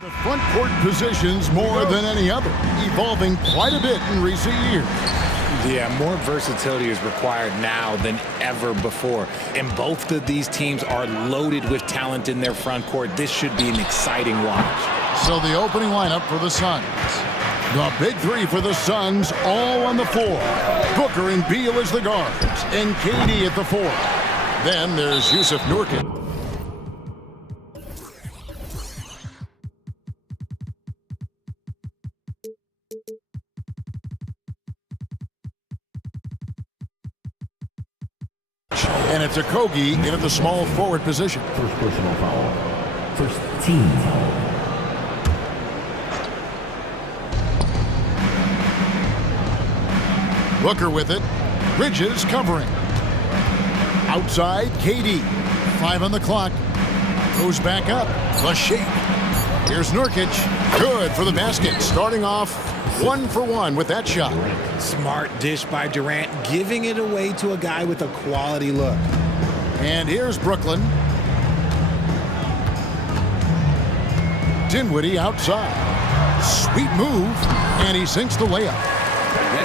The front court positions more than any other, evolving quite a bit in recent years. Yeah, more versatility is required now than ever before. And both of these teams are loaded with talent in their front court. This should be an exciting watch. So the opening lineup for the Suns. The big three for the Suns, all on the floor. Booker and Beal as the guards, and KD at the four. Then there's Yusuf Nurkic. And it's Okogie in at the small forward position. First personal foul. First team foul. Booker with it. Bridges covering. Outside, KD. 5 on the clock. Goes back up. The shake. Here's Nurkic. Good for the basket. Starting off 1 for 1 with that shot. Smart dish by Durant, giving it away to a guy with a quality look. And here's Brooklyn. Dinwiddie outside. Sweet move. And he sinks the layup.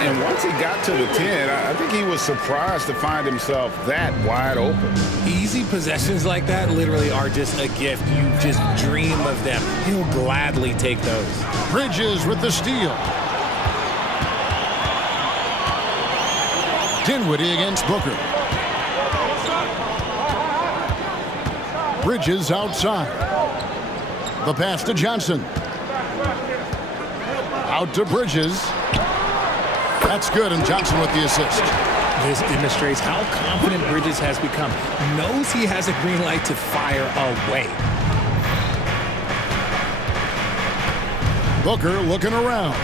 And once he got to the 10, I think he was surprised to find himself that wide open. Easy possessions like that literally are just a gift. You just dream of them. He'll gladly take those. Bridges with the steal. Dinwiddie against Booker. Bridges outside. The pass to Johnson. Out to Bridges. That's good, and Johnson with the assist. This demonstrates how confident Bridges has become. Knows he has a green light to fire away. Booker looking around.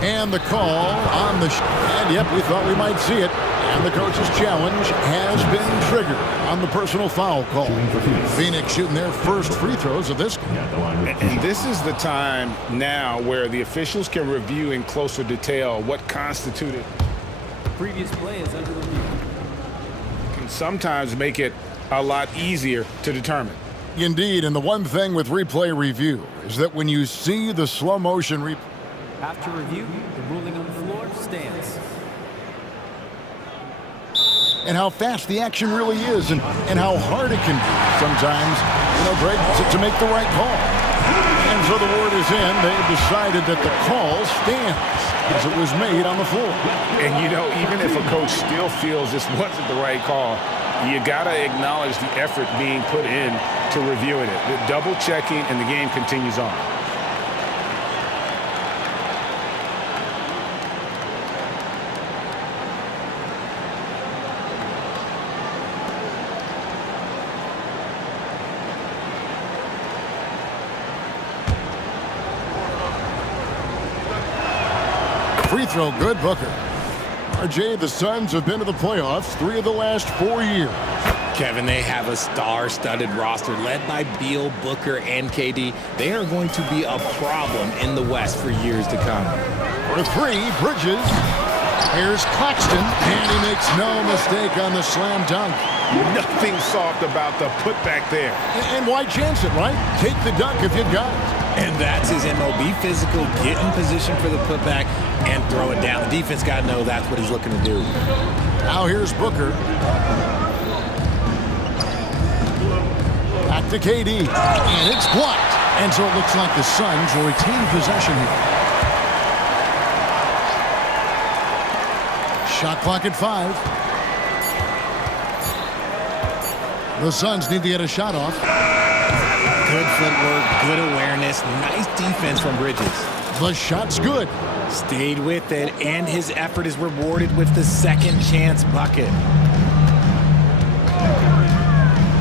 And the call on the and yep, we thought we might see it. And the coach's challenge has been triggered on the personal foul call. Phoenix shooting their first free throws of this game. And this is the time now where the officials can review in closer detail what constituted. The previous play is under review. Can sometimes make it a lot easier to determine. Indeed, and the one thing with replay review is that when you see the slow motion replay. After review, the ruling on the floor stands. And how fast the action really is, and how hard it can be sometimes, Greg, to make the right call. And so the word is in. They've decided that the call stands as it was made on the floor. And, even if a coach still feels this wasn't the right call, you got to acknowledge the effort being put in to reviewing it. The double checking, and the game continues on. Free throw good, Booker. RJ, the Suns have been to the playoffs 3 of the last 4 years. Kevin, they have a star-studded roster led by Beal, Booker, and KD. They are going to be a problem in the West for years to come. For 3, Bridges. Here's Claxton, and he makes no mistake on the slam dunk. Nothing soft about the putback there. And why chance it, right? Take the dunk if you got it. And that's his MO. Be physical, get in position for the putback, and throw it down. The defense got to know that's what he's looking to do. Now here's Booker. Back to KD. And it's blocked. And so it looks like the Suns will retain possession here. Shot clock at 5. The Suns need to get a shot off. Good footwork, good awareness, nice defense from Bridges. The shot's good. Stayed with it, and his effort is rewarded with the second chance bucket.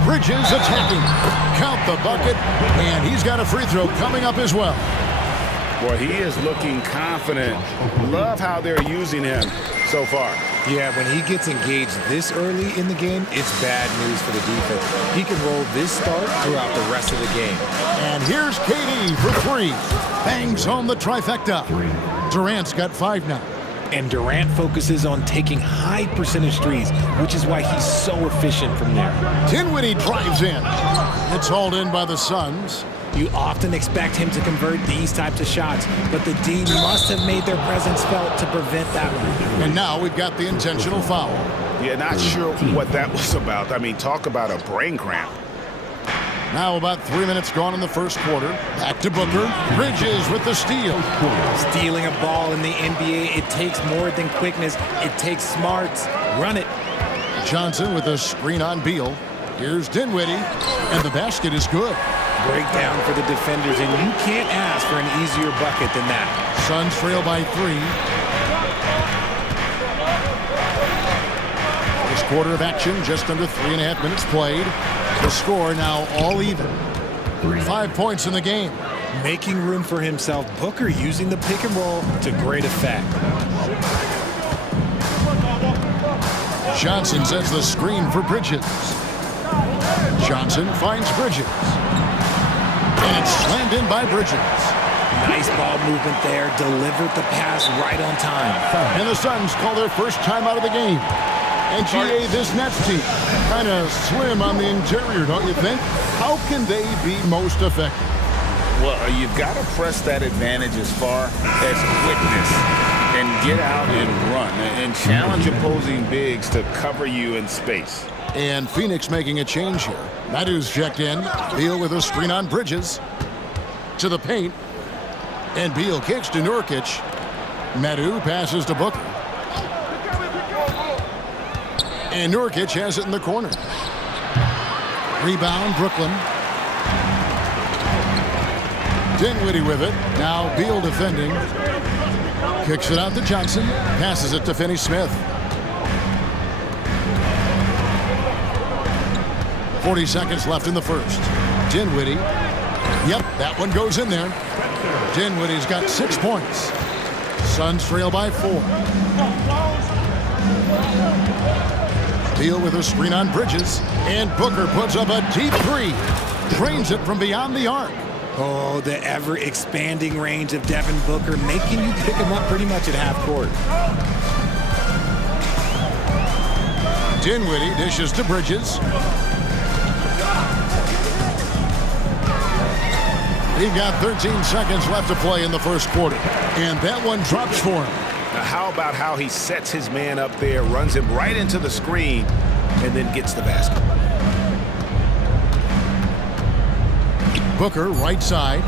Bridges attacking. Count the bucket, and he's got a free throw coming up as well. Boy, he is looking confident. Love how they're using him so far. Yeah, when he gets engaged this early in the game, it's bad news for the defense. He can roll this start throughout the rest of the game. And here's KD for 3. Bangs home the trifecta. Durant's got 5 now. And Durant focuses on taking high percentage threes, which is why he's so efficient from there. Dinwiddie drives in. It's hauled in by the Suns. You often expect him to convert these types of shots, but the D must have made their presence felt to prevent that one. And now we've got the intentional foul. Yeah, not sure what that was about. I mean, talk about a brain cramp. Now about 3 minutes gone in the first quarter. Back to Booker. Bridges with the steal. Stealing a ball in the NBA, it takes more than quickness. It takes smarts. Run it. Johnson with a screen on Beal. Here's Dinwiddie, and the basket is good. Breakdown for the defenders, and you can't ask for an easier bucket than that. Suns trail by 3. First quarter of action, just under 3.5 minutes played. The score now all even. 5 points in the game. Making room for himself, Booker using the pick and roll to great effect. Johnson sets the screen for Bridges. Johnson finds Bridges. And it's slammed in by Bridges. Nice ball movement there. Delivered the pass right on time. And the Suns call their first time out of the game. And GA, this Nets team, kind of slim on the interior, don't you think? How can they be most effective? Well, you've got to press that advantage as far as quickness and get out and run and challenge opposing bigs to cover you in space. And Phoenix making a change here. Madu's checked in. Beal with a screen on Bridges. To the paint. And Beal kicks to Nurkic. Madu passes to Booker. And Nurkic has it in the corner. Rebound, Brooklyn. Dinwiddie with it. Now Beal defending. Kicks it out to Johnson. Passes it to Finney-Smith. 40 seconds left in the first. Dinwiddie. Yep, that one goes in there. Dinwiddie's got 6 points. Suns trail by 4. Beal with a screen on Bridges. And Booker puts up a deep 3. Drains it from beyond the arc. Oh, the ever-expanding range of Devin Booker, making you pick him up pretty much at half court. Dinwiddie dishes to Bridges. He's got 13 seconds left to play in the first quarter. And that one drops for him. Now, how about how he sets his man up there, runs him right into the screen, and then gets the basket. Booker, right side.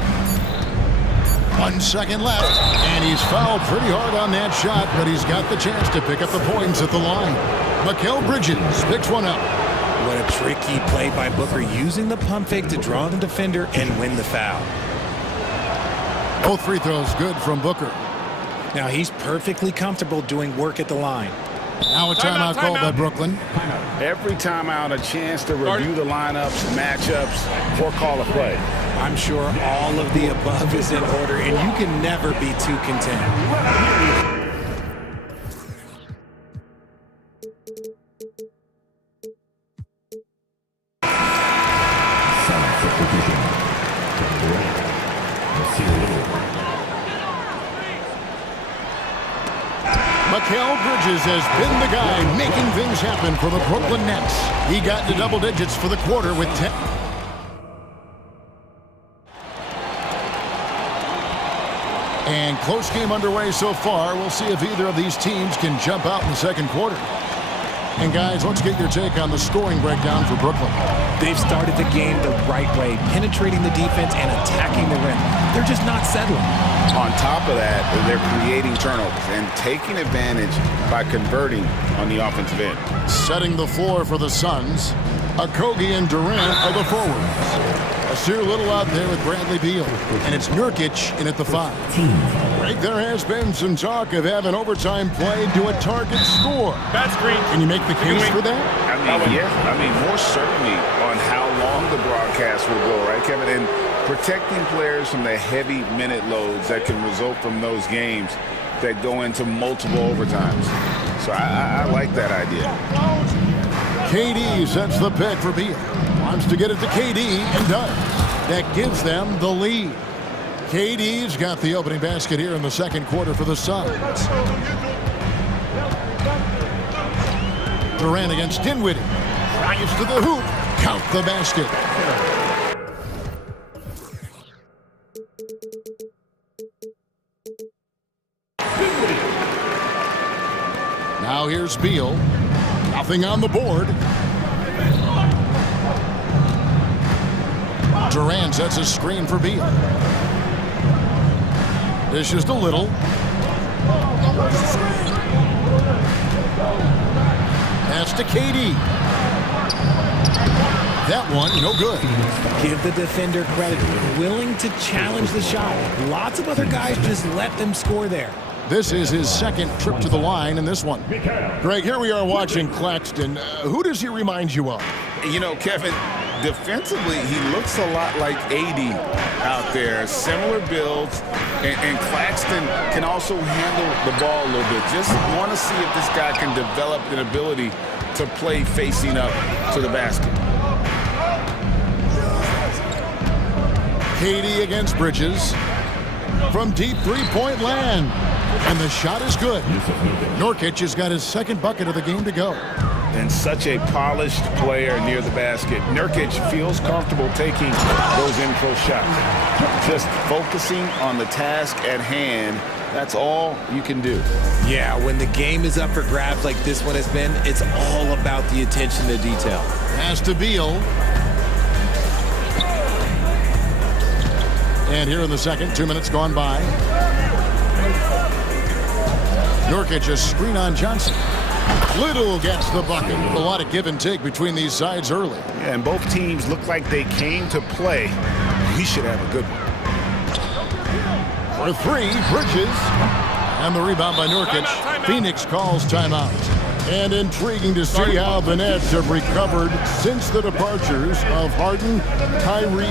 1 second left. And he's fouled pretty hard on that shot, but he's got the chance to pick up the points at the line. Mikal Bridges picks one up. What a tricky play by Booker, using the pump fake to draw the defender and win the foul. Both free throws good from Booker. Now he's perfectly comfortable doing work at the line. Now a timeout called by Brooklyn. Every timeout, a chance to review the lineups, matchups, or call a play. I'm sure all of the above is in order, and you can never be too content. Mikal Bridges has been the guy making things happen for the Brooklyn Nets. He got to double digits for the quarter with 10. And close game underway so far. We'll see if either of these teams can jump out in the second quarter. And guys, let's get your take on the scoring breakdown for Brooklyn. They've started the game the right way, penetrating the defense and attacking the rim. They're just not settling. On top of that, they're creating turnovers and taking advantage by converting on the offensive end. Setting the floor for the Suns, Okogie and Durant are the forwards. Asir Little out there with Bradley Beal, and it's Nurkic in at the 5. Greg, there has been some talk of having overtime played to a target score. Bad screen. Can you make the case for that? I mean, more certainly on how long the broadcast will go, right, Kevin? And protecting players from the heavy minute loads that can result from those games that go into multiple overtimes. So I like that idea. KD sets the pick for Beal. Wants to get it to KD and does. That gives them the lead. KD's got the opening basket here in the second quarter for the Suns. Durant against Dinwiddie. Drives to the hoop. Count the basket. Now here's Beal. Nothing on the board. Durant sets a screen for Beal. Dishes to Little. Pass to KD. That one, no good. Give the defender credit. Willing to challenge the shot. Lots of other guys just let them score there. This is his second trip to the line in this one. Greg, here we are watching Claxton. Who does he remind you of? You know, Kevin, defensively, he looks a lot like AD out there. Similar builds, and Claxton can also handle the ball a little bit. Just want to see if this guy can develop an ability to play facing up to the basket. KD against Bridges from deep three-point land. And the shot is good. Nurkic has got his second bucket of the game to go. And such a polished player near the basket. Nurkic feels comfortable taking those in-close shots. Just focusing on the task at hand. That's all you can do. Yeah, when the game is up for grabs like this one has been, it's all about the attention to detail. Pass to Beal. And here in the second, 2 minutes gone by. Nurkic a screen on Johnson. Little gets the bucket. A lot of give and take between these sides early. Yeah, and both teams look like they came to play. We should have a good one. For three, Bridges. And the rebound by Nurkic. Phoenix calls timeout. And intriguing to see how the Nets have recovered since the departures of Harden, Kyrie,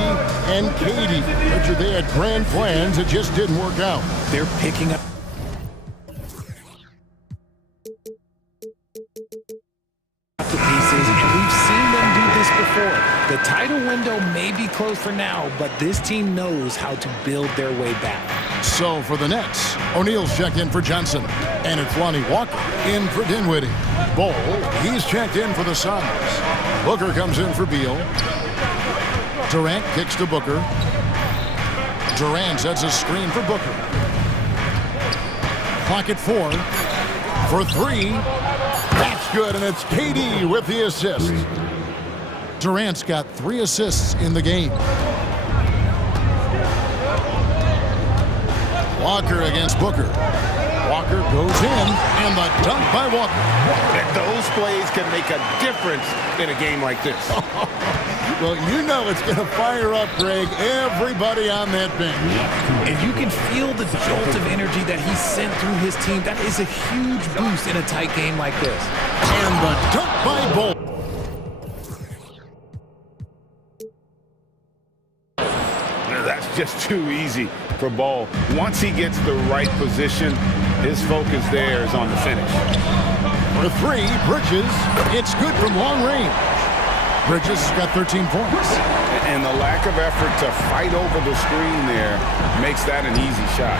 and KD. Richard, they had grand plans. It just didn't work out. They're picking up the pieces, and we've seen them do this before. The title window may be closed for now, but this team knows how to build their way back. So for the Nets, O'Neal's checked in for Johnson. And it's Lonnie Walker in for Dinwiddie. Bol, he's checked in for the Suns. Booker comes in for Beal. Durant kicks to Booker. Durant sets a screen for Booker. Clock at 4. For three. That's good, and it's KD with the assist. Durant's got 3 assists in the game. Walker against Booker. Walker goes in, and the dunk by Walker. Those plays can make a difference in a game like this. Well, you know it's going to fire up, Greg, everybody on that bench. And you can feel the jolt of energy that he sent through his team. That is a huge boost in a tight game like this. And the dunk by Bol. That's just too easy for Bol. Once he gets the right position, his focus there is on the finish. For three, Bridges. It's good from long range. Bridges has got 13 points. And the lack of effort to fight over the screen there makes that an easy shot.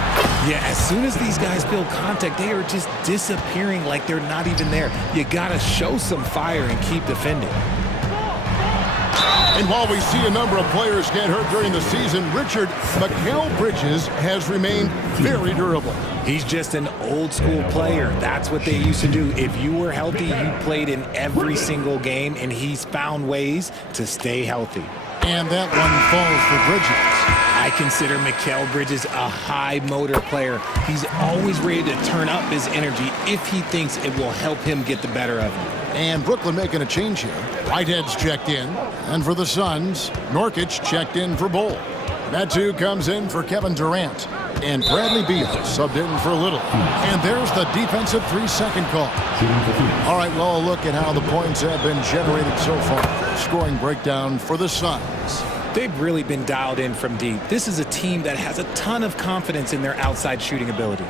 Yeah, as soon as these guys build contact, they are just disappearing like they're not even there. You got to show some fire and keep defending. And while we see a number of players get hurt during the season, Richard, Mikal Bridges has remained very durable. He's just an old school player. That's what they used to do. If you were healthy, you played in every single game, and he's found ways to stay healthy. And that one falls for Bridges. I consider Mikal Bridges a high motor player. He's always ready to turn up his energy if he thinks it will help him get the better of him. And Brooklyn making a change here. Whitehead's checked in. And for the Suns, Nurkic checked in for Bol. That too comes in for Kevin Durant. And Bradley Beal subbed in for Little. And there's the defensive 3-second call. All right, well, a look at how the points have been generated so far. Scoring breakdown for the Suns. They've really been dialed in from deep. This is a team that has a ton of confidence in their outside shooting ability.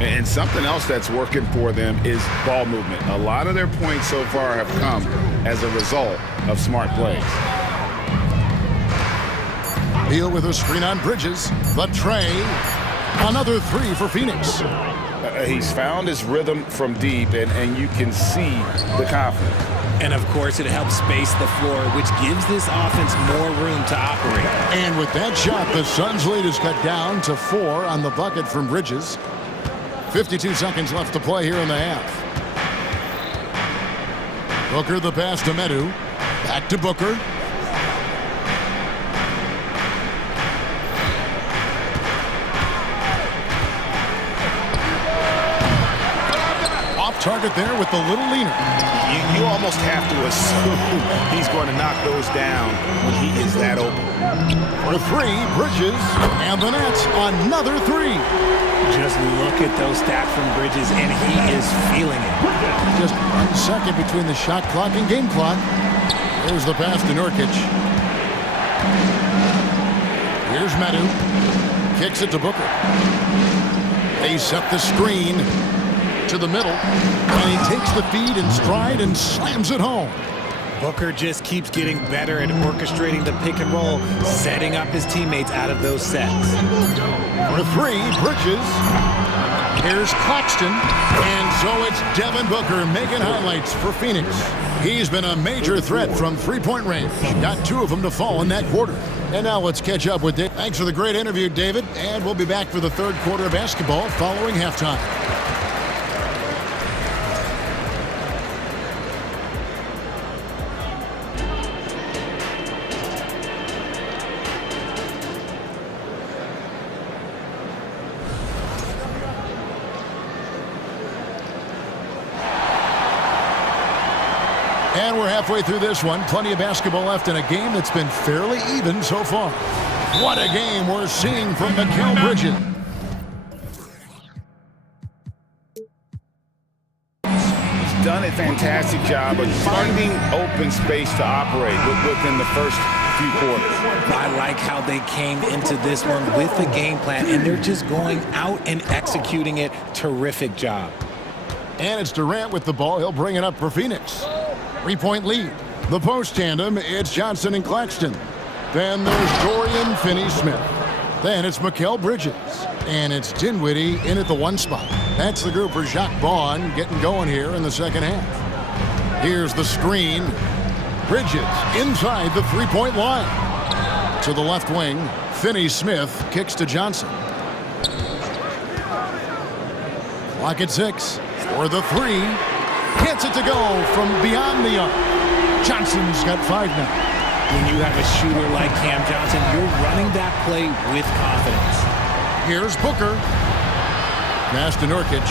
And something else that's working for them is ball movement. A lot of their points so far have come as a result of smart plays. Beal with a screen on Bridges. The tray. Another 3 for Phoenix. Yeah, he's found his rhythm from deep, and you can see the confidence. And, of course, it helps space the floor, which gives this offense more room to operate. And with that shot, the Suns' lead is cut down to 4 on the bucket from Bridges. 52 seconds left to play here in the half. Booker the pass to Medu. Back to Booker. Off target there with the little leaner. You almost have to assume he's going to knock those down when he is that open. For 3, Bridges, and the net, another 3. Just look at those stats from Bridges, and he is feeling it. Just 1 second between the shot clock and game clock. There's the pass to Nurkic. Here's Medu. Kicks it to Booker. They set the screen to the middle, and he takes the feed in stride and slams it home. Booker just keeps getting better at orchestrating the pick and roll, setting up his teammates out of those sets. For 3, Bridges. Here's Claxton, and so it's Devin Booker making highlights for Phoenix. He's been a major threat from three-point range. Got 2 of them to fall in that quarter. And now let's catch up with Dave. Thanks for the great interview, David, and we'll be back for the third quarter of basketball following halftime. And we're halfway through this one. Plenty of basketball left in a game that's been fairly even so far. What a game we're seeing from Mikal Bridges. He's done a fantastic job of finding open space to operate within the first few quarters. I like how they came into this one with the game plan, and they're just going out and executing it. Terrific job. And it's Durant with the ball. He'll bring it up for Phoenix. 3-point lead. The post tandem, it's Johnson and Claxton. Then there's Dorian Finney-Smith. Then it's Mikal Bridges. And it's Dinwiddie in at the 1 spot. That's the group for Jacques Vaughn getting going here in the second half. Here's the screen. Bridges inside the 3-point line. To the left wing, Finney-Smith kicks to Johnson. Clock at 6 for the 3. Gets it to go from beyond the arc. Johnson's got 5 now. When you have a shooter like Cam Johnson, you're running that play with confidence. Here's Booker. Pass to Nurkic.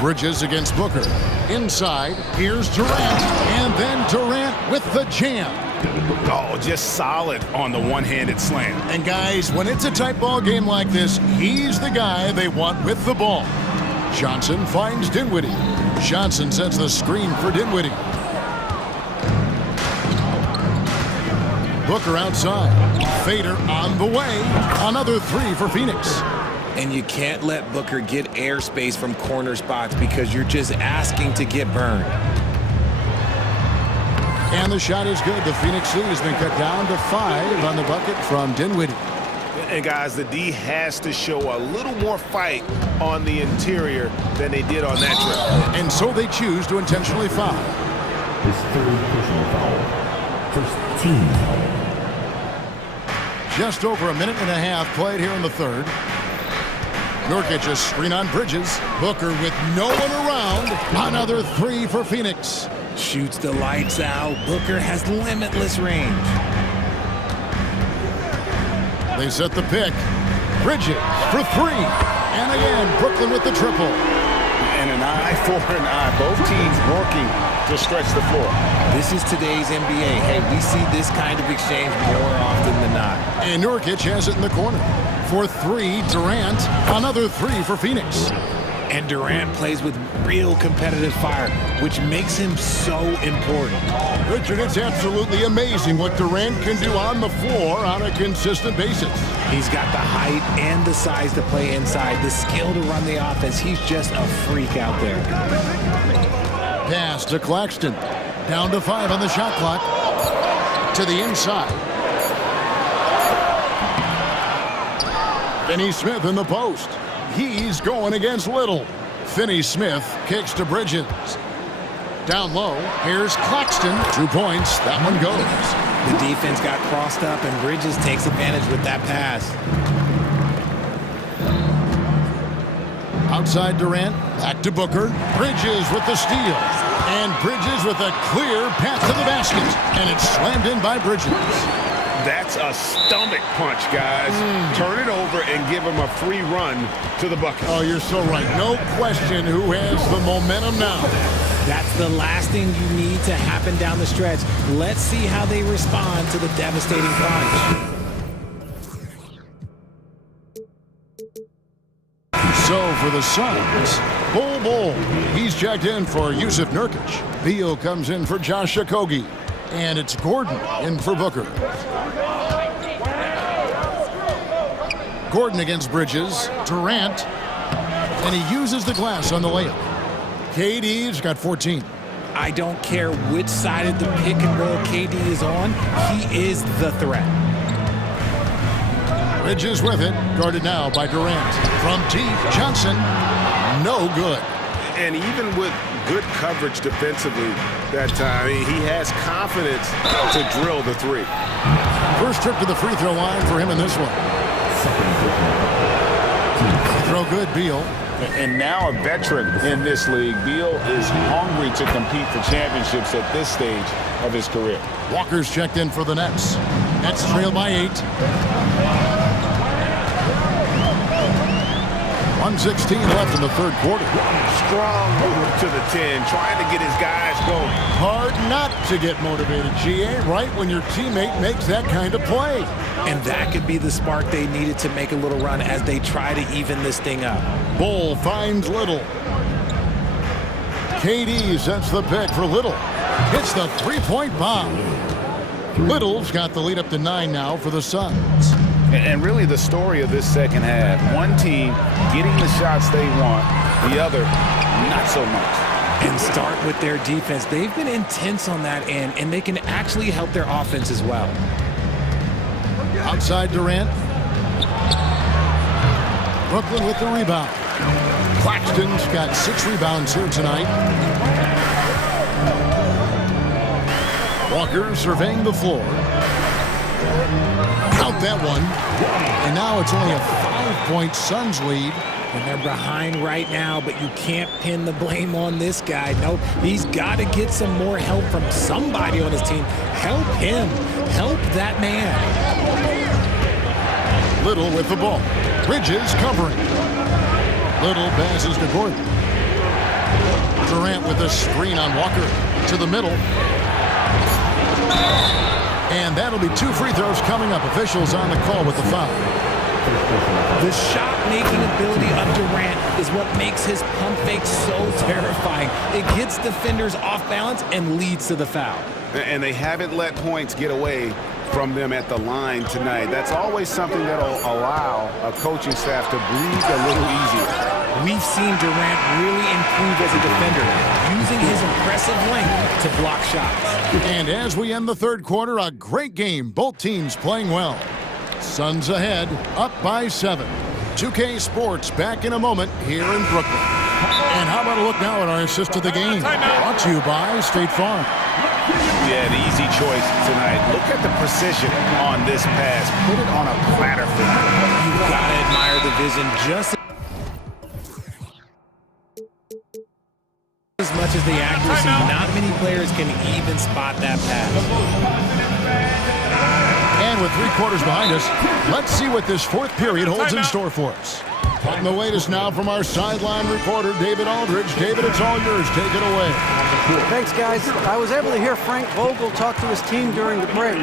Bridges against Booker. Inside, here's Durant. And then Durant with the jam. Oh, just solid on the one-handed slam. And guys, when it's a tight ball game like this, he's the guy they want with the ball. Johnson finds Dinwiddie. Johnson sets the screen for Dinwiddie. Booker outside. Fader on the way. Another 3 for Phoenix. And you can't let Booker get airspace from corner spots because you're just asking to get burned. And the shot is good. The Phoenix lead has been cut down to 5 on the bucket from Dinwiddie. And guys, the D has to show a little more fight on the interior than they did on that trip. And so they choose to intentionally foul. His 3rd personal foul. First team foul. Just over a minute and a half played here in the 3rd. Nurkic a screen on Bridges. Booker with no one around. Another 3 for Phoenix. Shoots the lights out. Booker has limitless range. They set the pick. Bridges for 3. And again, Brooklyn with the triple. And an eye for an eye. Both teams working to stretch the floor. This is today's NBA. Hey, we see this kind of exchange more often than not. And Nurkic has it in the corner. For 3, Durant. Another 3 for Phoenix. And Durant plays with real competitive fire, which makes him so important. Richard, it's absolutely amazing what Durant can do on the floor on a consistent basis. He's got the height and the size to play inside, the skill to run the offense. He's just a freak out there. Pass to Claxton. Down to 5 on the shot clock. To the inside. Finney-Smith in the post. He's going against Little. Finney-Smith kicks to Bridges. Down low, here's Claxton. 2 points, that one goes. The defense got crossed up, and Bridges takes advantage with that pass. Outside Durant, back to Booker. Bridges with the steal. And Bridges with a clear path to the basket. And it's slammed in by Bridges. That's a stomach punch, guys. Turn it over and give him a free run to the bucket. Oh, you're so right. No question who has the momentum now. That's the last thing you need to happen down the stretch. Let's see how they respond to the devastating punch. So for the Suns, Bull. He's checked in for Yusuf Nurkic. Beal comes in for Josh Okogie. And it's Gordon in for Booker. Gordon against Bridges. Durant. And he uses the glass on the layup. KD's got 14. I don't care which side of the pick and roll KD is on. He is the threat. Bridges with it. Guarded now by Durant. From deep, Johnson. No good. And even with good coverage defensively that time, he has confidence to drill the three. First trip to the free throw line for him in this one. Throw good, Beal. And now a veteran in this league, Beal is hungry to compete for championships at this stage of his career. Walker's checked in for the Nets. Nets trail by 8. 1:16 left in the third quarter. Strong move to the 10, trying to get his guys going. Hard not to get motivated, GA, right when your teammate makes that kind of play. And that could be the spark they needed to make a little run as they try to even this thing up. Bull finds Little. KD sets the pick for Little. Hits the three-point bomb. Little's got the lead up to 9 now for the Suns. And really the story of this second half, one team getting the shots they want, the other not so much. And start with their defense. They've been intense on that end, and they can actually help their offense as well. Outside Durant. Brooklyn with the rebound. Claxton's got 6 rebounds here tonight. Walker surveying the floor. Count that one. And now it's only a 5-point Suns lead. And they're behind right now, but you can't pin the blame on this guy. No, he's got to get some more help from somebody on his team. Help him. Help that man. Little with the ball. Bridges covering. Little passes to Gordon. Durant with a screen on Walker. To the middle. And that'll be 2 free throws coming up. Officials on the call with the foul. The shot-making ability of Durant is what makes his pump fake so terrifying. It gets defenders off balance and leads to the foul. And they haven't let points get away from them at the line tonight. That's always something that'll allow a coaching staff to breathe a little easier. We've seen Durant really improve as a defender, using his impressive length to block shots. And as we end the third quarter, a great game. Both teams playing well. Suns ahead, up by 7. 2K Sports back in a moment here in Brooklyn. And how about a look now at our assist to the game? Brought to you by State Farm. Yeah, an easy choice tonight. Look at the precision on this pass. Put it on a platter for him. You've got to admire the vision just as much as the accuracy. Not many players can even spot that pass. And with 3 quarters behind us, let's see what this fourth period holds in store for us. On the latest now from our sideline reporter, David Aldridge. David, it's all yours. Take it away. Thanks, guys. I was able to hear Frank Vogel talk to his team during the break.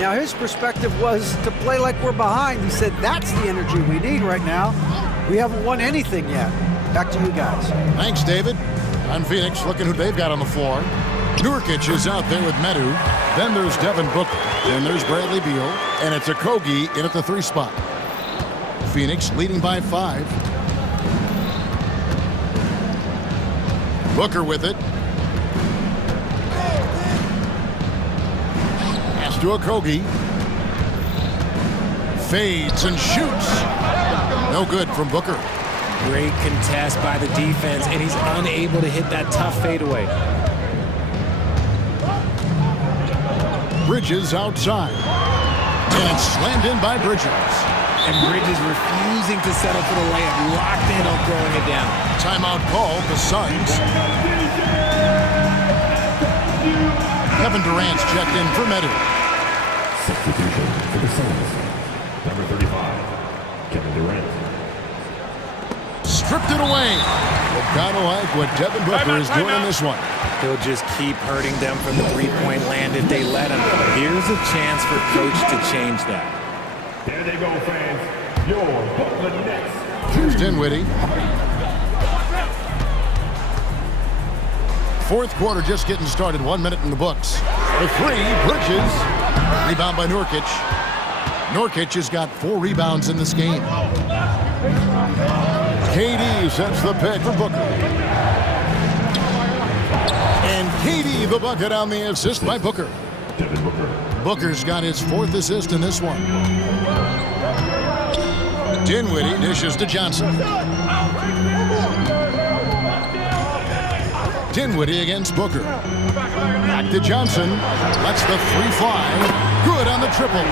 Now, his perspective was to play like we're behind. He said that's the energy we need right now. We haven't won anything yet. Back to you guys. Thanks, David. On Phoenix, looking who they've got on the floor. Nurkic is out there with Medu. Then there's Devin Booker. Then there's Bradley Beal. And it's Okogie in at the 3 spot. Phoenix leading by 5. Booker with it. Pass to Okogie. Fades and shoots. No good from Booker. Great contest by the defense, and he's unable to hit that tough fadeaway. Bridges outside. And it's slammed in by Bridges. And Bridges refusing to settle for the layup. Locked in on throwing it down. Timeout called, the Suns. Kevin Durant's checked in for Medu. Substitution for the Suns. Number 35, Kevin Durant. Stripped it away. Well, gotta like what Devin Booker is doing in this one. He'll just keep hurting them from the three-point land if they let him. Here's a chance for Coach to change that. There they go, fans. Your Brooklyn Nets. Here's Dinwiddie. Fourth quarter just getting started. 1 minute in the books. The three, Bridges. Rebound by Nurkic. Nurkic has got 4 rebounds in this game. KD sets the pick for Booker. And KD the bucket on the assist by Booker. Devin Booker. Booker's got his 4th assist in this one. Dinwiddie dishes to Johnson. Dinwiddie against Booker. Back to Johnson. Lets the 3 fly. Good on the triple.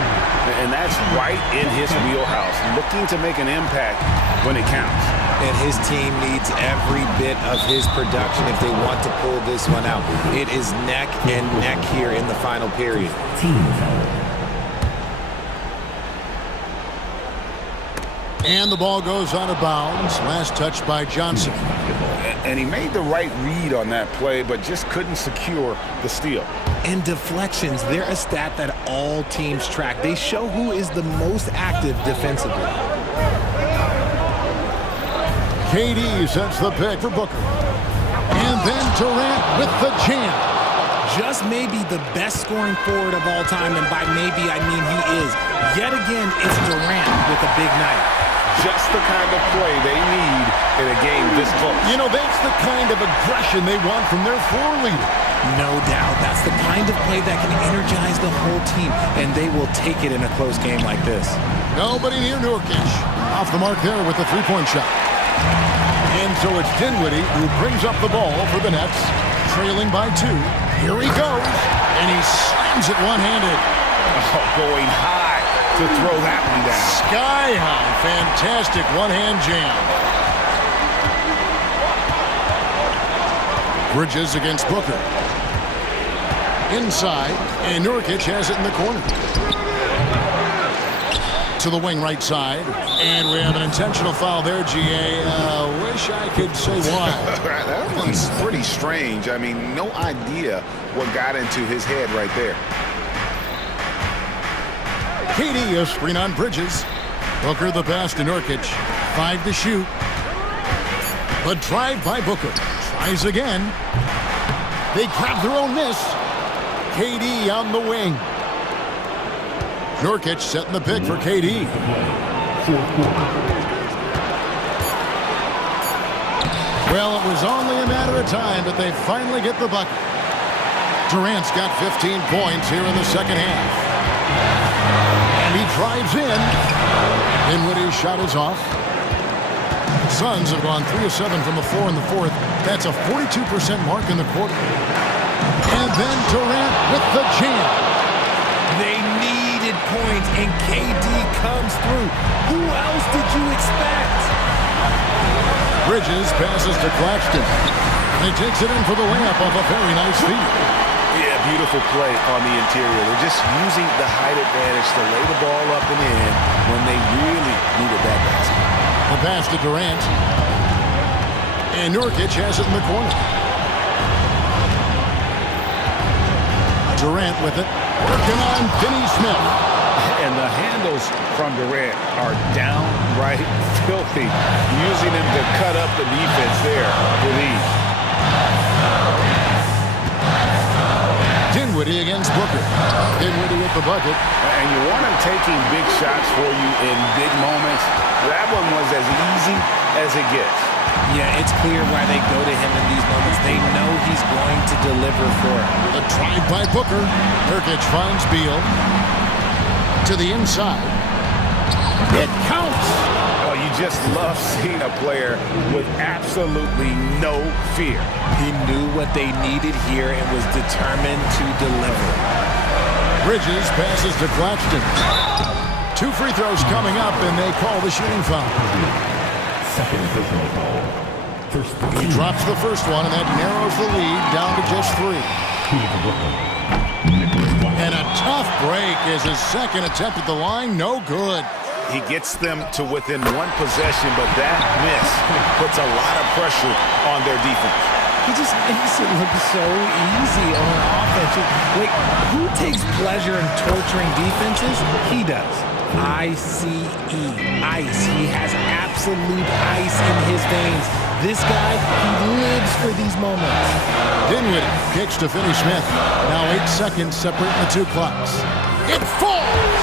And that's right in his wheelhouse, looking to make an impact when it counts. And his team needs every bit of his production if they want to pull this one out. It is neck and neck here in the final period. Team foul. And the ball goes out of bounds. Last touch by Johnson. And he made the right read on that play, but just couldn't secure the steal. And deflections, they're a stat that all teams track. They show who is the most active defensively. KD sets the pick for Booker. And then Durant with the jam. Just maybe the best scoring forward of all time, and by maybe I mean he is. Yet again, it's Durant with a big night. Just the kind of play they need in a game this close. You know, that's the kind of aggression they want from their floor leader. No doubt. That's the kind of play that can energize the whole team, and they will take it in a close game like this. Nobody near Nurkic. Off the mark there with the 3-point shot. And so it's Dinwiddie who brings up the ball for the Nets, trailing by 2. Here he goes, and he slams it one-handed. Oh, going high to throw that one down. Sky high. Fantastic one-hand jam. Bridges against Booker. Inside, and Nurkic has it in the corner. To the wing right side, and we have an intentional foul there, GA. Wish I could say why. That one's pretty strange. I mean, no idea what got into his head right there. KD a screen on Bridges. Booker the pass to Nurkic. 5 to shoot. The drive by Booker. Tries again. They grab their own miss. KD on the wing. Nurkic setting the pick for KD. Well, it was only a matter of time, but they finally get the bucket. Durant's got 15 points here in the second half. And he drives in. Dinwiddie's shot is off. Suns have gone 3 of 7 from the floor in the 4th. That's a 42% mark in the quarter. And then Durant with the jam. They needed points, and KD comes through. Who else did you expect? Bridges passes to Claxton. And he takes it in for the layup off a very nice feed. Yeah, beautiful play on the interior. They're just using the height advantage to lay the ball up and in when they really needed that basket. The pass to Durant. And Nurkic has it in the corner. Durant with it. Working on Finney Smith. And the handles from Durant are downright filthy, using him to cut up the defense there with ease. Dinwiddie against Booker. Dinwiddie with the bucket. And you want him taking big shots for you in big moments. That one was as easy as it gets. Yeah, it's clear why they go to him in these moments. They know he's going to deliver for it. The drive by Booker. Nurkic finds Beal. To the inside. It counts. Oh, you just love seeing a player with absolutely no fear. He knew what they needed here and was determined to deliver. Bridges passes to Claxton. 2 free throws coming up, and they call the shooting foul. Second personal foul. First He drops the first one, and that narrows the lead down to just 3. And a tough break is his second attempt at the line. No good. He gets them to within 1 possession, but that miss puts a lot of pressure on their defense. He just makes it look so easy on offense. Like, who takes pleasure in torturing defenses? He does. I-C-E, ice. He has absolute ice in his veins. This guy, he lives for these moments. Dinwiddie kicks to Finney Smith. Now 8 seconds separating the 2 clocks. It falls!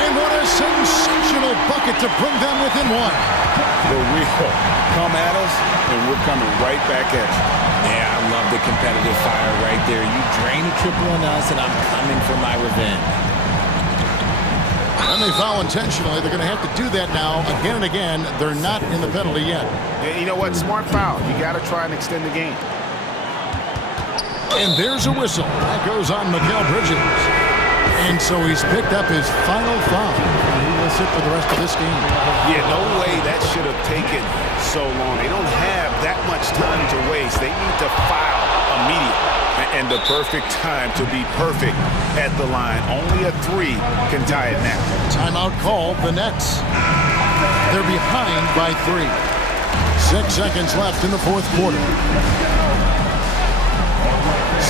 And what a sensational bucket to bring them within 1. For real. Come at us, and we're coming right back at you. Yeah, I love the competitive fire right there. You drain a triple on us, and I'm coming for my revenge. And they foul intentionally. They're going to have to do that now again and again. They're not in the penalty yet. And you know what? Smart foul. You got to try and extend the game. And there's a whistle. That goes on Mikal Bridges. And so he's picked up his final foul. And he will sit for the rest of this game. Yeah, no way that should have taken so long. They don't have that much time to waste. They need to foul immediately. And the perfect time to be perfect at the line. Only a 3 can tie it now. Timeout called. The Nets. They're behind by 3. 6 seconds left in the 4th quarter.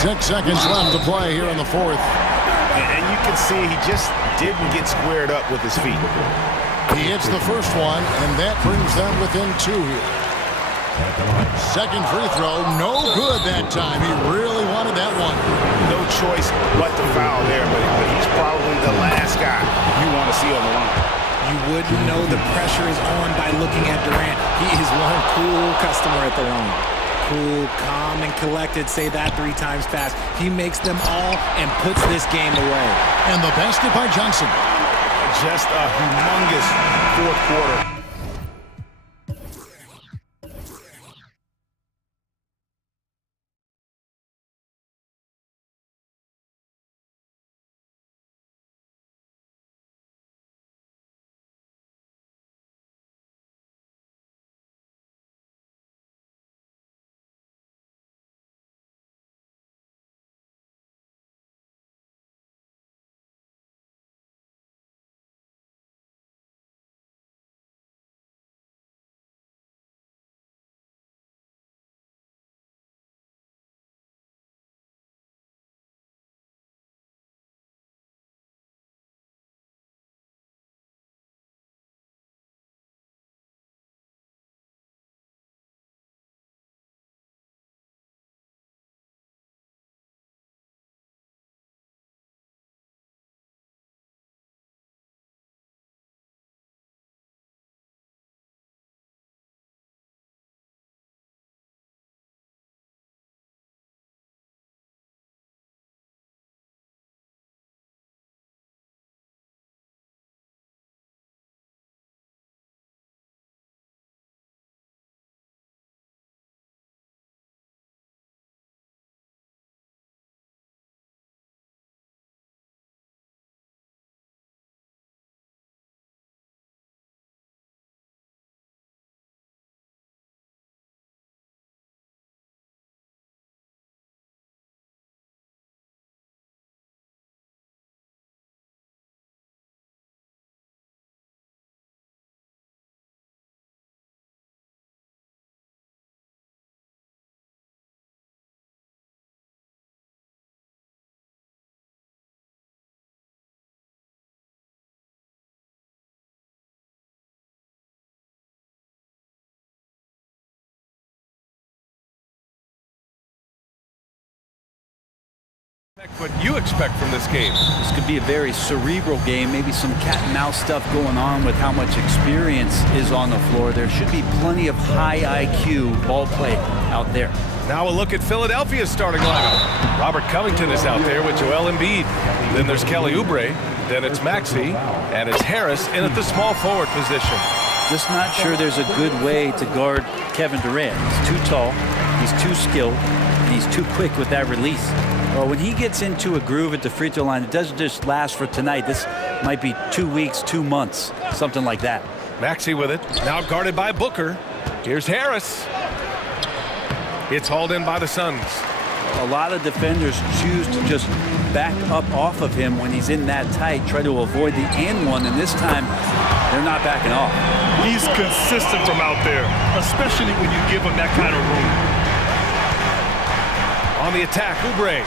6 seconds left to play here in the 4th. And you can see he just didn't get squared up with his feet. He hits the first one, and that brings them within 2 here. Second free throw, no good that time. He really wanted that one. No choice but to foul there, but he's probably the last guy you want to see on the line. You wouldn't know the pressure is on by looking at Durant. He is one cool customer at the line. Cool, calm, and collected. Say that 3 times fast. He makes them all and puts this game away. And the basket by Johnson. Just a humongous 4th quarter. What you expect from this game? This could be a very cerebral game, maybe some cat and mouse stuff going on with how much experience is on the floor. There should be plenty of high IQ ball play out there. Now a look at Philadelphia's starting lineup. Robert Covington is out there with Joel Embiid. Then there's Kelly Oubre. Then it's Maxey. And it's Harris in at the small forward position. Just not sure there's a good way to guard Kevin Durant. He's too tall, he's too skilled, and he's too quick with that release. Well, when he gets into a groove at the free throw line, it doesn't just last for tonight. This might be 2 weeks, 2 months, something like that. Maxey with it. Now guarded by Booker. Here's Harris. It's hauled in by the Suns. A lot of defenders choose to just back up off of him when he's in that tight, try to avoid the and one, and this time they're not backing off. He's consistent from out there, especially when you give him that kind of room. On the attack, Oubre.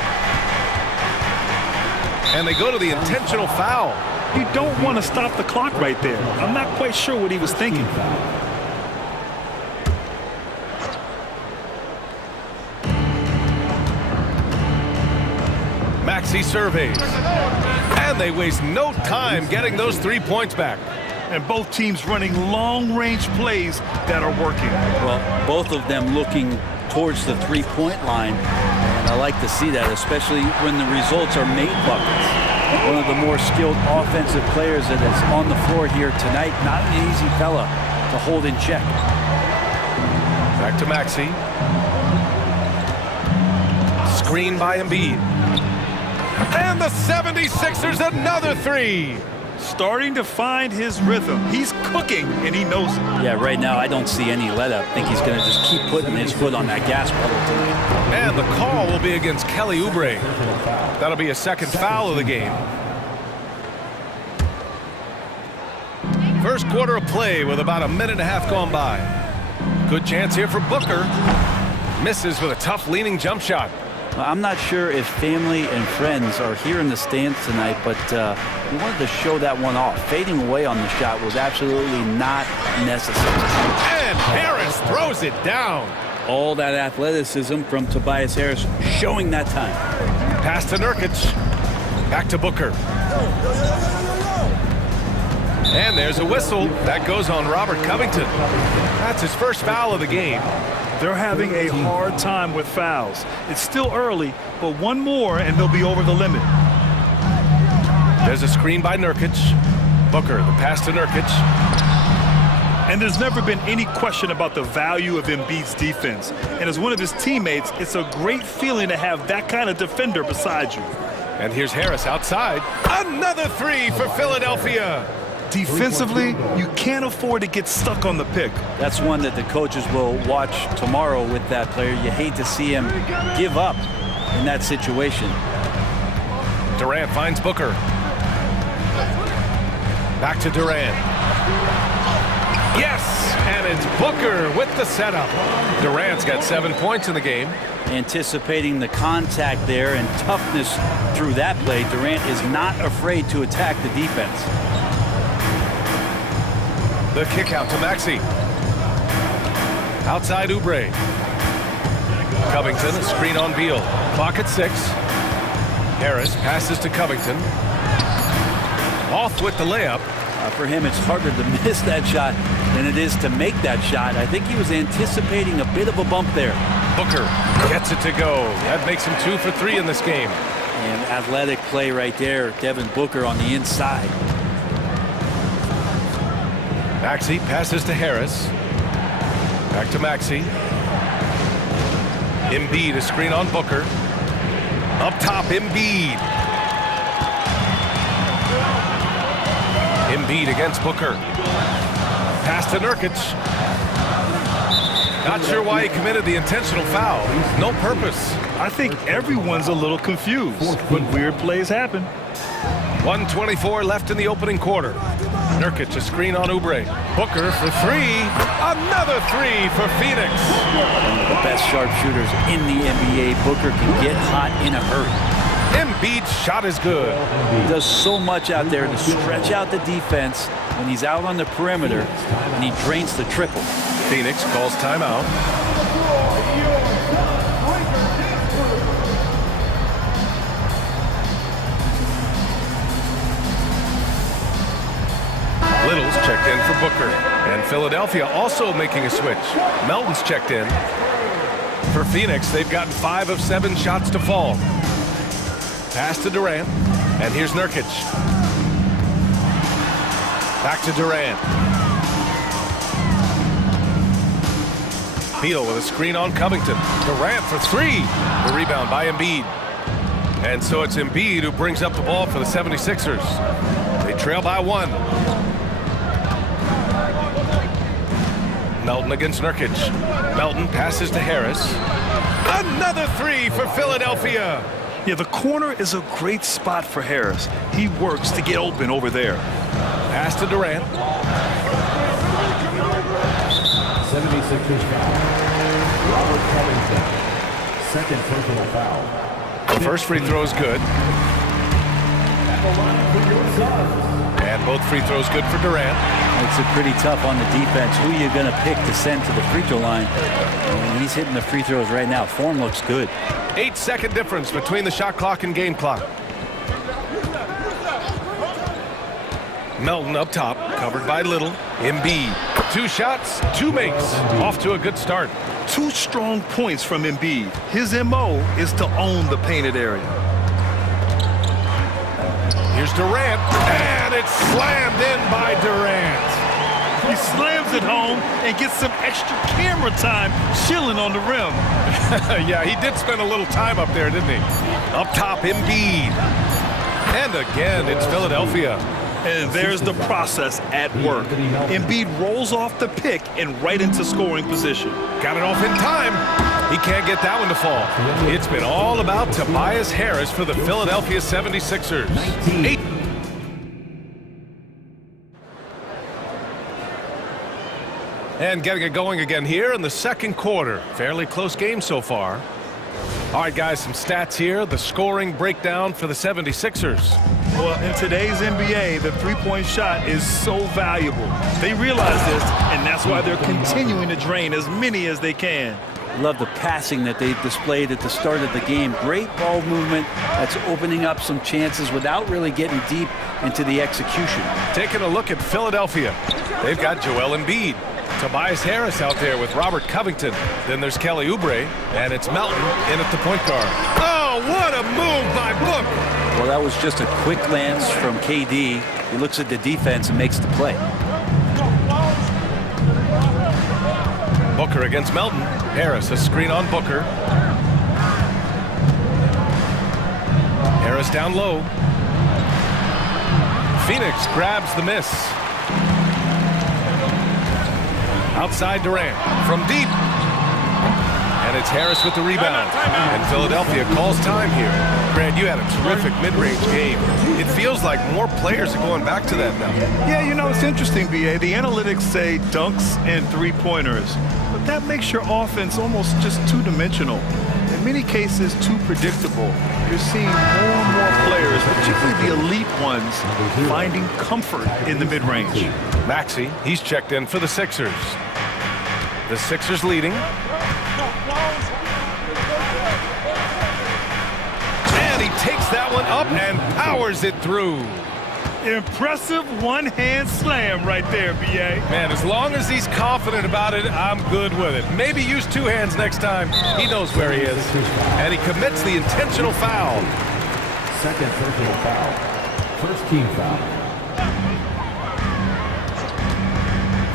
And they go to the intentional foul. You don't want to stop the clock right there. I'm not quite sure what he was thinking. Maxey surveys. And they waste no time getting those 3 points back. And both teams running long-range plays that are working. Well, both of them looking towards the three-point line, and I like to see that, especially when the results are made buckets. One of the more skilled offensive players that is on the floor here tonight. Not an easy fella to hold in check. Back to Maxey. Screen by Embiid. And the 76ers another three. Starting to find his rhythm. He's cooking, and he knows it. Yeah, right now I don't see any let up. I think he's going to just keep putting his foot on that gas pedal tonight. And the call will be against Kelly Oubre. That'll be a second foul of the game. First quarter of play with about a minute and a half gone by. Good chance here for Booker. Misses with a tough leaning jump shot. Well, I'm not sure if family and friends are here in the stands tonight, but we wanted to show that one off. Fading away on the shot was absolutely not necessary. And Harris throws it down. All that athleticism from Tobias Harris showing that time. Pass to Nurkic. Back to Booker. And there's a whistle. That goes on Robert Covington. That's his first foul of the game. They're having a hard time with fouls. It's still early, but one more and they'll be over the limit. There's a screen by Nurkic. Booker, the pass to Nurkic. And there's never been any question about the value of Embiid's defense. And as one of his teammates, it's a great feeling to have that kind of defender beside you. And here's Harris outside. Another three for Philadelphia. Defensively, you can't afford to get stuck on the pick. That's one that the coaches will watch tomorrow with that player. You hate to see him give up in that situation. Durant finds Booker. Back to Durant. Yes, and it's Booker with the setup. Durant's got 7 points in the game. Anticipating the contact there and toughness through that play, Durant is not afraid to attack the defense. The kick out to Maxey. Outside Oubre. Covington, a screen on Beal. Clock at 6. Harris passes to Covington. Off with the layup. For him, it's harder to miss that shot than it is to make that shot. I think he was anticipating a bit of a bump there. Booker gets it to go. That makes him 2 for 3 in this game. And athletic play right there. Devin Booker on the inside. Maxey passes to Harris. Back to Maxey. Embiid, a screen on Booker. Up top, Embiid. Embiid against Booker. Pass to Nurkic. Not sure why he committed the intentional foul. No purpose. I think everyone's a little confused, but weird plays happen. 1:24 left in the opening quarter. Nurkic, a screen on Oubre. Booker for 3. Another 3 for Phoenix. One of the best sharpshooters in the NBA. Booker can get hot in a hurry. Embiid's shot is good. He does so much out there to stretch out the defense when he's out on the perimeter, and he drains the triple. Phoenix calls timeout. Little's checked in for Booker. And Philadelphia also making a switch. Melton's checked in. For Phoenix, they've gotten 5 of 7 shots to fall. Pass to Durant. And here's Nurkic. Back to Durant. Beal with a screen on Covington. Durant for three. The rebound by Embiid. And so it's Embiid who brings up the ball for the 76ers. They trail by one. Melton against Nurkic. Melton passes to Harris. Another three for Philadelphia. Yeah, the corner is a great spot for Harris. He works to get open over there. Pass to Durant. 76ers foul. Robert Covington. Second personal foul. The first free throw is good. And both free throws good for Durant. It's pretty tough on the defense. Who you're going to pick to send to the free throw line. And he's hitting the free throws right now. Form looks good. 8-second difference between the shot clock and game clock. Melton up top, covered by Little. Embiid. 2 shots, 2 makes. Off to a good start. 2 strong points from Embiid. His MO is to own the painted area. Here's Durant, and it's slammed in by Durant. He slams it home and gets some extra camera time chilling on the rim. Yeah, he did spend a little time up there, didn't he? Up top, Embiid. And again, it's Philadelphia. And there's the process at work. Embiid rolls off the pick and right into scoring position. Got it off in time. He can't get that one to fall. It's been all about Tobias Harris for the Philadelphia 76ers. 8. And getting it going again here in the second quarter. Fairly close game so far. All right, guys, some stats here. The scoring breakdown for the 76ers. Well, in today's NBA, the three-point shot is so valuable. They realize this, and that's why they're continuing to drain as many as they can. Love the passing that they displayed at the start of the game. Great ball movement that's opening up some chances without really getting deep into the execution. Taking a look at Philadelphia. They've got Joel Embiid. Tobias Harris out there with Robert Covington. Then there's Kelly Oubre, and it's Melton in at the point guard. Oh, what a move by Book! Well, that was just a quick glance from KD. He looks at the defense and makes the play. Booker against Melton. Harris, a screen on Booker. Harris down low. Phoenix grabs the miss. Outside Durant from deep. And it's Harris with the rebound. And Philadelphia calls time here. Grant, you had a terrific mid-range game. It feels like more players are going back to that now. Yeah, you know, it's interesting, B.A. The analytics say dunks and three-pointers. But that makes your offense almost just two-dimensional. In many cases, too predictable. You're seeing more and more players, particularly the elite ones, finding comfort in the mid-range. Maxey, he's checked in for the Sixers. The Sixers leading. And he takes that one up and powers it through. Impressive one-hand slam right there, B.A. Man, as long as he's confident about it, I'm good with it. Maybe use 2 hands next time. He knows where he is. And he commits the intentional foul. Second personal foul. First team foul.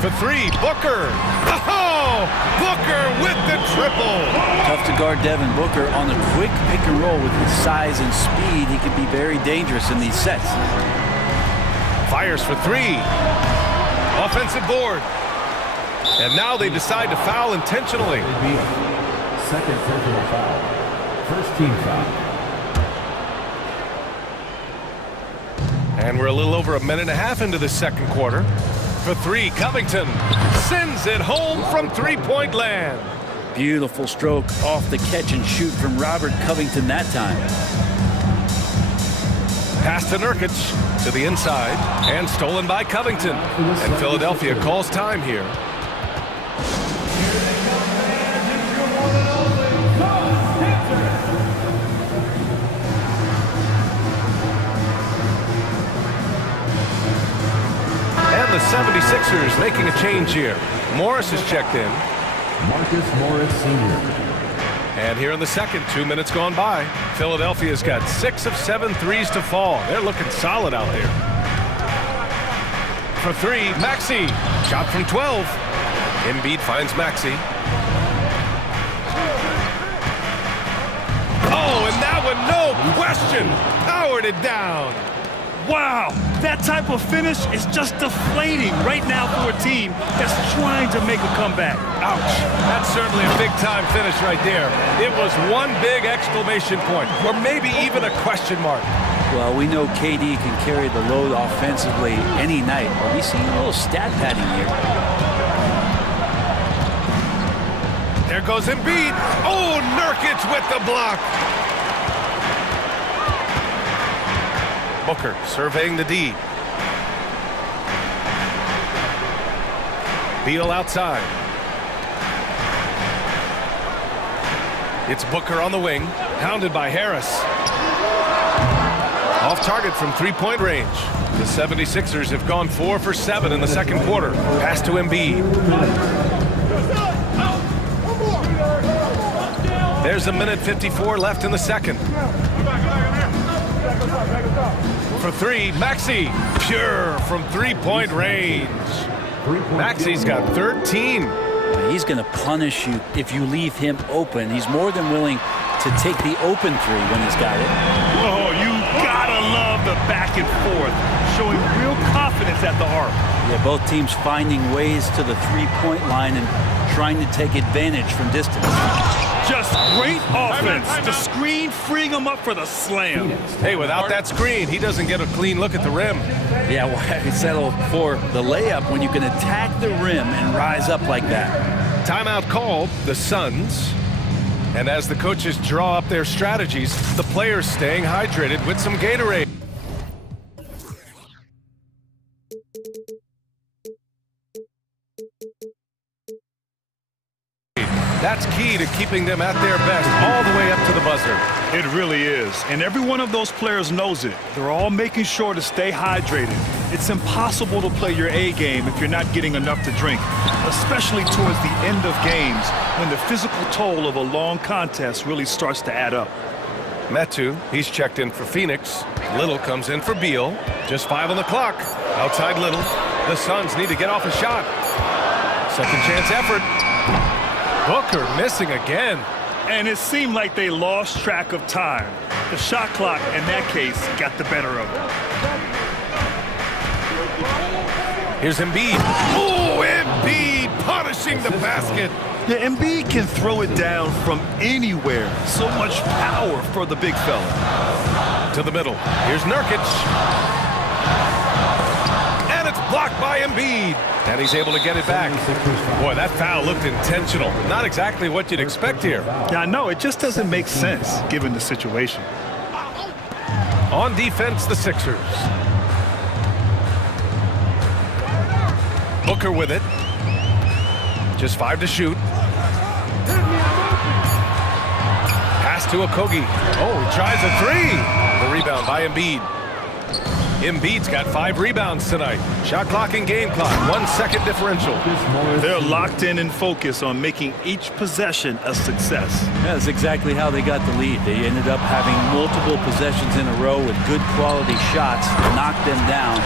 For 3, Booker. Oh, Booker with the triple. Tough to guard Devin Booker on the quick pick and roll with his size and speed. He can be very dangerous in these sets. Fires for 3. Offensive board. And now they decide to foul intentionally. Second personal foul. First team foul. And we're a little over a minute and a half into the second quarter. For 3, Covington sends it home from three-point land. Beautiful stroke off the catch and shoot from Robert Covington that time. Pass to Nurkic to the inside and stolen by Covington. And Philadelphia calls time here. And the 76ers making a change here. Morris is checked in. Marcus Morris Sr. And here in the second, 2 minutes gone by. Philadelphia's got 6 of 7 threes to fall. They're looking solid out there. For 3, Maxey. Shot from 12. Embiid finds Maxey. transition. Powered it down. Wow, that type of finish is just deflating right now for a team that's trying to make a comeback. Ouch. That's certainly a big-time finish right there. It was one big exclamation point, or maybe even a question mark. Well, we know KD can carry the load offensively any night. Are we seeing a little stat padding here? There goes Embiid. Oh, Nurkic with the block. Booker surveying the D. Beal outside. It's Booker on the wing, hounded by Harris. Off target from three-point range. The 76ers have gone 4 for 7 in the second quarter. Pass to Embiid. There's a minute 54 left in the second. For three, Maxey. Pure from three-point range. Maxey's got 13. He's going to punish you if you leave him open. He's more than willing to take the open three when he's got it. Oh, you gotta love the back and forth, showing real confidence at the arc. Yeah, both teams finding ways to the three-point line and trying to take advantage from distance. Just great offense. The screen freeing him up for the slam. Hey, without that screen, he doesn't get a clean look at the rim. Yeah, why settle for the layup when you can attack the rim and rise up like that? Timeout called, the Suns. And as the coaches draw up their strategies, the players staying hydrated with some Gatorade. That's key to keeping them at their best all the way up to the buzzer. It really is. And every one of those players knows it. They're all making sure to stay hydrated. It's impossible to play your A game if you're not getting enough to drink, especially towards the end of games when the physical toll of a long contest really starts to add up. Metu, he's checked in for Phoenix. Little comes in for Beal. Just 5 on the clock. Outside Little. The Suns need to get off a shot. Second chance effort. Booker missing again. And it seemed like they lost track of time. The shot clock, in that case, got the better of it. Here's Embiid. Oh, Embiid punishing the basket. Yeah, Embiid can throw it down from anywhere. So much power for the big fella. To the middle. Here's Nurkic. And it's blocked by Embiid. And he's able to get it back. Boy, that foul looked intentional. Not exactly what you'd expect here. Yeah, I know. It just doesn't make sense, given the situation. On defense, the Sixers. Booker with it. Just 5 to shoot. Pass to Okogie. Oh, he tries a three. The rebound by Embiid. Embiid's got 5 rebounds tonight. Shot clock and game clock, 1 second differential. They're locked in and focused on making each possession a success. Yeah, that's exactly how they got the lead. They ended up having multiple possessions in a row with good quality shots, knocked them down.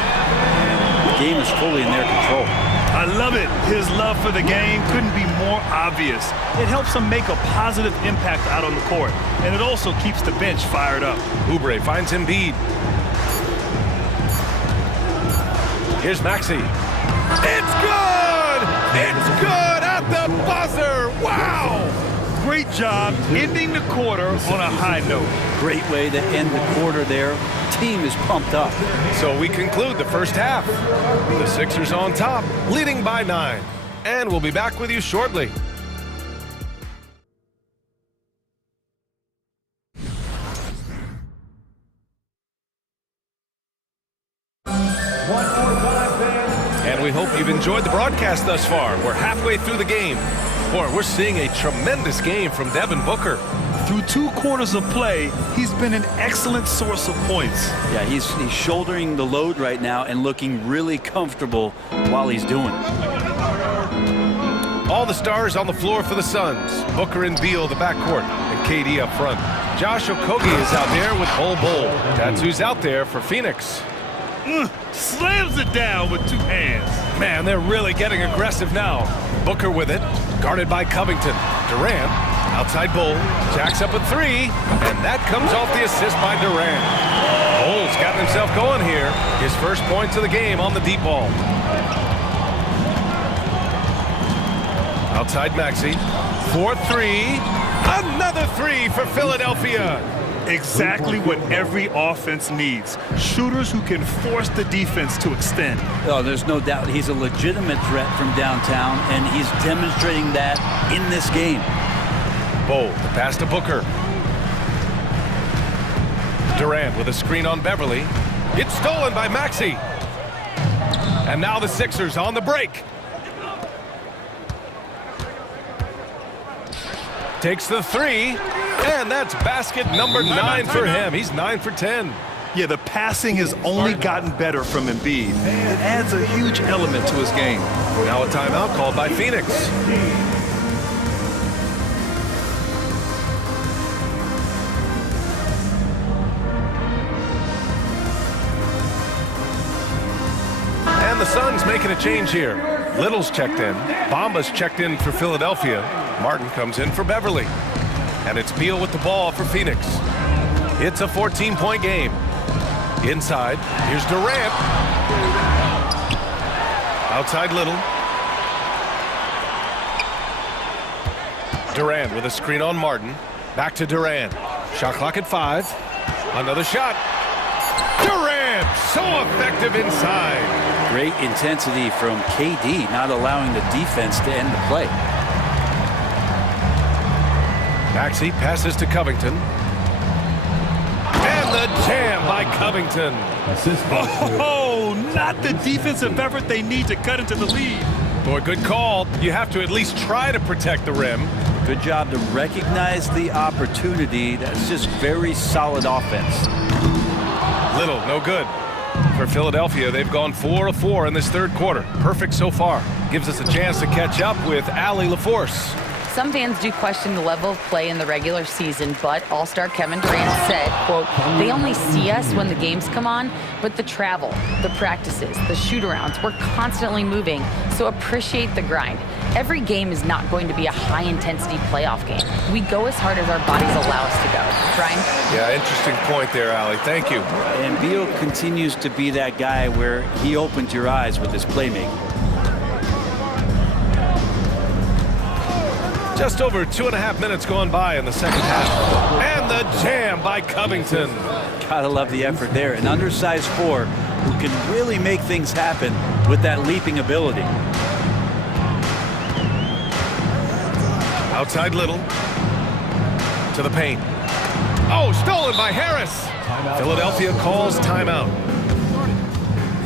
The game is fully in their control. I love it. His love for the game couldn't be more obvious. It helps him make a positive impact out on the court, and it also keeps the bench fired up. Oubre finds Embiid. Here's Maxey. It's good! It's good at the buzzer! Wow! Great job ending the quarter on a high note. Great way to end the quarter there. Team is pumped up. So we conclude the first half. The Sixers on top, leading by 9. And we'll be back with you shortly. And we hope you've enjoyed the broadcast thus far. We're halfway through the game. Boy, we're seeing a tremendous game from Devin Booker. Through 2 quarters of play, he's been an excellent source of points. Yeah, he's shouldering the load right now and looking really comfortable while he's doing it. All the stars on the floor for the Suns. Booker and Beal, the backcourt, and KD up front. Josh Okogie is out there with Bol Bol. Tatsu's out there for Phoenix. Slams it down with 2 hands. Man, they're really getting aggressive now. Booker with it, guarded by Covington. Durant Outside Bull, jacks up a three, and that comes off the assist by Durant. Bull's got himself going here. His first points of the game on the deep ball. Outside Maxey, 4-3, another three for Philadelphia. Exactly what every offense needs. Shooters who can force the defense to extend. Oh, there's no doubt he's a legitimate threat from downtown, and he's demonstrating that in this game. Bull, the pass to Booker. Durant with a screen on Beverly. It's stolen by Maxey. And now the Sixers on the break. Takes the three, and that's basket number 9 for him. He's 9 for 10. Yeah, the passing has only gotten better from Embiid. It adds a huge element to his game. Now a timeout called by Phoenix. And the Suns making a change here. Little's checked in. Bamba's checked in for Philadelphia. Martin comes in for Beverly. And it's Beal with the ball for Phoenix. It's a 14-point game. Inside, here's Durant. Outside Little. Durant with a screen on Martin. Back to Durant. Shot clock at 5. Another shot. Durant, so effective inside. Great intensity from KD, not allowing the defense to end the play. Maxey passes to Covington. And the jam by Covington. Assist by Oh, not the defensive effort they need to cut into the lead. Boy, good call. You have to at least try to protect the rim. Good job to recognize the opportunity. That's just very solid offense. Little, no good. For Philadelphia, they've gone 4 of 4 in this third quarter. Perfect so far. Gives us a chance to catch up with Allie LaForce. Some fans do question the level of play in the regular season, but All-Star Kevin Durant said, quote, they only see us when the games come on, but the travel, the practices, the shoot-arounds, we're constantly moving, so appreciate the grind. Every game is not going to be a high-intensity playoff game. We go as hard as our bodies allow us to go. Brian? Yeah, interesting point there, Allie. Thank you. And Beal continues to be that guy where he opens your eyes with his playmaking. Just over 2.5 minutes gone by in the second half. And the jam by Covington. Gotta love the effort there. An undersized 4 who can really make things happen with that leaping ability. Outside Little. To the paint. Oh, stolen by Harris. Philadelphia calls timeout.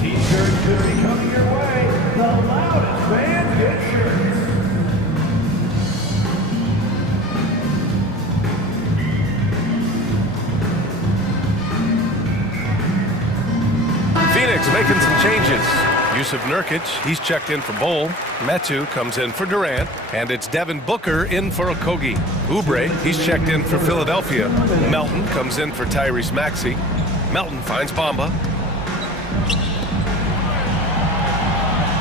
T-shirt could be coming your way. The loudest fans get shirts. Phoenix making some changes. Yusuf Nurkic, he's checked in for Bull. Metu comes in for Durant. And it's Devin Booker in for Okogie. Oubre, he's checked in for Philadelphia. Melton comes in for Tyrese Maxey. Melton finds Bamba.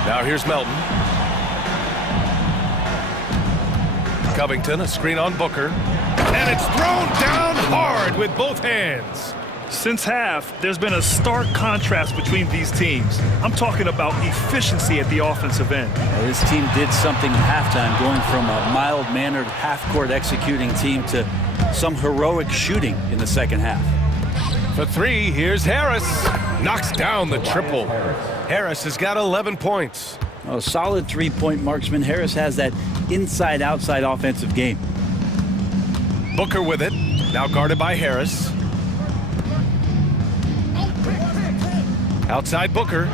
Now here's Melton. Covington, a screen on Booker. And it's thrown down hard with both hands. Since half, there's been a stark contrast between these teams. I'm talking about efficiency at the offensive end. Well, this team did something at halftime, going from a mild-mannered half-court executing team to some heroic shooting in the second half. For 3, here's Harris. Knocks down the triple. Harris has got 11 points. A solid three-point marksman. Harris has that inside-outside offensive game. Booker with it. Now guarded by Harris. Outside Booker.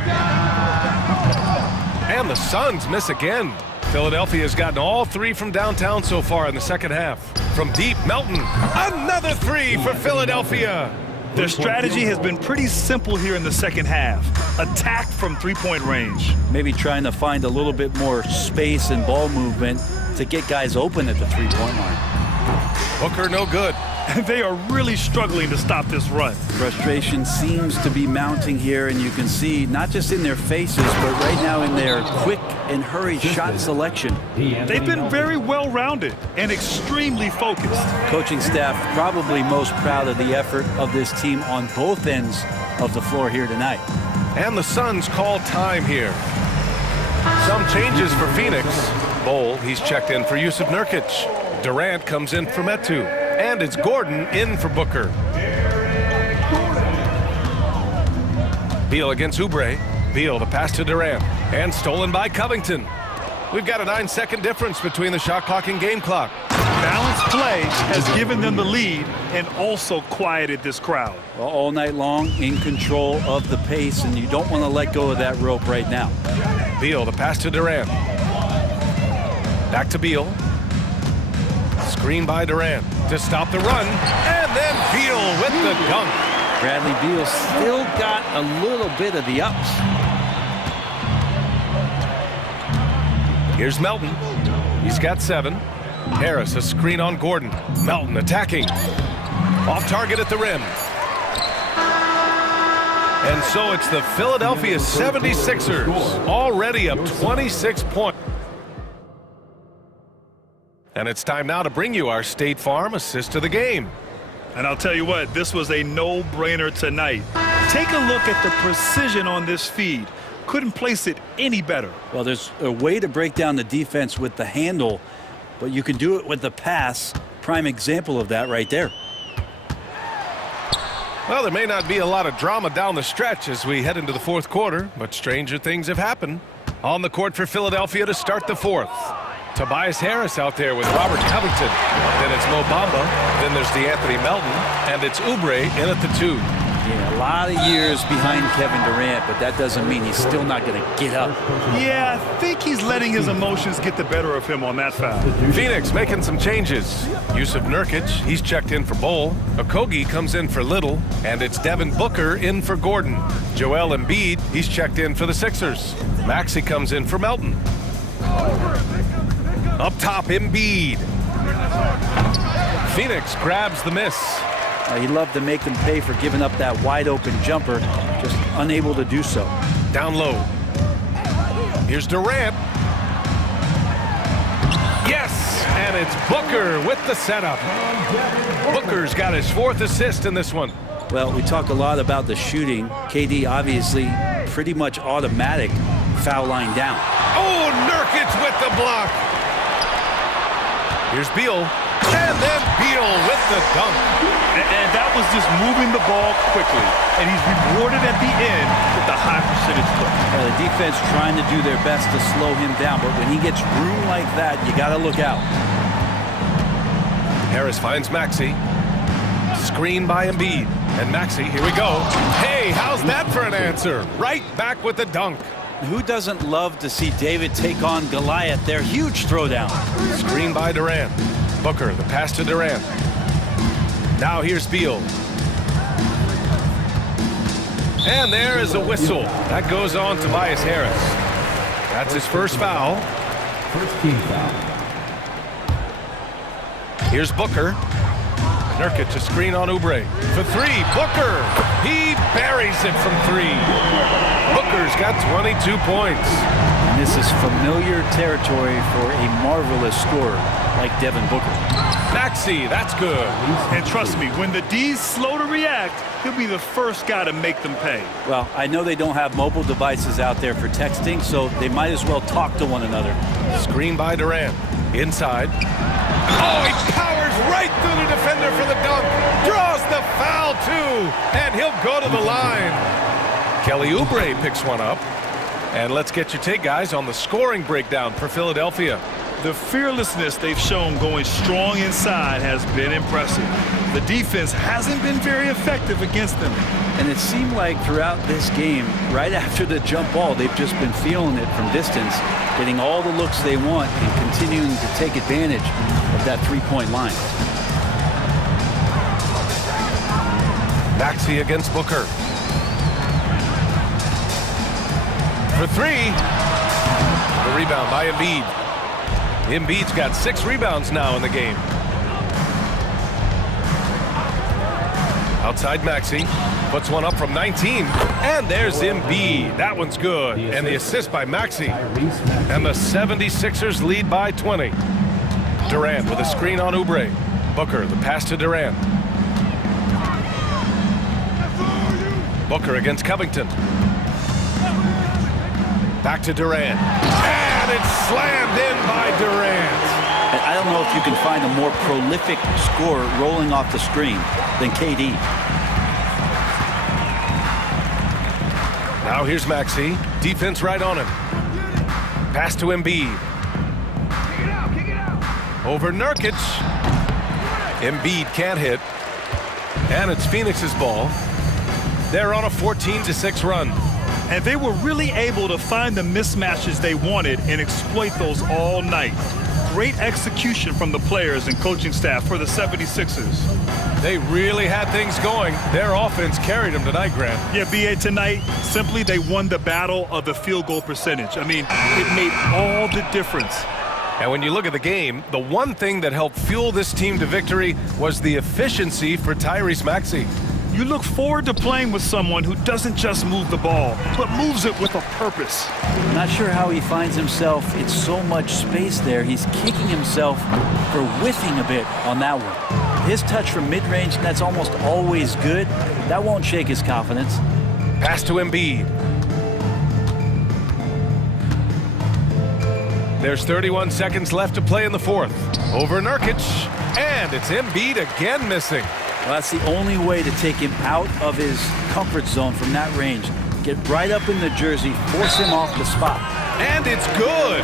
And the Suns miss again. Philadelphia has gotten all 3 from downtown so far in the second half. From deep, Melton. Another 3 for Philadelphia. Their strategy has been pretty simple here in the second half. Attack from three-point range. Maybe trying to find a little bit more space and ball movement to get guys open at the three-point line. Booker no good. They are really struggling to stop this run. Frustration seems to be mounting here, and you can see not just in their faces, but right now in their quick and hurried shot selection. They've been very well-rounded and extremely focused. Coaching staff probably most proud of the effort of this team on both ends of the floor here tonight. And the Suns call time here. Some changes for Phoenix. Bol, he's checked in for Yusuf Nurkic. Durant comes in for Metu. And it's Gordon in for Booker. Beal against Oubre. Beal, the pass to Durant. And stolen by Covington. We've got a 9-second difference between the shot clock and game clock. Balanced play has given them the lead and also quieted this crowd. Well, all night long, in control of the pace, and you don't want to let go of that rope right now. Beal, the pass to Durant. Back to Beal. Screen by Durant to stop the run, and then Beal with the dunk. Bradley Beal still got a little bit of the ups. Here's Melton. He's got 7. Harris, a screen on Gordon. Melton attacking. Off target at the rim. And so it's the Philadelphia 76ers, already up 26 points. And it's time now to bring you our State Farm assist of the game. And I'll tell you what, this was a no-brainer tonight. Take a look at the precision on this feed. Couldn't place it any better. Well, there's a way to break down the defense with the handle, but you can do it with the pass. Prime example of that right there. Well, there may not be a lot of drama down the stretch as we head into the fourth quarter, but stranger things have happened. On the court for Philadelphia to start the fourth. Tobias Harris out there with Robert Covington. Then it's Mo Bamba. Then there's DeAnthony Melton. And it's Oubre in at the 2. Yeah, a lot of years behind Kevin Durant, but that doesn't mean he's still not going to get up. Yeah, I think he's letting his emotions get the better of him on that foul. Phoenix making some changes. Yusuf Nurkic, he's checked in for Bol. Okogie comes in for Little. And it's Devin Booker in for Gordon. Joel Embiid, he's checked in for the Sixers. Maxey comes in for Melton. Up top, Embiid. Phoenix grabs the miss. He'd love to make them pay for giving up that wide-open jumper, just unable to do so. Down low. Here's Durant. Yes, and it's Booker with the setup. Booker's got his 4th assist in this one. Well, we talk a lot about the shooting. KD obviously pretty much automatic foul line down. Oh, Nurkic with the block. Here's Beal, and then Beal with the dunk. And that was just moving the ball quickly, and he's rewarded at the end with a high percentage look. Well, the defense trying to do their best to slow him down, but when he gets room like that, you got to look out. Harris finds Maxey. Screen by Embiid. And Maxey, here we go. Hey, how's that for an answer? Right back with the dunk. Who doesn't love to see David take on Goliath? Their huge throwdown. Screen by Durant. Booker, the pass to Durant. Now here's Beal. And there is a whistle. That goes on Tobias Harris. That's his first foul. First team foul. Here's Booker. Nurkic, a screen on Oubre. For 3, Booker. He buries it from 3. Booker's got 22 points. And this is familiar territory for a marvelous scorer like Devin Booker. Maxey, that's good. And trust me, when the D's slow to react, he'll be the first guy to make them pay. Well, I know they don't have mobile devices out there for texting, so they might as well talk to one another. Screen by Durant. Inside. Oh, he powers right through the defender for the dunk. Draws the foul, too. And he'll go to the line. Kelly Oubre picks one up. And let's get your take, guys, on the scoring breakdown for Philadelphia. The fearlessness they've shown going strong inside has been impressive. The defense hasn't been very effective against them. And it seemed like throughout this game, right after the jump ball, they've just been feeling it from distance, getting all the looks they want and continuing to take advantage of that three-point line. Maxey against Booker. For 3. The rebound by Embiid. Embiid's got 6 rebounds now in the game. Outside Maxey. Puts one up from 19. And there's Embiid. That one's good. And the assist by Maxey. And the 76ers lead by 20. Durant with a screen on Oubre. Booker, the pass to Durant. Booker against Covington. Back to Durant. And it's slammed in by Durant. I don't know if you can find a more prolific scorer rolling off the screen than KD. Now here's Maxey. Defense right on him. Pass to Embiid. Over Nurkic. Embiid can't hit. And it's Phoenix's ball. They're on a 14-6 run. And they were really able to find the mismatches they wanted and exploit those all night. Great execution from the players and coaching staff for the 76ers. They really had things going. Their offense carried them tonight, Grant. Yeah, BA, tonight, simply they won the battle of the field goal percentage. I mean, it made all the difference. And when you look at the game, the one thing that helped fuel this team to victory was the efficiency for Tyrese Maxey. You look forward to playing with someone who doesn't just move the ball, but moves it with a purpose. Not sure how he finds himself in so much space there. He's kicking himself for whiffing a bit on that one. His touch from mid-range, that's almost always good. That won't shake his confidence. Pass to Embiid. There's 31 seconds left to play in the fourth. Over Nurkic, and it's Embiid again missing. Well, that's the only way to take him out of his comfort zone from that range. Get right up in the jersey, force him off the spot. And it's good.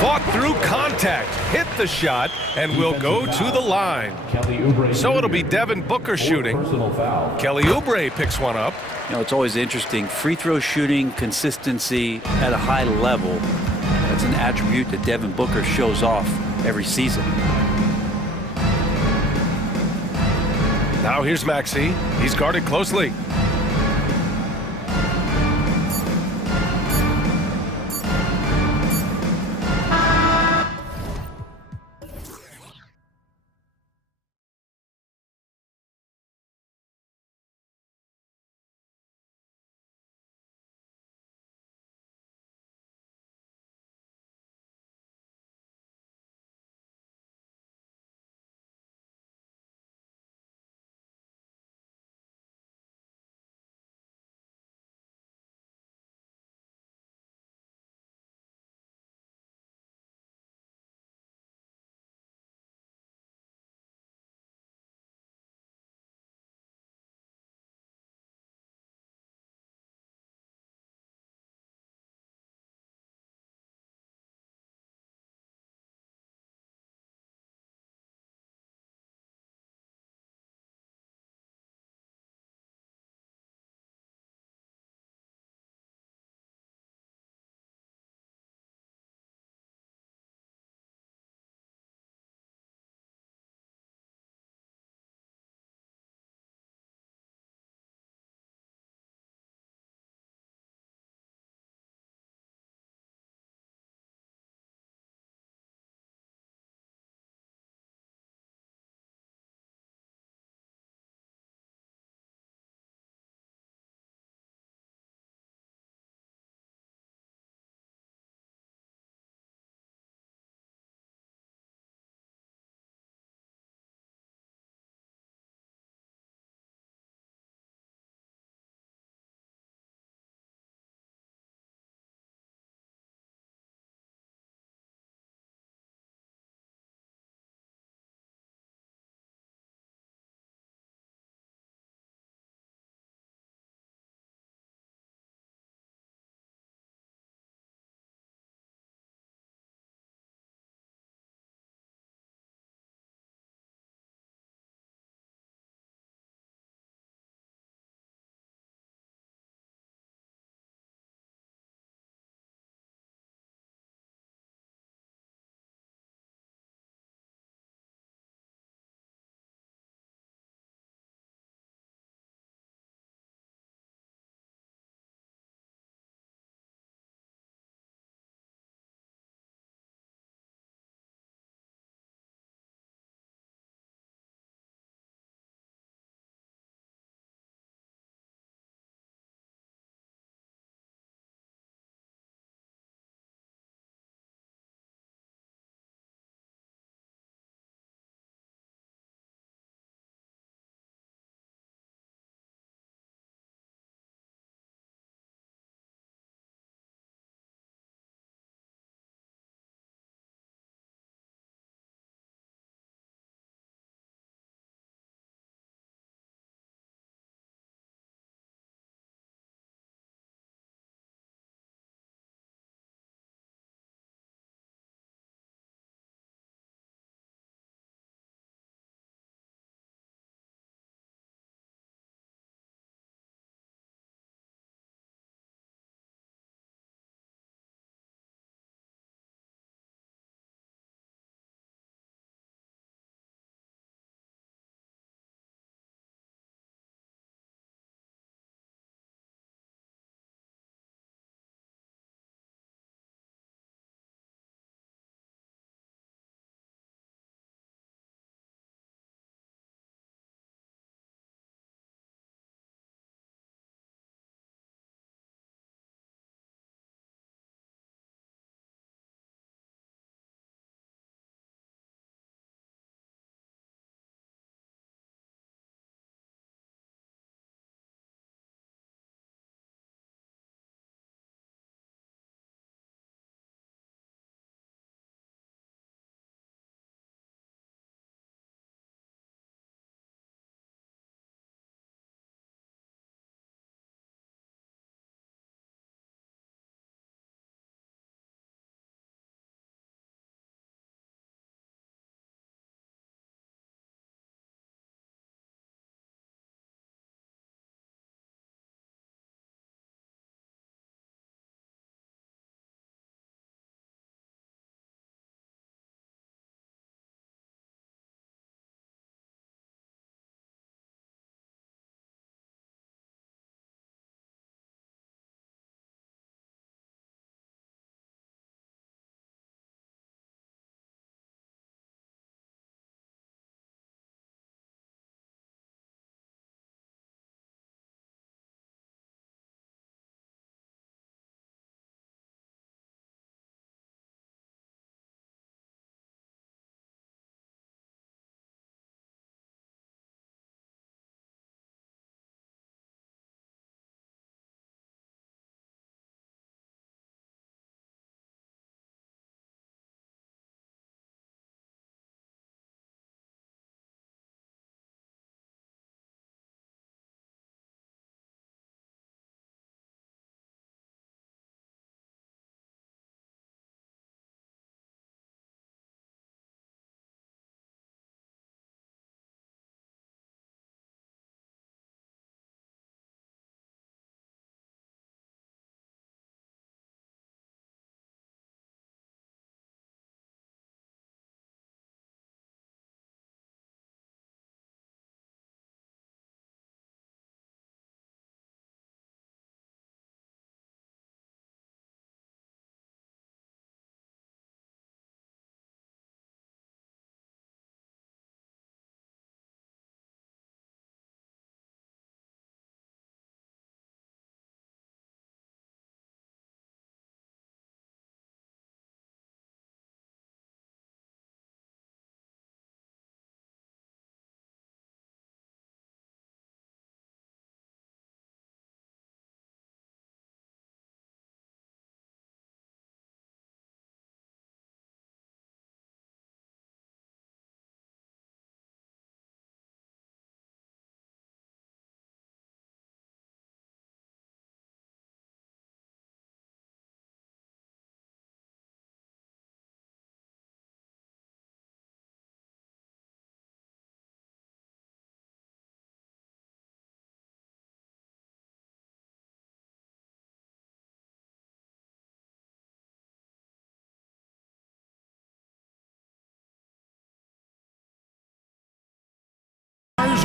Fought through contact, hit the shot, and will go to the line. So it'll be Devin Booker shooting. Kelly Oubre picks one up. You know, it's always interesting. Free throw shooting, consistency at a high level. That's an attribute that Devin Booker shows off every season. Now here's Maxey. He's guarded closely.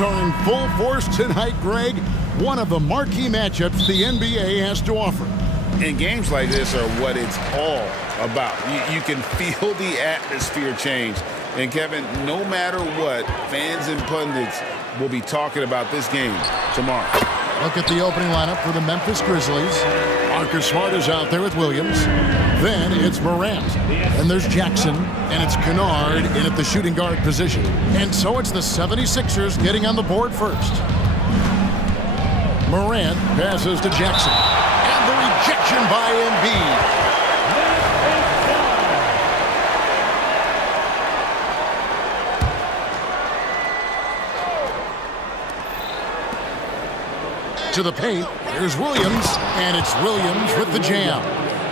Rivals are in full force tonight, Greg. One of the marquee matchups the NBA has to offer. And games like this are what it's all about. You can feel the atmosphere change. And Kevin, no matter what, fans and pundits will be talking about this game tomorrow. Look at the opening lineup for the Memphis Grizzlies. Marcus Smart is out there with Williams. Then it's Morant. And there's Jackson. And it's Kennard in at the shooting guard position. And so it's the 76ers getting on the board first. Morant passes to Jackson. And the rejection by Embiid. To the paint, here's Williams, and it's Williams with the jam.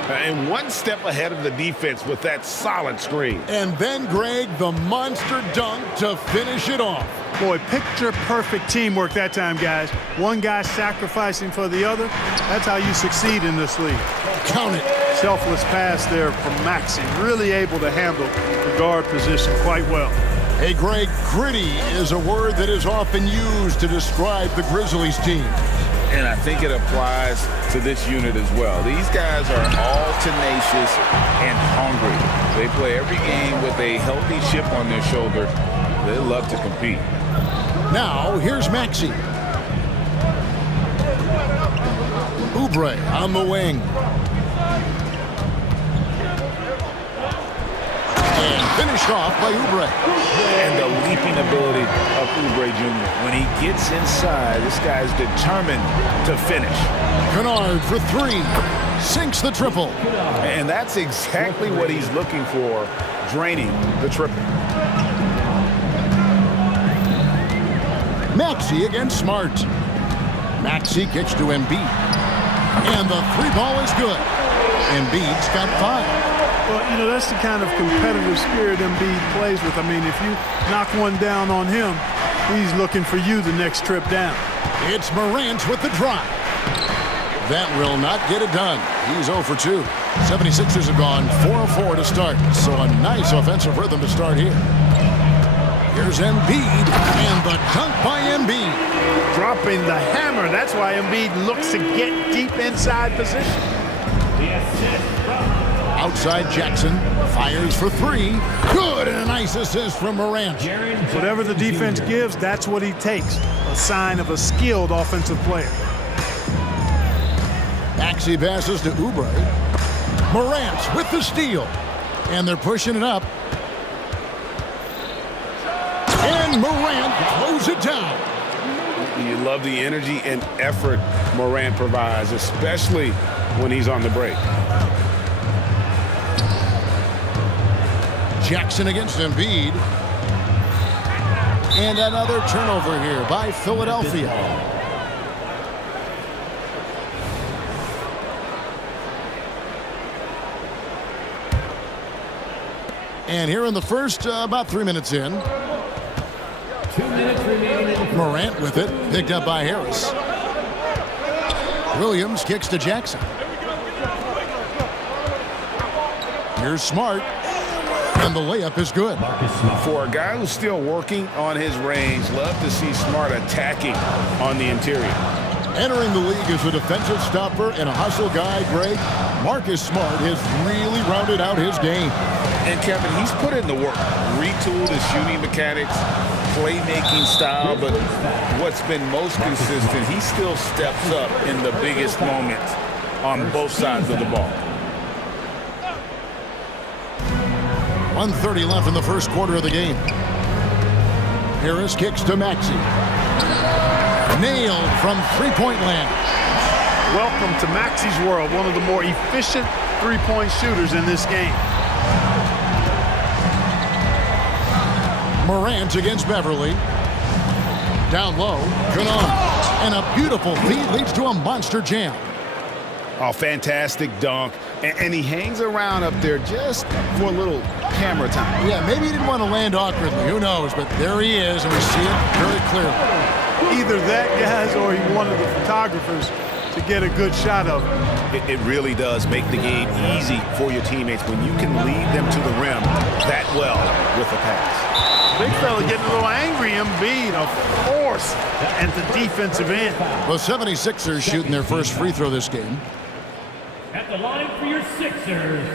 And one step ahead of the defense with that solid screen. And then, Greg, the monster dunk to finish it off. Boy, picture-perfect teamwork that time, guys. One guy sacrificing for the other. That's how you succeed in this league. Count it. Selfless pass there from Maxey. Really able to handle the guard position quite well. Hey, Greg, gritty is a word that is often used to describe the Grizzlies team. And I think it applies to this unit as well. These guys are all tenacious and hungry. They play every game with a healthy chip on their shoulder. They love to compete. Now, here's Maxey. Oubre on the wing. And finished off by Oubre. And the leaping ability of Oubre Jr. When he gets inside, this guy's determined to finish. Kennard for three. Sinks the triple. And that's exactly what he's looking for, draining the triple. Maxey against Smart. Maxey kicks to Embiid. And the three ball is good. Embiid's got 5. Well, you know, that's the kind of competitive spirit Embiid plays with. I mean, if you knock one down on him, he's looking for you the next trip down. It's Morant with the drive. That will not get it done. He's 0 for 2. 76ers have gone 4 of 4 to start. So a nice offensive rhythm to start here. Here's Embiid, and the dunk by Embiid. Dropping the hammer. That's why Embiid looks to get deep inside position. Outside Jackson, fires for 3. Good, and a nice assist from Morant. Whatever the defense gives, that's what he takes. A sign of a skilled offensive player. Maxey passes to Oubre. Morant with the steal. And they're pushing it up. And Morant throws it down. You love the energy and effort Morant provides, especially when he's on the break. Jackson against Embiid. And another turnover here by Philadelphia. And here in the first, about 3 minutes in. 2 minutes remaining. Morant with it, picked up by Harris. Williams kicks to Jackson. Here's Smart. And the layup is good. For a guy who's still working on his range, love to see Smart attacking on the interior. Entering the league as a defensive stopper and a hustle guy, Greg, Marcus Smart has really rounded out his game. And Kevin, he's put in the work, retooled his shooting mechanics, playmaking style, but what's been most consistent, he still steps up in the biggest moments on both sides of the ball. 1:30 left in the first quarter of the game. Harris kicks to Maxey. Nailed from three-point land. Welcome to Maxey's world, one of the more efficient three-point shooters in this game. Morant against Beverly. Down low, Kennard. And a beautiful feed leads to a monster jam. Oh, fantastic dunk. And he hangs around up there just for a little camera time. Yeah, maybe he didn't want to land awkwardly. Who knows? But there he is, and we see it very clearly. Either that, guys, or he wanted the photographers to get a good shot of him. It really does make the game easy for your teammates when you can lead them to the rim that well with a pass. Big fella getting a little angry. Embiid, a force at the defensive end. The 76ers shooting their first free throw this game. At the line for your Sixers,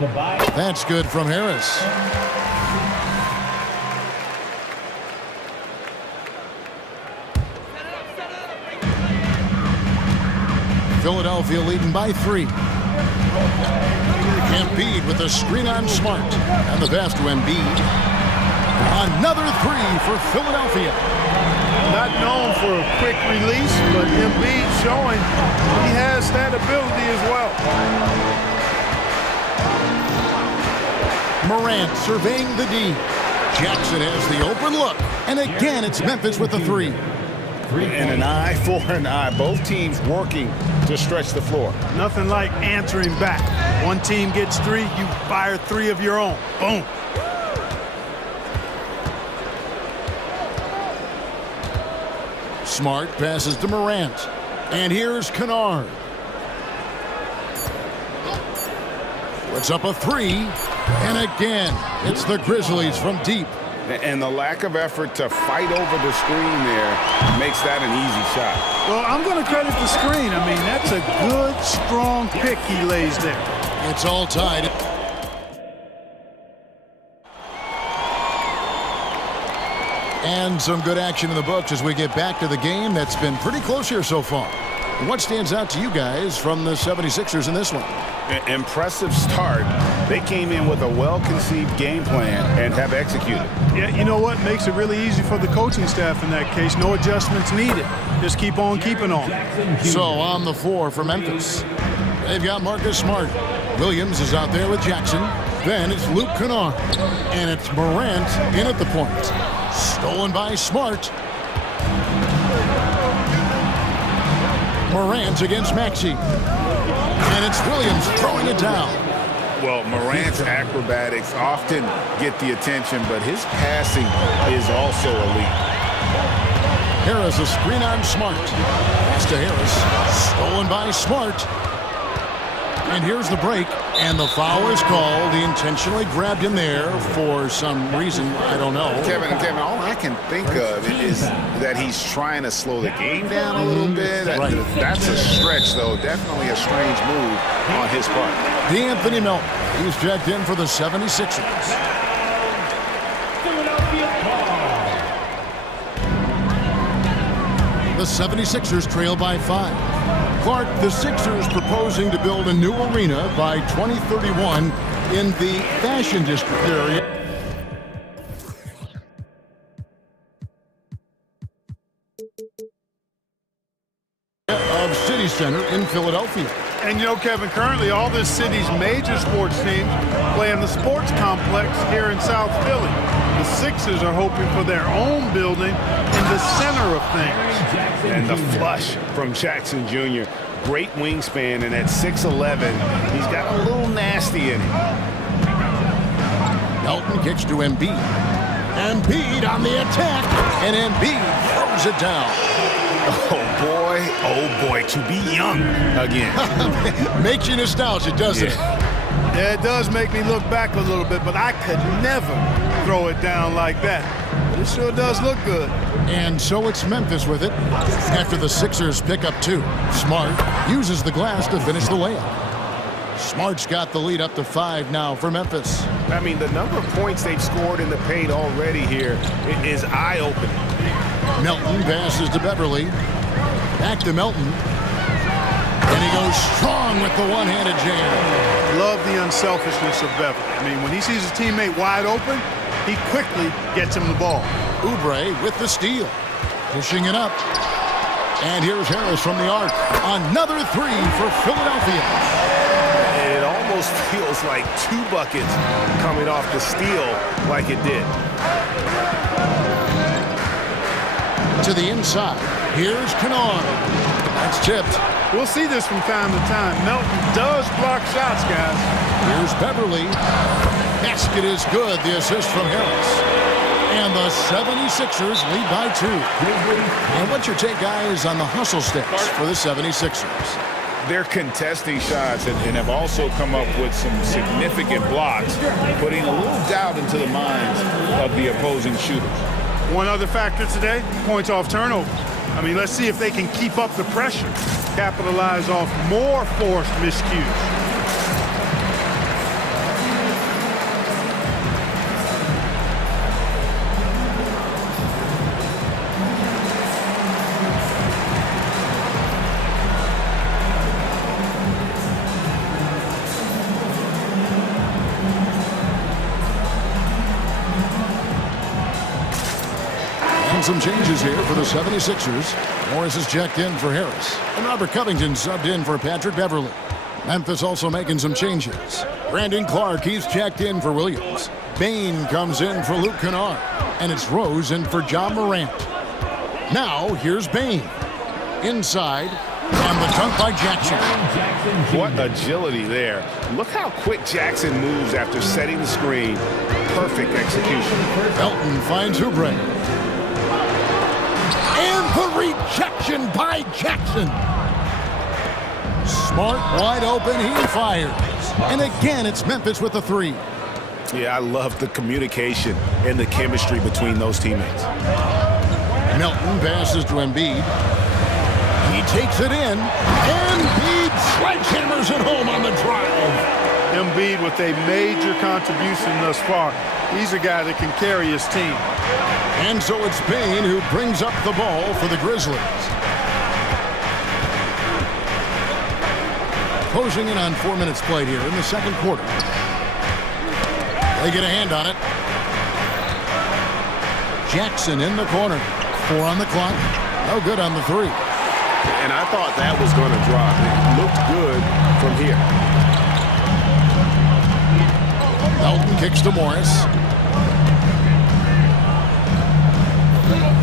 That's good from Harris. Philadelphia leading by 3. Embiid with the screen on Smart. And the pass to Embiid. Another 3 for Philadelphia. Not known for a quick release, but Embiid showing he has that ability as well. Morant surveying the D. Jackson has the open look. And again, it's Memphis with the 3. And an eye for an eye. Both teams working to stretch the floor. Nothing like answering back. One team gets 3, you fire 3 of your own. Boom. Smart passes to Morant. And here's Kennard. Puts up a 3. And again, it's the Grizzlies from deep. And the lack of effort to fight over the screen there makes that an easy shot. Well, I'm going to credit the screen. I mean, that's a good, strong pick he lays there. It's all tied. And some good action in the books as we get back to the game that's been pretty close here so far. What stands out to you guys from the 76ers in this one? Impressive start. They came in with a well-conceived game plan and have executed. Yeah, you know what? Makes it really easy for the coaching staff in that case. No adjustments needed. Just keep on keeping on. So on the floor for Memphis, they've got Marcus Smart. Williams is out there with Jackson. Then it's Luke Kennard. And it's Morant in at the point. Stolen by Smart. Morant against Maxey. And it's Williams throwing it down. Well, Morant's acrobatics often get the attention, but his passing is also elite. Harris a screen on Smart. Pass to Harris. Stolen by Smart. And here's the break. And the foul is called. He intentionally grabbed him there for some reason. I don't know. Kevin, all I can think of is that he's trying to slow the game down a little bit. Right. That's a stretch, though. Definitely a strange move on his part. D'Anthony Melton. He's checked in for the 76ers. The 76ers trail by 5. Clark, the Sixers proposing to build a new arena by 2031 in the Fashion District area of City Center in Philadelphia. And you know, Kevin, currently all this city's major sports teams play in the sports complex here in South Philly. The Sixers are hoping for their own building in the center of things. And the flush from Jackson Jr. Great wingspan, and at 6'11", he's got a little nasty in him. Melton kicks to Embiid. Embiid on the attack, and Embiid throws it down. Oh boy, to be young again. Makes you nostalgic, doesn't it? Yeah, it does make me look back a little bit, but I could never throw it down like that. But it sure does look good. And so it's Memphis with it after the Sixers pick up 2. Smart uses the glass to finish the layup. Smart's got the lead up to 5 now for Memphis. I mean, the number of points they've scored in the paint already here is eye-opening. Melton passes to Beverly. Back to Melton. And he goes strong with the one-handed jam. Love the unselfishness of Beverly. I mean, when he sees his teammate wide open, he quickly gets him the ball. Oubre with the steal. Pushing it up. And here's Harris from the arc. Another 3 for Philadelphia. It almost feels like 2 buckets coming off the steal like it did. To the inside. Here's Kennard. That's tipped. We'll see this from time to time. Melton does block shots, guys. Here's Beverly. Basket is good. The assist from Harris. And the 76ers lead by 2. And what's your take, guys, on the hustle steps for the 76ers? they're contesting shots and have also come up with some significant blocks, putting a little doubt into the minds of the opposing shooters. One other factor today, points off turnovers. I mean, let's see if they can keep up the pressure, capitalize off more forced miscues. Some changes here for the 76ers. Morris is checked in for Harris. And Robert Covington subbed in for Patrick Beverly. Memphis also making some changes. Brandon Clark, he's checked in for Williams. Bain comes in for Luke Kennard. And it's Rose in for John Morant. Now, here's Bain. Inside. And the dunk by Jackson. What agility there. Look how quick Jackson moves after setting the screen. Perfect execution. Felton finds Oubre. The rejection by Jackson. Smart, wide open, he fires. And again, it's Memphis with the three. Yeah, I love the communication and the chemistry between those teammates. Melton passes to Embiid. He takes it in. Embiid sledgehammers it home on the drive. Embiid with a major contribution thus far. He's a guy that can carry his team. And so it's Bain who brings up the ball for the Grizzlies. Closing in on 4 minutes played here in the second quarter. They get a hand on it. Jackson in the corner. 4 on the clock. No good on the three. And I thought that was going to drop. It looked good from here. Melton kicks to Morris.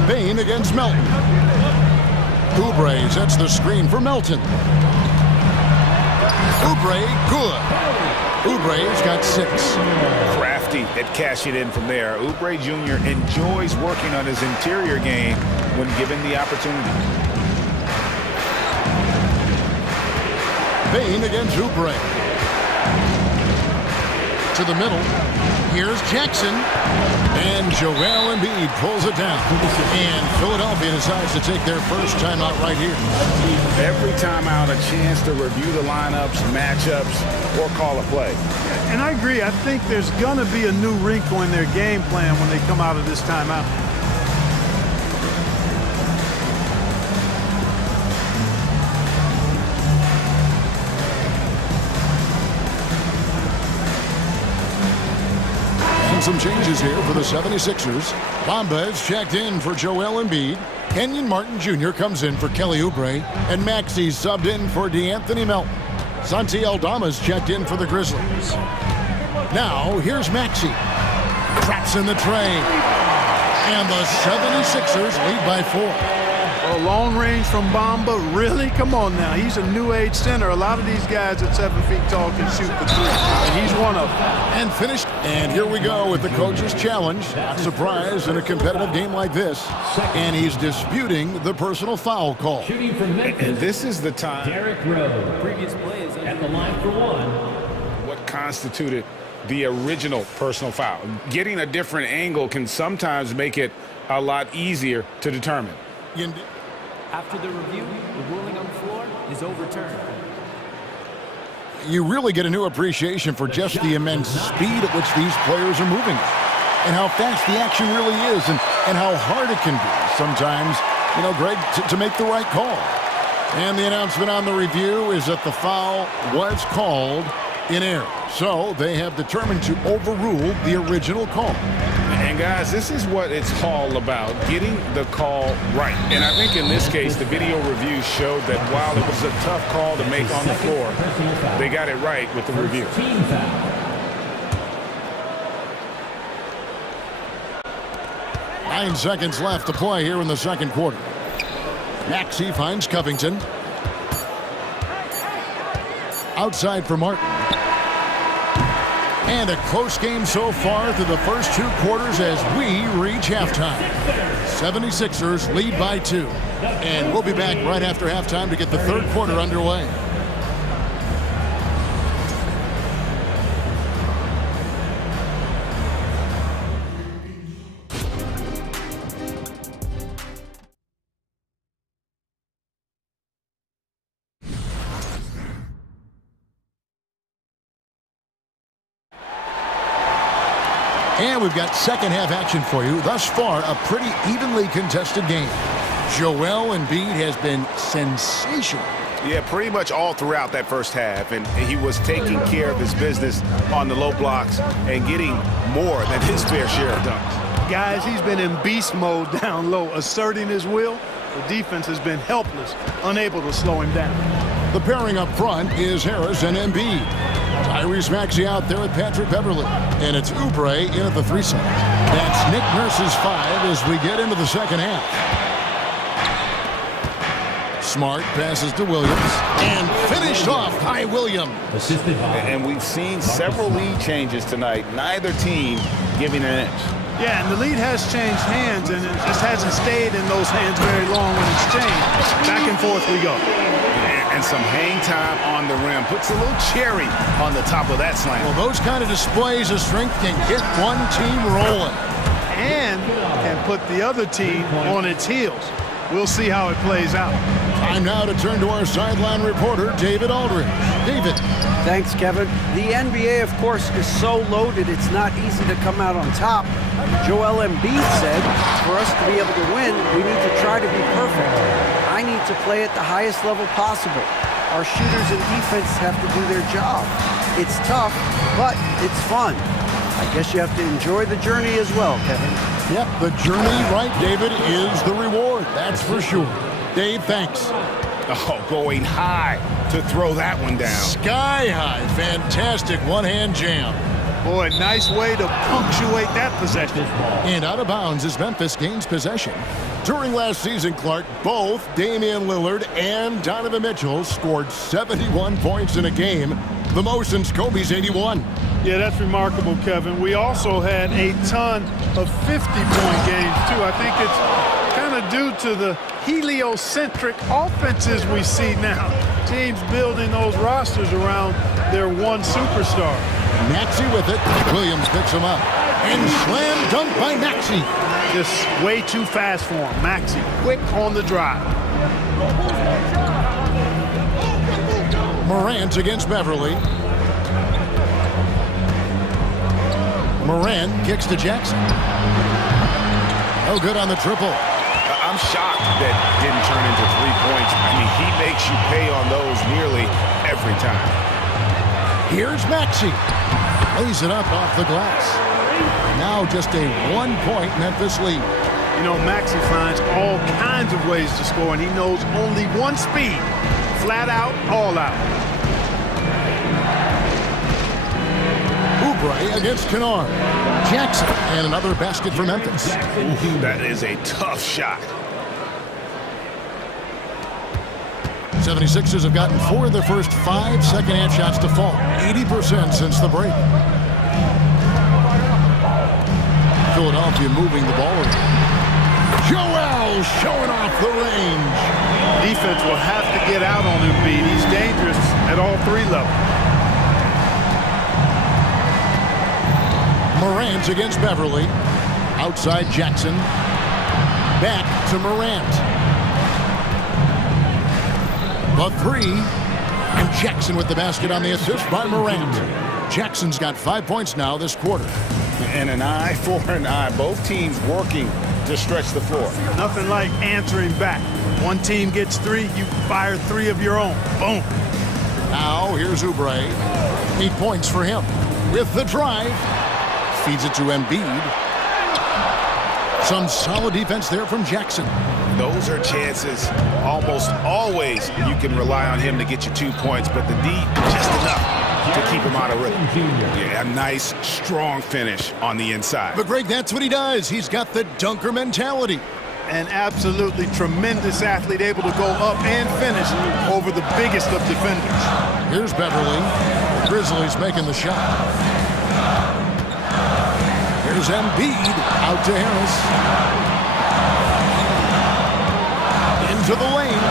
Bain against Melton. Oubre sets the screen for Melton. Oubre, good. Oubre's got 6. Crafty at cashing in from there. Oubre Jr. enjoys working on his interior game when given the opportunity. Bain against Oubre. To the middle. Here's Jackson. And Joel Embiid pulls it down. And Philadelphia decides to take their first timeout right here. Every timeout a chance to review the lineups, matchups, or call a play. And I agree. I think there's going to be a new wrinkle in their game plan when they come out of this timeout. Some changes here for the 76ers. Bamba is checked in for Joel Embiid. Kenyon Martin Jr. comes in for Kelly Oubre. And Maxey's subbed in for DeAnthony Melton. Santi Aldama's checked in for the Grizzlies. Now, here's Maxey. Traps in the tray. And the 76ers lead by 4. A long range from Bamba, really? Come on now. He's a new age center. A lot of these guys at 7 feet tall can shoot the three, and he's one of them. And finished. And here we go with the coach's challenge. Not surprised in a competitive game like this. And he's disputing the personal foul call. And this is the time. Derrick Rose, previous play is at the line for 1. What constituted the original personal foul? Getting a different angle can sometimes make it a lot easier to determine. After the review, the ruling on the floor is overturned. You really get a new appreciation for just the immense speed at which these players are moving and how fast the action really is and how hard it can be sometimes, you know, Greg, to make the right call. And the announcement on the review is that the foul was called in error. So they have determined to overrule the original call. And guys, this is what it's all about, getting the call right. And I think in this case, the video review showed that while it was a tough call to make on the floor, they got it right with the review. 9 seconds left to play here in the second quarter. Maxey finds Covington. Outside for Martin. And a close game so far through the first 2 quarters as we reach halftime. 76ers lead by 2. And we'll be back right after halftime to get the third quarter underway. And we've got second half action for you. Thus far, a pretty evenly contested game. Joel Embiid has been sensational. Yeah, pretty much all throughout that first half. And he was taking care of his business on the low blocks and getting more than his fair share of dunks. Guys, he's been in beast mode down low, asserting his will. The defense has been helpless, unable to slow him down. The pairing up front is Harris and Embiid. Tyrese Maxey out there with Patrick Beverly. And it's Oubre in at the 3 side. That's Nick Nurse's 5 as we get into the second half. Smart passes to Williams and finished off by Williams. And we've seen several lead changes tonight. Neither team giving an inch. Yeah, and the lead has changed hands, and it just hasn't stayed in those hands very long when it's changed. Back and forth we go. And some hang time on the rim. Puts a little cherry on the top of that slam. Well, those kind of displays of strength can get one team rolling. And can put the other team on its heels. We'll see how it plays out. Time now to turn to our sideline reporter, David Aldridge. David. Thanks, Kevin. The NBA, of course, is so loaded it's not easy to come out on top. Joel Embiid said, for us to be able to win, we need to try to be perfect. I need to play at the highest level possible. Our shooters and defense have to do their job. It's tough, but it's fun. I guess you have to enjoy the journey as well, Kevin. Yep, the journey, right, David, is the reward. That's for sure. Dave, thanks. Oh, going high to throw that one down. Sky high. Fantastic one-hand jam. Boy, nice way to punctuate that possession. And out of bounds as Memphis gains possession. During last season, Clark, both Damian Lillard and Donovan Mitchell scored 71 points in a game, the most since Kobe's 81. Yeah, that's remarkable, Kevin. We also had a ton of 50-point games, too. I think it's kind of due to the heliocentric offenses we see now. Teams building those rosters around their one superstar. Maxey with it. Williams picks him up. And slam dunk by Maxey. Just way too fast for him. Maxey, quick on the drive. Morant against Beverly. Morant kicks to Jackson. No good on the triple. I'm shocked that didn't turn into 3 points. I mean, he makes you pay on those nearly every time. Here's Maxey. Lays it up off the glass. Now just a 1-point Memphis lead. You know, Maxey finds all kinds of ways to score, and he knows only one speed. Flat out, all out. Oubre against Kennard. Jackson, and another basket for Memphis. Ooh, that is a tough shot. 76ers have gotten 4 of their first 5 second-half shots to fall. 80% since the break. Philadelphia moving the ball around. Joel showing off the range. Defense will have to get out on Embiid. He's dangerous at all 3 levels. Morant against Beverly. Outside Jackson. Back to Morant. The 3. And Jackson with the basket on the assist by Morant. Jackson's got 5 points now this quarter. And an eye for an eye. Both teams working to stretch the floor. Nothing like answering back. One team gets 3, you fire 3 of your own. Boom. Now here's Oubre. 8 points for him. With the drive. Feeds it to Embiid. Some solid defense there from Jackson. Those are chances. Almost always you can rely on him to get you 2 points, but the D just enough to keep him out of rhythm. Yeah, a nice, strong finish on the inside. But Greg, that's what he does. He's got the dunker mentality. An absolutely tremendous athlete, able to go up and finish over the biggest of defenders. Here's Beverly. Grizzlies making the shot. Here's Embiid out to Harris. Into the lane.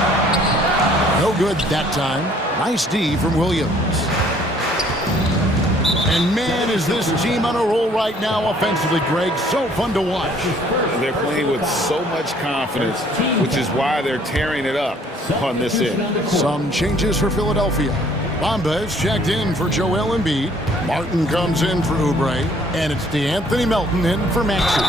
No good that time. Nice D from Williams. And man, is this team on a roll right now offensively, Greg. So fun to watch. They're playing with so much confidence, which is why they're tearing it up on this end. Some changes for Philadelphia. Bamba is checked in for Joel Embiid. Martin comes in for Oubre. And it's D'Anthony Melton in for Maxey.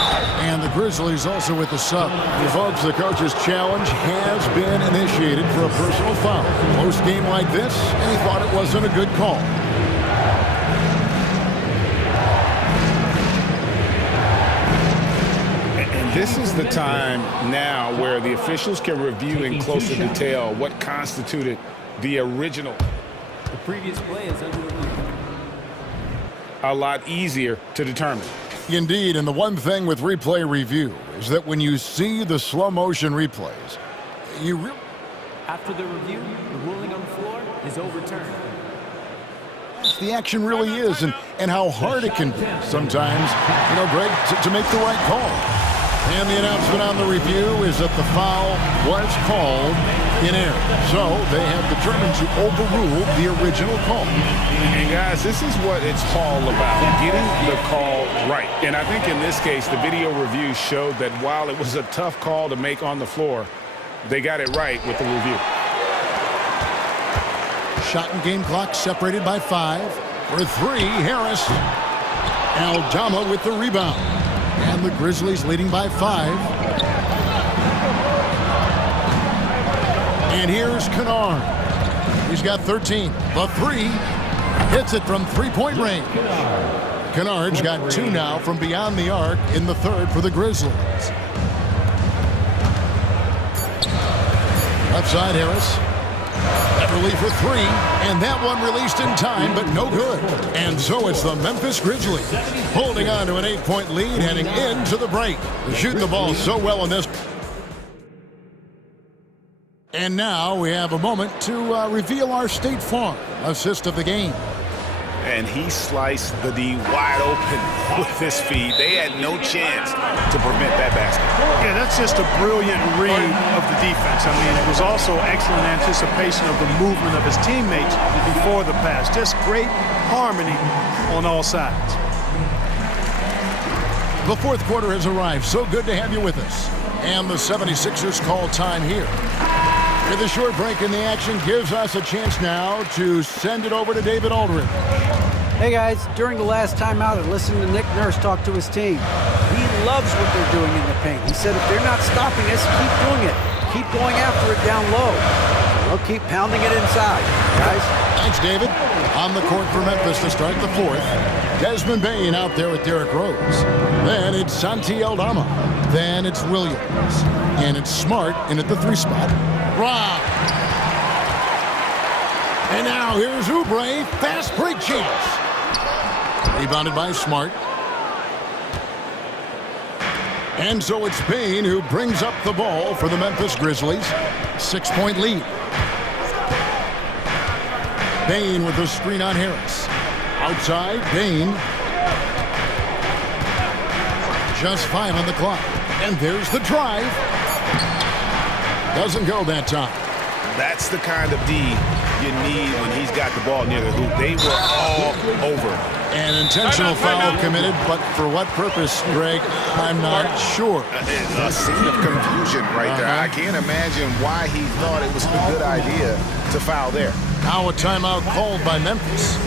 And the Grizzlies also with the sub. Folks, the coach's challenge has been initiated for a personal foul. Close game like this, and he thought it wasn't a good call. This is the time now where the officials can review in closer detail what constituted the original. The previous play is under review. A lot easier to determine. Indeed, and the one thing with replay review is that when you see the slow motion replays, you really... After the review, the ruling on the floor is overturned. The action really is, and how hard it can be sometimes, Greg, to make the right call. And the announcement on the review is that the foul was called in error. So they have determined to overrule the original call. And guys, this is what it's all about, getting the call right. And I think in this case, the video review showed that while it was a tough call to make on the floor, they got it right with the review. Shot and game clock separated by 5. For 3, Harris. Aldama with the rebound. And the Grizzlies leading by 5. And here's Kennard. He's got 13. The 3 hits it from three-point range. Kennard's got 2 now from beyond the arc in the third for the Grizzlies. Left side, Harris. Beverly for 3, and that one released in time, but no good. And so it's the Memphis Grizzlies holding on to an 8-point lead heading into the break. Shooting the ball so well in this. And now we have a moment to reveal our State Farm assist of the game. And he sliced the D wide open with this feed. They had no chance to prevent that basket. Yeah, that's just a brilliant read of the defense. I mean, it was also excellent anticipation of the movement of his teammates before the pass. Just great harmony on all sides. The fourth quarter has arrived. So good to have you with us. And the 76ers call time here. With a short break in the action gives us a chance now to send it over to David Aldridge. Hey guys, during the last timeout, I listened to Nick Nurse talk to his team. He loves what they're doing in the paint. He said if they're not stopping us, keep doing it. Keep going after it down low. We'll keep pounding it inside, guys. Thanks, David. On the court for Memphis to start the fourth. Desmond Bain out there with Derrick Rose. Then it's Santi Aldama. Then it's Williams. And it's Smart in at the 3 spot. Rob. And now here's Oubre. Fast break chance. Rebounded by Smart. And so it's Bain who brings up the ball for the Memphis Grizzlies. 6-point lead. Bain with the screen on Harris. Outside, Bain. Just 5 on the clock. And there's the drive. Doesn't go that time. That's the kind of D you need when he's got the ball near the hoop. They were all over. An intentional foul committed, but for what purpose, Greg, I'm not sure. A scene of confusion right there. I can't imagine why he thought it was a good idea to foul there. Now a timeout called by Memphis.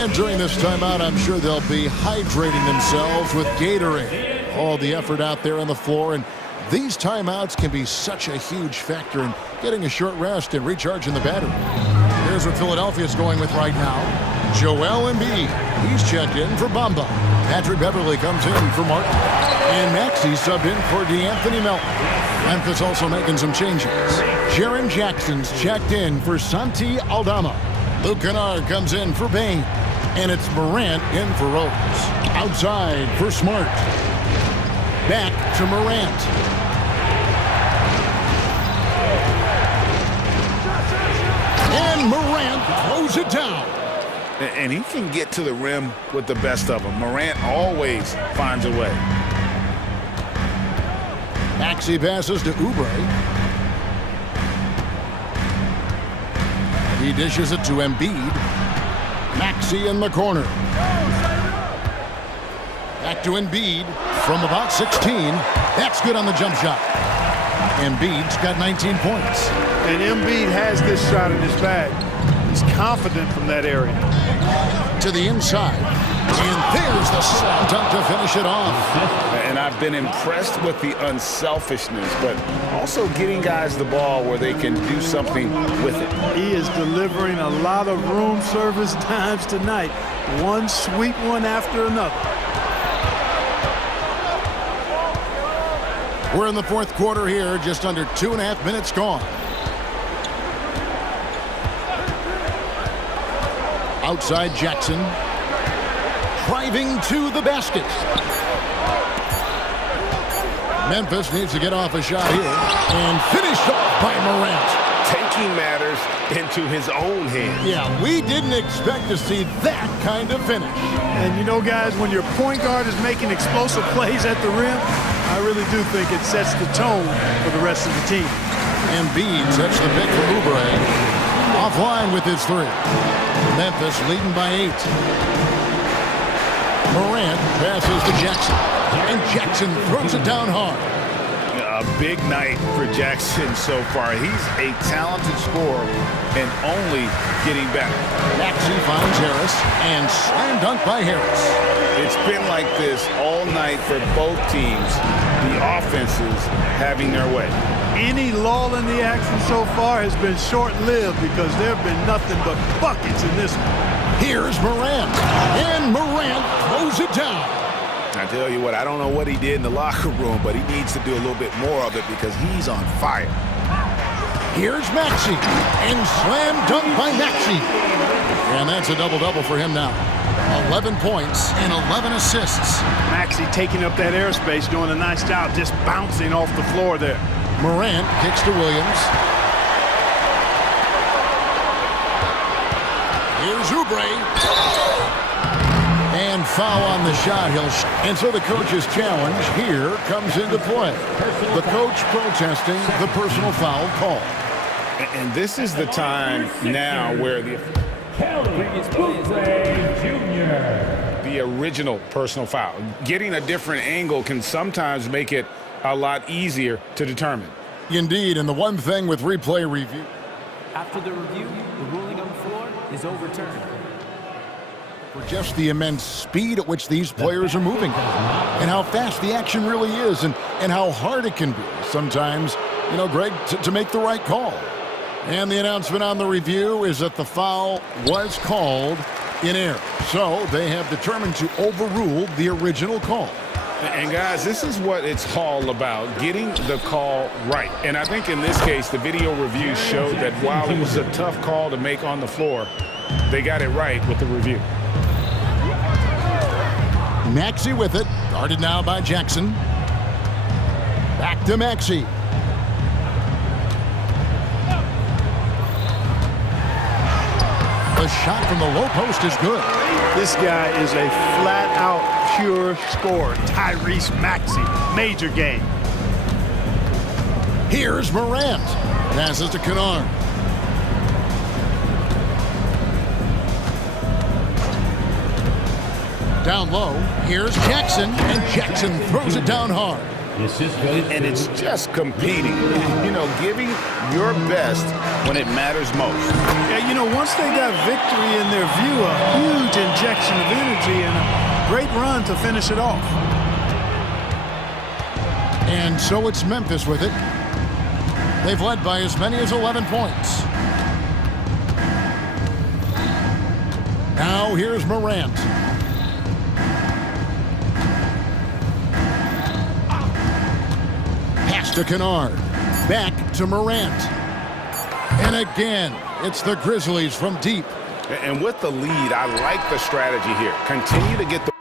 And during this timeout, I'm sure they'll be hydrating themselves with Gatorade. All the effort out there on the floor, and these timeouts can be such a huge factor in getting a short rest and recharging the battery. Here's what Philadelphia's going with right now. Joel Embiid. He's checked in for Bamba. Patrick Beverly comes in for Martin. And Maxey subbed in for D'Anthony Melton. Memphis also making some changes. Jaren Jackson's checked in for Santi Aldama. Luke Kennard comes in for Bain. And it's Morant in for Rose. Outside for Smart. Back to Morant. And Morant throws it down. And he can get to the rim with the best of them. Morant always finds a way. Maxey passes to Oubre. He dishes it to Embiid. Maxey in the corner. Back to Embiid from about 16. That's good on the jump shot. Embiid's got 19 points. And Embiid has this shot in his bag. He's confident from that area. To the inside. And there's the slam dunk to finish it off. And I've been impressed with the unselfishness, but also getting guys the ball where they can do something with it. He is delivering a lot of room service times tonight. One sweet one after another. We're in the fourth quarter here, just under 2.5 minutes gone. Outside Jackson. Driving to the basket. Memphis needs to get off a shot here. And finished off by Morant. Taking matters into his own hands. Yeah, we didn't expect to see that kind of finish. And you know, guys, when your point guard is making explosive plays at the rim, I really do think it sets the tone for the rest of the team. Embiid sets the pick for Oubre. Offline with his three. Memphis leading by 8. Morant passes to Jackson. And Jackson throws it down hard. A big night for Jackson so far. He's a talented scorer and only getting better. Maxey finds Harris and slam dunk by Harris. It's been like this all night for both teams. The offenses having their way. Any lull in the action so far has been short-lived because there have been nothing but buckets in this one. Here's Morant. And Morant throws it down. I tell you what, I don't know what he did in the locker room, but he needs to do a little bit more of it because he's on fire. Here's Maxey. And slam dunk by Maxey. And that's a double-double for him now. 11 points and 11 assists. Maxey taking up that airspace, doing a nice job just bouncing off the floor there. Morant kicks to Williams. Here's Oubre. And foul on the shot. And so the coach's challenge here comes into play. The coach protesting the personal foul call. And this is the time now where the original personal foul. Getting a different angle can sometimes make it a lot easier to determine. Indeed, and the one thing with replay review. After the review, the ruling on the floor is overturned. For just the immense speed at which these players are moving and how fast the action really is and how hard it can be sometimes, you know, Greg, to make the right call. And the announcement on the review is that the foul was called in error. So they have determined to overrule the original call. And guys, this is what it's all about, getting the call right. And I think in this case, the video review showed that while it was a tough call to make on the floor, they got it right with the review. Maxey with it, guarded now by Jackson. Back to Maxey. The shot from the low post is good. This guy is a flat-out pure scorer. Tyrese Maxey, major game. Here's Morant. Passes to Kennard. Down low, here's Jackson, and Jackson throws it down hard. And it's just competing, you know, giving your best when it matters most. Yeah, you know, once they got victory in their view, a huge injection of energy and a great run to finish it off. And so it's Memphis with it. They've led by as many as 11 points. Now here's Morant. To Kennard. Back to Morant. And again, it's the Grizzlies from deep. And with the lead, I like the strategy here. Continue to get the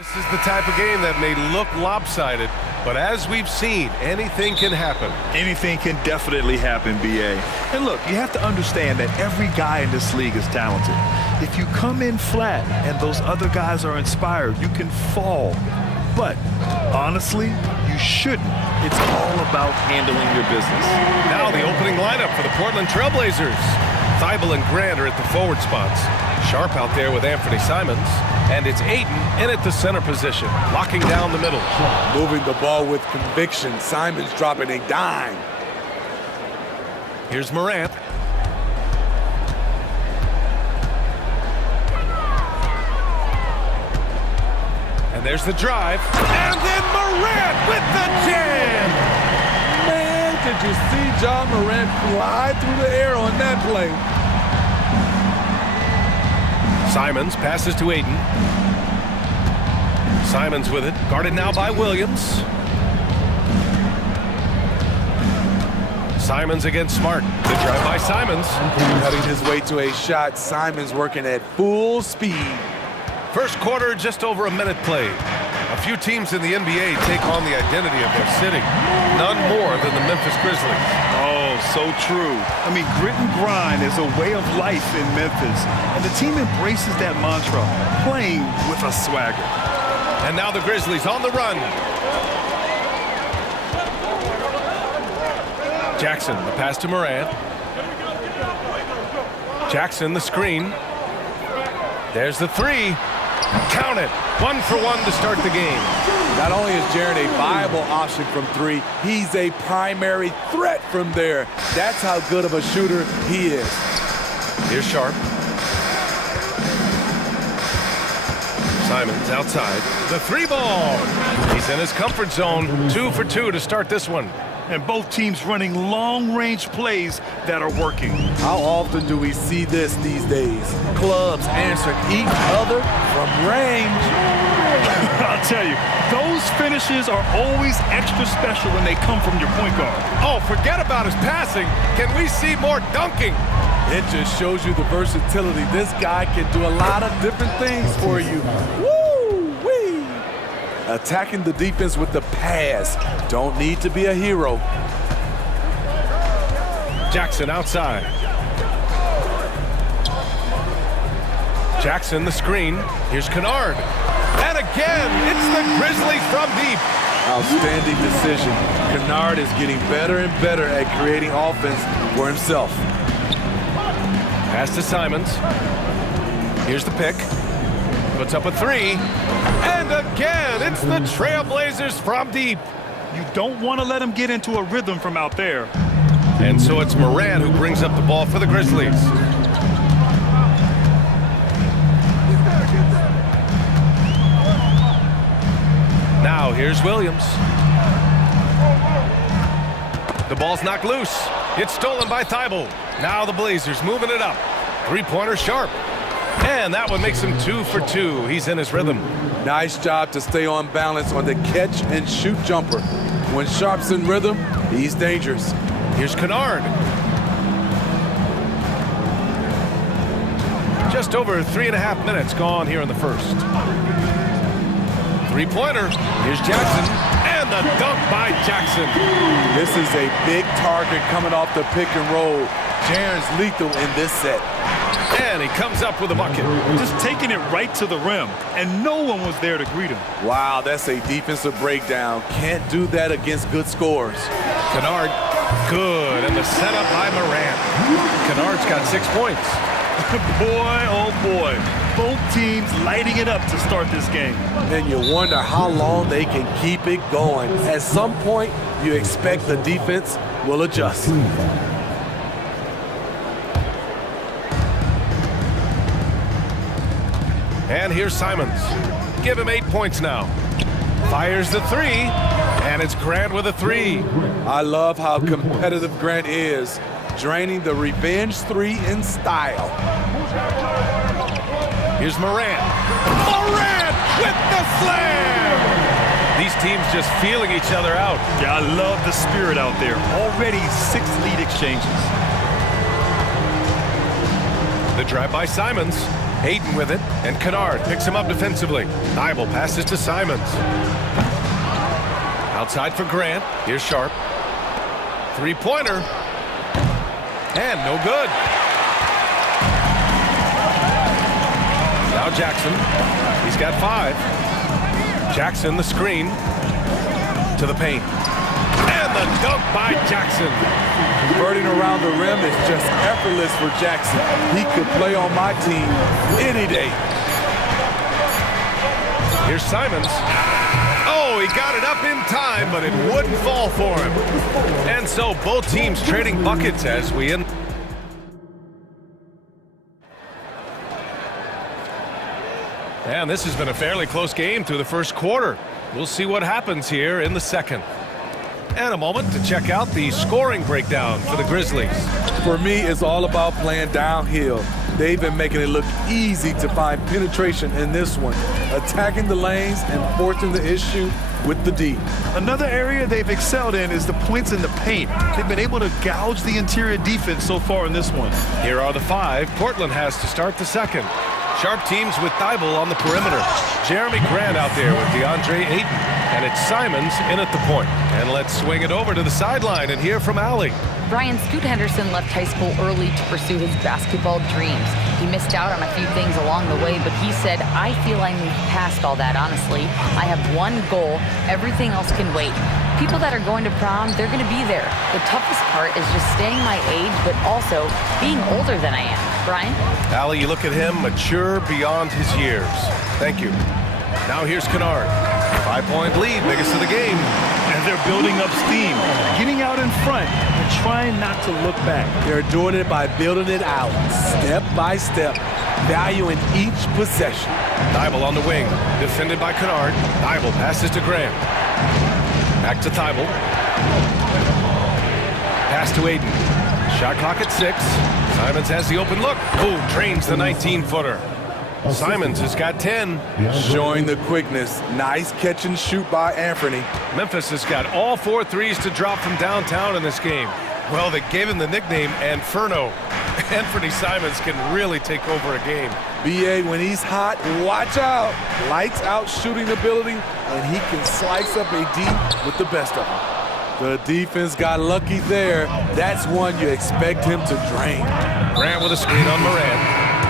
This is the type of game that may look lopsided, but as we've seen, anything can happen. Anything can definitely happen, BA. And look, you have to understand that every guy in this league is talented. If you come in flat and those other guys are inspired, you can fall. But honestly, you shouldn't. It's all about handling your business. Now the opening lineup for the Portland Trailblazers. Thibault and Grant are at the forward spots. Sharp out there with Anthony Simons. And it's Ayton in at the center position, locking down the middle. Moving the ball with conviction. Simons dropping a dime. Here's Morant. And there's the drive. And then Morant with the jam! Man, did you see John Morant fly through the air on that play? Simons passes to Ayton. Simons with it, guarded now by Williams. Simons against Smart. The drive by Simons. Cutting his way to a shot. Simons working at full speed. First quarter, just over a minute played. A few teams in the NBA take on the identity of their city. None more than the Memphis Grizzlies. Oh, so true. I mean, grit and grind is a way of life in Memphis. And the team embraces that mantra, playing with a swagger. And now the Grizzlies on the run. Jackson, the pass to Morant. Jackson, the screen. There's the three. Count it. 1 for 1 to start the game. Not only is Jaren a viable option from three, he's a primary threat from there. That's how good of a shooter he is. Here's Sharp. Simons outside. The three ball. He's in his comfort zone. 2 for 2 to start this one. And both teams running long-range plays that are working. How often do we see this these days? Clubs answering each other from range. I'll tell you, those finishes are always extra special when they come from your point guard. Oh, forget about his passing. Can we see more dunking? It just shows you the versatility. This guy can do a lot of different things for you. Woo-wee! Attacking the defense with the pass. Don't need to be a hero. Jackson outside. Jackson the screen. Here's Kennard. And again, it's the Grizzlies from deep. Outstanding decision. Kennard is getting better and better at creating offense for himself. Pass to Simons. Here's the pick. Puts up a three. And again, it's the Trailblazers from deep. You don't want to let him get into a rhythm from out there. And so it's Morant who brings up the ball for the Grizzlies. Now here's Williams. The ball's knocked loose. It's stolen by Thibault. Now the Blazers moving it up. Three-pointer Sharp. And that one makes him 2 for 2. He's in his rhythm. Nice job to stay on balance on the catch and shoot jumper. When Sharp's in rhythm, he's dangerous. Here's Kennard. Just over 3.5 minutes gone here in the first. Three-pointer. Here's Jackson. And the dunk by Jackson. This is a big target coming off the pick and roll. Jaren's lethal in this set. And he comes up with a bucket. Just taking it right to the rim, and no one was there to greet him. Wow, that's a defensive breakdown. Can't do that against good scores. Kennard, good, and the setup by Morant. Kennard's got 6 points. Boy, oh boy. Both teams lighting it up to start this game. And you wonder how long they can keep it going. At some point, you expect the defense will adjust. And here's Simons. Give him 8 points now. Fires the three, and it's Grant with a three. I love how competitive Grant is, draining the revenge three in style. Here's Morant. Morant with the slam! These teams just feeling each other out. Yeah, I love the spirit out there. Already 6 lead exchanges. The drive by Simons. Aiden with it, and Kennard picks him up defensively. Thibault passes to Simons. Outside for Grant. Here's Sharp. Three-pointer. And no good. Now Jackson. He's got 5. Jackson, the screen. To the paint. And the dunk by Jackson. Converting around the rim is just effortless for Jackson. He could play on my team any day. Here's Simons. Oh, he got it up in time, but it wouldn't fall for him. And so both teams trading buckets as we end. And this has been a fairly close game through the first quarter. We'll see what happens here in the second. And a moment to check out the scoring breakdown for the Grizzlies. For me, it's all about playing downhill. They've been making it look easy to find penetration in this one, attacking the lanes and forcing the issue with the D. Another area they've excelled in is the points in the paint. They've been able to gouge the interior defense so far in this one. Here are the 5 Portland has to start the second. Sharp teams with Thibault on the perimeter. Jeremy Grant out there with DeAndre Ayton. And it's Simons in at the point. And let's swing it over to the sideline and hear from Allie. Brian Scoot Henderson left high school early to pursue his basketball dreams. He missed out on a few things along the way, but he said, I feel I moved past all that, honestly. I have one goal. Everything else can wait. People that are going to prom, they're going to be there. The toughest part is just staying my age, but also being older than I am. Brian? Allie, you look at him, mature beyond his years. Thank you. Now here's Kennard. 5-point lead, biggest of the game. And they're building up steam, getting out in front and trying not to look back. They're doing it by building it out, step by step, valuing each possession. Thibault on the wing, defended by Kennard. Thibault passes to Graham. Back to Thibault. Pass to Aiden. Shot clock at 6. Simons has the open look. Boom, drains the 19-footer. Simons has got 10. Showing the quickness. Nice catch and shoot by Anthony. Memphis has got all 4 threes to drop from downtown in this game. Well, they gave him the nickname Inferno. Anthony Simons can really take over a game. BA, when he's hot, watch out. Lights out shooting ability, and he can slice up a D with the best of them. The defense got lucky there. That's one you expect him to drain. Grant with a screen on Moran.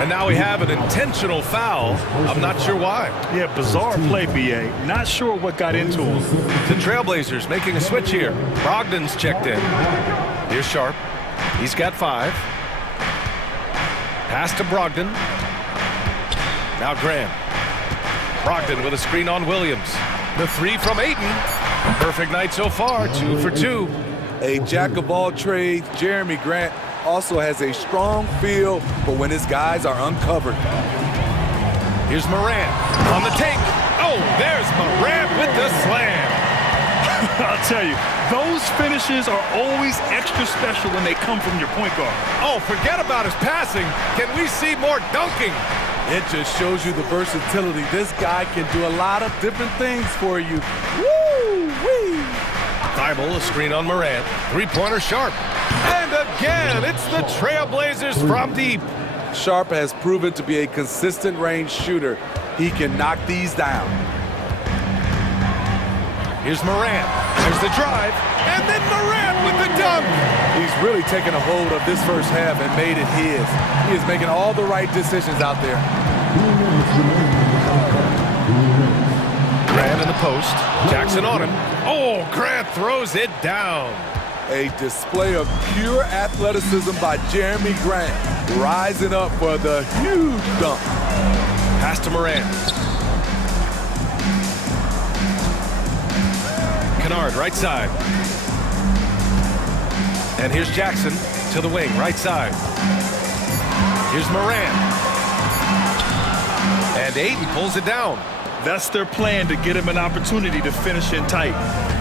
And now we have an intentional foul. I'm not sure why. Yeah, bizarre play, BA. Not sure what got into him. The Trailblazers making a switch here. Brogdon's checked in. Here's Sharp. He's got 5. Pass to Brogdon. Now Graham. Brogdon with a screen on Williams. The 3 from Ayton. Perfect night so far, 2 for 2. A jack of all trades, Jeremy Grant also has a strong feel for when his guys are uncovered. Here's Moran on the take. Oh, there's Moran with the slam. I'll tell you, those finishes are always extra special when they come from your point guard. Oh, forget about his passing. Can we see more dunking? It just shows you the versatility. This guy can do a lot of different things for you. Woo-wee! Thibault, a screen on Moran. 3-pointer Sharp. And again, it's the Trailblazers from deep. Sharp has proven to be a consistent range shooter. He can knock these down. Here's Moran. There's the drive. And then Moran with the dunk. He's really taken a hold of this first half and made it his. He is making all the right decisions out there. Grant in the post. Jackson on him. Oh, Grant throws it down. A display of pure athleticism by Jeremy Grant, rising up for the huge dunk. Pass to Moran. Kennard, right side. And here's Jackson to the wing, right side. Here's Moran. And Ayton pulls it down. That's their plan, to get him an opportunity to finish in tight.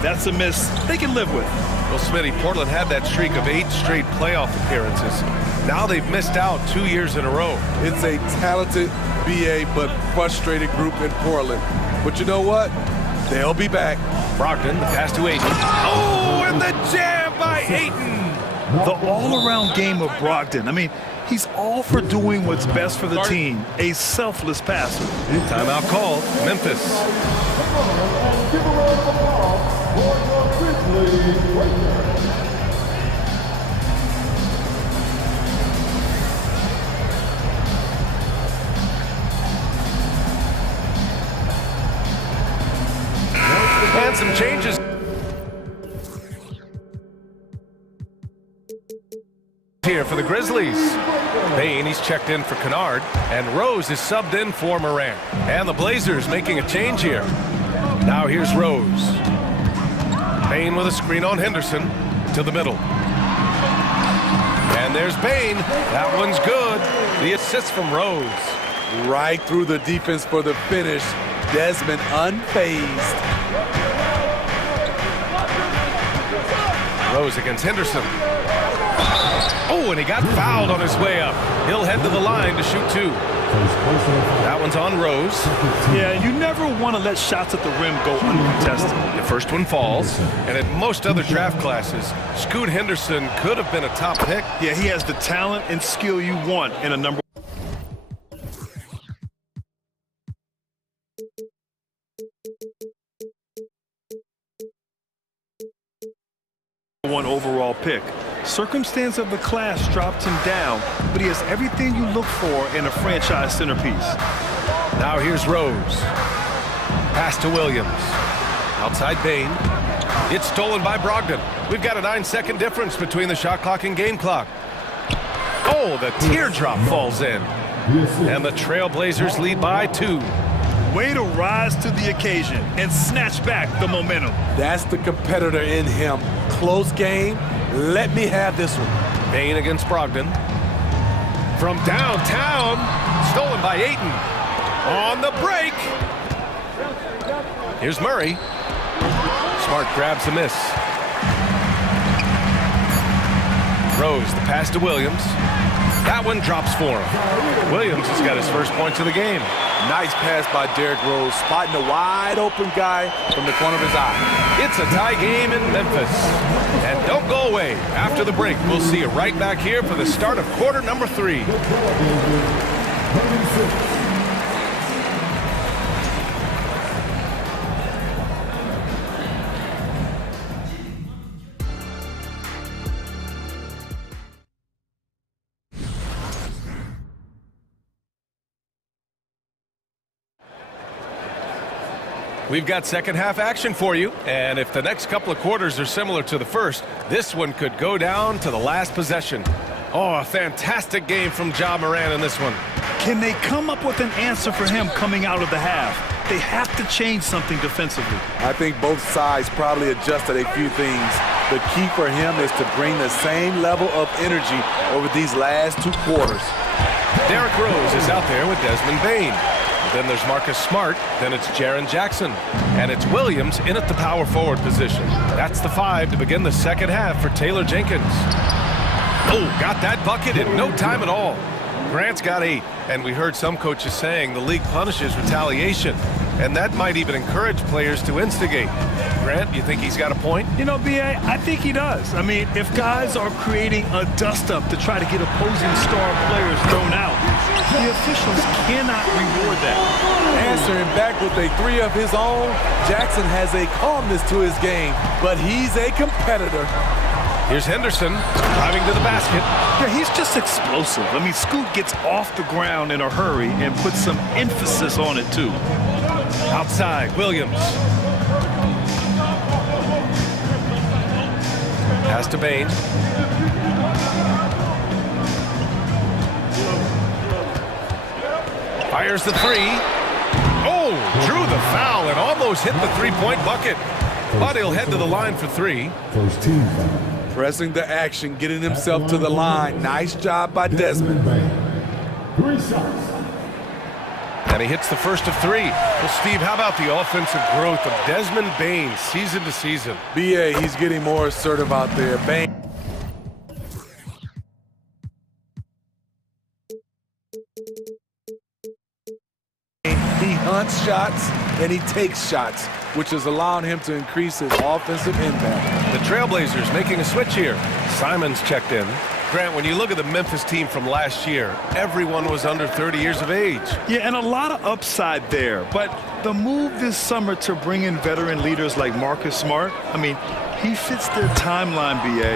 That's a miss they can live with. Well, Smitty, Portland had that streak of 8 straight playoff appearances. Now they've missed out 2 years in a row. It's a talented BA but frustrated group in Portland. But you know what? They'll be back. Brogdon, the pass to Ayton. Oh, and the jam by Ayton. The all-around game of Brogdon. I mean, He's all for doing what's best for the team, a selfless passer. Timeout called, Memphis. And some changes. Here for the Grizzlies. Bain, he's checked in for Kennard, and Rose is subbed in for Morant. And the Blazers making a change here. Now here's Rose. Bain with a screen on Henderson to the middle. And there's Bain. That one's good. The assist from Rose. Right through the defense for the finish. Desmond unfazed. Rose against Henderson. Oh, and he got fouled on his way up. He'll head to the line to shoot two. That one's on Rose. Yeah, you never want to let shots at the rim go uncontested. The first one falls, and in most other draft classes, Scoot Henderson could have been a top pick. Yeah, he has the talent and skill you want in a number one overall pick. Circumstance of the class dropped him down, but he has everything you look for in a franchise centerpiece. Now here's Rose. Pass to Williams. Outside Bain. It's stolen by Brogdon. We've got a 9-second difference between the shot clock and game clock. Oh, the teardrop falls in. And the Trailblazers lead by 2. Way to rise to the occasion and snatch back the momentum. That's the competitor in him. Close game. Let me have this one. Bain against Brogdon. From downtown. Stolen by Ayton. On the break. Here's Murray. Smart grabs the miss. Rose, the pass to Williams. That one drops for him. Williams has got his first points of the game. Nice pass by Derrick Rose, spotting a wide open guy from the corner of his eye. It's a tie game in Memphis. And don't go away. After the break, we'll see you right back here for the start of quarter number 3. We've got second half action for you, and if the next couple of quarters are similar to the first, this one could go down to the last possession. Oh, a fantastic game from Ja Morant in this one. Can they come up with an answer for him coming out of the half? They have to change something defensively. I think both sides probably adjusted a few things. The key for him is to bring the same level of energy over these last 2 quarters. Derrick Rose is out there with Desmond Bain. Then there's Marcus Smart, then it's Jaren Jackson. And it's Williams in at the power forward position. That's the 5 to begin the second half for Taylor Jenkins. Oh, got that bucket in no time at all. Grant's got 8, and we heard some coaches saying the league punishes retaliation. And that might even encourage players to instigate. Grant, you think he's got a point? You know, B.A., I think he does. I mean, if guys are creating a dust-up to try to get opposing star players thrown out, the officials cannot reward that. Answering back with a 3 of his own, Jackson has a calmness to his game, but he's a competitor. Here's Henderson driving to the basket. Yeah, he's just explosive. I mean, Scoot gets off the ground in a hurry and puts some emphasis on it, too. Outside, Williams. Pass to Bain. Fires the 3. Oh, drew the foul and almost hit the 3-point bucket. But he'll head to the line for 3. First team foul. Pressing the action, getting himself to the line. Nice job by Desmond. 3 shots. And he hits the first of 3. Well, Steve, how about the offensive growth of Desmond Bain season to season? B.A., he's getting more assertive out there. Bain. He hunts shots and he takes shots, which is allowing him to increase his offensive impact. The Trailblazers making a switch here. Simons checked in. Grant, when you look at the Memphis team from last year, everyone was under 30 years of age. Yeah, and a lot of upside there. But the move this summer to bring in veteran leaders like Marcus Smart, I mean, he fits their timeline, BA,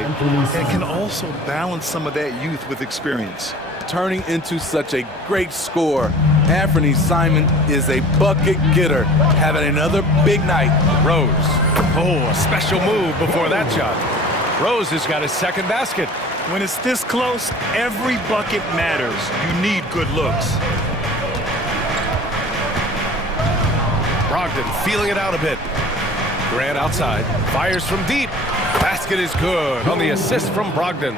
and can also balance some of that youth with experience. Turning into such a great scorer, Anthony Simon is a bucket getter, having another big night. Rose. Oh, a special move before that shot. Rose has got his second basket. When it's this close, every bucket matters. You need good looks. Brogdon feeling it out a bit. Grant outside, fires from deep. Basket is good on the assist from Brogdon.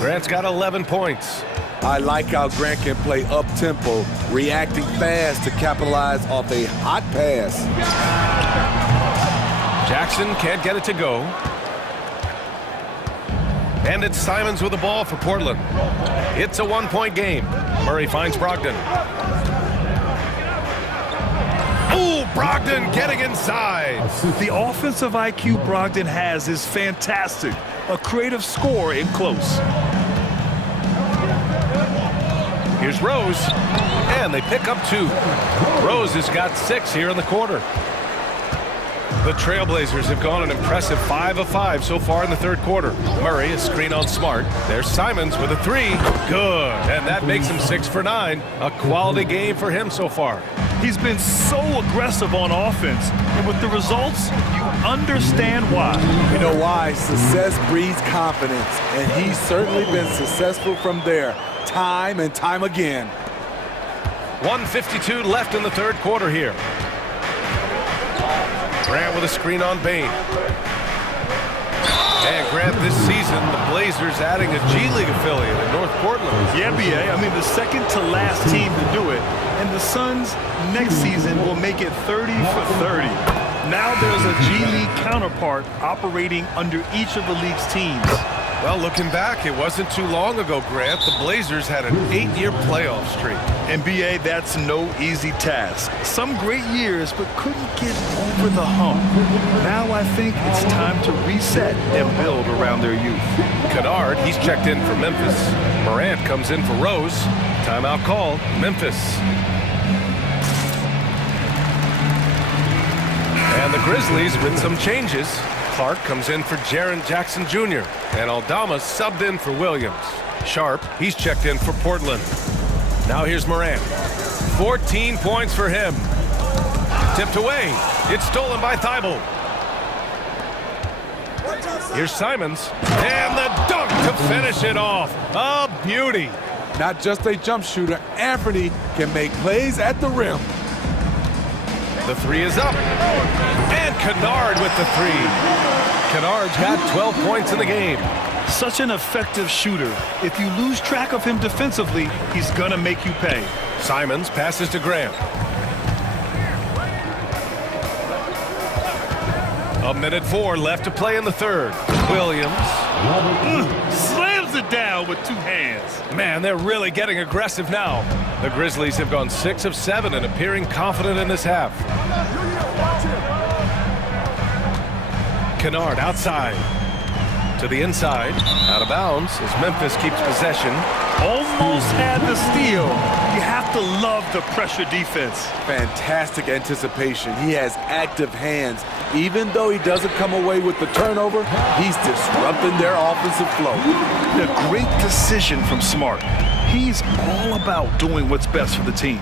Grant's got 11 points. I like how Grant can play up-tempo, reacting fast to capitalize off a hot pass. Jackson can't get it to go. And it's Simons with the ball for Portland. It's a one-point game. Murray finds Brogdon. Ooh, Brogdon getting inside. The offensive IQ Brogdon has is fantastic. A creative scorer in close. Here's Rose, and they pick up 2. Rose has got 6 here in the quarter. The Trailblazers have gone an impressive 5 of 5 so far in the third quarter. Murray, a screen on Smart. There's Simons with a 3. Good, and that makes him 6 for 9. A quality game for him so far. He's been so aggressive on offense, and with the results, you understand why. You know why? Success breeds confidence, and he's certainly been successful from there, time and time again. 1:52 left in the third quarter here. Grant with a screen on Bain. And Grant, this season, the Blazers adding a G League affiliate in North Portland. Yeah, BA. I mean, the second to last team to do it. And the Suns next season will make it 30 for 30. Now there's a G League counterpart operating under each of the league's teams. Well, looking back, it wasn't too long ago, Grant. The Blazers had an 8-year playoff streak. And BA, that's no easy task. Some great years, but couldn't get over the hump. Now I think it's time to reset and build around their youth. Kennard, he's checked in for Memphis. Morant comes in for Rose. Timeout call, Memphis. And the Grizzlies with some changes. Clark comes in for Jaren Jackson Jr. And Aldama subbed in for Williams. Sharp, he's checked in for Portland. Now here's Morant. 14 points for him. Tipped away. It's stolen by Thibault. Here's Simons. And the dunk to finish it off. A beauty. Not just a jump shooter, Anthony can make plays at the rim. The 3 is up. And Kennard with the 3. Kennard's got 12 points in the game. Such an effective shooter. If you lose track of him defensively, he's gonna make you pay. Simons passes to Grant. 1:04 left to play in the third. Williams. Slams it down with 2 hands. Man, they're really getting aggressive now. The Grizzlies have gone 6 of 7 and appearing confident in this half. Kennard outside. To the inside. Out of bounds as Memphis keeps possession. Almost had the steal. You have to love the pressure defense. Fantastic anticipation. He has active hands. Even though he doesn't come away with the turnover, he's disrupting their offensive flow. A great decision from Smart. He's all about doing what's best for the team.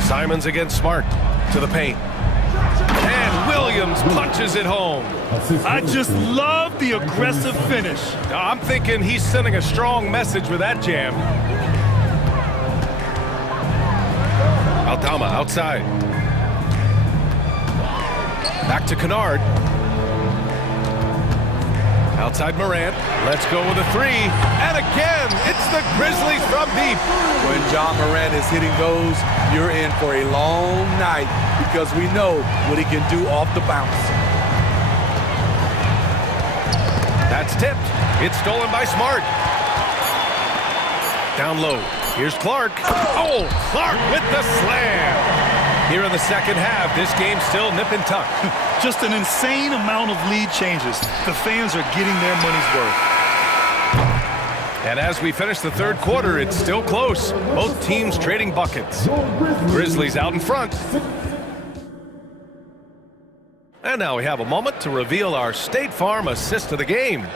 Simons against Smart. To the paint. And Williams punches it home. I just love the aggressive finish. I'm thinking he's sending a strong message with that jam. Aldama outside. Back to Kennard. Outside Morant. Let's go with a 3. And again, it's the Grizzlies from deep. When John Morant is hitting those, you're in for a long night because we know what he can do off the bounce. That's tipped. It's stolen by Smart. Down low. Here's Clark. Oh, Clark with the slam. Here in the second half, this game's still nip and tuck. Just an insane amount of lead changes. The fans are getting their money's worth. And as we finish the third quarter, it's still close. Both teams trading buckets. Grizzlies out in front. And now we have a moment to reveal our State Farm assist of the game.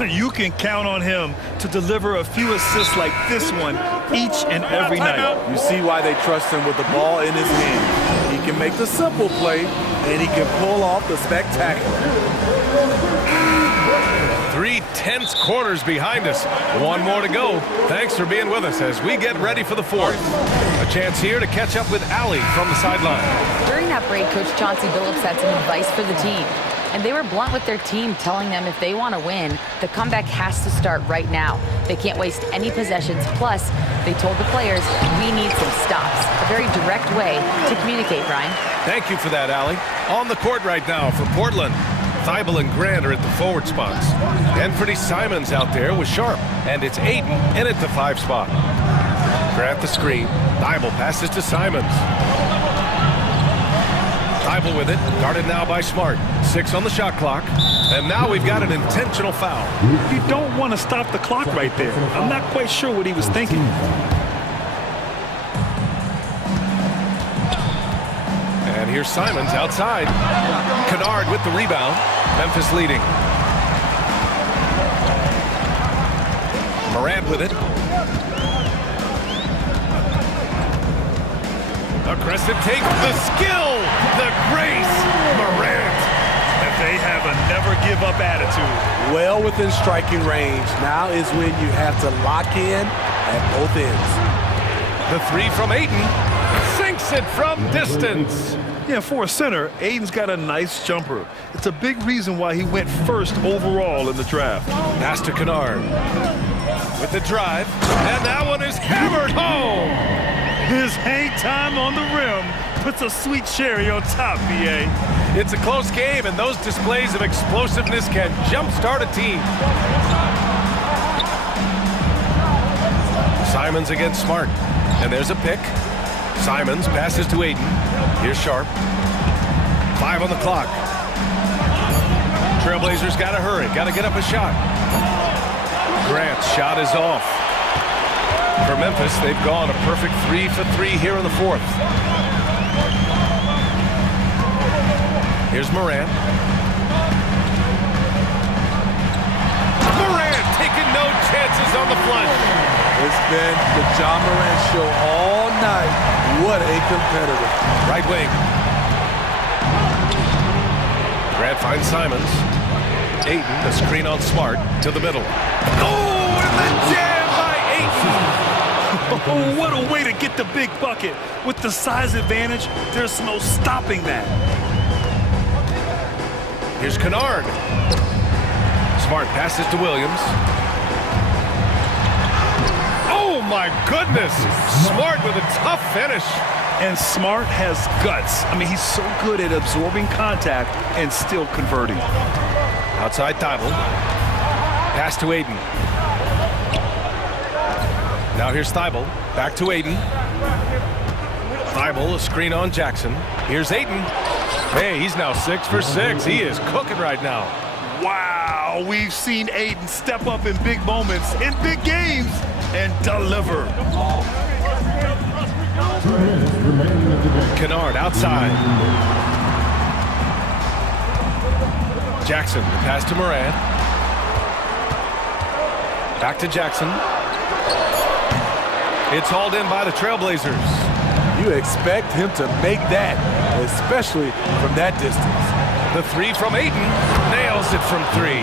You can count on him to deliver a few assists like this one each and every night. You see why they trust him with the ball in his hand. He can make the simple play, and he can pull off the spectacular. 3 tense quarters behind us. One more to go. Thanks for being with us as we get ready for the fourth. A chance here to catch up with Allie from the sideline. During that break, Coach Chauncey Billups had some advice for the team. And they were blunt with their team, telling them if they want to win, the comeback has to start right now. They can't waste any possessions. Plus, they told the players, we need some stops. A very direct way to communicate, Brian. Thank you for that, Allie. On the court right now for Portland. Thibault and Grant are at the forward spots. Anthony Simons out there with Sharp. And it's Aiden in at the 5 spot. Grant the screen. Thibault passes to Simons. Thibault with it, guarded now by Smart. 6 on the shot clock, and now we've got an intentional foul. You don't want to stop the clock right there. I'm not quite sure what he was thinking. And here's Simons outside. Kennard with the rebound. Memphis leading. Morant with it. Aggressive take, the skill, the grace, Morant. And they have a never-give-up attitude. Well within striking range. Now is when you have to lock in at both ends. The 3 from Ayton. Sinks it from distance. Yeah, for a center, Aiden's got a nice jumper. It's a big reason why he went first overall in the draft. Pass to Kennard. With the drive, and that one is hammered home. His hang time on the rim puts a sweet cherry on top, B.A. It's a close game, and those displays of explosiveness can jumpstart a team. Simons against Smart, and there's a pick. Simons passes to Aiden. Here's Sharp. 5 on the clock. Trailblazers got to hurry, got to get up a shot. Grant's shot is off. For Memphis, they've gone a perfect 3 for 3 here in the fourth. Here's Morant. Morant taking no chances on the flush. It's been the John Morant show all night. What a competitor. Right wing. Grant finds Simons. Ayton, the screen on Smart, to the middle. Oh, and the jam by Ayton. Oh, what a way to get the big bucket. With the size advantage, there's no stopping that. Here's Kennard. Smart passes to Williams. Oh, my goodness. Smart with a tough finish. And Smart has guts. I mean, he's so good at absorbing contact and still converting. Outside Thibault. Pass to Aiden. Now here's Thibault. Back to Aiden. Thibault, a screen on Jackson. Here's Aiden. Hey, he's now 6 for 6. He is cooking right now. Wow, we've seen Aiden step up in big moments, in big games, and deliver. Kennard outside. Jackson, the pass to Morant. Back to Jackson. It's hauled in by the Trailblazers. You expect him to make that, especially from that distance. The 3 from Ayton nails it from 3.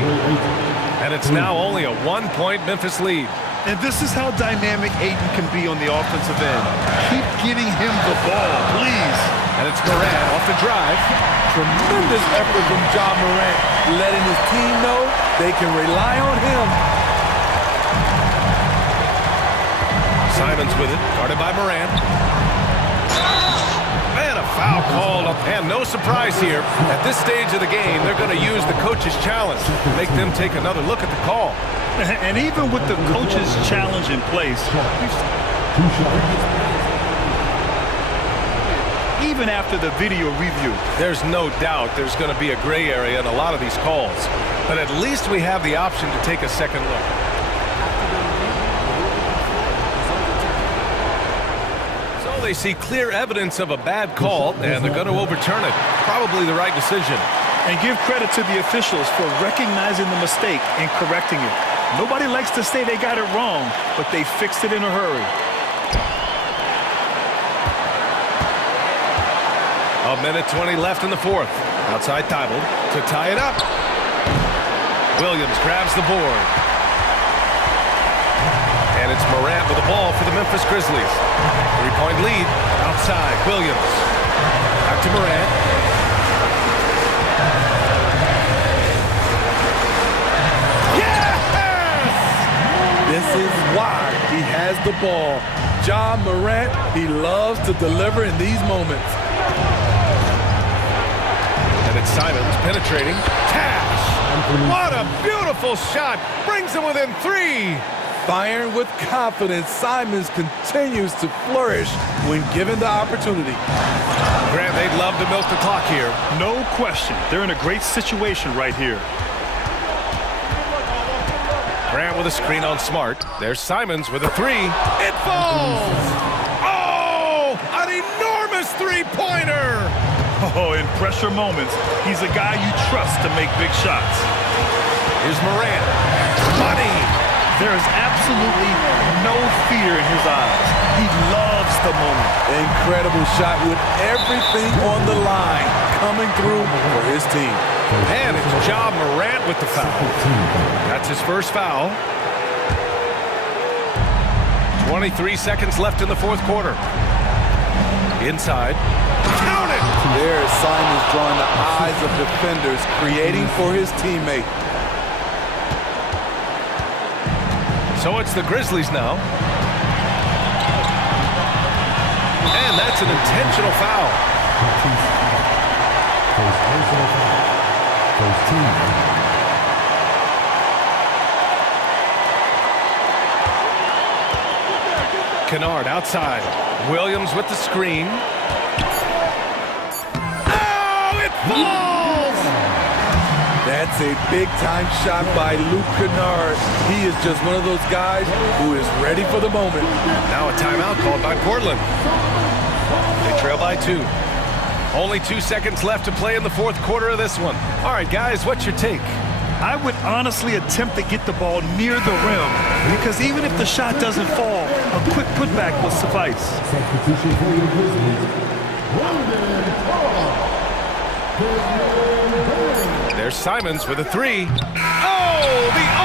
And it's now only a 1-point Memphis lead. And this is how dynamic Ayton can be on the offensive end. Keep getting him the ball, please. And it's Morant off the drive. Tremendous effort from John Morant, letting his team know they can rely on him. Simons with it, guarded by Morant. And a foul called up, and no surprise here. At this stage of the game, they're going to use the coach's challenge to make them take another look at the call. And even with the coach's challenge even after the video review. There's no doubt there's going to be a gray area in a lot of these calls, but at least we have the option to take a second look. So they see clear evidence of a bad call, and they're going to overturn it. Probably the right decision. And give credit to the officials for recognizing the mistake and correcting it. Nobody likes to say they got it wrong, but they fixed it in a hurry. A minute 20 left in the fourth. Outside Thibault to tie it up. Williams grabs the board. And it's Morant with the ball for the Memphis Grizzlies. 3-point lead. Outside, Williams. Back to Morant. Yes! This is why he has the ball. Ja Morant, he loves to deliver in these moments. And it's Simons penetrating. Cash! What a beautiful shot! Brings him within 3! Firing with confidence, Simons continues to flourish when given the opportunity. Grant, they'd love to milk the clock here. No question. They're in a great situation right here. Grant with a screen on Smart. There's Simons with a 3. It falls! Oh! An enormous three-pointer! Oh, in pressure moments, he's a guy you trust to make big shots. Here's Morant. Money! There is absolutely no fear in his eyes. He loves the moment. Incredible shot with everything on the line coming through for his team. And it's Ja Morant with the foul. That's his first foul. 23 seconds left in the fourth quarter. Inside. Count it! There is Simons drawing the eyes of defenders, creating for his teammate. So it's the Grizzlies now. And that's an intentional foul. Kennard outside. Williams with the screen. Oh, it falls! That's a big-time shot by Luke Kennard. He is just one of those guys who is ready for the moment. Now a timeout called by Portland. They trail by 2. Only 2 seconds left to play in the fourth quarter of this one. All right, guys, what's your take? I would honestly attempt to get the ball near the rim, because even if the shot doesn't fall, a quick putback will suffice. There's Simons with a 3. Oh, the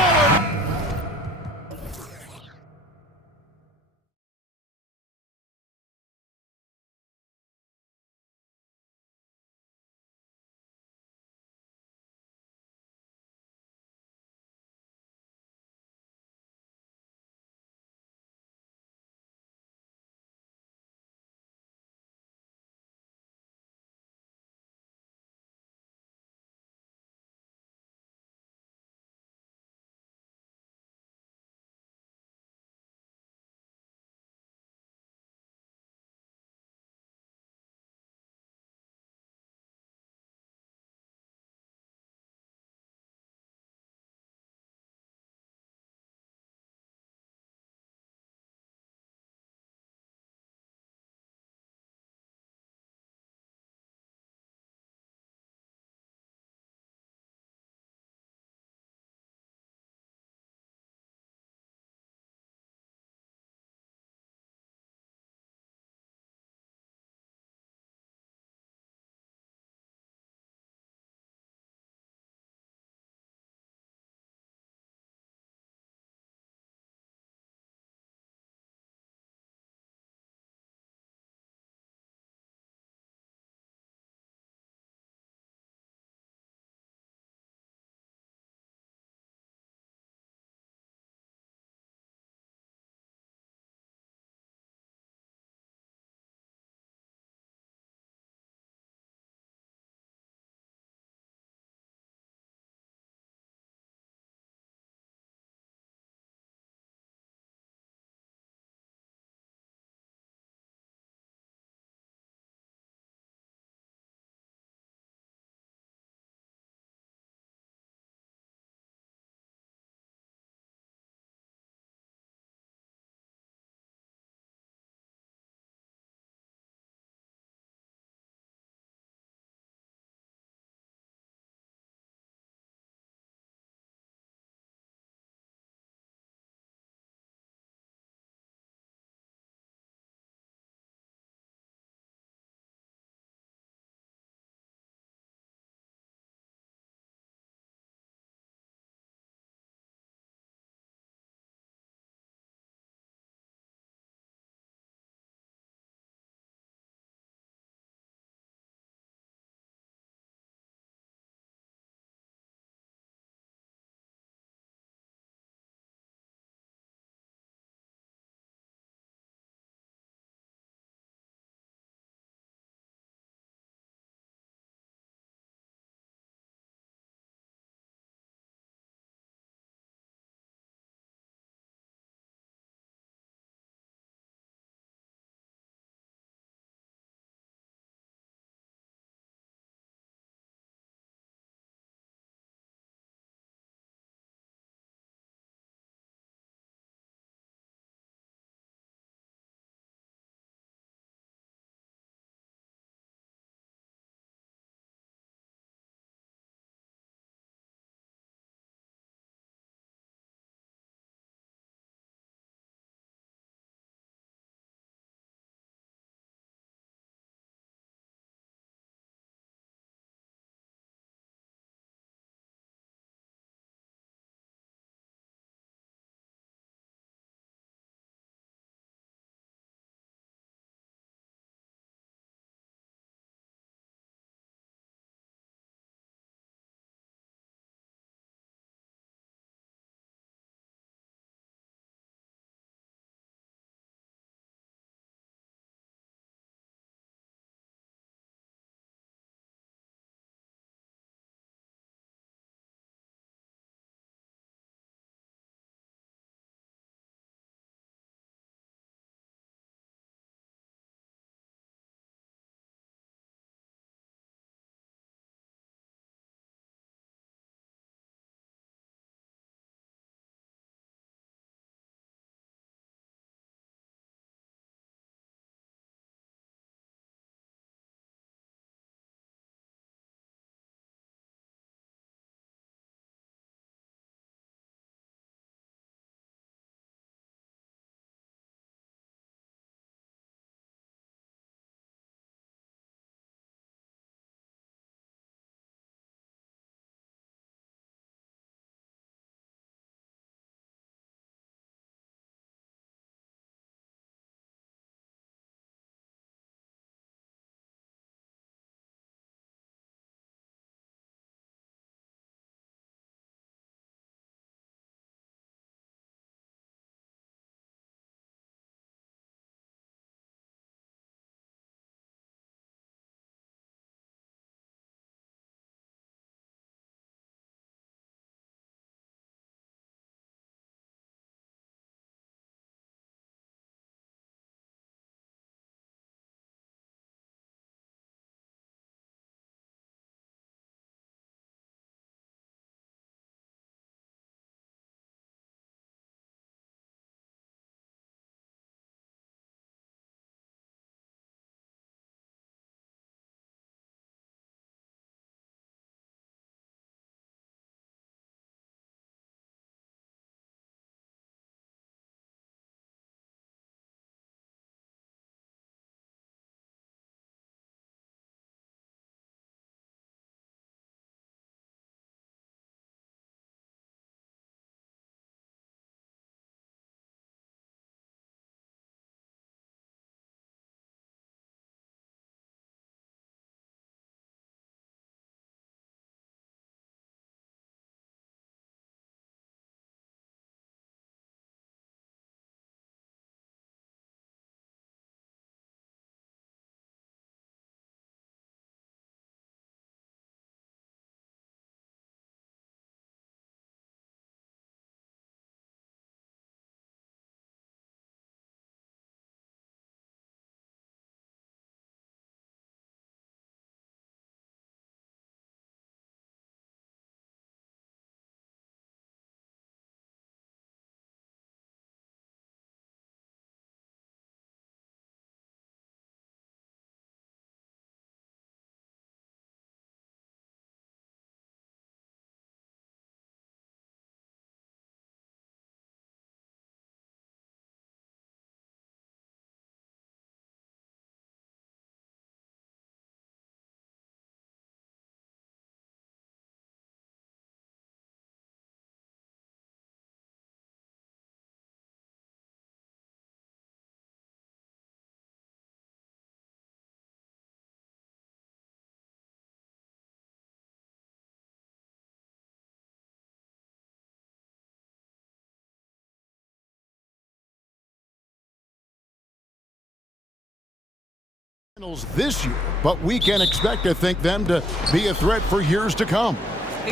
This year, but we can expect, I think, them to be a threat for years to come.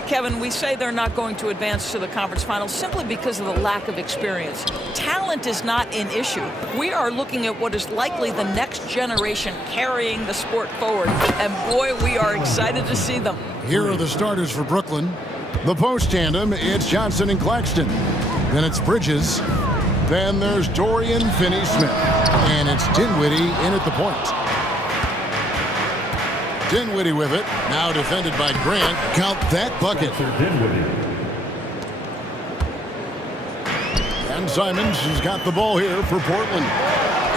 Kevin, we say they're not going to advance to the conference finals simply because of the lack of experience. Talent is not an issue. We are looking at what is likely the next generation carrying the sport forward, and boy, we are excited to see them. Here are the starters for Brooklyn. The post tandem, it's Johnson and Claxton. Then it's Bridges. Then there's Dorian Finney-Smith. And it's Dinwiddie in at the point. Dinwiddie with it, now defended by Grant. Count that bucket. And Simons has got the ball here for Portland.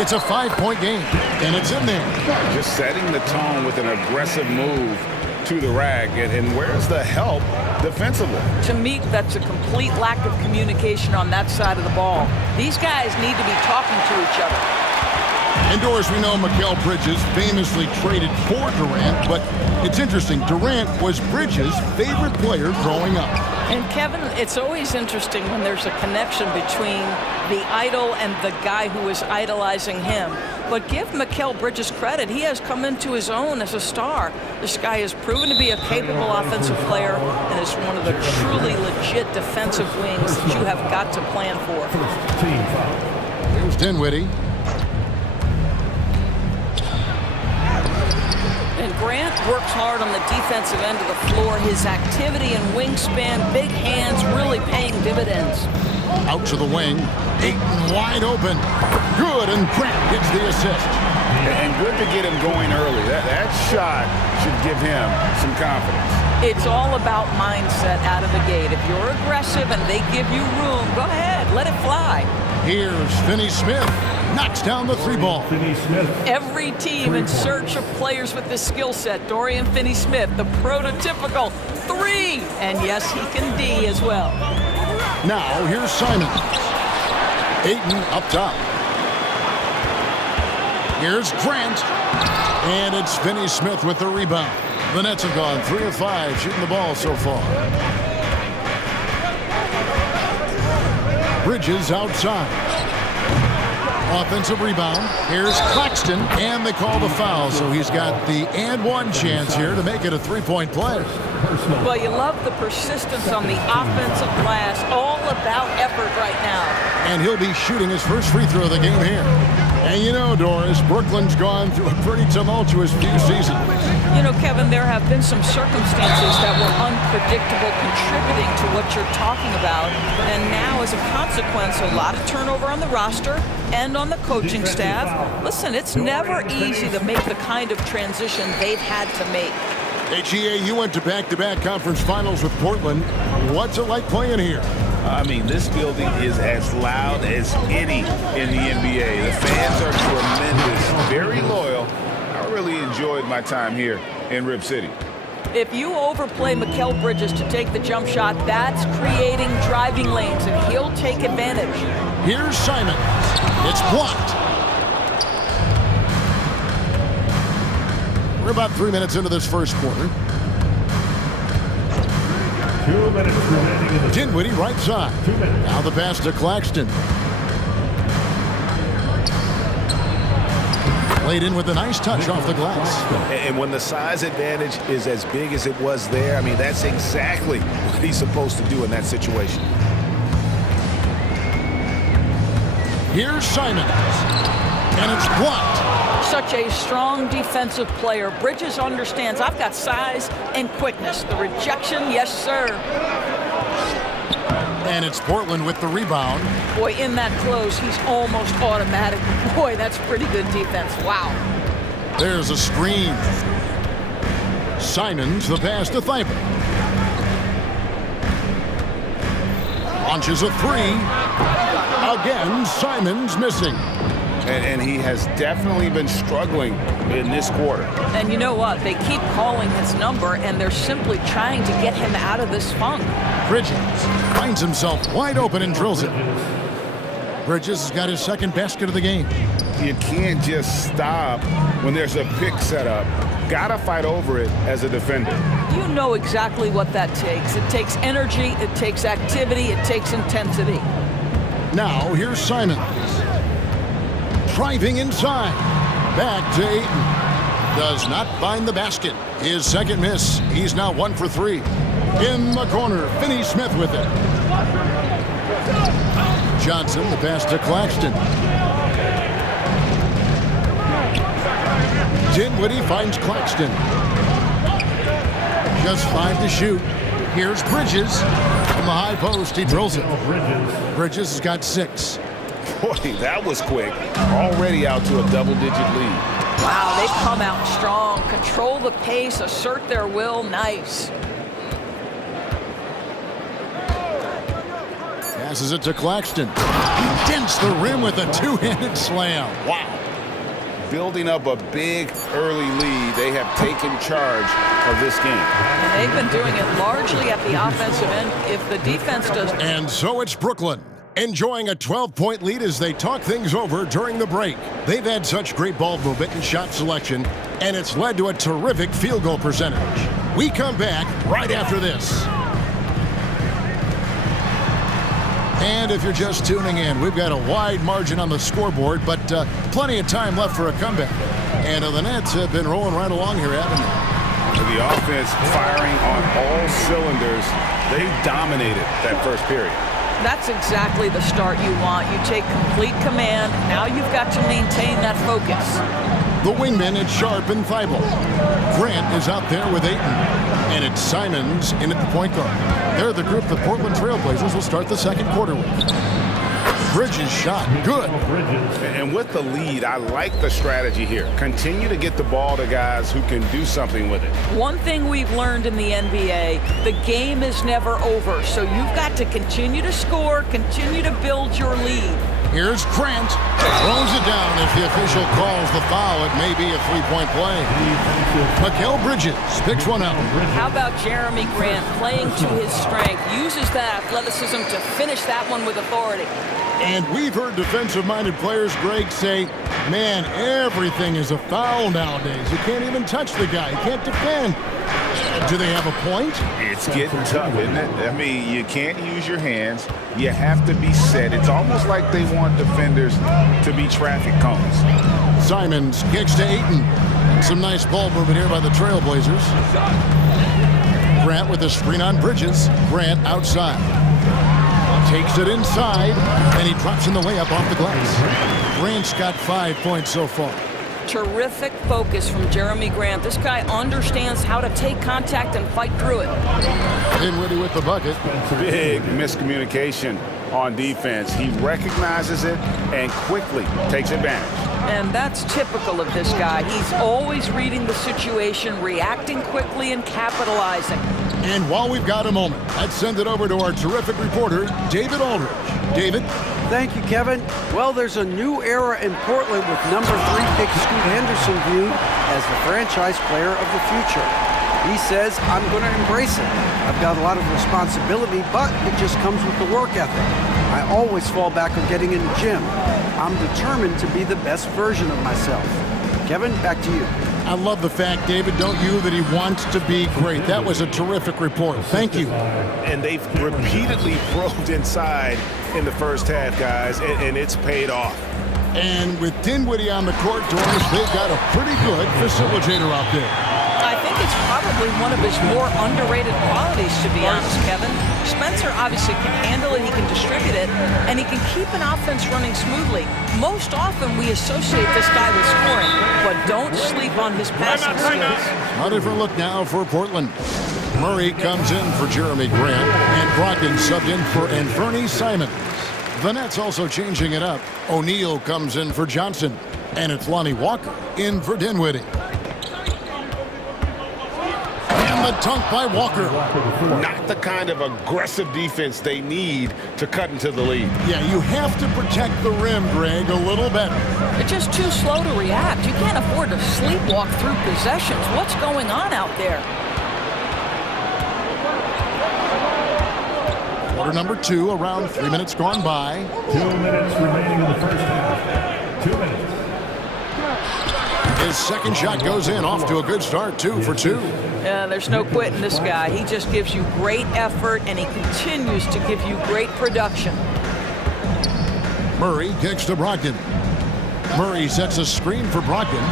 It's a 5-point game, and it's in there. Just setting the tone with an aggressive move to the rack, and where's the help defensively? To me, that's a complete lack of communication on that side of the ball. These guys need to be talking to each other. Indoors, we know Mikal Bridges famously traded for Durant, but it's interesting. Durant was Bridges' favorite player growing up. And Kevin, it's always interesting when there's a connection between the idol and the guy who is idolizing him. But give Mikal Bridges credit. He has come into his own as a star. This guy has proven to be a capable offensive player and is one of the truly legit defensive wings that you have got to plan for. Here's Dinwiddie. And Grant works hard on the defensive end of the floor. His activity and wingspan, big hands, really paying dividends. Out to the wing. Ayton wide open. Good, and Grant gets the assist. And good to get him going early. That shot should give him some confidence. It's all about mindset out of the gate. If you're aggressive and they give you room, go ahead, let it fly. Here's Finney-Smith. Knocks down the three ball. Every team in search of players with this skill set. Dorian Finney-Smith, the prototypical three. And yes, he can D as well. Now, here's Simons. Ayton up top. Here's Grant. And it's Finney-Smith with the rebound. The Nets have gone 3 of 5 shooting the ball so far. Bridges outside. Offensive rebound. Here's Claxton, and they call the foul, so he's got the and one chance here to make it a three-point play. Well, you love the persistence on the offensive glass. All about effort right now. And he'll be shooting his first free throw of the game here. And you know, Doris, Brooklyn's gone through a pretty tumultuous few seasons. You know, Kevin, there have been some circumstances that were unpredictable contributing to what you're talking about. And now, as a consequence, a lot of turnover on the roster and on the coaching staff. Listen, it's never easy to make the kind of transition they've had to make. HEA, you went to back-to-back conference finals with Portland. What's it like playing here? I mean, this building is as loud as any in the NBA. The fans are tremendous, very loyal. I really enjoyed my time here in Rip City. If you overplay Mikal Bridges to take the jump shot, that's creating driving lanes, and he'll take advantage. Here's Simons. It's blocked. We're about 3 minutes into this first quarter. 2 minutes remaining in the Dinwiddie right side. 2 minutes. Now the pass to Claxton. Played in with a nice touch off the glass. And when the size advantage is as big as it was there, I mean, that's exactly what he's supposed to do in that situation. Here's Simons. And it's blocked. Such a strong defensive player. Bridges understands I've got size and quickness. The rejection, yes, sir. And it's Portland with the rebound. Boy, in that close, he's almost automatic. Boy, that's pretty good defense. Wow. There's a screen. Simons, the pass to Thibault. Launches a three. Again, Simons missing. And he has definitely been struggling in this quarter. And you know what? They keep calling his number, and they're simply trying to get him out of this funk. Bridges finds himself wide open and drills it. Bridges has got his second basket of the game. You can't just stop when there's a pick set up. Gotta fight over it as a defender. You know exactly what that takes. It takes energy, it takes activity, it takes intensity. Now, here's Simons. Driving inside. Back to Ayton. Does not find the basket. His second miss. He's now 1 for 3. In the corner, Finney Smith with it. Johnson, the pass to Claxton. Dinwiddie finds Claxton. Just 5 to shoot. Here's Bridges. From the high post, he drills it. Bridges has got 6. Boy, that was quick. Already out to a double-digit lead. Wow, they've come out strong. Control the pace, assert their will. Nice. Passes it to Claxton. He dents the rim with a two-handed slam. Wow. Building up a big early lead. They have taken charge of this game. And they've been doing it largely at the offensive end. If the defense does... And so it's Brooklyn, enjoying a 12-point lead as they talk things over during the break. They've had such great ball movement and shot selection, and it's led to a terrific field goal percentage. We come back right after this. And if you're just tuning in, we've got a wide margin on the scoreboard, but plenty of time left for a comeback. And the Nets have been rolling right along here, haven't they? The offense firing on all cylinders. They dominated that first period. That's exactly the start you want. You take complete command. Now you've got to maintain that focus. The wingmen, it's Sharp and Thibault. Grant is out there with Ayton. And it's Simons in at the point guard. They're the group the Portland Trailblazers will start the second quarter with. Bridges shot. Good. And with the lead, I like the strategy here. Continue to get the ball to guys who can do something with it. One thing we've learned in the NBA, the game is never over. So you've got to continue to score, continue to build your lead. Here's Grant. Throws it down. If the official calls the foul, it may be a three-point play. Mikal Bridges picks one out. How about Jeremy Grant playing to his strength, uses that athleticism to finish that one with authority. And we've heard defensive-minded players, Greg, say, man, everything is a foul nowadays. You can't even touch the guy. You can't defend. Do they have a point? It's getting tough, isn't it? I mean, you can't use your hands. You have to be set. It's almost like they want defenders to be traffic cones. Simons kicks to Ayton. Some nice ball movement here by the Trailblazers. Grant with a screen on Bridges. Grant outside. Takes it inside, and he drops in the layup off the glass. Grant's got 5 points so far. Terrific focus from Jeremy Grant. This guy understands how to take contact and fight through it. Dinwiddie with the bucket. Big miscommunication on defense. He recognizes it and quickly takes advantage. And that's typical of this guy. He's always reading the situation, reacting quickly, and capitalizing. And while we've got a moment, let's send it over to our terrific reporter, David Aldridge. David? Thank you, Kevin. Well, there's a new era in Portland with number 3 pick Scoot Henderson viewed as the franchise player of the future. He says, I'm going to embrace it. I've got a lot of responsibility, but it just comes with the work ethic. I always fall back on getting in the gym. I'm determined to be the best version of myself. Kevin, back to you. I love the fact, David, don't you, that he wants to be great. That was a terrific report. Thank you. And they've repeatedly probed inside in the first half, guys, and it's paid off. And with Dinwiddie on the court, Doris, they've got a pretty good facilitator out there. I think it's probably one of his more underrated qualities, to be honest, Kevin. Spencer obviously can handle it, he can distribute it, and he can keep an offense running smoothly. Most often we associate this guy with scoring, but don't sleep on his passing skills. A different look now for Portland. Murray comes in for Jeremy Grant, and Brogdon subbed in for Anthony Simons. The Nets also changing it up. O'Neal comes in for Johnson, and it's Lonnie Walker in for Dinwiddie. The dunk by Walker. Not the kind of aggressive defense they need to cut into the lead. Yeah, you have to protect the rim, Greg, a little better. They're just too slow to react. You can't afford to sleepwalk through possessions. What's going on out there? Quarter number 2, around 3 minutes gone by. 2 minutes remaining in the first half. 2 minutes. His second shot goes in, off to a good start, 2 for 2. Yeah, there's no quitting this guy. He just gives you great effort, and he continues to give you great production. Murray kicks to Brogdon. Murray sets a screen for Brogdon.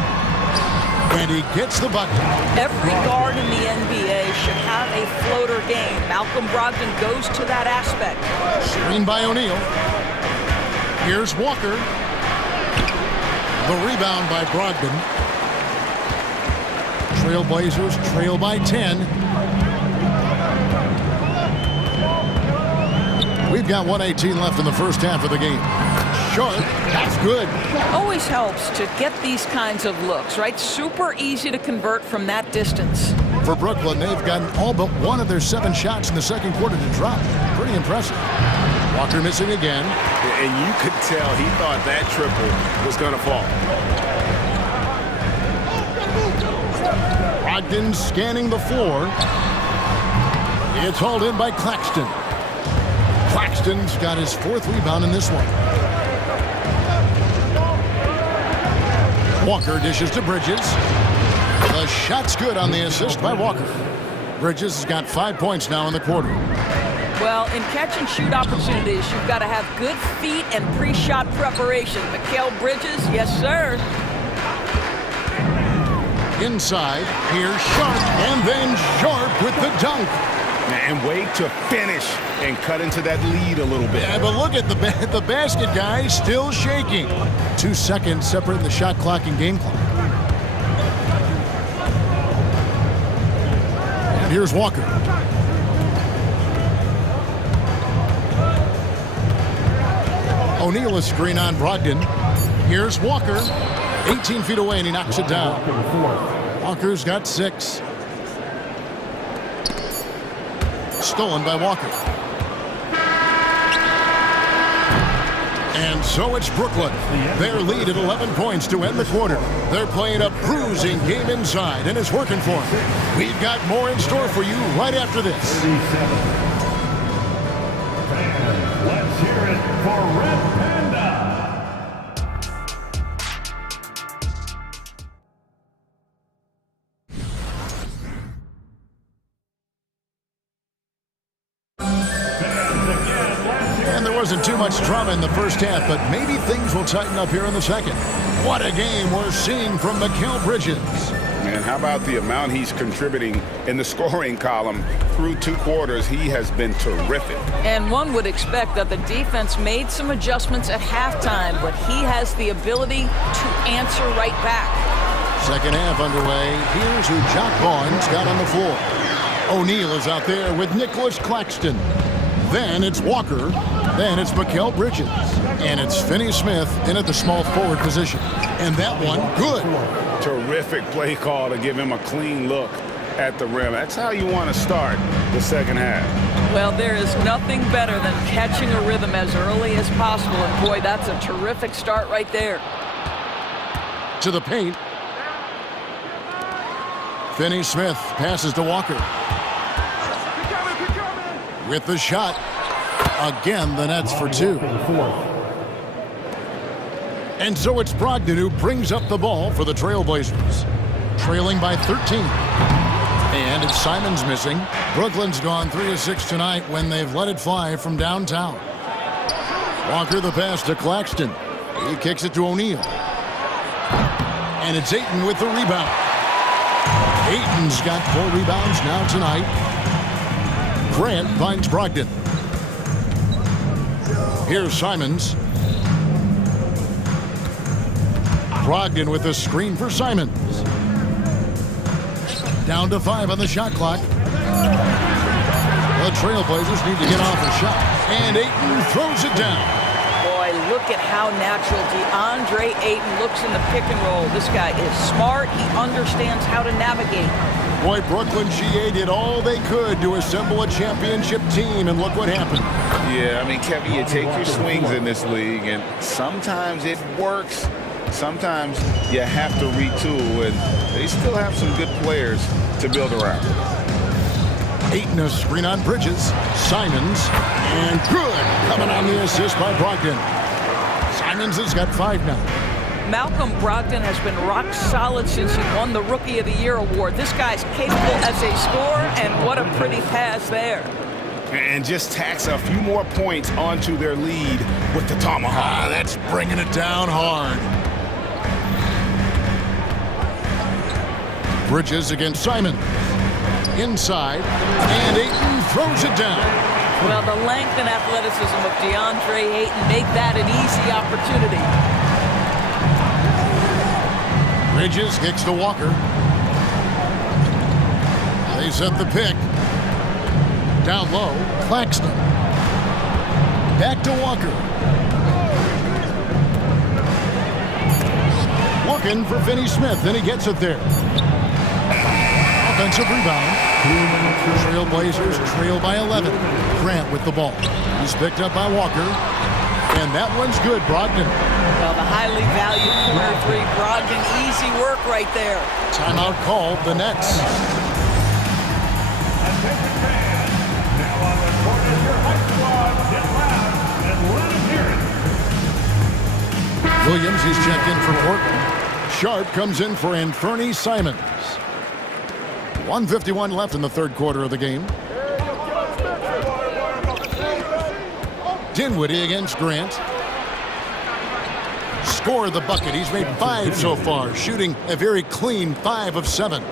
And he gets the bucket. Every guard in the NBA should have a floater game. Malcolm Brogdon goes to that aspect. Screen by O'Neal. Here's Walker. The rebound by Brogdon. Trailblazers trail by 10. We've got 1:18 left in the first half of the game. Short, that's good. Always helps to get these kinds of looks, right? Super easy to convert from that distance. For Brooklyn, they've gotten all but one of their 7 shots in the second quarter to drop. Pretty impressive. Walker missing again. And you could tell he thought that triple was going to fall. Brogdon scanning the floor. It's hauled in by Claxton. Claxton's got his 4th rebound in this one. Walker dishes to Bridges. The shot's good on the assist by Walker. Bridges has got 5 points now in the quarter. Well, in catch and shoot opportunities, you've got to have good feet and pre-shot preparation. Mikal Bridges, yes, sir. Inside, here's Sharp, and then Sharp with the dunk. And wait to finish and cut into that lead a little bit. Yeah, but look at the basket guy still shaking. 2 seconds separating the shot clock and game clock. And here's Walker. O'Neal is screen on Brogdon. Here's Walker. 18 feet away, and he knocks it down. Walker's got 6. Stolen by Walker. And so it's Brooklyn. Their lead at 11 points to end the quarter. They're playing a bruising game inside, and it's working for them. We've got more in store for you right after this. Let's hear it for Red Panda. Wasn't too much drama in the first half, but maybe things will tighten up here in the second. What a game we're seeing from Mikal Bridges. And how about the amount he's contributing in the scoring column through 2 quarters? He has been terrific. And one would expect that the defense made some adjustments at halftime, but he has the ability to answer right back. Second half underway. Here's who Jock Vaughn's got on the floor. O'Neal is out there with Nicholas Claxton. Then it's Walker. Then it's Mikal Bridges. And it's Finney Smith in at the small forward position. And that one, good. Terrific play call to give him a clean look at the rim. That's how you want to start the second half. Well, there is nothing better than catching a rhythm as early as possible. And boy, that's a terrific start right there. To the paint. Finney Smith passes to Walker. With the shot. Again, the Nets for 2. And so it's Brogdon who brings up the ball for the Trailblazers. Trailing by 13. And it's Simons missing. Brooklyn's gone 3 of 6 tonight when they've let it fly from downtown. Walker the pass to Claxton. He kicks it to O'Neal. And it's Ayton with the rebound. Ayton's got 4 rebounds now tonight. Grant finds Brogdon. Here's Simons. Brogdon with a screen for Simons. Down to 5 on the shot clock. The Trailblazers need to get off a shot. And Ayton throws it down. Boy, look at how natural DeAndre Ayton looks in the pick and roll. This guy is smart. He understands how to navigate. Boy, Brooklyn GA did all they could to assemble a championship team, and look what happened. Yeah, I mean, Kevin, you take your swings in this league, and sometimes it works. Sometimes you have to retool, and they still have some good players to build around. Ayton a screen on Bridges. Simons, and good. Coming on the assist by Brogdon. Simons has got 5 now. Malcolm Brogdon has been rock solid since he won the Rookie of the Year award. This guy's capable as a scorer, and what a pretty pass there. And just tacks a few more points onto their lead with the tomahawk. That's bringing it down hard. Bridges against Simon. Inside, and Ayton throws it down. Well, the length and athleticism of DeAndre Ayton make that an easy opportunity. Bridges kicks to Walker. They set the pick. Down low, Claxton. Back to Walker. Looking for Finney Smith, and he gets it there. Offensive rebound. Trailblazers trail by 11. Grant with the ball. He's picked up by Walker. And that one's good, Brogdon. Well, the highly valued corner three, Brogdon, easy work right there. Timeout called, the Nets. Williams, he's checked in for Portland. Sharp comes in for Anthony Simons. 1:51 left in the third quarter of the game. Dinwiddie against Grant. Scored the bucket. He's made 5 so far, shooting a very clean 5 of 7.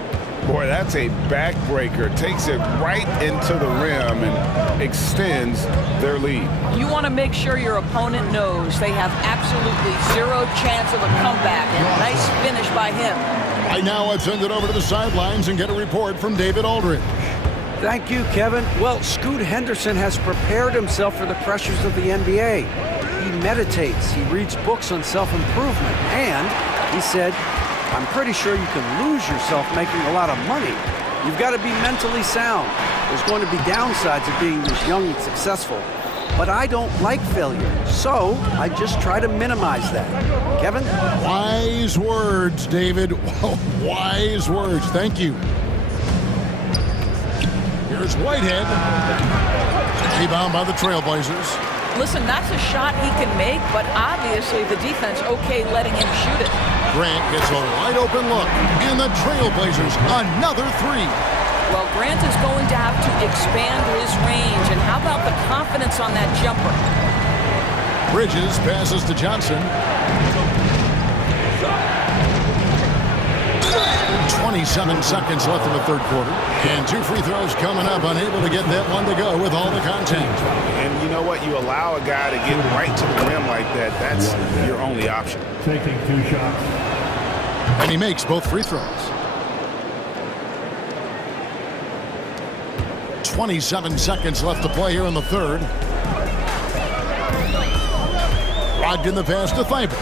Boy, that's a backbreaker. Takes it right into the rim and extends their lead. You want to make sure your opponent knows they have absolutely zero chance of a comeback. And a nice finish by him. Right now, let's send it over to the sidelines and get a report from David Aldridge. Thank you, Kevin. Well, Scoot Henderson has prepared himself for the pressures of the NBA. He meditates, he reads books on self-improvement, and he said, I'm pretty sure you can lose yourself making a lot of money. You've got to be mentally sound. There's going to be downsides of being this young and successful. But I don't like failure, so I just try to minimize that. Kevin? Wise words, David. Wise words. Thank you. Here's Whitehead. Rebound by the Trailblazers. Listen, that's a shot he can make, but obviously the defense okay letting him shoot it. Grant gets a wide open look, and the Trailblazers another 3. Well, Grant is going to have to expand his range, and how about the confidence on that jumper? Bridges passes to Johnson. 27 seconds left in the third quarter, and 2 free throws coming up, unable to get that one to go with all the contact. And you know what? You allow a guy to get right to the rim like that, that's your only option. Taking 2 shots. And he makes both free throws. 27 seconds left to play here in the third. Brogdon the pass to Thibault.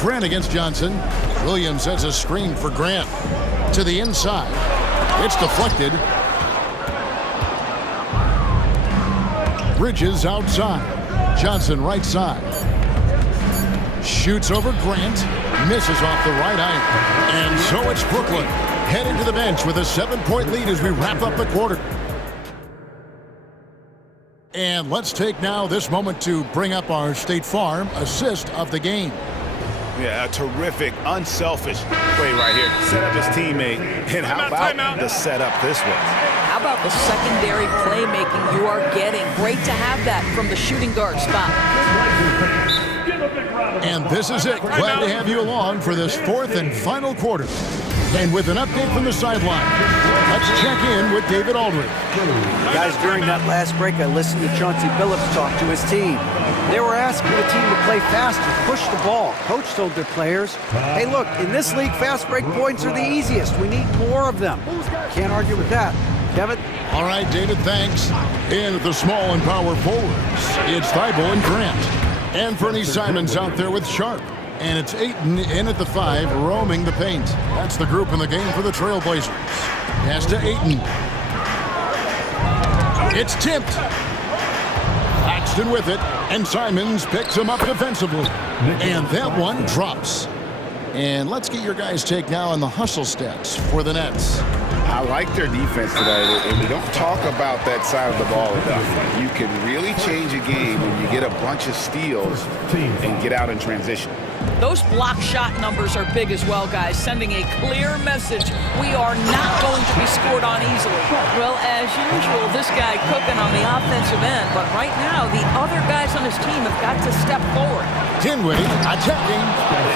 Grant against Johnson. Williams sets a screen for Grant. To the inside. It's deflected. Bridges outside. Johnson right side. Shoots over Grant. Misses off the right iron. And so it's Brooklyn heading to the bench with a 7-point lead as we wrap up the quarter. And let's take now this moment to bring up our State Farm assist of the game. Yeah, a terrific, unselfish play right here. Set up his teammate. And how about the setup this was? How about the secondary playmaking you are getting? Great to have that from the shooting guard spot. And this is it. Glad to have you along for this 4th and final quarter. And with an update from the sideline, let's check in with David Aldridge. Guys, during that last break, I listened to Chauncey Billups talk to his team. They were asking the team to play faster, push the ball. Coach told their players, hey, look, in this league, fast break points are the easiest. We need more of them. Can't argue with that. Kevin? All right, David, thanks. And at the small and power forwards, it's Thibault and Grant. Anthony Simons out there with Sharp. And it's Ayton in at the 5, roaming the paint. That's the group in the game for the Trailblazers. Pass to Ayton. It's tipped. Claxton with it, and Simons picks him up defensively. And that one drops. And let's get your guys' take now on the hustle stats for the Nets. I like their defense today, and we don't talk about that side of the ball enough. You can really change a game when you get a bunch of steals and get out in transition. Those block shot numbers are big as well, guys, sending a clear message. We are not going to be scored on easily. Well, as usual, this guy cooking on the offensive end, but right now, the other guys on his team have got to step forward. Dinwiddie attacking.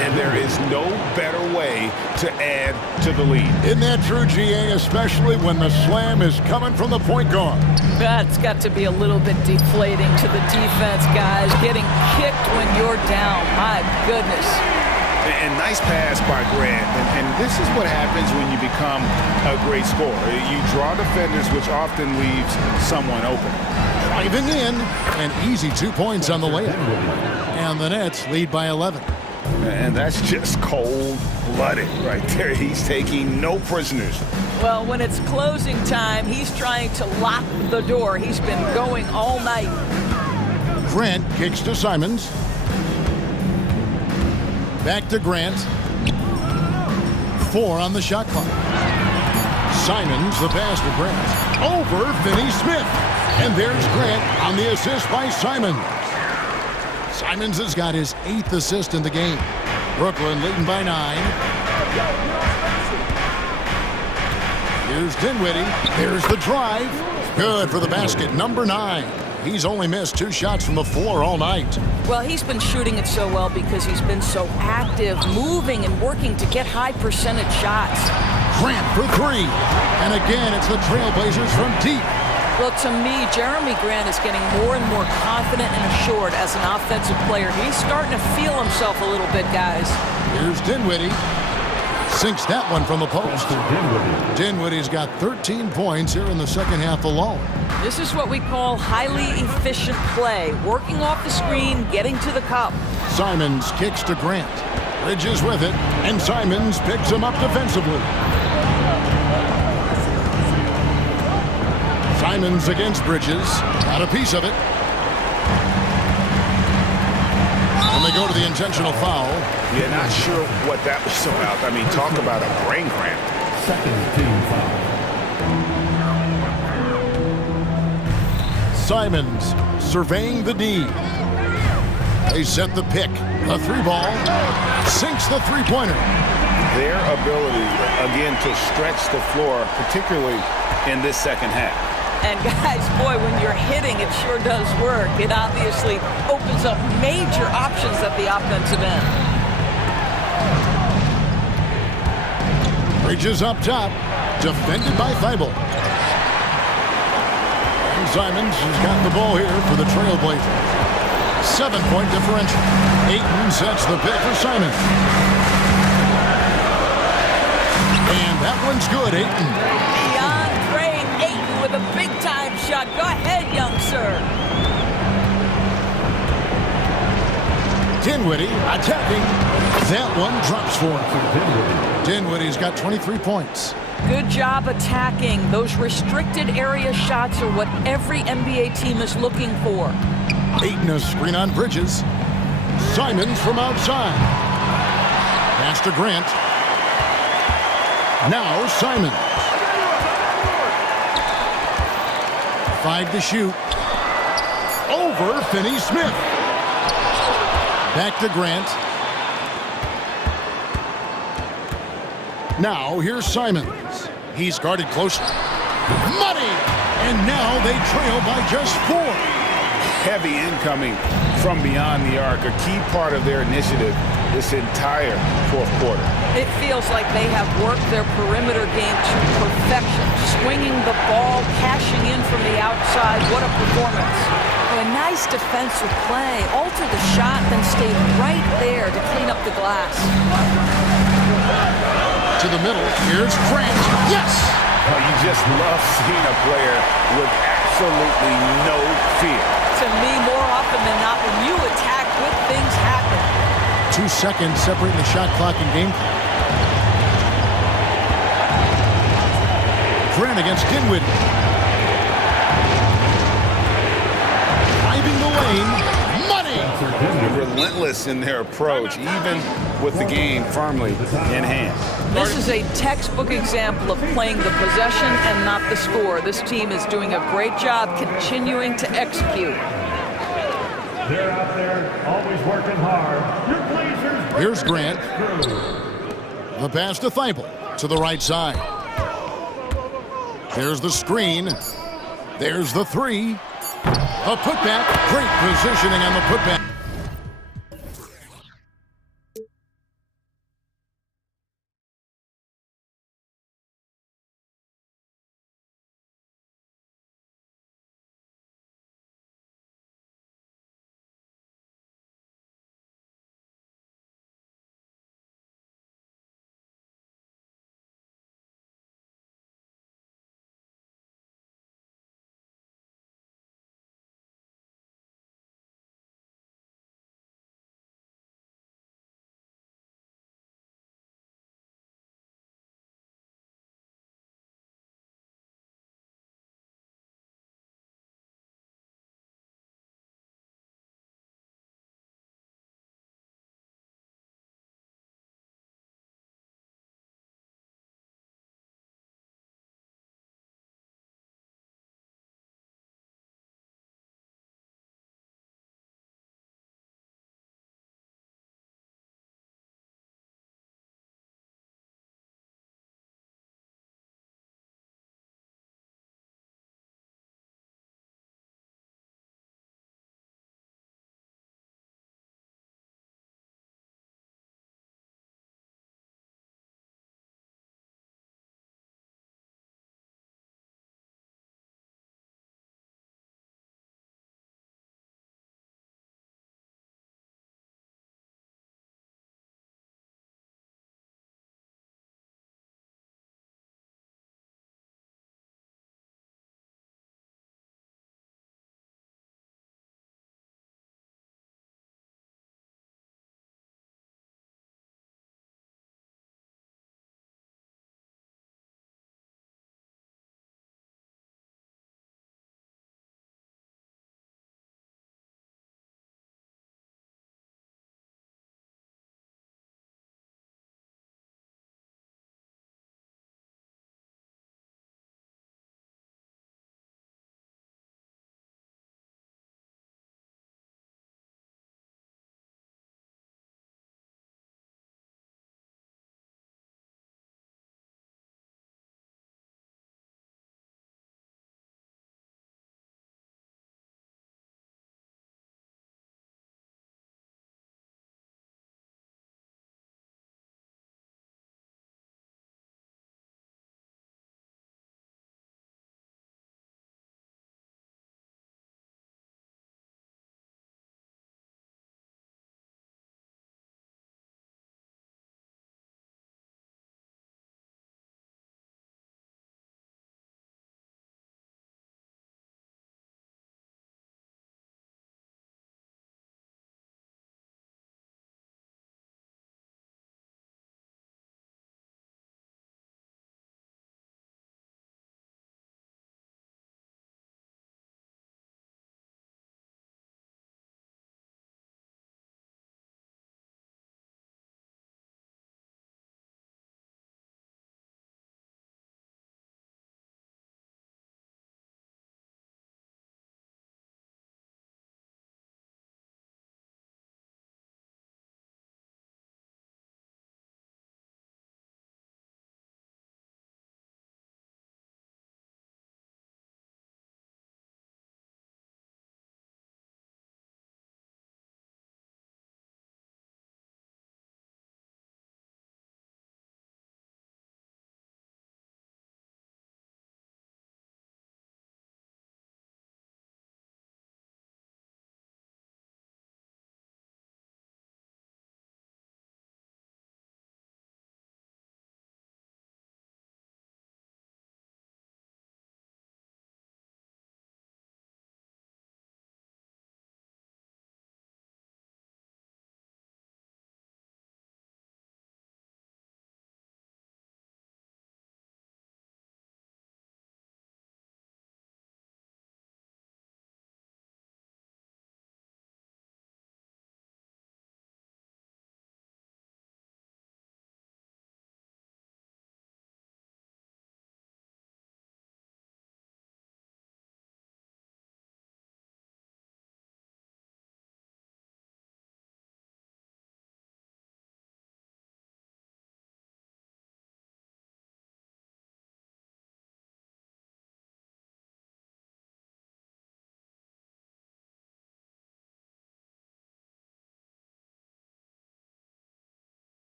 And there is no better way to add to the lead. Isn't that true, GA, especially when the slam is coming from the point guard? That's got to be a little bit deflating to the defense, guys. Getting kicked when you're down. My goodness. And nice pass by Grant. And this is what happens when you become a great scorer. You draw defenders, which often leaves someone open. Driving in, and easy 2 points on the layup. And the Nets lead by 11. And that's just cold-blooded right there. He's taking no prisoners. Well, when it's closing time, he's trying to lock the door. He's been going all night. Grant kicks to Simons. Back to Grant. 4 on the shot clock. Simons, the pass to Grant. Over Finney-Smith. And there's Grant on the assist by Simons. Simons has got his 8th assist in the game. Brooklyn leading by 9. Here's Dinwiddie. There's the drive. Good for the basket, number 9. He's only missed 2 shots from the floor all night. Well, he's been shooting it so well because he's been so active, moving and working to get high percentage shots. Grant for 3. And again, it's the Trailblazers from deep. Well, to me, Jeremy Grant is getting more and more confident and assured as an offensive player. He's starting to feel himself a little bit, guys. Here's Dinwiddie. Sinks that one from the post. Dinwiddie's got 13 points here in the second half alone. This is what we call highly efficient play. Working off the screen, getting to the cup. Simons kicks to Grant. Bridges with it, and Simons picks him up defensively. Simons against Bridges. Got a piece of it. And they go to the intentional foul. Yeah, not sure what that was about. I mean, talk about a brain cramp. Second team foul. Simons surveying the D. They set the pick. A 3-ball. Sinks the three-pointer. Their ability, again, to stretch the floor, particularly in this second half. And guys, boy, when you're hitting, it sure does work. It obviously opens up major options at the offensive end. Bridges up top, defended by Thibault. And Simons has got the ball here for the Trailblazers. 7-point differential. Ayton sets the pick for Simons. And that one's good, Ayton. With a big-time shot. Go ahead, young sir. Dinwiddie attacking. That one drops for him. Dinwiddie's got 23 points. Good job attacking. Those restricted area shots are what every NBA team is looking for. Ayton a screen on Bridges. Simons from outside. Pass to Grant. Now Simons. 5 to shoot. Over Finney-Smith. Back to Grant. Now here's Simons. He's guarded closely. Money! And now they trail by just 4. Heavy incoming from beyond the arc, a key part of their initiative this entire fourth quarter. It feels like they have worked their perimeter game to perfection. Swinging the ball, cashing in from the outside. What a performance. Oh, a nice defensive play. Altered the shot, then stayed right there to clean up the glass. To the middle. Here's Grant. Yes! Oh, you just love seeing a player with absolutely no fear. To me, more often than not, when you attack, good things happen. 2 seconds separating the shot clock and game clock. Grant against Dinwiddie. Driving the lane. Money! Relentless in their approach, even with the game firmly in hand. This is a textbook example of playing the possession and not the score. This team is doing a great job continuing to execute. They're out there always working hard. Your Blazers. Here's Grant. The pass to Thibault to the right side. There's the screen. There's the three. A putback. Great positioning on the putback.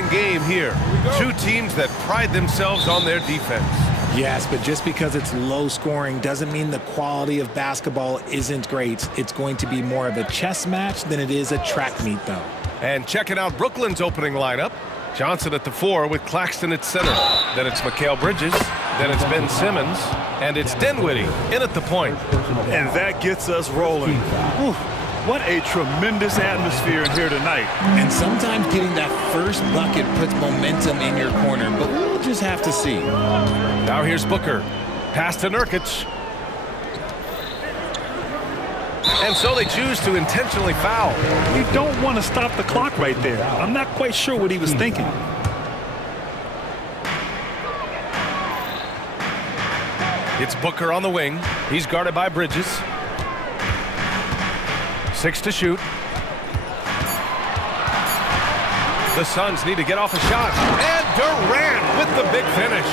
low-scoring game here. Two teams that pride themselves on their defense. Yes, but just because it's low scoring doesn't mean the quality of basketball isn't great. It's going to be more of a chess match than it is a track meet, though. And checking out Brooklyn's opening lineup. Johnson at the 4 with Claxton at center. Then it's Mikal Bridges. Then it's Ben Simmons. And it's Dinwiddie in at the point. And that gets us rolling. Whew. What a tremendous atmosphere in here tonight. And sometimes getting that first bucket puts momentum in your corner, but we'll just have to see. Now here's Booker. Pass to Nurkic. And so they choose to intentionally foul. You don't want to stop the clock right there. I'm not quite sure what he was thinking. It's Booker on the wing. He's guarded by Bridges. 6 to shoot. The Suns need to get off a shot. And Durant with the big finish.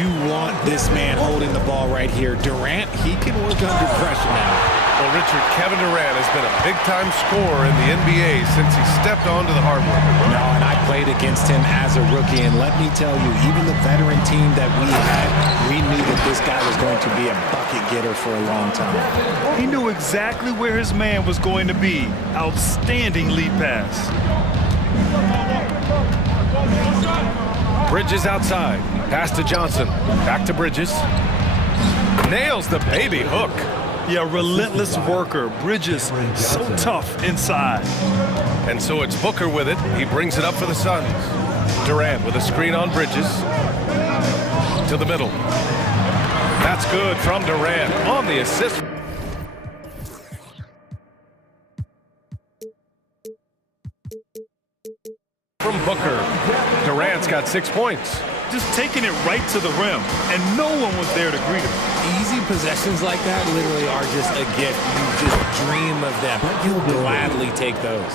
You want this man holding the ball right here. Durant, he can work under pressure now. Well, Richard, Kevin Durant has been a big-time scorer in the NBA since he stepped onto the hardwood. No, and I played against him as a rookie, and let me tell you, even the veteran team that we had, we knew that this guy was going to be a bucket getter for a long time. He knew exactly where his man was going to be. Outstanding lead pass. Bridges outside. Pass to Johnson. Back to Bridges. Nails the baby hook. Yeah, relentless worker. Bridges, so tough inside. And so it's Booker with it. He brings it up for the Suns. Durant with a screen on Bridges. To the middle. That's good from Durant on the assist. From Booker. Durant's got 6 points. Just taking it right to the rim, and no one was there to greet him. Easy possessions like that literally are just a gift. You just dream of them. You'll gladly take those.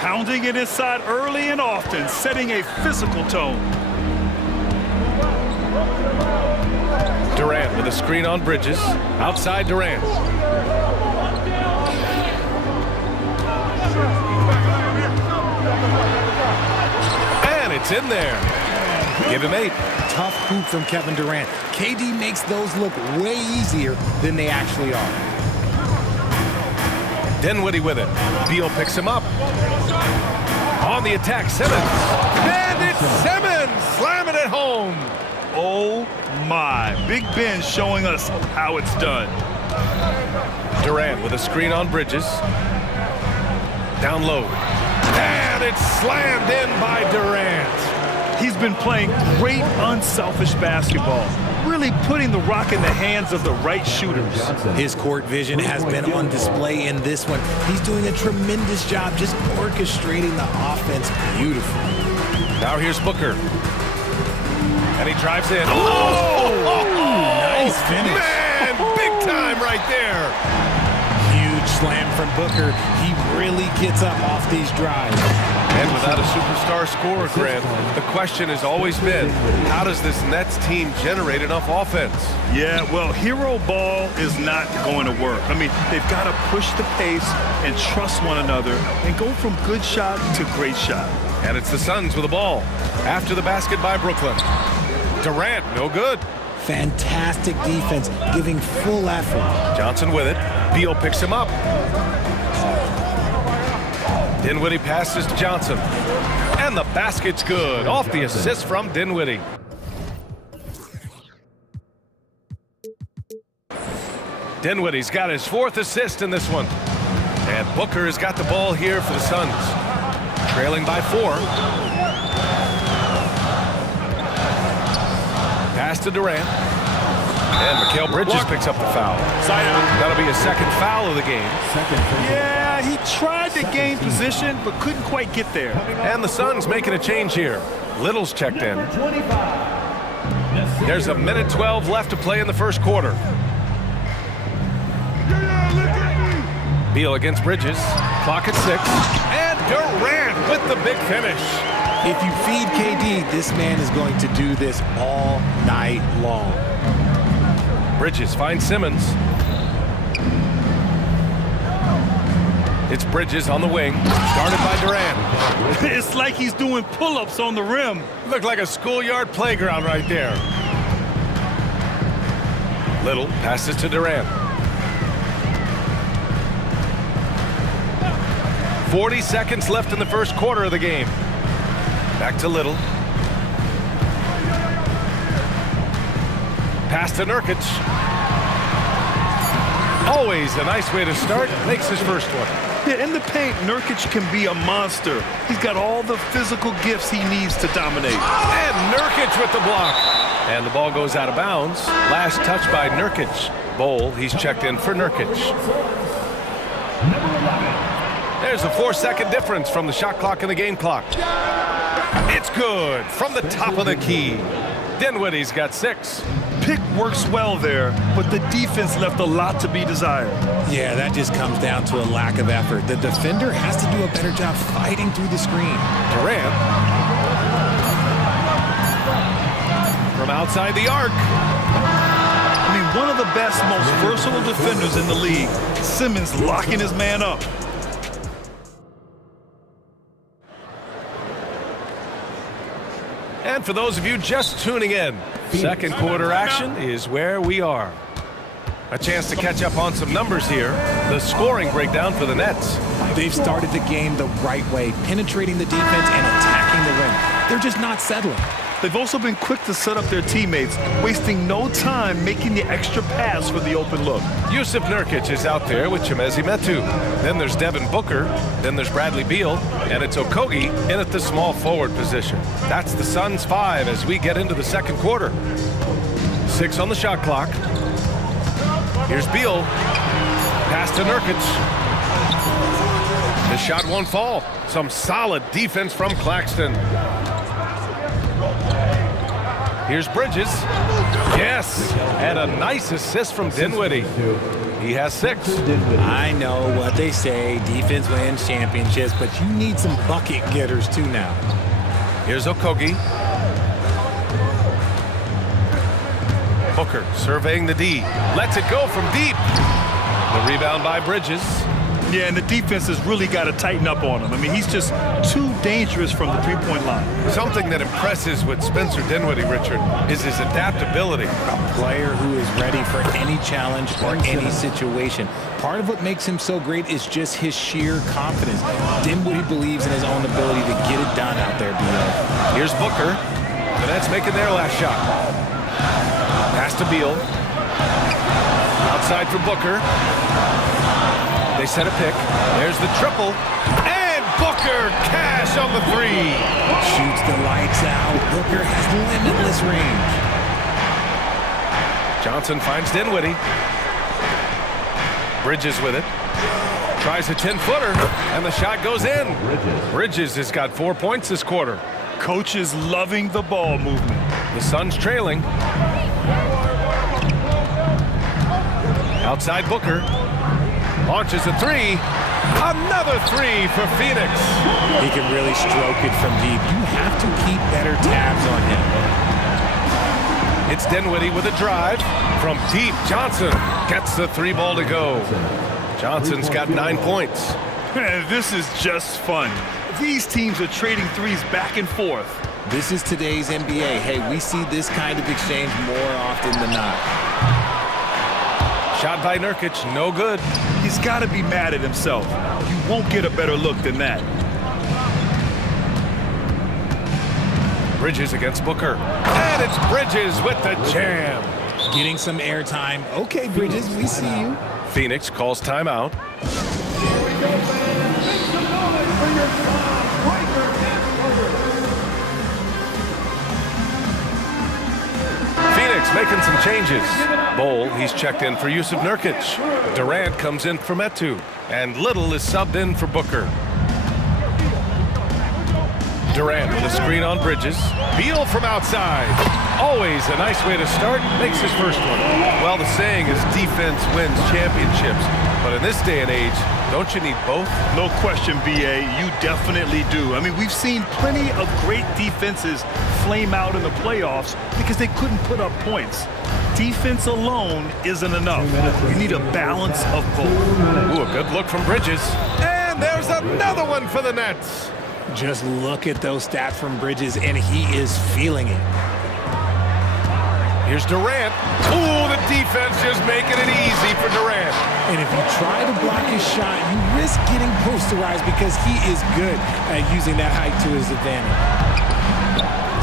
Pounding it inside early and often, setting a physical tone. Durant with a screen on Bridges. Outside Durant. And it's in there. Give him 8. Tough hoop from Kevin Durant. KD makes those look way easier than they actually are. Dinwiddie with it. Beal picks him up. On the attack, Simmons. And it's Simmons slamming it home. Oh my. Big Ben showing us how it's done. Durant with a screen on Bridges. Down low. And it's slammed in by Durant. He's been playing great, unselfish basketball, really putting the rock in the hands of the right shooters. His court vision has been on display in this one. He's doing a tremendous job just orchestrating the offense beautifully. Now here's Booker. And he drives in. Oh! Nice finish. Man, big time right there. Huge slam from Booker. He really gets up off these drives. And without a superstar scorer, Grant, the question has always been, how does this Nets team generate enough offense? Yeah, well, hero ball is not going to work. I mean, they've got to push the pace and trust one another and go from good shot to great shot. And it's the Suns with the ball. After the basket by Brooklyn. Durant, no good. Fantastic defense, giving full effort. Johnson with it. Beal picks him up. Dinwiddie passes to Johnson. And the basket's good. Off the assist from Dinwiddie. Dinwiddie's got his 4th assist in this one. And Booker has got the ball here for the Suns. Trailing by 4. Pass to Durant. And Mikal Bridges picks up the foul. That'll be a 2nd foul of the game. Yeah, he tried to gain position, but couldn't quite get there. And the Suns making a change here. Little's checked in. There's a minute 12 left to play in the first quarter. Beal against Bridges. Clock at 6. And Durant with the big finish. If you feed KD, this man is going to do this all night long. Bridges finds Simmons. It's Bridges on the wing, guarded by Durant. It's like he's doing pull-ups on the rim. Looked like a schoolyard playground right there. Little passes to Durant. 40 seconds left in the first quarter of the game. Back to Little. Pass to Nurkic. Always a nice way to start. Makes his first one. Yeah, in the paint, Nurkic can be a monster. He's got all the physical gifts he needs to dominate. And Nurkic with the block. And the ball goes out of bounds. Last touch by Nurkic. Bowl, he's checked in for Nurkic. There's a 4-second difference from the shot clock and the game clock. It's good from the top of the key. Dinwiddie's got 6. Pick works well there, but the defense left a lot to be desired. Yeah, that just comes down to a lack of effort. The defender has to do a better job fighting through the screen. Durant. From outside the arc. I mean, one of the best, most versatile defenders in the league. Simmons locking his man up. And for those of you just tuning in, second quarter action is where we are. A chance to catch up on some numbers here. The scoring breakdown for the Nets. They've started the game the right way, penetrating the defense and attacking the rim. They're just not settling. They've also been quick to set up their teammates, wasting no time making the extra pass for the open look. Yusuf Nurkic is out there with Chimezie Metu. Then there's Devin Booker. Then there's Bradley Beal. And it's Okogie in at the small forward position. That's the Suns' 5 as we get into the second quarter. 6 on the shot clock. Here's Beal. Pass to Nurkic. The shot won't fall. Some solid defense from Claxton. Here's Bridges. Yes, and a nice assist from Dinwiddie. He has 6. I know what they say, defense wins championships, but you need some bucket getters too now. Here's Okogie. Booker surveying the D. Lets it go from deep. The rebound by Bridges. Yeah, and the defense has really got to tighten up on him. I mean, he's just too dangerous from the three-point line. Something that impresses with Spencer Dinwiddie, Richard, is his adaptability. A player who is ready for any challenge or any situation. Part of what makes him so great is just his sheer confidence. Dinwiddie believes in his own ability to get it done out there, Beal. Here's Booker. The Nets making their last shot. Pass to Beal. Outside for Booker. They set a pick. There's the triple. And Booker cash on the 3. Shoots the lights out. Booker has limitless range. Johnson finds Dinwiddie. Bridges with it. Tries a 10-footer, and the shot goes in. Bridges has got 4 points this quarter. Coach is loving the ball movement. The Suns trailing. Outside Booker. Launches a 3. Another 3 for Phoenix. He can really stroke it from deep. You have to keep better tabs on him. It's Dinwiddie with a drive. From deep, Johnson gets the 3 ball to go. Johnson's got 9 points. Man, this is just fun. These teams are trading threes back and forth. This is today's NBA. Hey, we see this kind of exchange more often than not. Shot by Nurkic, no good. He's got to be mad at himself. You won't get a better look than that. Bridges against Booker. And it's Bridges with the jam. Getting some airtime. Okay, Bridges, we see you. Phoenix calls timeout. Phoenix making some changes. Bowl, he's checked in for Yusuf Nurkic. Durant comes in for Metu. And Little is subbed in for Booker. Durant with a screen on Bridges. Beal from outside. Always a nice way to start. Makes his first one. Well, the saying is defense wins championships. But in this day and age, don't you need both? No question, B.A. You definitely do. I mean, we've seen plenty of great defenses flame out in the playoffs because they couldn't put up points. Defense alone isn't enough. You need a balance of both. Ooh, a good look from Bridges. And And there's another one for the Nets. Just look at those stats from Bridges, and he is feeling it. Here's Durant. Ooh, the defense just making it easy for Durant. And if you try to block his shot, you risk getting posterized because he is good at using that height to his advantage.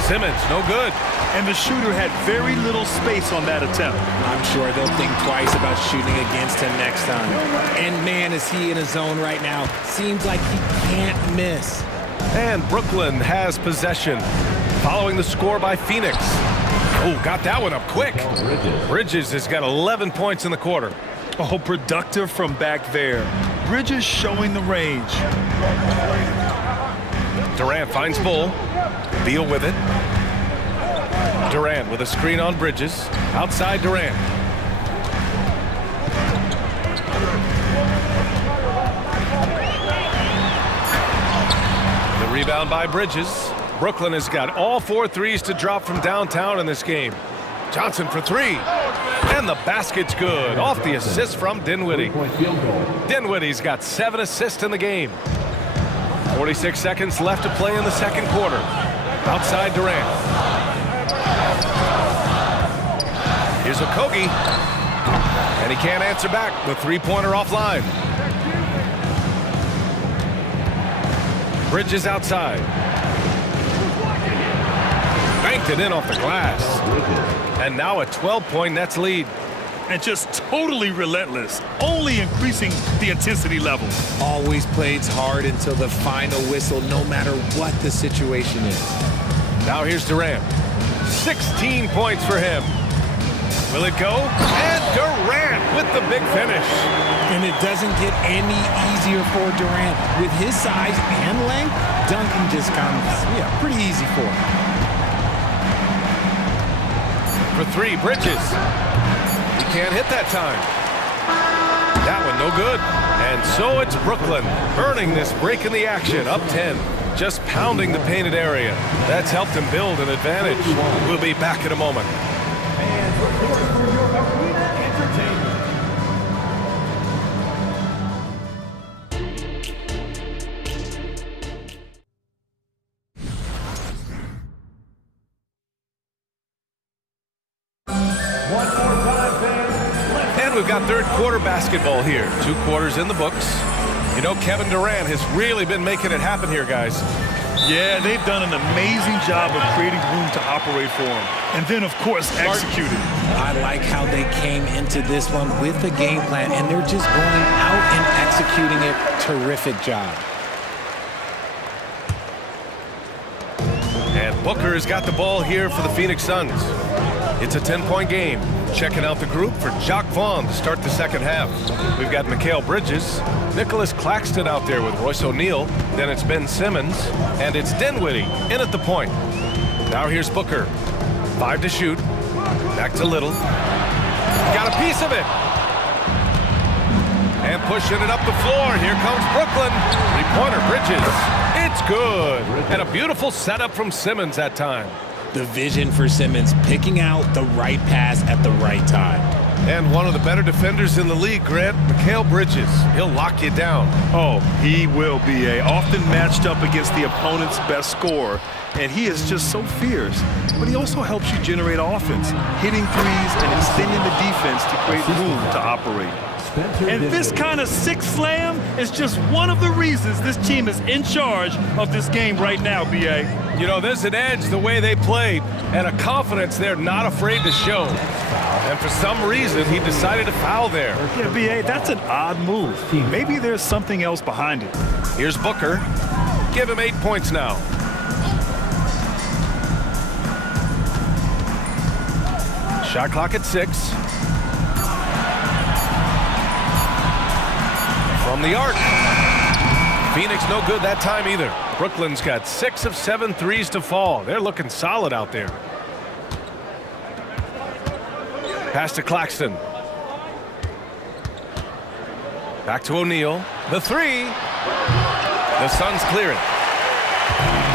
Simmons, no good. And the shooter had very little space on that attempt. I'm sure they'll think twice about shooting against him next time. And man, is he in a zone right now. Seems like he can't miss. And Brooklyn has possession, following the score by Phoenix. Oh, got that one up quick. Bridges has got 11 points in the quarter. Oh, productive from back there. Bridges showing the range. Durant finds Bull. Beal with it. Durant with a screen on Bridges. Outside Durant. The rebound by Bridges. Brooklyn has got all 4 threes to drop from downtown in this game. Johnson for 3. And the basket's good. Off the assist from Dinwiddie. Dinwiddie's got 7 assists in the game. 46 seconds left to play in the second quarter. Outside Durant. Here's Okogie. And he can't answer back. The three-pointer offline. Bridges outside. Banked it in off the glass. And now a 12-point Nets lead. And just totally relentless, only increasing the intensity level. Always plays hard until the final whistle, no matter what the situation is. Now here's Durant. 16 points for him. Will it go? And Durant with the big finish. And it doesn't get any easier for Durant. With his size and length, dunking just comes, pretty easy for him. For 3, Bridges. He can't hit that time. That one no good. And so it's Brooklyn earning this break in the action, up 10. Just pounding the painted area. That's helped him build an advantage. We'll be back in a moment. And we've got third quarter basketball here. 2 quarters in the books. You know, Kevin Durant has really been making it happen here, guys. Yeah, they've done an amazing job of creating room to operate for him. And then, of course, executed. I like how they came into this one with a game plan, and they're just going out and executing it. Terrific job. And Booker's got the ball here for the Phoenix Suns. It's a 10-point game. Checking out the group for Jacques Vaughn to start the second half. We've got Mikal Bridges, Nicholas Claxton out there with Royce O'Neal. Then it's Ben Simmons, and it's Dinwiddie in at the point. Now here's Booker. 5 to shoot. Back to Little. Got a piece of it. And pushing it up the floor. Here comes Brooklyn. 3-pointer Bridges. It's good. And a beautiful setup from Simmons that time. The vision for Simmons, picking out the right pass at the right time. And one of the better defenders in the league, Grant, Mikal Bridges. He'll lock you down. Oh, he will be often matched up against the opponent's best scorer. And he is just so fierce. But he also helps you generate offense, hitting threes and extending the defense to create room to operate. And this kind of sick slam is just one of the reasons this team is in charge of this game right now, B.A. You know, there's an edge the way they played and a confidence they're not afraid to show. And for some reason, he decided to foul there. Yeah, B.A., that's an odd move. Maybe there's something else behind it. Here's Booker. Give him 8 points now. Shot clock at 6. From the arc. Phoenix no good that time either. Brooklyn's got 6 of 7 threes to fall. They're looking solid out there. Pass to Claxton. Back to O'Neal. The 3. The Suns clear it.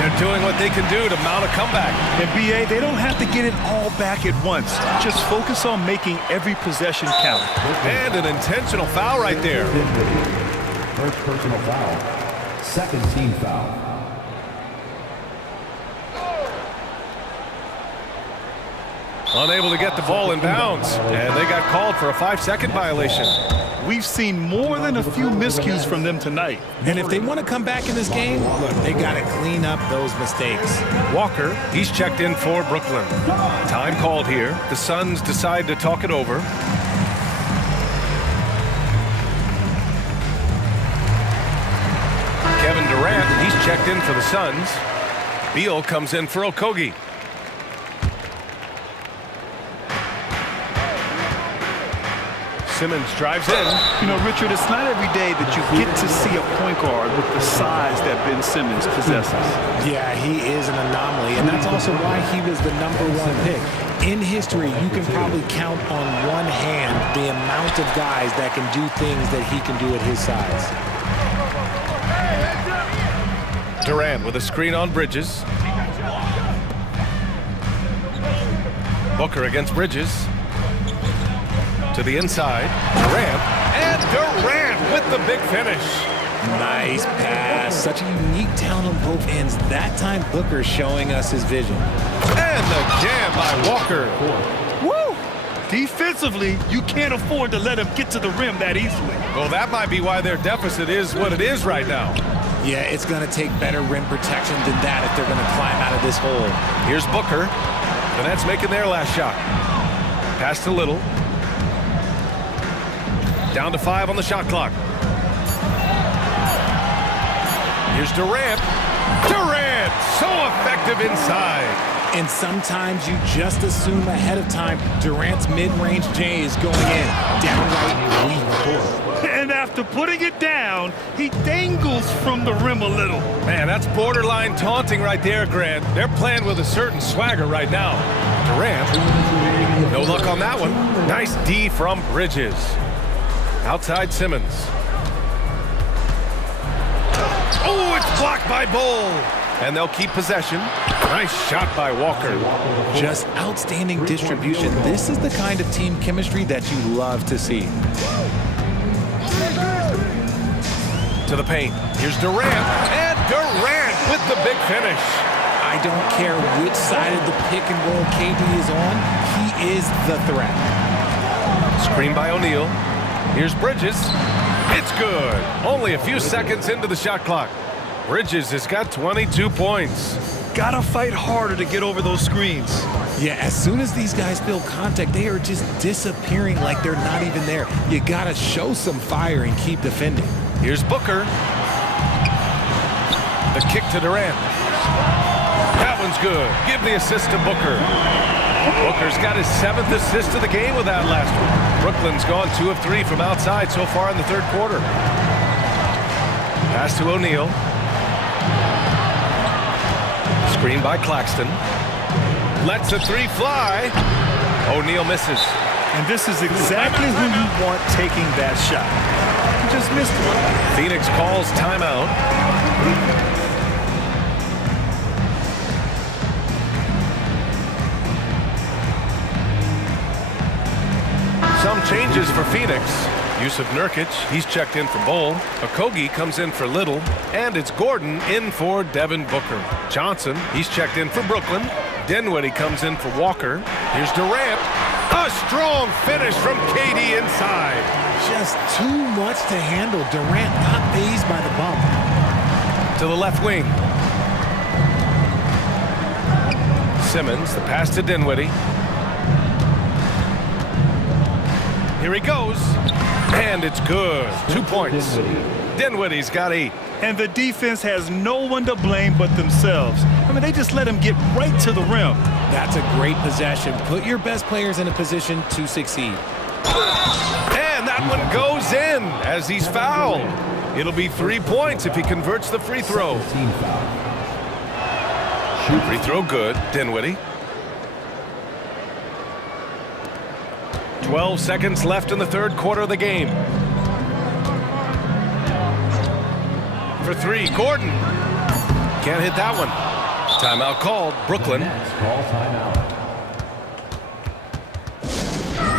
They're doing what they can do to mount a comeback. And B.A., they don't have to get it all back at once. Just focus on making every possession count. And an intentional foul right there. First personal foul. Second team foul. Unable to get the ball in bounds, and they got called for a 5-second violation. We've seen more than a few miscues from them tonight. And if they want to come back in this game, look, they got to clean up those mistakes. Walker, he's checked in for Brooklyn. Time called here. The Suns decide to talk it over. Kevin Durant, he's checked in for the Suns. Beal comes in for Okogie. Simmons drives in. You know, Richard, it's not every day that you get to see a point guard with the size that Ben Simmons possesses. Yeah, he is an anomaly, and that's also why he was the #1 pick. In history, you can probably count on one hand the amount of guys that can do things that he can do at his size. Durant with a screen on Bridges. Booker against Bridges. To the inside, Durant, and Durant with the big finish. Nice pass. Such a unique talent on both ends. That time, Booker showing us his vision. And the jam by Walker. Woo! Defensively, you can't afford to let him get to the rim that easily. Well, that might be why their deficit is what it is right now. Yeah, it's going to take better rim protection than that if they're going to climb out of this hole. Here's Booker. The Nets making their last shot. Pass to Little. Down to 5 on the shot clock. Here's Durant. Durant, so effective inside. And sometimes you just assume ahead of time Durant's mid-range J is going in. Downright weak. And after putting it down, he dangles from the rim a little. Man, that's borderline taunting right there, Grant. They're playing with a certain swagger right now. Durant, no luck on that one. Nice D from Bridges. Outside Simmons. Oh, it's blocked by Bull. And they'll keep possession. Nice shot by Walker. Just outstanding distribution. This is the kind of team chemistry that you love to see. To the paint. Here's Durant. And Durant with the big finish. I don't care which side of the pick and roll KD is on. He is the threat. Screen by O'Neal. Here's Bridges. It's good. Only a few seconds into the shot clock. Bridges has got 22 points. Gotta fight harder to get over those screens. Yeah, as soon as these guys feel contact, they are just disappearing like they're not even there. You gotta show some fire and keep defending. Here's Booker. The kick to Durant. That one's good. Give the assist to Booker. Booker's got his 7th assist of the game with that last one. Brooklyn's gone 2 of 3 from outside so far in the third quarter. Pass to O'Neal. Screen by Claxton. Lets a 3 fly. O'Neal misses. And this is exactly who you want taking that shot. He just missed it. Phoenix calls timeout. Some changes for Phoenix. Use of Nurkic, he's checked in for Bull. Okogie comes in for Little. And it's Gordon in for Devin Booker. Johnson, he's checked in for Brooklyn. Dinwiddie comes in for Walker. Here's Durant. A strong finish from KD inside. Just too much to handle. Durant not fazed by the bump. To the left wing. Simmons, the pass to Dinwiddie. Here he goes. And it's good. 2 points. Dinwiddie's got 8. And the defense has no one to blame but themselves. I mean, they just let him get right to the rim. That's a great possession. Put your best players in a position to succeed. And that one goes in as he's fouled. It'll be 3 points if he converts the free throw. Free throw good. Dinwiddie. 12 seconds left in the third quarter of the game. For 3, Gordon. Can't hit that one. Timeout called. Brooklyn. Call timeout.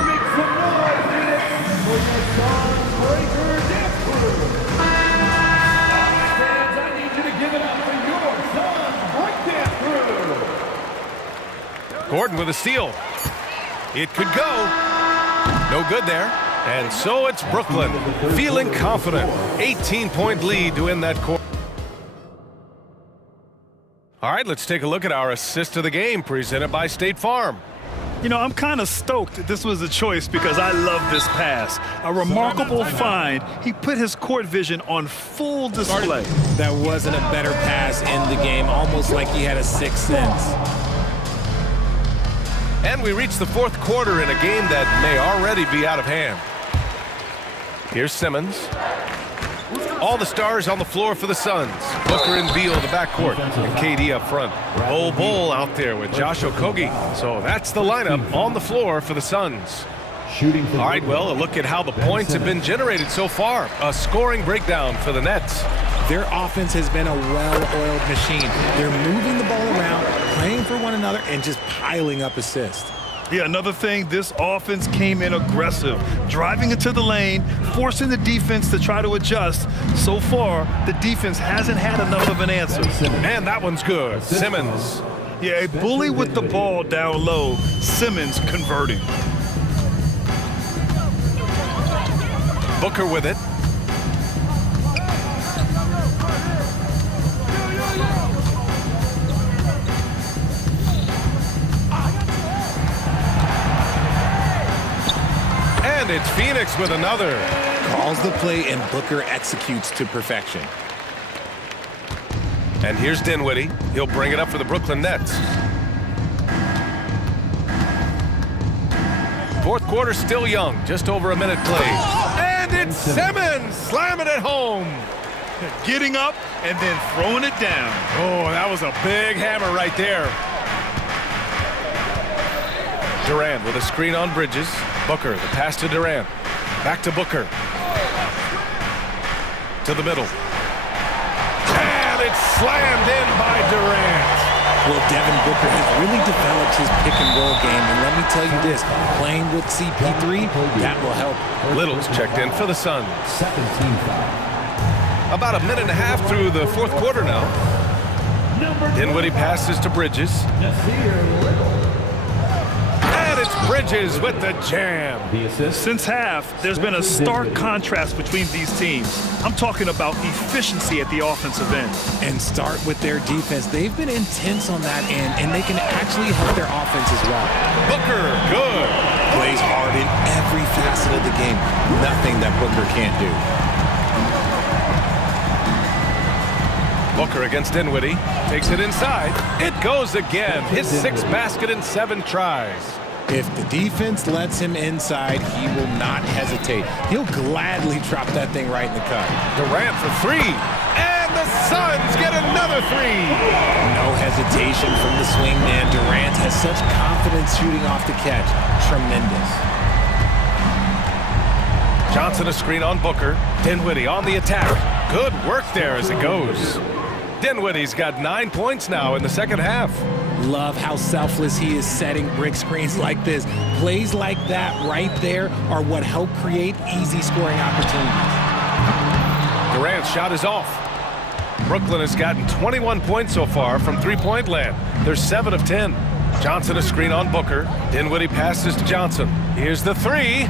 Make some noise, Phoenix, for your song breaker dance crew. Gordon with a steal. It could go. No good there. And so it's Brooklyn, feeling confident. 18-point lead to win that quarter. All right, let's take a look at our assist of the game, presented by State Farm. You know, I'm kind of stoked this was a choice because I love this pass. A remarkable find. He put his court vision on full display. That wasn't a better pass in the game, almost like he had a sixth sense. And we reach the fourth quarter in a game that may already be out of hand. Here's Simmons. All the stars on the floor for the Suns. Booker and Beal in the backcourt, and KD up front. Bull out there with Josh Okogie. So that's the lineup on the floor for the Suns. All right, well, a look at how the points have been generated so far. A scoring breakdown for the Nets. Their offense has been a well-oiled machine. They're moving the ball around, playing for one another, and just piling up assists. Yeah, another thing, this offense came in aggressive, driving into the lane, forcing the defense to try to adjust. So far, the defense hasn't had enough of an answer. And that one's good. Simmons. Yeah, a bully with the ball down low. Simmons converting. Booker with it. And it's Phoenix with another. Calls the play and Booker executes to perfection. And here's Dinwiddie. He'll bring it up for the Brooklyn Nets. Fourth quarter still young, just over a minute played. And it's Simmons slamming it home. Getting up and then throwing it down. Oh, that was a big hammer right there. Durant with a screen on Bridges. Booker, the pass to Durant. Back to Booker. To the middle. And it's slammed in by Durant. Well, Devin Booker has really developed his pick-and-roll game, and let me tell you this, playing with CP3, that will help. Little's checked in for the Suns. About a minute and a half through the fourth quarter now. Dinwiddie passes to Bridges. And it's Bridges with the jam. Since half, there's been a stark contrast between these teams. I'm talking about efficiency at the offensive end. And start with their defense. They've been intense on that end, and they can actually help their offense as well. Booker, good. Plays hard in every facet of the game. Nothing that Booker can't do. Booker against Dinwiddie. Takes it inside. It goes again. His sixth basket in 7 tries. If the defense lets him inside, he will not hesitate. He'll gladly drop that thing right in the cup. Durant for 3. And the Suns get another 3. No hesitation from the swing man. Durant has such confidence shooting off the catch. Tremendous. Johnson a screen on Booker. Dinwiddie on the attack. Good work there as it goes. Dinwiddie's got 9 points now in the second half. Love how selfless he is setting brick screens like this. Plays like that right there are what help create easy scoring opportunities. Durant's shot is off. Brooklyn has gotten 21 points so far from three-point land. They're 7 of 10. Johnson a screen on Booker. Dinwiddie passes to Johnson. Here's the 3.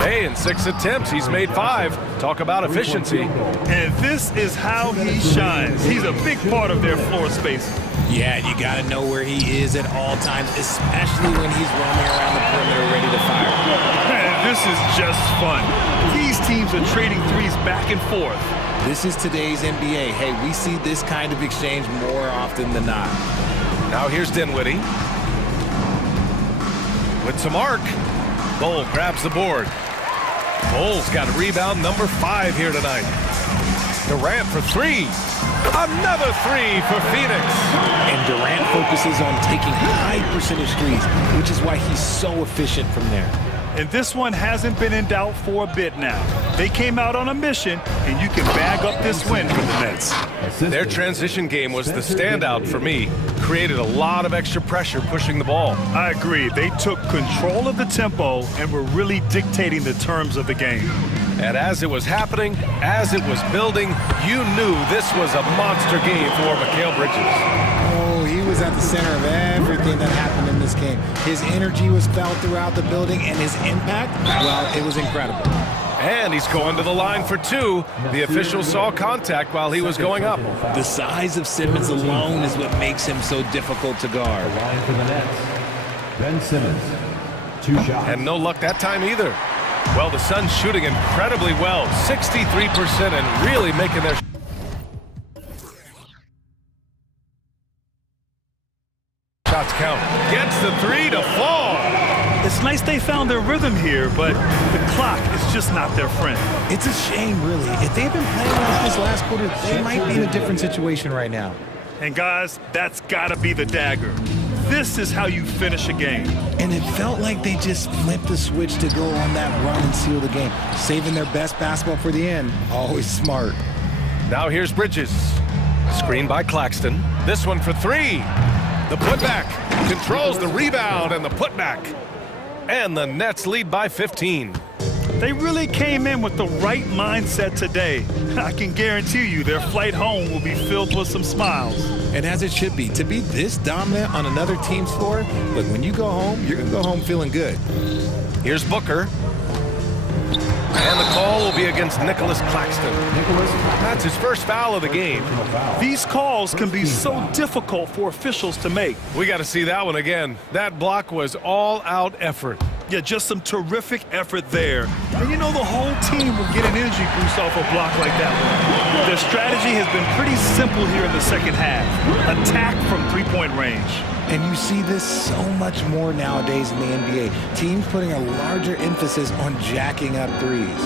Hey, in 6 attempts, he's made 5. Talk about efficiency. And this is how he shines. He's a big part of their floor space. Yeah, you got to know where he is at all times, especially when he's roaming around the perimeter ready to fire. Man, this is just fun. These teams are trading threes back and forth. This is today's NBA. Hey, we see this kind of exchange more often than not. Now here's Dinwiddie. With some arc. Bull grabs the board. Bull's got rebound number 5 here tonight. Durant for 3. Another 3 for Phoenix. And Durant focuses on taking high percentage threes, which is why he's so efficient from there. And this one hasn't been in doubt for a bit now. They came out on a mission, and you can bag up this win for the Nets. Their transition game was the standout for me. Created a lot of extra pressure pushing the ball. I agree. They took control of the tempo and were really dictating the terms of the game. And as it was happening, as it was building, you knew this was a monster game for Mikal Bridges. Oh, Oh, he was at the center of everything that happened in this game. His energy was felt throughout the building, and his impact, well, it was incredible. And he's going to the line for two. The official saw contact while he was going up. The size of Simmons alone is what makes him so difficult to guard. Line for the Nets. Ben Simmons, 2 shots. And no luck that time either. Well, the Suns shooting incredibly well, 63%, and really making their shots count. Gets the three to fall. It's nice they found their rhythm here, but the clock is just not their friend. It's a shame, really. If they'd been playing like this last quarter, they might be in a different situation right now. And guys, that's gotta be the dagger. This is how you finish a game. And it felt like they just flipped the switch to go on that run and seal the game. Saving their best basketball for the end. Always smart. Now here's Bridges. Screen by Claxton. This one for three. The putback. Controls the rebound and the putback. And the Nets lead by 15. They really came in with the right mindset today. I can guarantee you their flight home will be filled with some smiles. And as it should be, to be this dominant on another team's floor, but when you go home, you're going to go home feeling good. Here's Booker. And the call will be against Nicholas Claxton. That's his first foul of the game. These calls can be so difficult for officials to make. We got to see that one again. That block was all-out effort. Yeah, just some terrific effort there. And you know, the whole team will get an energy boost off a block like that one. Their strategy has been pretty simple here in the second half. Attack from three-point range. And you see this so much more nowadays in the NBA. Teams putting a larger emphasis on jacking up threes.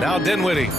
Now Dinwiddie.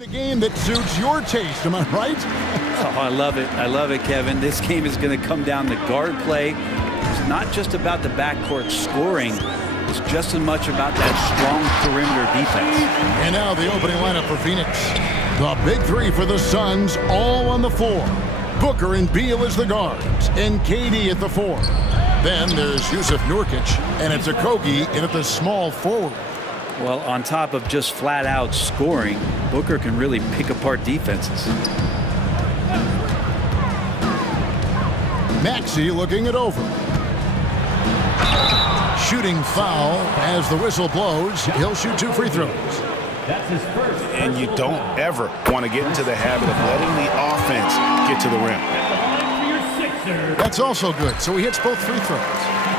A game that suits your taste, am I right? Oh, I love it. I love it, Kevin. This game is going to come down to guard play. It's not just about the backcourt scoring. It's just as much about that strong perimeter defense. And now the opening lineup for Phoenix. The big three for the Suns, all on the floor. Booker and Beal as the guards, and KD at the 4. Then there's Yusuf Nurkic, and it's Okogie in at the small forward. Well, on top of just flat-out scoring, Booker can really pick apart defenses. Maxey looking it over. Shooting foul as the whistle blows. He'll shoot 2 free throws. That's his first. And you don't ever want to get into the habit of letting the offense get to the rim. That's also good, so he hits both free throws.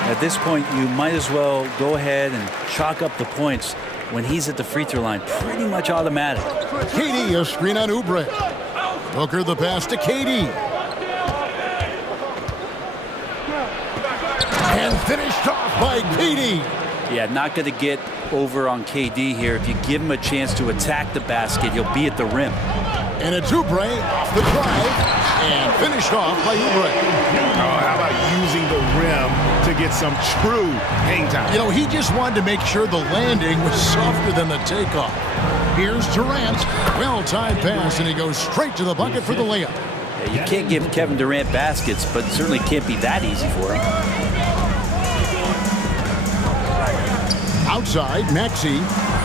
At this point, you might as well go ahead and chalk up the points when he's at the free throw line. Pretty much automatic. KD, a screen on Oubre. Booker the pass to KD. And finished off by KD. Yeah, not going to get over on KD here. If you give him a chance to attack the basket, he'll be at the rim. And it's Oubre off the drive and finished off by Oubre. Oh, how about using the rim to get some true hang time? You know, he just wanted to make sure the landing was softer than the takeoff. Here's Durant. Well-timed pass, and he goes straight to the bucket for the layup. Yeah, you can't give Kevin Durant baskets, but it certainly can't be that easy for him. Outside, Maxey.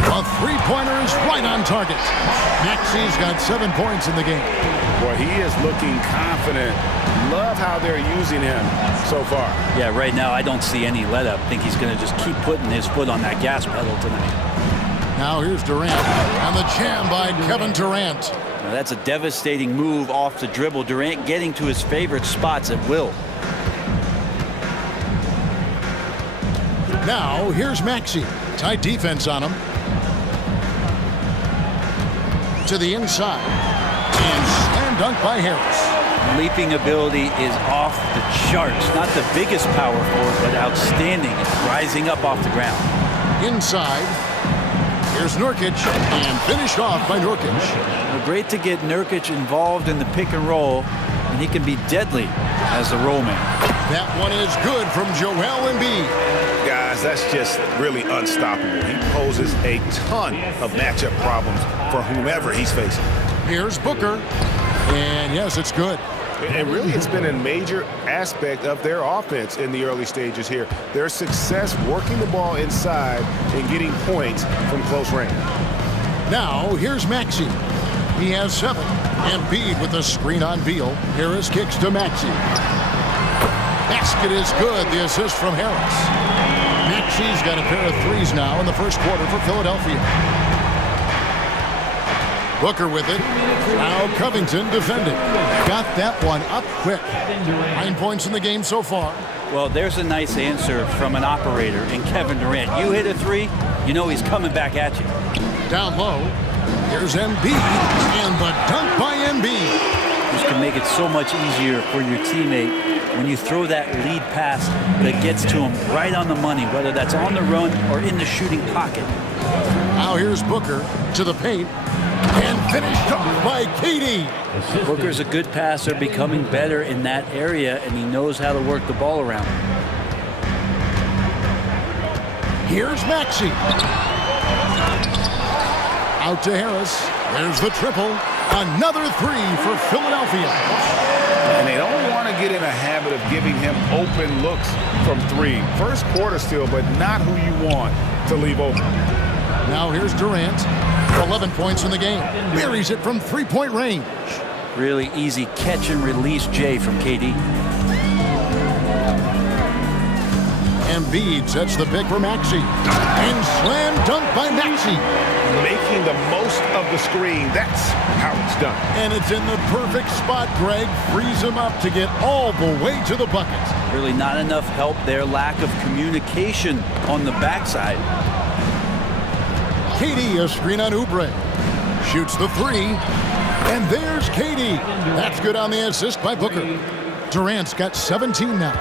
A three-pointer is right on target. Maxey's got 7 points in the game. Boy, he is looking confident. Love how they're using him so far. Yeah, right now I don't see any let-up. I think he's going to just keep putting his foot on that gas pedal tonight. Now here's Durant. And the jam by Kevin Durant. Now that's a devastating move off the dribble. Durant getting to his favorite spots at will. Now here's Maxey. Tight defense on him. To the inside. And slam dunk by Harris. Leaping ability is off the charts. Not the biggest power forward, but outstanding. Rising up off the ground. Inside. Here's Nurkic. And finished off by Nurkic. Well, great to get Nurkic involved in the pick and roll. And he can be deadly as a roll man. That one is good from Joel Embiid. Guys, that's just really unstoppable. He poses a ton of matchup problems for whomever he's facing. Here's Booker. And yes, it's good. And really, it's been a major aspect of their offense in the early stages here. Their success working the ball inside and getting points from close range. Now, here's Maxey. He has 7. Embiid with a screen on Beal. Harris kicks to Maxey. Basket is good. The assist from Harris. Maxey's got a pair of threes now in the first quarter for Philadelphia. Booker with it. Now Covington defending. Got that one up quick. 9 points in the game so far. Well, there's a nice answer from an operator in Kevin Durant. You hit a 3, you know he's coming back at you. Down low. Here's Embiid. And the dunk by Embiid. This can make it so much easier for your teammate when you throw that lead pass that gets to him right on the money, whether that's on the run or in the shooting pocket. Now here's Booker to the paint. And finished off by KD. Booker's a good passer, becoming better in that area, and he knows how to work the ball around. Here's Maxey. Out to Harris. There's the triple. Another 3 for Philadelphia. And they don't want to get in a habit of giving him open looks from 3. First quarter still, but not who you want to leave open. Now here's Durant. 11 points in the game. Buries it from 3-point range. Really easy catch and release Jay from KD. Embiid sets the pick for Maxey. And slam dunk by Maxey. Making the most of the screen. That's how it's done. And it's in the perfect spot, Greg. Frees him up to get all the way to the bucket. Really not enough help there. Lack of communication on the backside. KD, a screen on Oubre. Shoots the 3. And there's KD. That's good on the assist by Booker. Durant's got 17 now.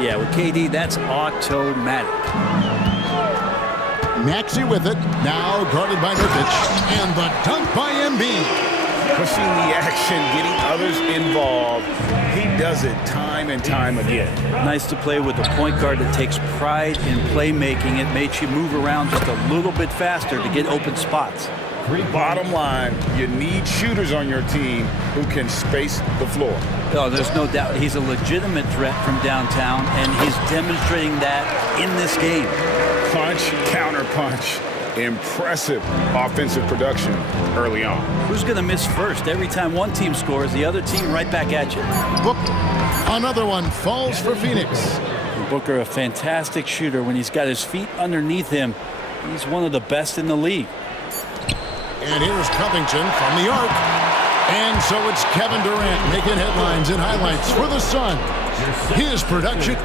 Yeah, with KD, that's automatic. Maxey with it. Now guarded by Nurkic. And the dunk by Embiid. Pushing the action, getting others involved. He does it time and time again. Nice to play with a point guard that takes pride in playmaking. It makes you move around just a little bit faster to get open spots. Bottom line, you need shooters on your team who can space the floor. Oh, there's no doubt. He's a legitimate threat from downtown, and he's demonstrating that in this game. Punch, counter punch. Impressive offensive production early on. Who's going to miss first? Every time one team scores, the other team right back at you. Another one falls for Phoenix. Booker, a fantastic shooter. When he's got his feet underneath him, he's one of the best in the league. And here's Covington from the arc. And so it's Kevin Durant making headlines and highlights for the Suns. His production.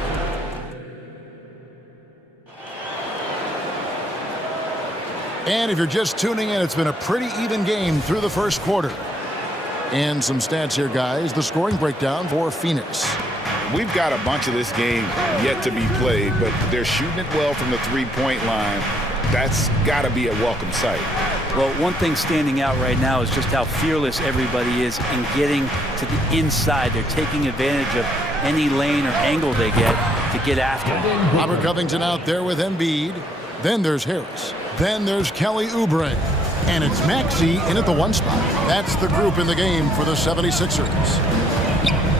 And if you're just tuning in, it's been a pretty even game through the first quarter. And some stats here, guys. The scoring breakdown for Phoenix. We've got a bunch of this game yet to be played, but they're shooting it well from the three-point line. That's got to be a welcome sight. Well, one thing standing out right now is just how fearless everybody is in getting to the inside. They're taking advantage of any lane or angle they get to get after it. Robert Covington out there with Embiid. Then there's Harris. Then there's Kelly Oubre. And it's Maxey in at the one spot. That's the group in the game for the 76ers.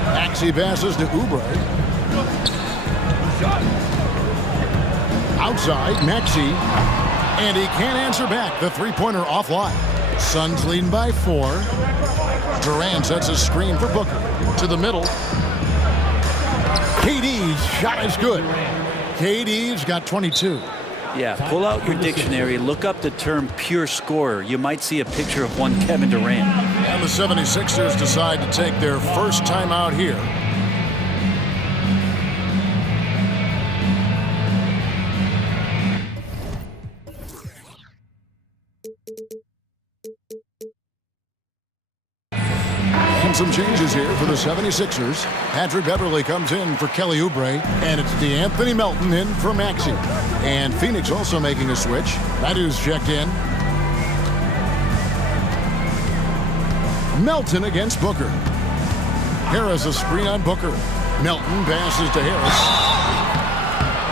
Maxey passes to Oubre. Outside, Maxey. And he can't answer back. The three-pointer offline. Suns leading by 4. Durant sets a screen for Booker. To the middle. KD's shot is good. KD's got 22. Yeah, pull out your dictionary, look up the term pure scorer. You might see a picture of one Kevin Durant. And the 76ers decide to take their first time out here. And some changes here for the 76ers. Patrick Beverley comes in for Kelly Oubre, and it's DeAnthony Melton in for Maxey. And Phoenix also making a switch. Madu's checked in. Melton against Booker. Harris a screen on Booker. Melton passes to Harris.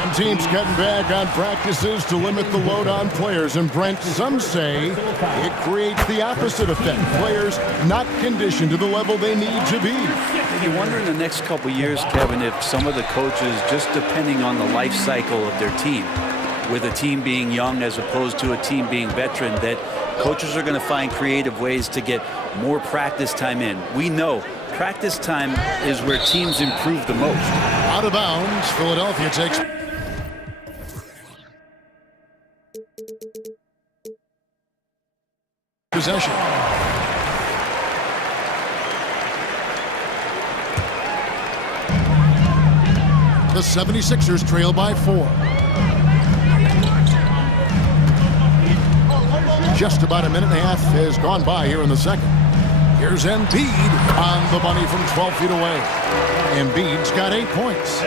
And teams cutting back on practices to limit the load on players. And Brent, some say it creates the opposite effect. Players not conditioned to the level they need to be. You wonder in the next couple years, Kevin, if some of the coaches, just depending on the life cycle of their team, with a team being young as opposed to a team being veteran, that coaches are going to find creative ways to get more practice time in. We know practice time is where teams improve the most. Out of bounds, Philadelphia takes possession. The 76ers trail by 4. Just about a minute and a half has gone by here in the second. Here's Embiid on the money from 12 feet away. Embiid's got 8 points.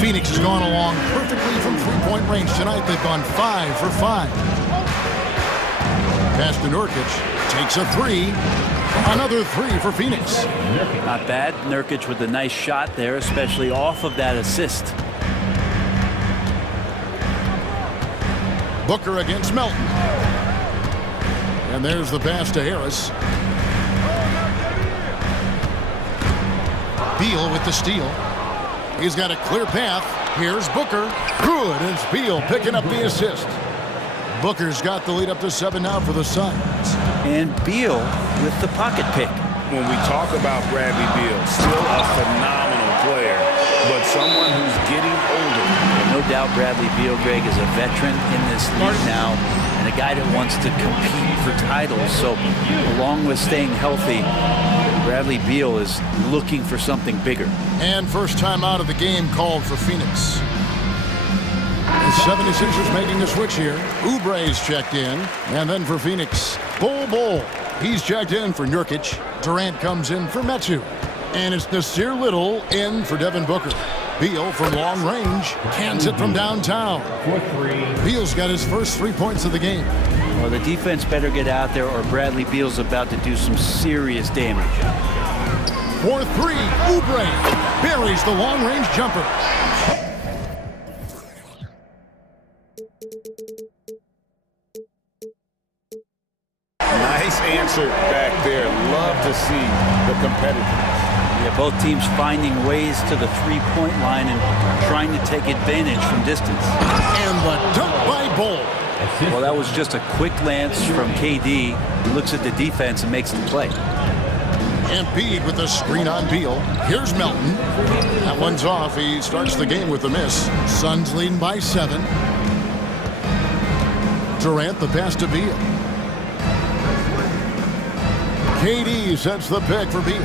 Phoenix has gone along perfectly from three-point range tonight. They've gone 5 for 5. Pass to Nurkic. Takes a 3. Another 3 for Phoenix. Not bad. Nurkic with a nice shot there, especially off of that assist. Booker against Melton. And there's the pass to Harris. Beal with the steal. He's got a clear path. Here's Booker. Good. It's Beal picking up the assist. Booker's got the lead up to 7 now for the Suns. And Beal with the pocket pick. When we talk about Bradley Beal, still a phenomenal player, but someone who's getting older. No doubt Bradley Beal, Greg, is a veteran in this league now and a guy that wants to compete for titles. So along with staying healthy, Bradley Beal is looking for something bigger. And first time out of the game called for Phoenix. The 76ers making a switch here. Oubre's checked in. And then for Phoenix, Bol. He's checked in for Nurkic. Durant comes in for Metu. And it's Nasir Little in for Devin Booker. Beal from long range cans it from downtown. Beal's got his first 3 points of the game. Well, the defense better get out there or Bradley Beal's about to do some serious damage. For three, Oubre buries the long-range jumper. Nice answer back there. Love to see the competitiveness. Yeah, both teams finding ways to the three-point line and trying to take advantage from distance. And the dunk by Bull. Well, that was just a quick lance from KD. He looks at the defense and makes the play. Embiid with the screen on Beal. Here's Melton. That one's off. He starts the game with a miss. Suns leading by 7. Durant the pass to Beal. KD sets the pick for Beal.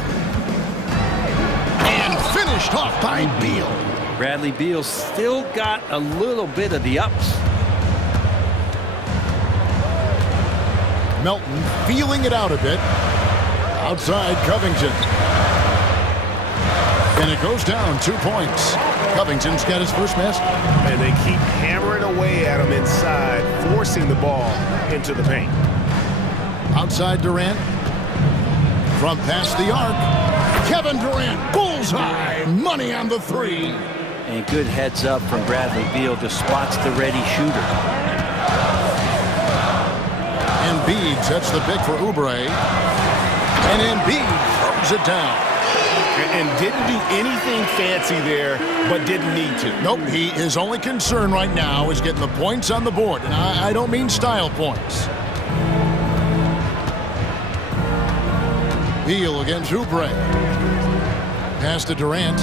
And finished off by Beal. Bradley Beal still got a little bit of the ups. Melton feeling it out a bit. Outside Covington. And it goes down 2 points. Covington's got his first basket. And they keep hammering away at him inside, forcing the ball into the paint. Outside Durant. From past the arc. Kevin Durant, bullseye. Money on the three. And good heads up from Bradley Beal, just spots the ready shooter. Embiid sets the pick for Oubre. And Embiid throws it down. And didn't do anything fancy there, but didn't need to. Nope, his only concern right now is getting the points on the board. And I don't mean style points. Beal against Oubre. Pass to Durant.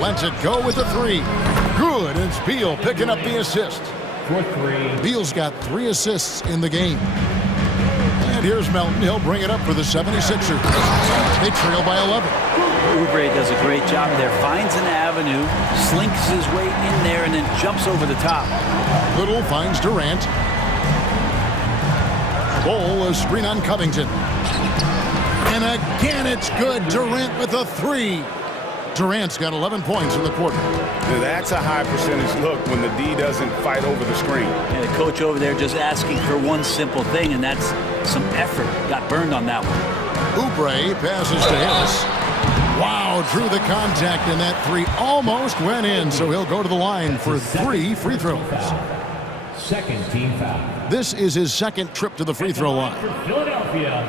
Lets it go with the three. Good, it's Beal picking up the assist. Beal's got 3 assists in the game. And here's Melton. He'll bring it up for the 76ers. They trail by 11. Oubre does a great job there. Finds an avenue, slinks his way in there, and then jumps over the top. Little finds Durant. Bull, a screen on Covington. And again, it's good. Durant with a 3. Durant's got 11 points in the quarter. That's a high percentage look when the D doesn't fight over the screen. And the coach over there just asking for one simple thing, and that's some effort. Got burned on that one. Oubre passes to Harris. Wow, drew the contact, and that 3 almost went in, so he'll go to the line for 3 free throws. Second team foul. This is his second trip to the free throw line. For Philadelphia,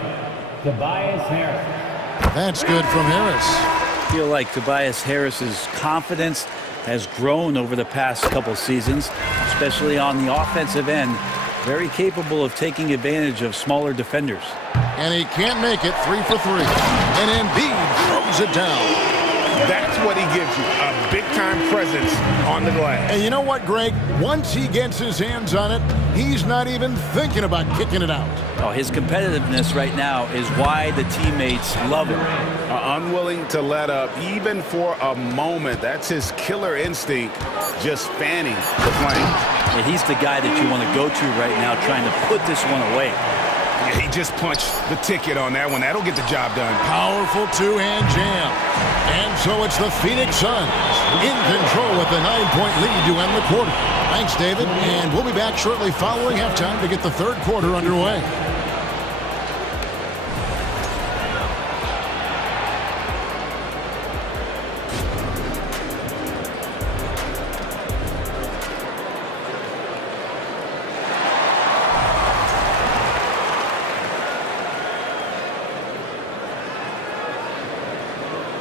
Tobias Harris. That's good from Harris. I feel like Tobias Harris's confidence has grown over the past couple seasons, especially on the offensive end. Very capable of taking advantage of smaller defenders. And he can't make it. 3 for 3. And Embiid throws it down. That's what he gives you, a big-time presence on the glass. And you know what, Greg? Once he gets his hands on it, he's not even thinking about kicking it out. Oh, his competitiveness right now is why the teammates love him. Unwilling to let up, even for a moment. That's his killer instinct, just fanning the flames. Yeah, he's the guy that you want to go to right now, trying to put this one away. Yeah, he just punched the ticket on that one. That'll get the job done. Powerful two-hand jam. And so it's the Phoenix Suns in control with the 9-point lead to end the quarter. Thanks, David. And we'll be back shortly following halftime to get the third quarter underway.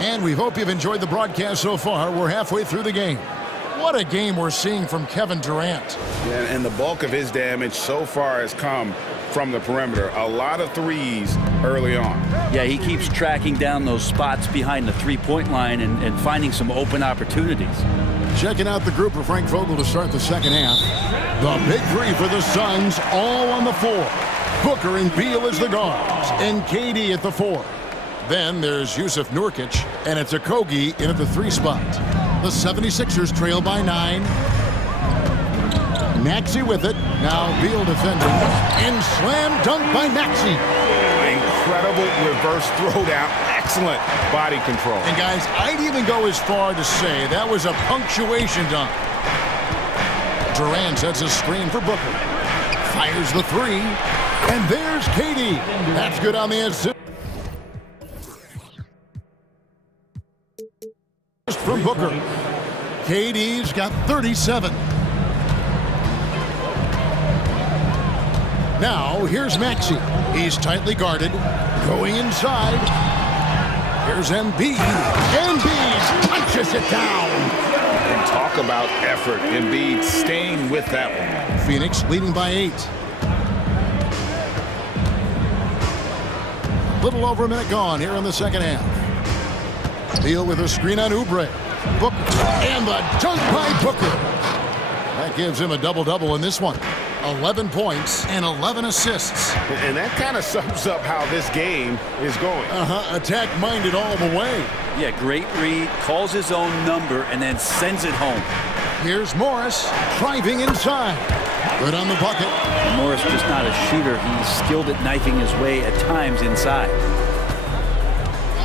And we hope you've enjoyed the broadcast so far. We're halfway through the game. What a game we're seeing from Kevin Durant. Yeah, and the bulk of his damage so far has come from the perimeter. A lot of threes early on. Yeah, he keeps tracking down those spots behind the three-point line and finding some open opportunities. Checking out the group of Frank Vogel to start the second half. The big 3 for the Suns, all on the floor. Booker and Beal as the guards, and KD at the 4. Then there's Jusuf Nurkic, and it's Okogie in at the 3 spot. The 76ers trail by 9. Maxey with it. Now Beal defending. And slam dunk by Maxey. Incredible reverse throwdown. Excellent body control. And guys, I'd even go as far to say that was a punctuation dunk. Durant sets a screen for Booker. Fires the three. And there's Katie. That's good on the assist from Booker. KD's got 37. Now, here's Maxey. He's tightly guarded. Going inside. Here's Embiid. Embiid punches it down. And talk about effort. Embiid staying with that one. Phoenix leading by 8. Little over a minute gone here in the second half. Beal with a screen on Oubre. Booker. And the dunk by Booker. That gives him a double-double in this one. 11 points and 11 assists. And that kind of sums up how this game is going. Attack-minded all the way. Yeah, great read, calls his own number, and then sends it home. Here's Morris driving inside. Good on the bucket. Morris just not a shooter. He's skilled at knifing his way at times inside.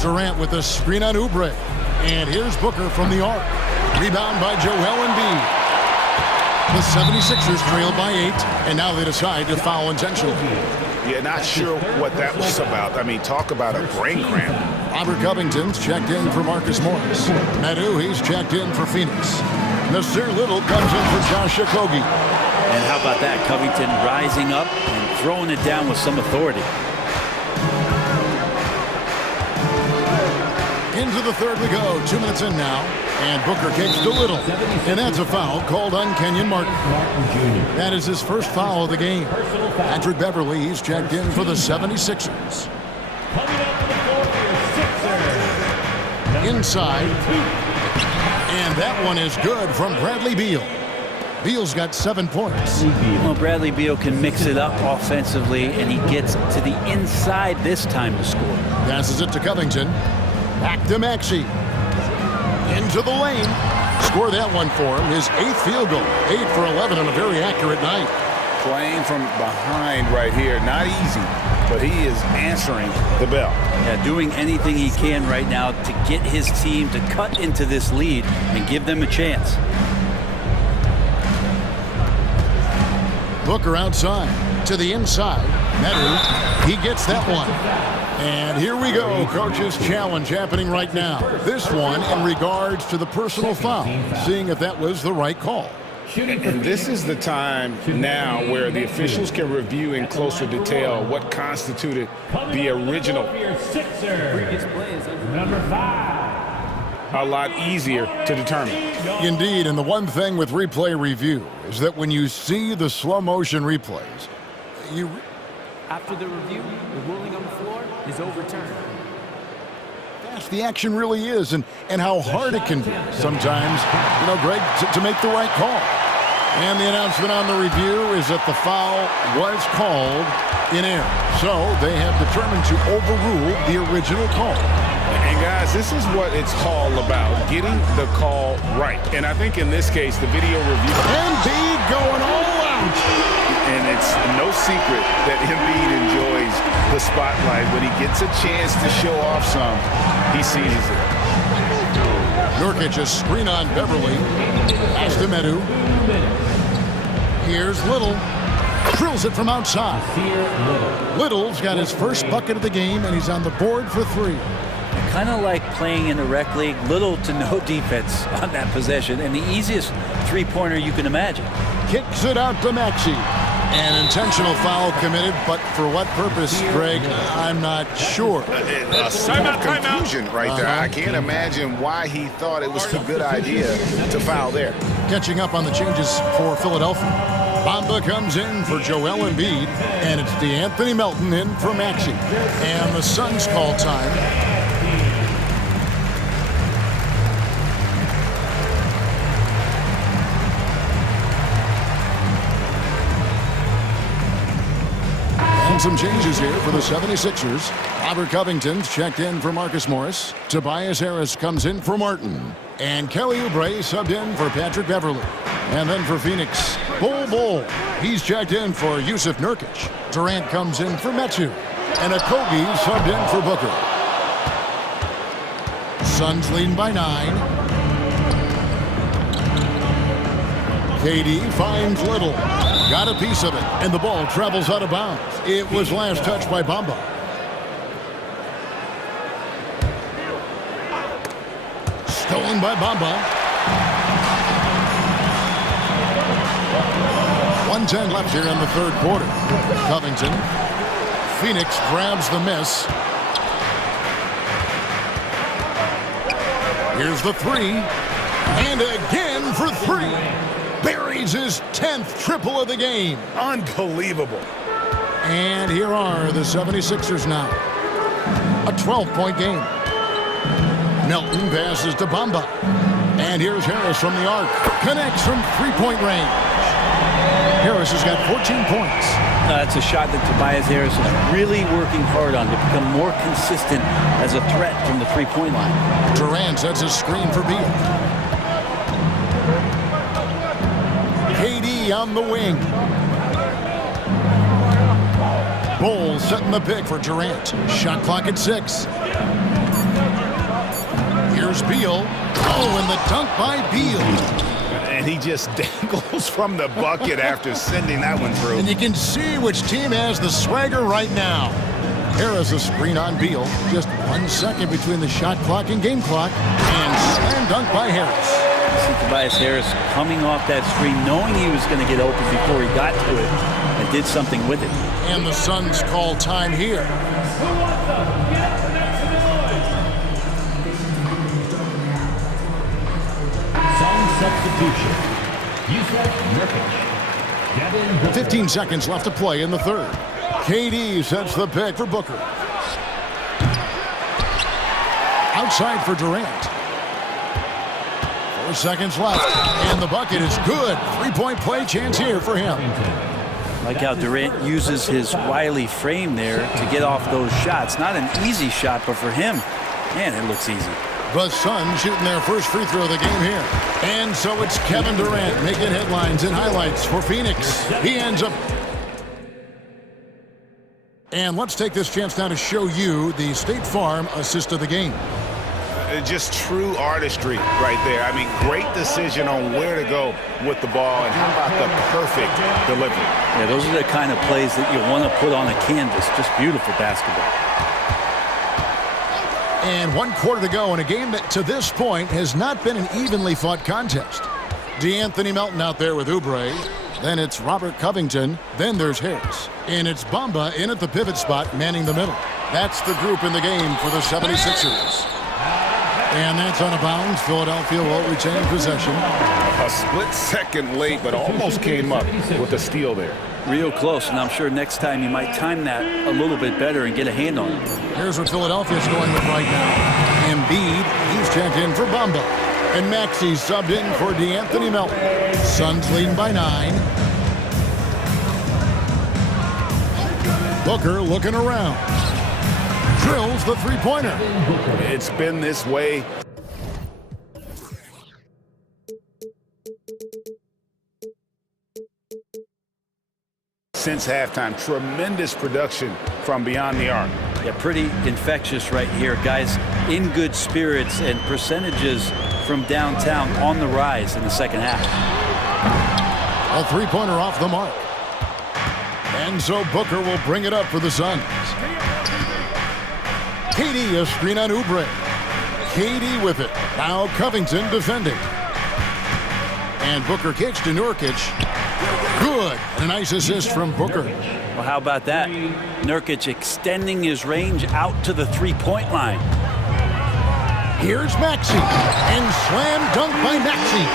Durant with a screen on Oubre. And here's Booker from the arc. Rebound by Joel Embiid. The 76ers trailed by 8, and now they decide to foul intentionally. Yeah, not sure what that was about. I mean, talk about a brain cramp. Robert Covington's checked in for Marcus Morris. Medu, he's checked in for Phoenix. Nasir Little comes in for Josh Okogie. And how about that? Covington rising up and throwing it down with some authority. Into the third we go. 2 minutes in now. And Booker kicks to Little. And that's a foul called on Kenyon Martin. That is his first foul of the game. Patrick Beverly, he's checked in for the 76ers. Inside. And that one is good from Bradley Beal. Beal's got 7 points. Well, Bradley Beal can mix it up offensively, and he gets to the inside this time to score. Passes it to Covington. Back to Maxey. Into the lane. Score that one for him. His 8th field goal. 8 for 11 on a very accurate night. Playing from behind right here. Not easy, but he is answering the bell. Yeah, doing anything he can right now to get his team to cut into this lead and give them a chance. Booker outside. To the inside. Medu. He gets that one. And here we go, coach's challenge happening right now. This one in regards to the personal foul, seeing if that was the right call. And this is the time now where the officials can review in closer detail what constituted the original. Number 5. A lot easier to determine. Indeed, and the one thing with replay review is that when you see the slow motion replays, After the review, the ruling on the floor is overturned. fast the action really is and how hard it can be sometimes, Greg, to make the right call. And the announcement on the review is that the foul was called in error. So they have determined to overrule the original call. And guys, this is what it's all about, getting the call right. And I think in this case, the video review. Embiid going all out. And it's no secret that Embiid enjoys the spotlight. When he gets a chance to show off some, he seizes it. Nurkic, a screen on Beverly. Pass to Medu. Here's Little. Drills it from outside. Little's got his first bucket of the game, and he's on the board for 3. Kind of like playing in the rec league, little to no defense on that possession, and the easiest three-pointer you can imagine. Kicks it out to Maxey. An intentional foul committed, but for what purpose, Greg, I'm not sure. A small confusion right there. I can't imagine why he thought it was a good idea to foul there. Catching up on the changes for Philadelphia. Bamba comes in for Joel Embiid, and it's DeAnthony Melton in for Maxey. And the Suns call time. Some changes here for the 76ers. Robert Covington's checked in for Marcus Morris. Tobias Harris comes in for Martin. And Kelly Oubre subbed in for Patrick Beverly. And then for Phoenix, Bull. He's checked in for Yusuf Nurkic. Durant comes in for Metu. And Okogie subbed in for Booker. Suns leading by 9. KD finds Little. Got a piece of it, and the ball travels out of bounds. It was last touched by Bamba. Stolen by Bamba. 1:10 left here in the third quarter. Covington. Phoenix grabs the miss. Here's the three. And again for three. Buries his 10th triple of the game. Unbelievable. And here are the 76ers now. A 12-point game. Melton passes to Bamba. And here's Harris from the arc. Connects from three-point range. Harris has got 14 points. That's a shot that Tobias Harris is really working hard on to become more consistent as a threat from the three-point line. Durant sets a screen for Beal. KD on the wing. Bowles setting the pick for Durant. Shot clock at 6. Here's Beal. Oh, and the dunk by Beal. And he just dangles from the bucket after sending that one through. And you can see which team has the swagger right now. Harris a screen on Beal. Just 1 second between the shot clock and game clock. And slam dunk by Harris. See Tobias Harris coming off that screen, knowing he was going to get open before he got to it, and did something with it. And the Suns call time here. Substitution. 15 seconds left to play in the third. KD sets the pick for Booker. Outside for Durant. 4 seconds left. And the bucket is good. Three-point play chance here for him. Like how Durant uses his wily frame there to get off those shots. Not an easy shot, but for him, man, it looks easy. The Suns shooting their first free throw of the game here. And so it's Kevin Durant making headlines and highlights for Phoenix. He ends up... And let's take this chance now to show you the State Farm assist of the game. Just true artistry right there. I mean, great decision on where to go with the ball, and how about the perfect delivery. Yeah, those are the kind of plays that you want to put on a canvas. Just beautiful basketball. And 1 quarter to go in a game that to this point has not been an evenly fought contest. DeAnthony Melton out there with Oubre. Then it's Robert Covington. Then there's Harris. And it's Bamba in at the pivot spot, manning the middle. That's the group in the game for the 76ers. And that's out of bounds. Philadelphia will retain possession. A split second late, but almost came up with a steal there. Real close, and I'm sure next time you might time that a little bit better and get a hand on it. Here's what Philadelphia's going with right now. Embiid, he's checked in for Bamba. And Maxey subbed in for DeAnthony Melton. Suns leading by 9. Booker looking around. Drills the three-pointer. It's been this way. Since halftime, tremendous production from beyond the arc. Yeah, pretty infectious right here. Guys in good spirits, and percentages from downtown on the rise in the second half. A three-pointer off the mark. And so Booker will bring it up for the Suns. KD a screen on Oubre. KD with it. Now Covington defending. And Booker kicks to Nurkic. Good. And a nice assist from Booker. Well, how about that? Nurkic extending his range out to the three-point line. Here's Maxey. And slam dunk by Maxey.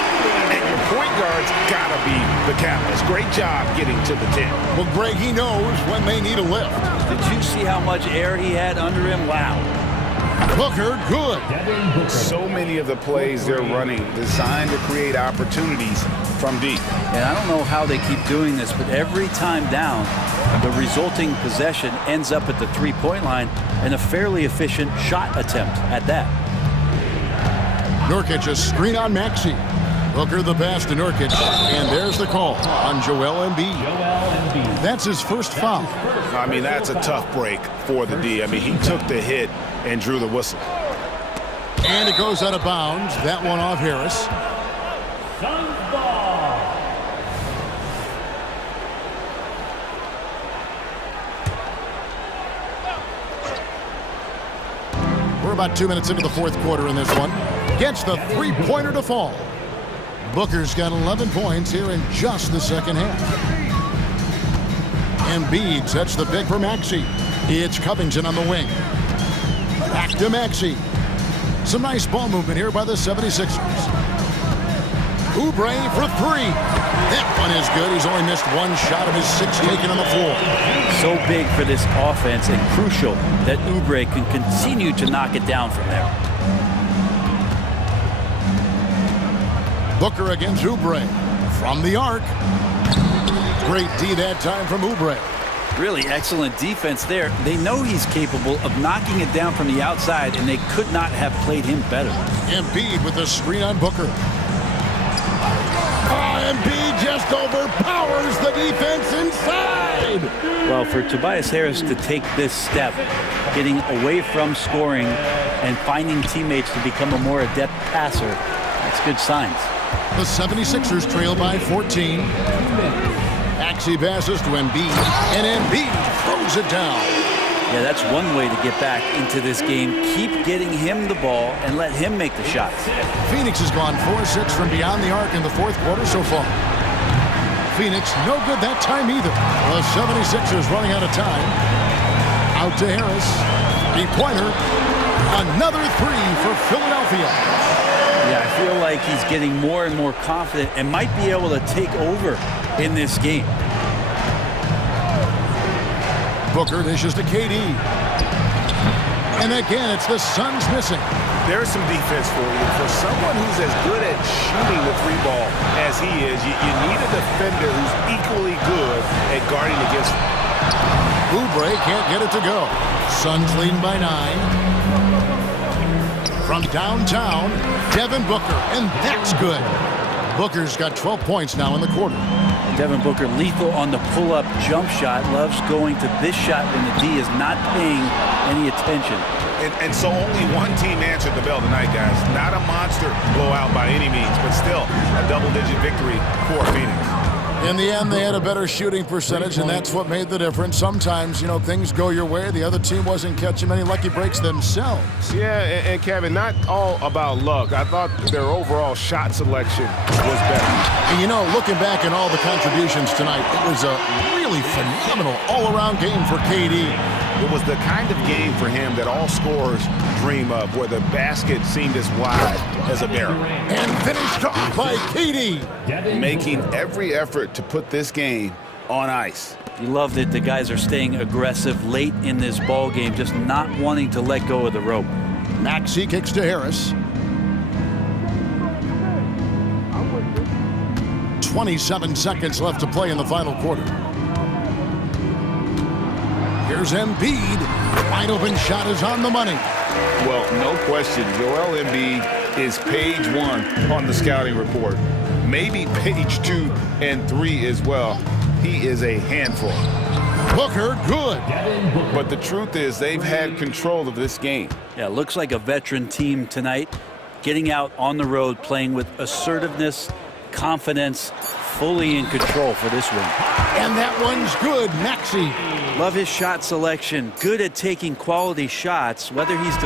And your point guard's got to be the catalyst. Great job getting to the 10. Well, Greg, he knows when they need a lift. Did you see how much air he had under him? Wow. Booker, good. So many of the plays they're running designed to create opportunities from deep. And I don't know how they keep doing this, but every time down, the resulting possession ends up at the three-point line, and a fairly efficient shot attempt at that. Nurkic a screen on Maxey. Booker the pass to Nurkic, and there's the call on Joel Embiid. That's his first foul. I mean, that's a tough break for the D. I mean, he took the hit and drew the whistle. And it goes out of bounds. That one off Harris. We're about 2 minutes into the fourth quarter in this one. Gets the three-pointer to fall. Booker's got 11 points here in just the second half. Embiid sets the pick for Maxey. It's Covington on the wing. Back to Maxey. Some nice ball movement here by the 76ers. Oubre for three. That one is good. He's only missed one shot of his 6 taken on the floor. So big for this offense and crucial that Oubre can continue to knock it down from there. Booker against Oubre. From the arc. Great D that time from Oubre. Really excellent defense there. They know he's capable of knocking it down from the outside, and they could not have played him better. Embiid with the screen on Booker. Embiid just overpowers the defense inside. Well, for Tobias Harris to take this step, getting away from scoring and finding teammates to become a more adept passer, that's good signs. The 76ers trail by 14. Maxey passes to Embiid, and Embiid throws it down. Yeah, that's one way to get back into this game. Keep getting him the ball and let him make the shots. Phoenix has gone 4-6 from beyond the arc in the fourth quarter so far. Phoenix no good that time either. The 76ers running out of time. Out to Harris. Three-pointer. Another three for Philadelphia. Yeah, I feel like he's getting more and more confident and might be able to take over in this game. Booker dishes to KD. And again, it's the Suns missing. There's some defense for you. For someone who's as good at shooting the three ball as he is, you need a defender who's equally good at guarding against. Oubre can't get it to go. Suns leading by 9. From downtown, Devin Booker, and that's good. Booker's got 12 points now in the quarter. Devin Booker lethal on the pull-up jump shot. Loves going to this shot when the D is not paying any attention. And so only one team answered the bell tonight, guys. Not a monster blowout by any means, but still a double-digit victory for Phoenix. In the end, they had a better shooting percentage, and that's what made the difference. Sometimes, you know, things go your way. The other team wasn't catching many lucky breaks themselves. Yeah, and Kevin, not all about luck. I thought their overall shot selection was better. And, you know, looking back at all the contributions tonight, it was a really phenomenal all-around game for KD. It was the kind of game for him that all scorers dream of, where the basket seemed as wide as a barrel. And finished off by KD. Making every effort to put this game on ice. You love that the guys are staying aggressive late in this ball game, just not wanting to let go of the rope. Maxey kicks to Harris. 27 seconds left to play in the final quarter. Here's Embiid. Wide open shot is on the money. Well, no question, Joel Embiid is page 1 on the scouting report. Maybe page 2 and 3 as well. He is a handful. Booker, good. But the truth is they've had control of this game. Yeah, looks like a veteran team tonight, getting out on the road, playing with assertiveness, confidence, fully in control for this win. And that one's good, Maxey. Love his shot selection, good at taking quality shots, whether he's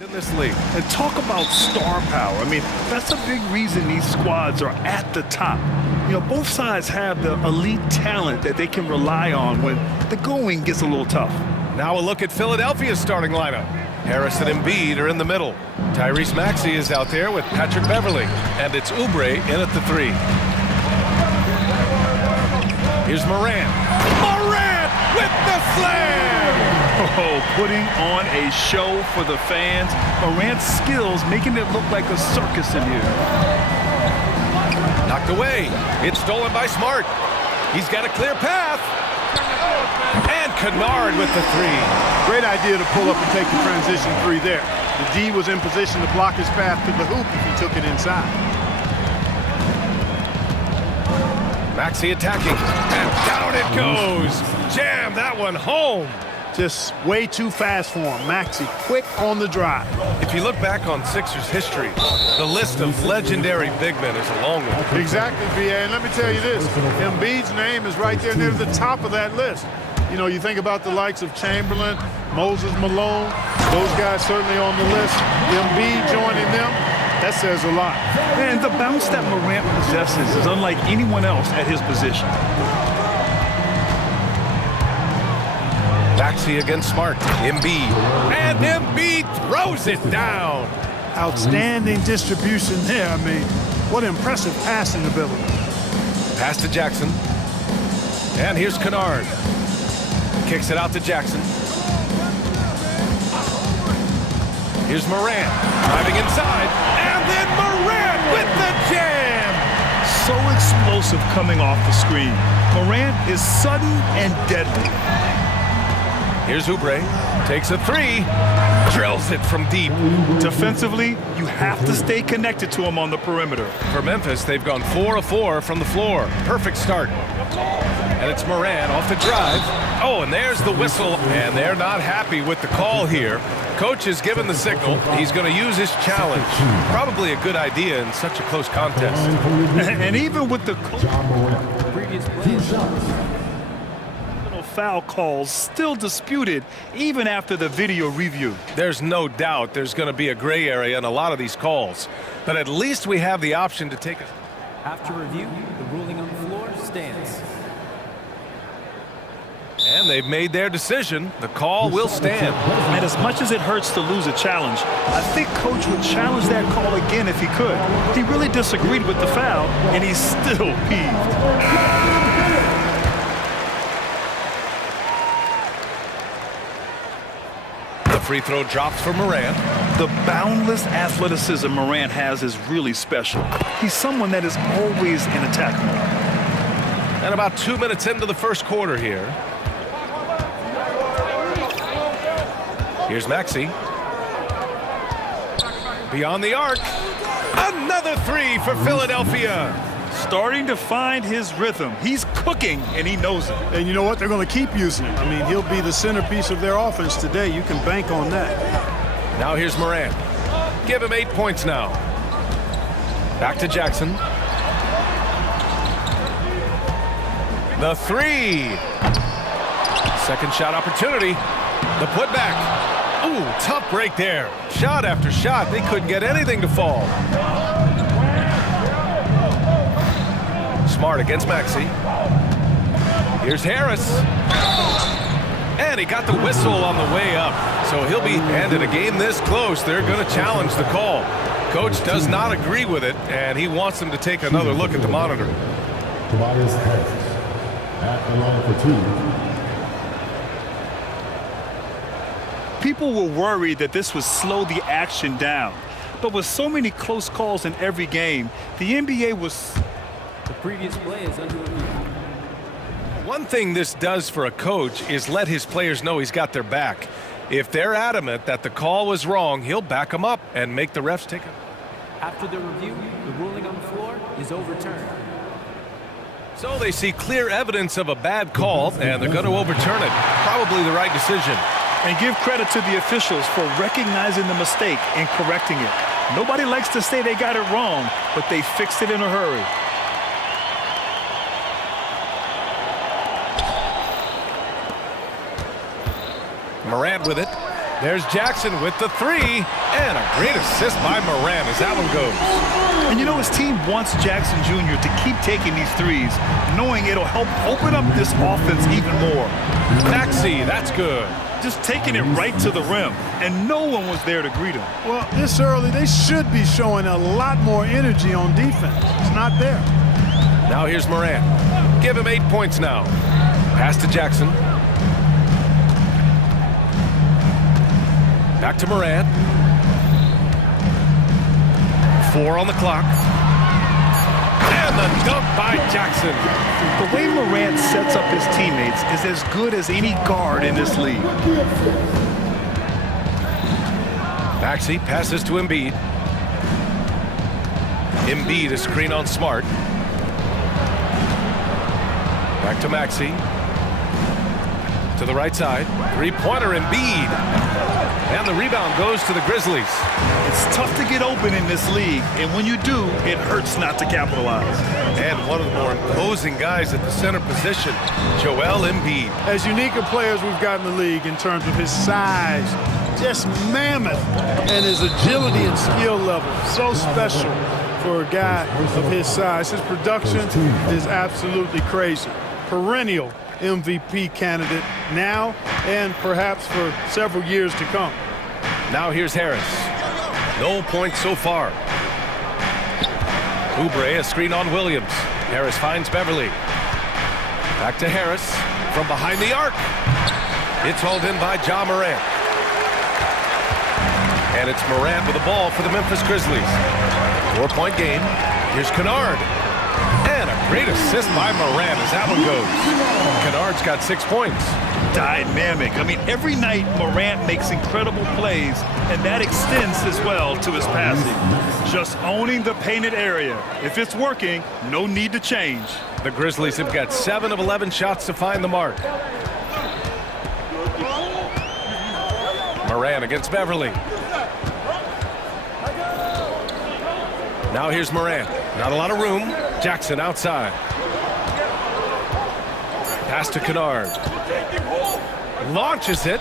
in this league. And talk about star power. I mean, that's a big reason these squads are at the top. You know, both sides have the elite talent that they can rely on when the going gets a little tough. Now a look at Philadelphia's starting lineup. Harris and Embiid are in the middle. Tyrese Maxey is out there with Patrick Beverly. And it's Oubre in at the 3. Here's Morant. Morant with the slam! Oh, putting on a show for the fans. Morant's skills making it look like a circus in here. Knocked away. It's stolen by Smart. He's got a clear path. And Kennard with the 3. Great idea to pull up and take the transition 3 there. The D was in position to block his path to the hoop if he took it inside. Maxey attacking. And down it goes. Jam that one home. Just way too fast for him. Maxey quick on the drive. If you look back on Sixers history, the list of legendary big men is a long one. Exactly, VA. And let me tell you this. Embiid's name is right there near the top of that list. You know, you think about the likes of Chamberlain, Moses Malone, those guys certainly on the list. Embiid joining them, that says a lot. And the bounce that Morant possesses is unlike anyone else at his position. Maxey against Smart. Embiid. And Embiid throws it down. Outstanding distribution there. I mean, what impressive passing ability. Pass to Jackson. And here's Kennard. Kicks it out to Jackson. Here's Morant. Driving inside. And then Morant with the jam. So explosive coming off the screen. Morant is sudden and deadly. Here's Oubre, takes a 3, drills it from deep. Defensively, you have to stay connected to him on the perimeter. For Memphis, they've gone 4 of 4 from the floor. Perfect start. And it's Morant off the drive. Oh, and there's the whistle. And they're not happy with the call here. Coach has given the signal. He's going to use his challenge. Probably a good idea in such a close contest. And even with the Previous play. Foul calls still disputed even after the video review. There's no doubt there's going to be a gray area in a lot of these calls, but at least we have the option to take it. After review, the ruling on the floor stands. And they've made their decision. The call will stand. And as much as it hurts to lose a challenge, I think Coach would challenge that call again if he could. He really disagreed with the foul, and he's still peeved. Free throw drops for Morant. The boundless athleticism Morant has is really special. He's someone that is always in attack mode. And about 2 minutes into the first quarter here. Here's Maxey. Beyond the arc. Another 3 for Philadelphia. Starting to find his rhythm. He's cooking, and he knows it. And you know what? They're going to keep using him. I mean, he'll be the centerpiece of their offense today. You can bank on that. Now here's Morant. Give him 8 points now. Back to Jackson. The 3. Second shot opportunity. The putback. Ooh, tough break there. Shot after shot. They couldn't get anything to fall. Smart against Maxey. Here's Harris. And he got the whistle on the way up. So he'll be handed a game this close. They're going to challenge the call. Coach does not agree with it, and he wants them to take another look at the monitor. Tobias Harris at the line for 2. People were worried that this would slow the action down. But with so many close calls in every game, the NBA was... The previous play is under review. One thing this does for a coach is let his players know he's got their back. If they're adamant that the call was wrong, he'll back them up and make the refs take it. After the review, the ruling on the floor is overturned. So they see clear evidence of a bad call, and they're going to overturn it. Probably the right decision. And give credit to the officials for recognizing the mistake and correcting it. Nobody likes to say they got it wrong, but they fixed it in a hurry. Morant with it. There's Jackson with the three, and a great assist by Moran as that one goes. And you know, his team wants Jackson Jr. to keep taking these threes, knowing it'll help open up this offense even more. Maxey, that's good. Just taking it right to the rim, and no one was there to greet him. Well, this early, they should be showing a lot more energy on defense. It's not there. Now here's Moran. Give him 8 points now. Pass to Jackson. Back to Moran. 4 on the clock. And the dunk by Jackson. The way Morant sets up his teammates is as good as any guard in this league. Maxey passes to Embiid. Embiid is screen on Smart. Back to Maxey. To the right side. Three-pointer Embiid. And the rebound goes to the Grizzlies. It's tough to get open in this league, and when you do, it hurts not to capitalize. And one of the more imposing guys at the center position, Joel Embiid. As unique a player as we've got in the league in terms of his size, just mammoth, and his agility and skill level, so special for a guy of his size. His production is absolutely crazy. Perennial MVP candidate now and perhaps for several years to come. Now here's Harris. No points so far. Oubre, a screen on Williams. Harris finds Beverly. Back to Harris from behind the arc. It's hauled in by Ja Morant. And it's Morant with the ball for the Memphis Grizzlies. 4-point game. Here's Kennard. And a great assist by Morant as that one goes. Kennard's got 6 points. Dynamic. I mean, every night Morant makes incredible plays, and that extends as well to his passing. Just owning the painted area. If it's working, no need to change. The Grizzlies have got 7 of 11 shots to find the mark. Morant against Beverly. Now here's Morant. Not a lot of room. Jackson outside. Pass to Kennard. Launches it.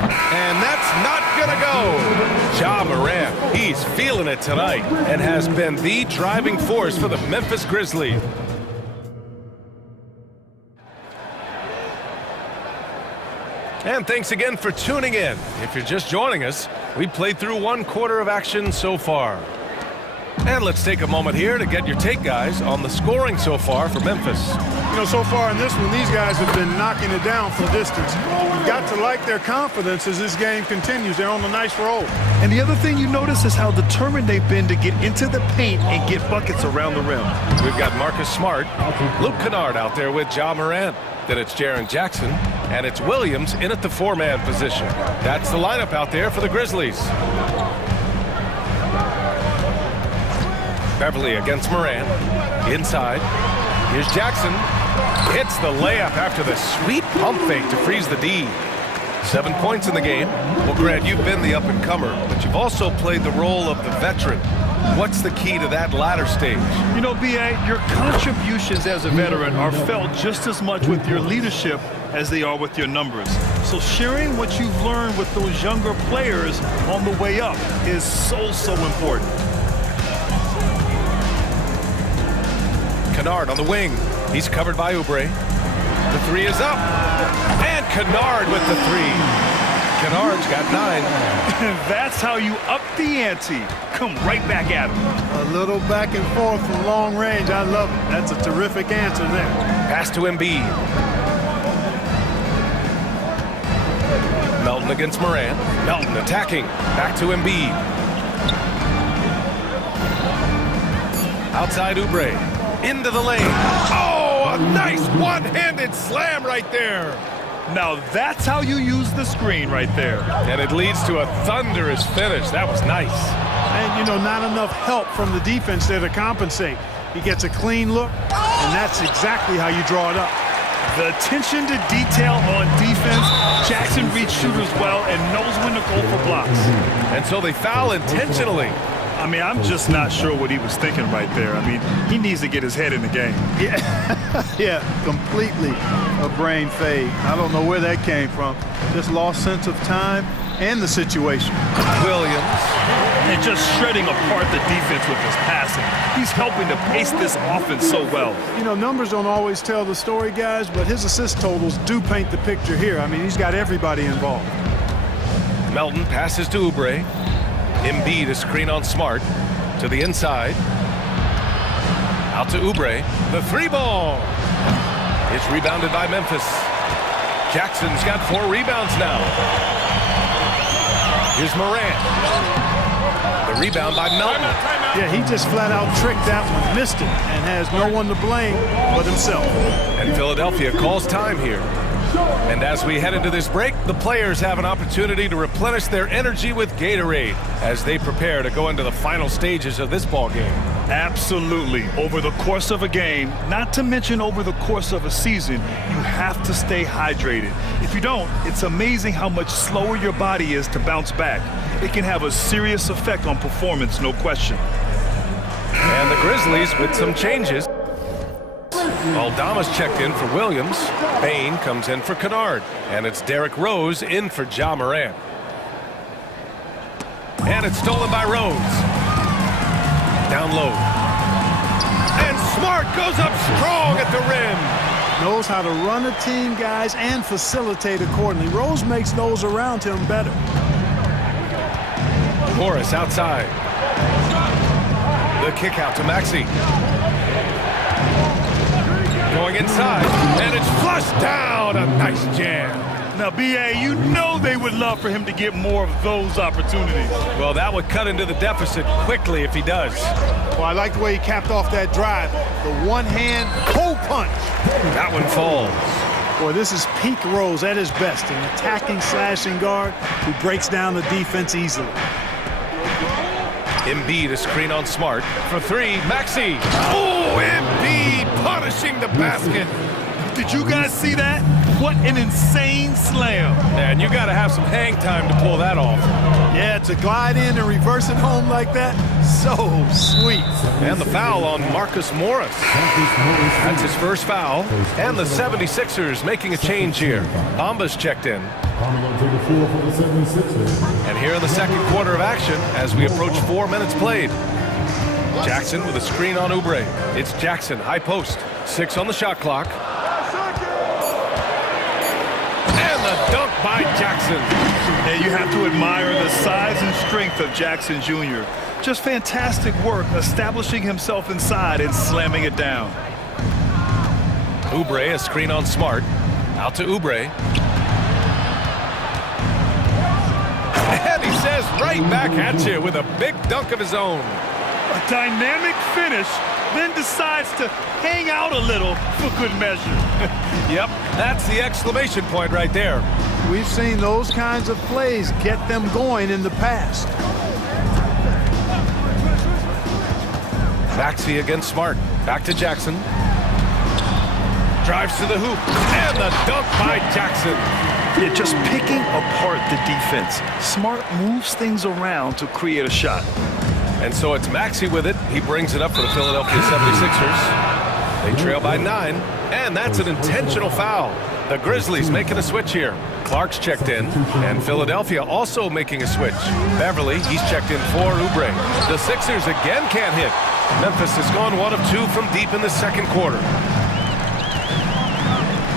And that's not gonna go. Ja Morant, he's feeling it tonight and has been the driving force for the Memphis Grizzlies. And thanks again for tuning in. If you're just joining us, we played through 1 quarter of action so far. And let's take a moment here to get your take, guys, on the scoring so far for Memphis. You know, so far in this one, these guys have been knocking it down from distance. You've got to like their confidence as this game continues. They're on a nice roll. And the other thing you notice is how determined they've been to get into the paint and get buckets around the rim. We've got Marcus Smart, Luke Kennard out there with Ja Morant. Then it's Jaren Jackson, and it's Williams in at the 4-man position. That's the lineup out there for the Grizzlies. Beverly against Morant. Inside. Here's Jackson. Hits the layup after the sweet pump fake to freeze the D. 7 points in the game. Well, Grant, you've been the up-and-comer, but you've also played the role of the veteran. What's the key to that latter stage? You know, B.A., your contributions as a veteran are felt just as much with your leadership as they are with your numbers. So sharing what you've learned with those younger players on the way up is so important. Kennard on the wing. He's covered by Oubre. The three is up. And Kennard with the three. Kennard's got 9. That's how you up the ante. Come right back at him. A little back and forth from long range. I love it. That's a terrific answer there. Pass to Embiid. Melton against Morant. Melton attacking. Back to Embiid. Outside Oubre. Into the lane. Oh, a nice one-handed slam right there. Now that's how you use the screen right there. And it leads to a thunderous finish. That was nice. And, you know, not enough help from the defense there to compensate. He gets a clean look, and that's exactly how you draw it up. The attention to detail on defense. Jackson reads shooters well and knows when to go for blocks. And so they foul intentionally. I mean, I'm just not sure what he was thinking right there. I mean, he needs to get his head in the game. Yeah, completely a brain fade. I don't know where that came from. Just lost sense of time and the situation. Williams. And just shredding apart the defense with his passing. He's helping to pace this offense so well. You know, numbers don't always tell the story, guys, but his assist totals do paint the picture here. I mean, he's got everybody involved. Melton passes to Oubre. Embiid a screen on Smart. To the inside. Out to Oubre. The three ball. It's rebounded by Memphis. Jackson's got 4 rebounds now. Here's Morant. The rebound by Melton. Yeah, he just flat out tricked that one, missed it, and has no one to blame but himself. And Philadelphia calls time here. And as we head into this break, the players have an opportunity to replenish their energy with Gatorade as they prepare to go into the final stages of this ball game. Absolutely. Over the course of a game, not to mention over the course of a season, you have to stay hydrated. If you don't, it's amazing how much slower your body is to bounce back. It can have a serious effect on performance, no question. And the Grizzlies with some changes. Aldama's checked in for Williams. Bain comes in for Kennard. And it's Derrick Rose in for Ja Morant. And it's stolen by Rose. Down low. And Smart goes up strong at the rim. Knows how to run a team, guys, and facilitate accordingly. Rose makes those around him better. Morris outside. The kick out to Maxey. Going inside, and it's flushed down. A nice jam. Now, B.A., you know they would love for him to get more of those opportunities. Well, that would cut into the deficit quickly if he does. Well, I like the way he capped off that drive. The one-hand pull punch. That one falls. Boy, this is peak Rose at his best, an attacking slashing guard who breaks down the defense easily. Embiid a screen on Smart. For 3, Maxey. Oh, Embiid punishing the basket. Did you guys see that? What an insane slam. And you got to have some hang time to pull that off. Yeah, to glide in and reverse it home like that, so sweet. And the foul on Marcus Morris. That's his first foul. And the 76ers making a change here. Bamba's checked in. And here in the second quarter of action as we approach 4 minutes played. Jackson with a screen on Oubre. It's Jackson, high post. 6 on the shot clock. And the dunk by Jackson. And you have to admire the size and strength of Jackson Jr. Just fantastic work establishing himself inside and slamming it down. Oubre, a screen on Smart. Out to Oubre. And he says right back at you with a big dunk of his own. A dynamic finish, then decides to hang out a little for good measure. Yep, that's the exclamation point right there. We've seen those kinds of plays get them going in the past. Maxey against Smart. Back to Jackson. Drives to the hoop. And the dunk by Jackson. Yeah, just picking apart the defense. Smart moves things around to create a shot. And so it's Maxey with it. He brings it up for the Philadelphia 76ers. They trail by 9. And that's an intentional foul. The Grizzlies making a switch here. Clark's checked in. And Philadelphia also making a switch. Beverly, he's checked in for Oubre. The Sixers again can't hit. Memphis has gone 1 of 2 from deep in the second quarter.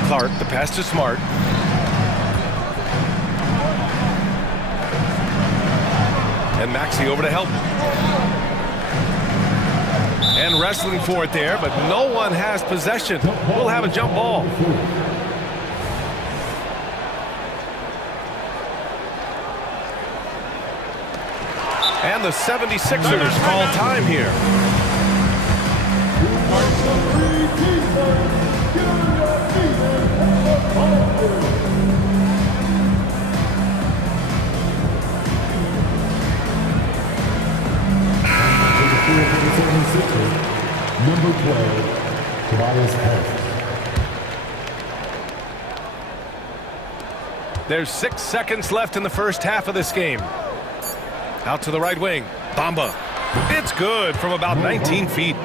Clark, the pass to Smart. And Maxey over to help. And wrestling for it there, but no one has possession. We'll have a jump ball. And the 76ers call time here. Number 12, Tobias Harris. There's 6 seconds left in the first half of this game. Out to the right wing. Bamba. It's good from about 19 feet.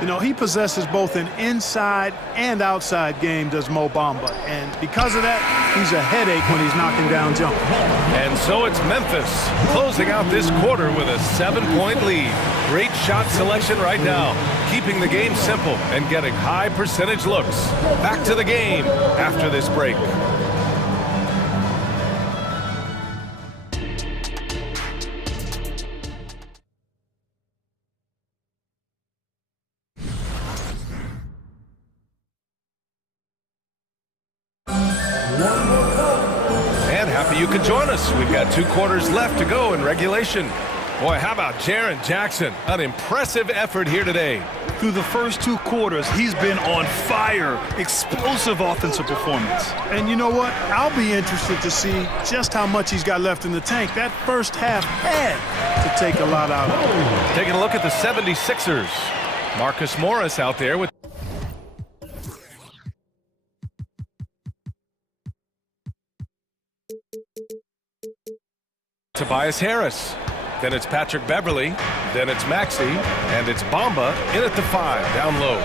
You know, he possesses both an inside and outside game, does Mo Bamba. And because of that, he's a headache when he's knocking down jumpers. And so it's Memphis closing out this quarter with a 7-point lead. Great shot selection right now, keeping the game simple and getting high percentage looks. Back to the game after this break. You can join us. We've got 2 quarters left to go in regulation. Boy, how about Jaren Jackson? An impressive effort here today. Through the first 2 quarters, he's been on fire. Explosive offensive performance. And you know what? I'll be interested to see just how much he's got left in the tank. That first half had to take a lot out of it. Taking a look at the 76ers. Marcus Morris out there with Tobias Harris. Then it's Patrick Beverly. Then it's Maxey. And it's Bamba in at the 5, down low.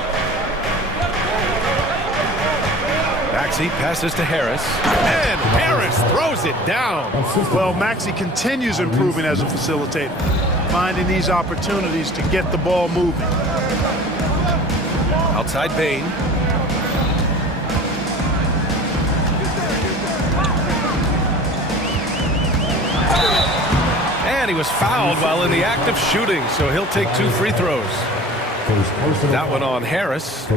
Maxey passes to Harris. And Harris throws it down. Well, Maxey continues improving as a facilitator, finding these opportunities to get the ball moving. Outside Bain. And he was fouled while in the act of shooting, so he'll take 2 free throws. That one on Harris.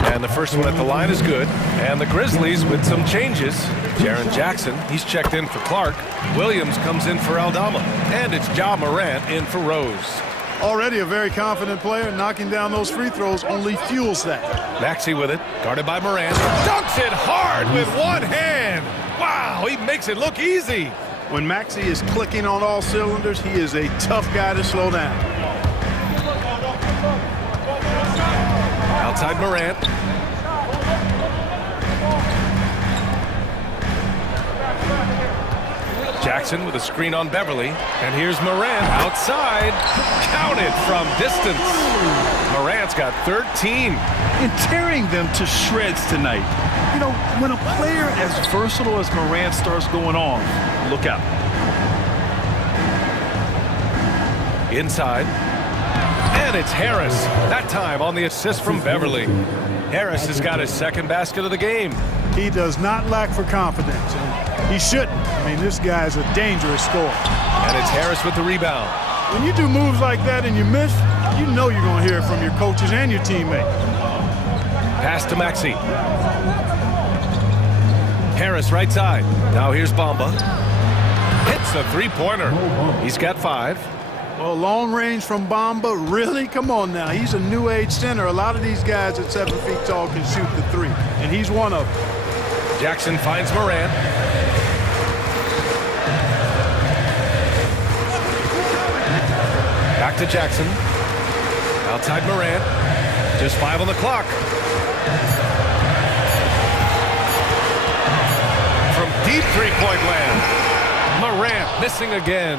And the first one at the line is good. And the Grizzlies with some changes. Jaren Jackson, he's checked in for Clark. Williams comes in for Aldama. And it's Ja Morant in for Rose. Already a very confident player. Knocking down those free throws only fuels that. Maxey with it, guarded by Morant. Dunks it hard with one hand. Wow, he makes it look easy. When Maxey is clicking on all cylinders, he is a tough guy to slow down. Outside Morant. Jackson with a screen on Beverly. And here's Morant outside. Counted from distance. Morant's got 13. And tearing them to shreds tonight. You know, when a player as versatile as Morant starts going on, look out. Inside. And it's Harris. That time on the assist from Beverly. Harris has got his 2nd basket of the game. He does not lack for confidence. And he shouldn't. I mean, this guy's a dangerous scorer. And it's Harris with the rebound. When you do moves like that and you miss, you know you're going to hear it from your coaches and your teammates. Pass to Maxey. Harris right side. Now here's Bamba. Hits a 3-pointer. He's got 5. Well, long range from Bamba, really? Come on now. He's a new age center. A lot of these guys at 7 feet tall can shoot the 3, and he's one of them. Jackson finds Morant. Back to Jackson. Outside Morant. Just 5 on the clock. From deep 3-point land. Morant missing again.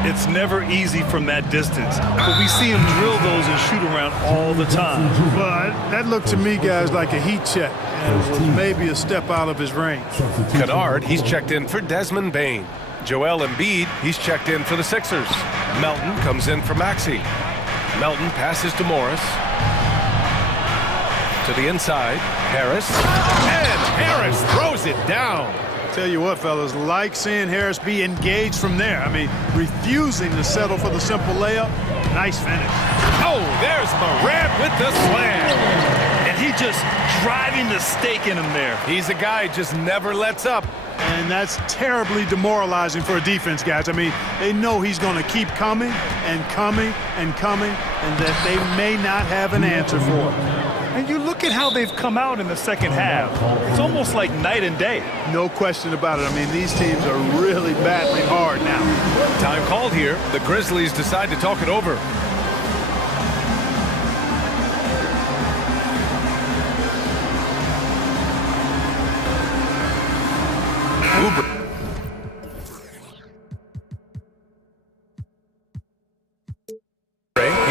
It's never easy from that distance, but we see him drill those and shoot around all the time. But that looked to me, guys, like a heat check, and it was maybe a step out of his range. Kennard, he's checked in for Desmond Bain. Joel Embiid, he's checked in for the Sixers. Melton comes in for Maxey. Melton passes to Morris. To the inside, Harris. And Harris throws it down. Tell you what, fellas, like seeing Harris be engaged from there. I mean, refusing to settle for the simple layup. Nice finish. Oh, there's Morant with the slam. And he just driving the stake in him there. He's a guy who just never lets up. And that's terribly demoralizing for a defense, guys. I mean, they know he's going to keep coming and coming and coming, and that they may not have an answer for it. And you look at how they've come out in the second half. It's almost like night and day. No question about it. I mean, these teams are really battling hard now. Time called here. The Grizzlies decide to talk it over.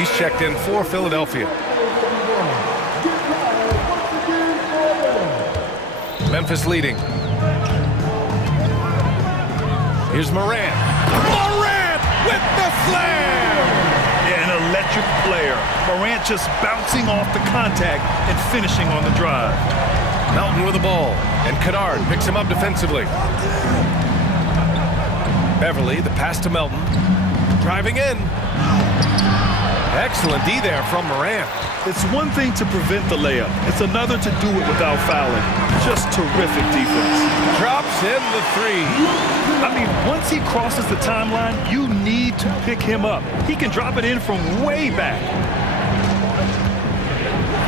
He's checked in for Philadelphia. Memphis leading. Here's Morant. Morant with the slam! Yeah, an electric player. Morant just bouncing off the contact and finishing on the drive. Melton with the ball, and Kennard picks him up defensively. Beverly, the pass to Melton. Driving in. Excellent D there from Morant. It's one thing to prevent the layup. It's another to do it without fouling. Just terrific defense. Drops in the three. I mean, once he crosses the timeline, you need to pick him up. He can drop it in from way back.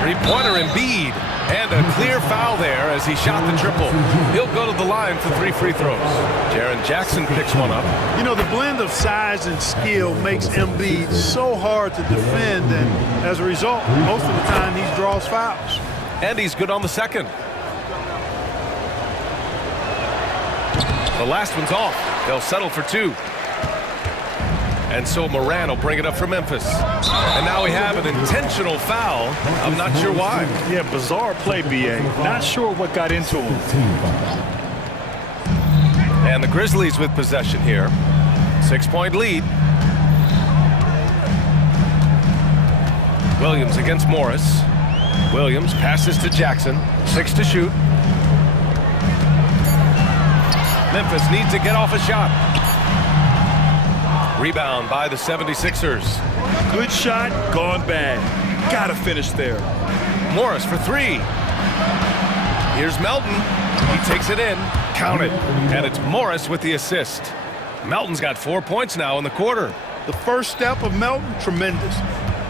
Three-pointer Embiid. And a clear foul there as he shot the triple. He'll go to the line for 3 free throws. Jaren Jackson picks one up. You know, the blend of size and skill makes Embiid so hard to defend, and as a result, most of the time he draws fouls. And he's good on the second. The last one's off. They'll settle for 2. And so Morant will bring it up for Memphis. And now we have an intentional foul. I'm not sure why. Yeah, bizarre play, B.A. Not sure what got into him. And the Grizzlies with possession here. 6-point lead. Williams against Morris. Williams passes to Jackson. 6 to shoot. Memphis needs to get off a shot. Rebound by the 76ers. Good shot, gone bad. Gotta finish there. Morris for 3. Here's Melton. He takes it in. Count it. And it's Morris with the assist. Melton's got 4 points now in the quarter. The first step of Melton, tremendous.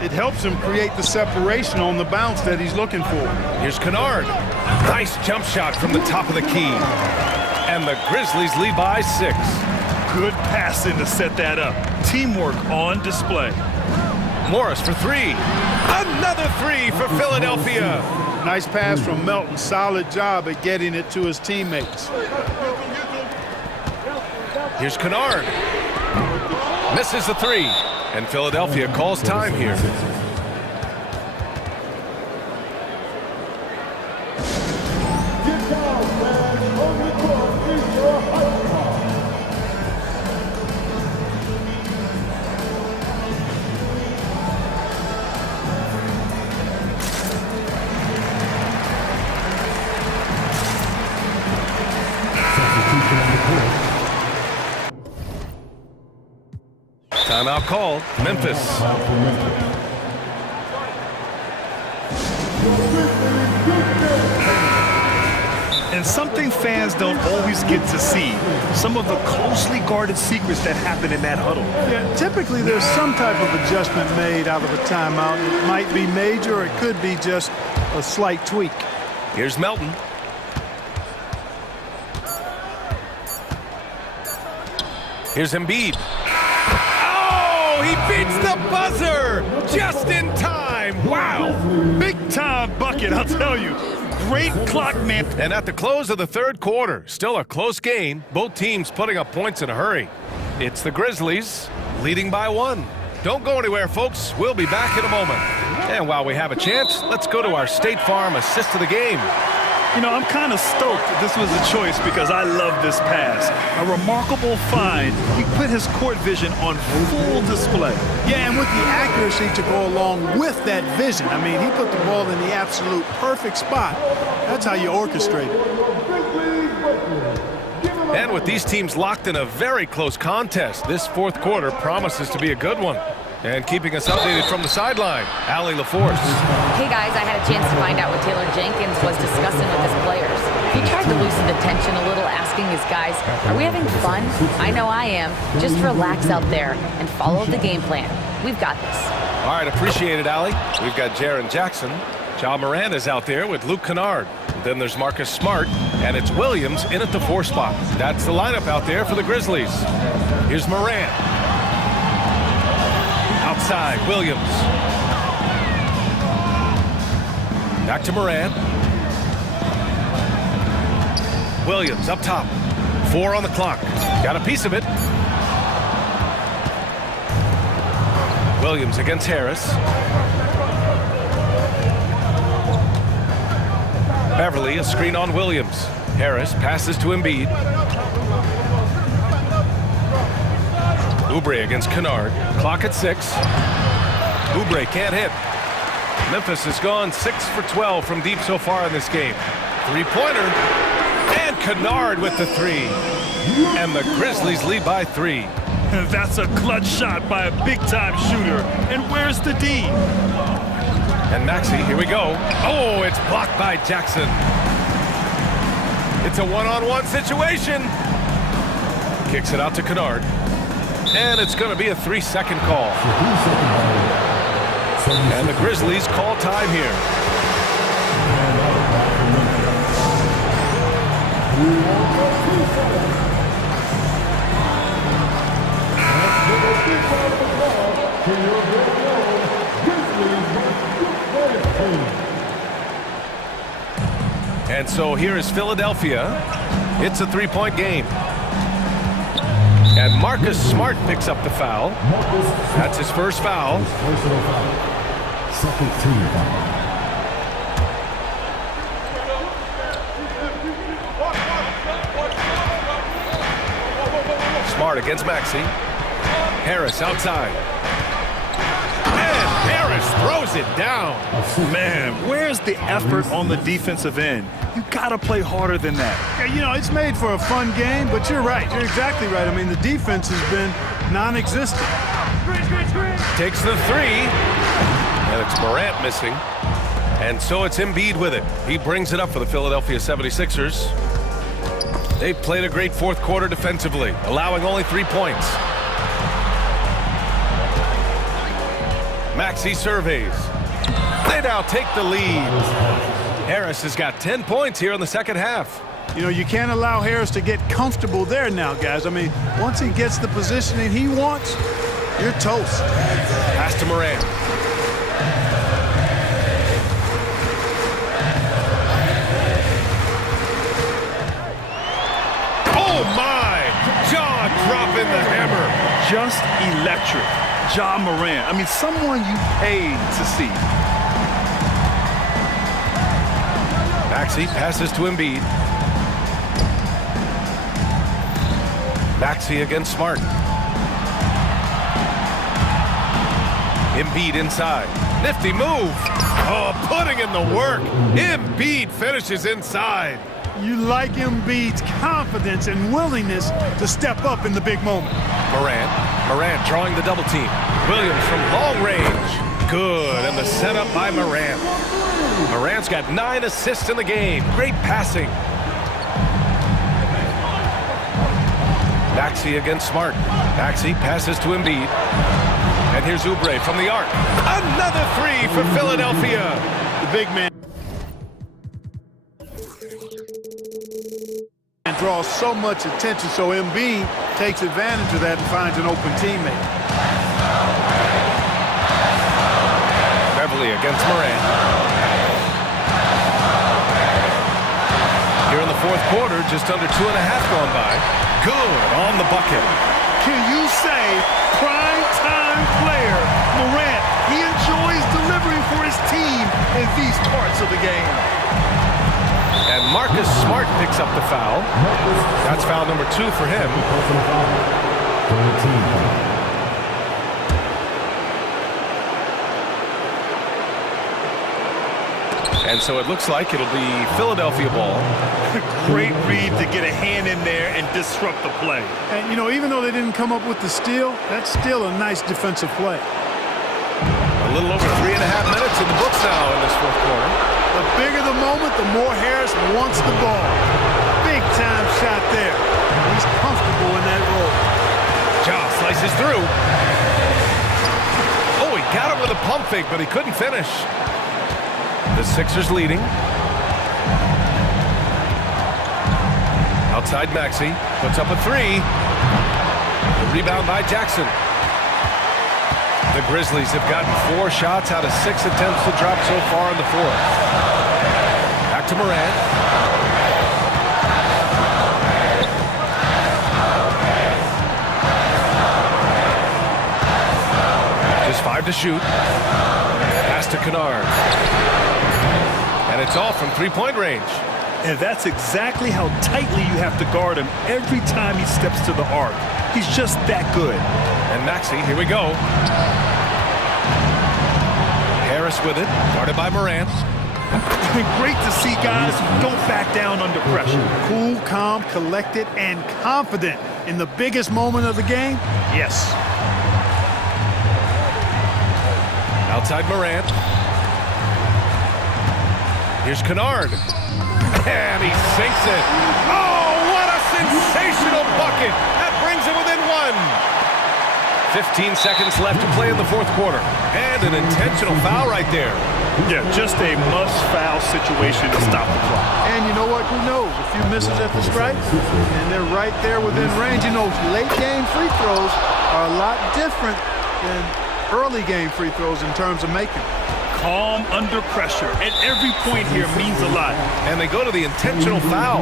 It helps him create the separation on the bounce that he's looking for. Here's Kennard. Nice jump shot from the top of the key. And the Grizzlies lead by 6. Good passing to set that up. Teamwork on display. Morris for 3. Another 3 for Philadelphia. Nice pass from Melton. Solid job at getting it to his teammates. Here's Kennard. Misses the 3. And Philadelphia calls time here. Timeout called. Memphis. And something fans don't always get to see. Some of the closely guarded secrets that happen in that huddle. Yeah, typically there's some type of adjustment made out of a timeout. It might be major, or it could be just a slight tweak. Here's Melton. Here's Embiid. Oh, he beats the buzzer just in time. Wow. Big time bucket, I'll tell you. Great clock man. And at the close of the third quarter, still a close game. Both teams putting up points in a hurry. It's the Grizzlies leading by 1. Don't go anywhere, folks. We'll be back in a moment. And while we have a chance, let's go to our State Farm assist of the game. You know, I'm kind of stoked that this was a choice because I love this pass. A remarkable find. He put his court vision on full display. Yeah, and with the accuracy to go along with that vision. I mean, he put the ball in the absolute perfect spot. That's how you orchestrate it. And with these teams locked in a very close contest, this fourth quarter promises to be a good one. And keeping us updated from the sideline, Allie LaForce. Hey guys, I had a chance to find out what Taylor Jenkins was discussing with his players. He tried to loosen the tension a little, asking his guys, are we having fun? I know I am. Just relax out there and follow the game plan. We've got this. All right, appreciate it, Allie. We've got Jaren Jackson. Ja Morant is out there with Luke Kennard. Then there's Marcus Smart, and it's Williams in at the 4 spot. That's the lineup out there for the Grizzlies. Here's Morant. Outside, Williams. Back to Morant. Williams up top. 4 on the clock. Got a piece of it. Williams against Harris. Beverly, a screen on Williams. Harris passes to Embiid. Oubre against Kennard. Clock at 6. Oubre can't hit. Memphis has gone 6 for 12 from deep so far in this game. Three-pointer. And Kennard with the 3. And the Grizzlies lead by 3. That's a clutch shot by a big-time shooter. And where's the D? And Maxey, here we go. Oh, it's blocked by Jackson. It's a one-on-one situation. Kicks it out to Kennard. And it's going to be a 3-second call. And the Grizzlies call time here. And so here is Philadelphia. It's a 3-point game. And Marcus Smart picks up the foul. That's his first foul. Second team foul. Smart against Maxey. Harris outside. And Harris throws it down. Man, where's the effort on the defensive end? You gotta play harder than that. Yeah, you know, it's made for a fun game, but you're right. You're exactly right. I mean, the defense has been non-existent. Takes the 3. And it's Morant missing. And so it's Embiid with it. He brings it up for the Philadelphia 76ers. They've played a great fourth quarter defensively, allowing only 3 points. Maxey surveys. They now take the lead. Harris has got 10 points here in the second half. You know, you can't allow Harris to get comfortable there now, guys. I mean, once he gets the positioning he wants, you're toast. Pass to Morant. Oh, my! John dropping the hammer. Just electric. Ja Morant. I mean, someone you paid to see. Maxey passes to Embiid. Maxey against Smart. Embiid inside. Nifty move. Oh, putting in the work. Embiid finishes inside. You like Embiid's confidence and willingness to step up in the big moment. Morant drawing the double team. Williams from long range. Good, and the setup by Morant. Morant's got 9 assists in the game. Great passing. Maxey against Smart. Maxey passes to Embiid. And here's Oubre from the arc. Another 3 for Philadelphia. The big man draws so much attention, so Embiid takes advantage of that and finds an open teammate. Beverly against Morant. Here in the fourth quarter, just under 2.5 gone by. Good on the bucket. Can you say prime time player Morant? He enjoys delivering for his team in these parts of the game. And Marcus Smart picks up the foul. That's foul number 2 for him. And so it looks like it'll be Philadelphia ball. Great read to get a hand in there and disrupt the play. And, you know, even though they didn't come up with the steal, that's still a nice defensive play. A little over 3.5 minutes in the books now in this fourth quarter. The bigger the moment, the more Harris wants the ball. Big time shot there. He's comfortable in that role. Ja slices through. Oh, he got him with a pump fake, but he couldn't finish. The Sixers leading. Outside Maxey. Puts up a 3. The rebound by Jackson. The Grizzlies have gotten 4 shots out of 6 attempts to drop so far in the fourth. Back to Morant. Just 5 to shoot. Pass to Kennard. And it's off from three-point range. And that's exactly how tightly you have to guard him every time he steps to the arc. He's just that good. And Maxey, here we go. Harris with it, guarded by Morant. It's been great to see guys who don't back down under pressure. Cool, calm, collected, and confident in the biggest moment of the game. Yes. Outside Morant. Here's Kennard. And he sinks it. Oh, what a sensational bucket. That brings him within one. 15 seconds left to play in the fourth quarter. And an intentional foul right there. Yeah, just a must-foul situation to stop the clock. And you know what? Who knows? A few misses at the strike, and they're right there within range. You know, late-game free throws are a lot different than early-game free throws in terms of making. Calm under pressure, and every point here means a lot. And they go to the intentional foul.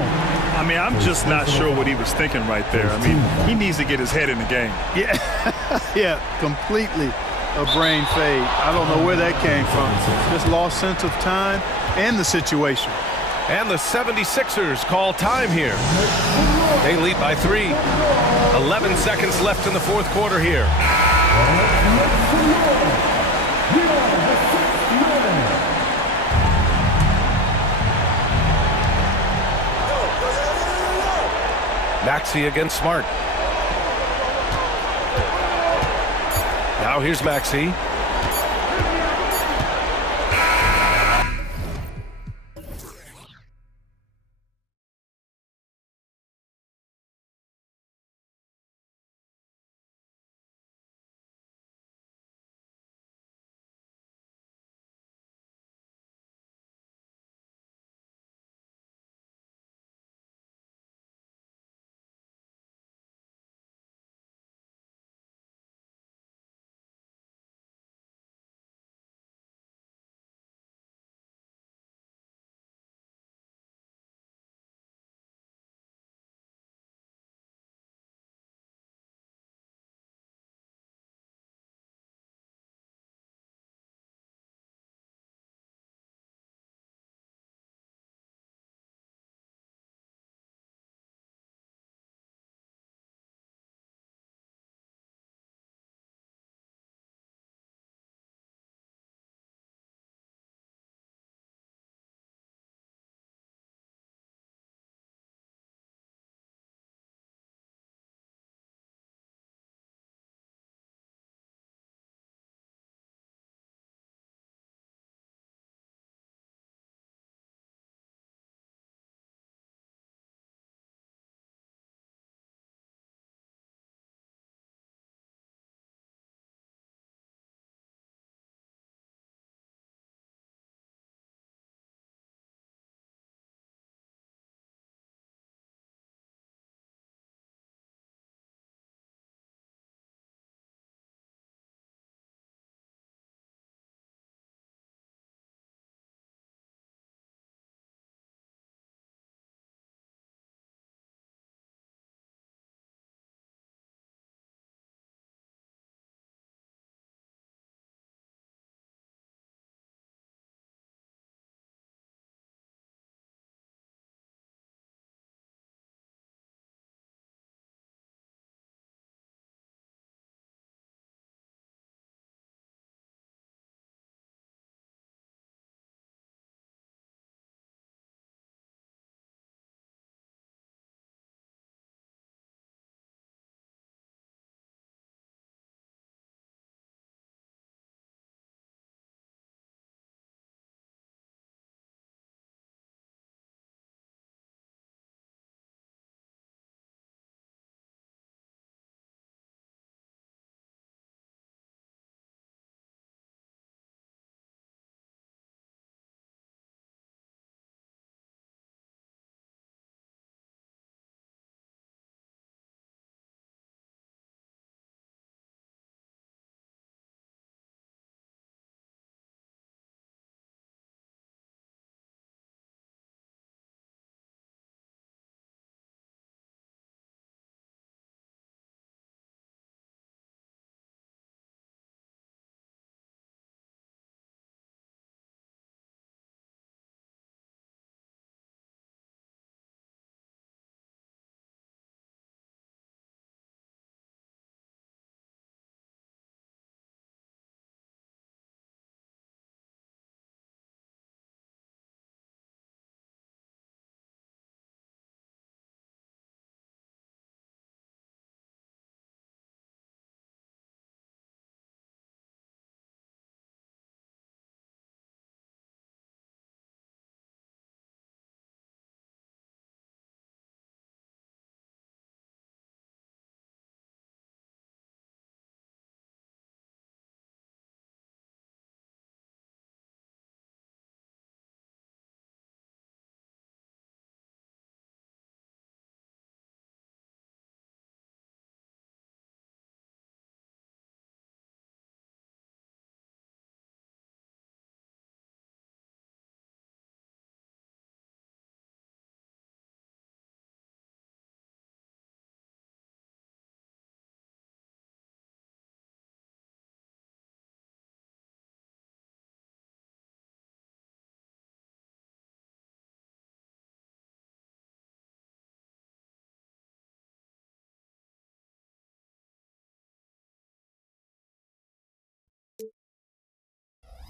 I mean, I'm just not sure what he was thinking right there. I mean, he needs to get his head in the game. Yeah, yeah, completely a brain fade. I don't know where that came from. Just lost sense of time and the situation. And the 76ers call time here. They lead by 3. 11 seconds left in the fourth quarter here. Maxey against Smart. Now here's Maxey.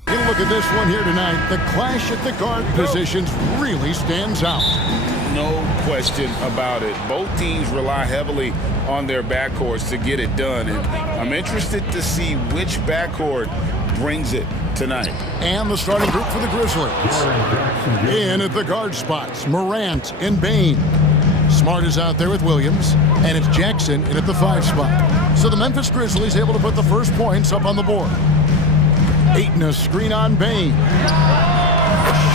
Get a look at this one here tonight. The clash at the guard positions really stands out. No question about it. Both teams rely heavily on their backcourts to get it done. And I'm interested to see which backcourt brings it tonight. And the starting group for the Grizzlies. In at the guard spots, Morant and Bain. Smart is out there with Williams, and it's Jackson in at the 5 spot. So the Memphis Grizzlies able to put the first points up on the board. Ayton a screen on Bain.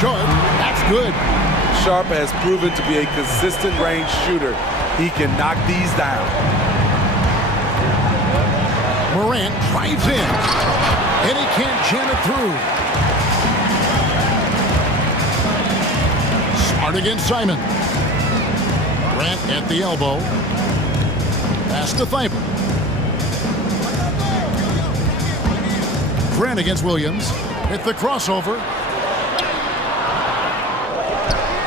Sharp, that's good. Sharp has proven to be a consistent range shooter. He can knock these down. Morant drives in, and he can't jam it through. Smart against Simon. Grant at the elbow. Pass to Thibault. Grant against Williams. Hit the crossover.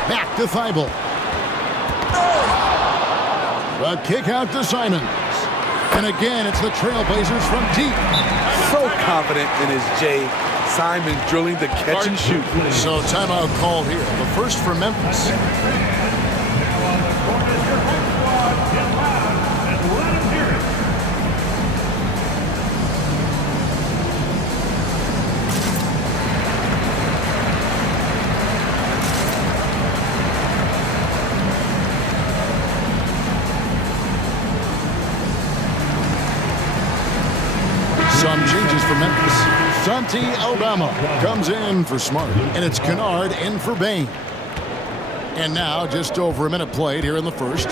Back to Thibault. The kick out to Simons. And again, it's the Trailblazers from deep. So confident in his J. Simon drilling the catch and shoot. So timeout called here. The first for Memphis. Some changes for Memphis. Santi Aldama comes in for Smart, and it's Kennard in for Bain. And now just over a minute played here in the first.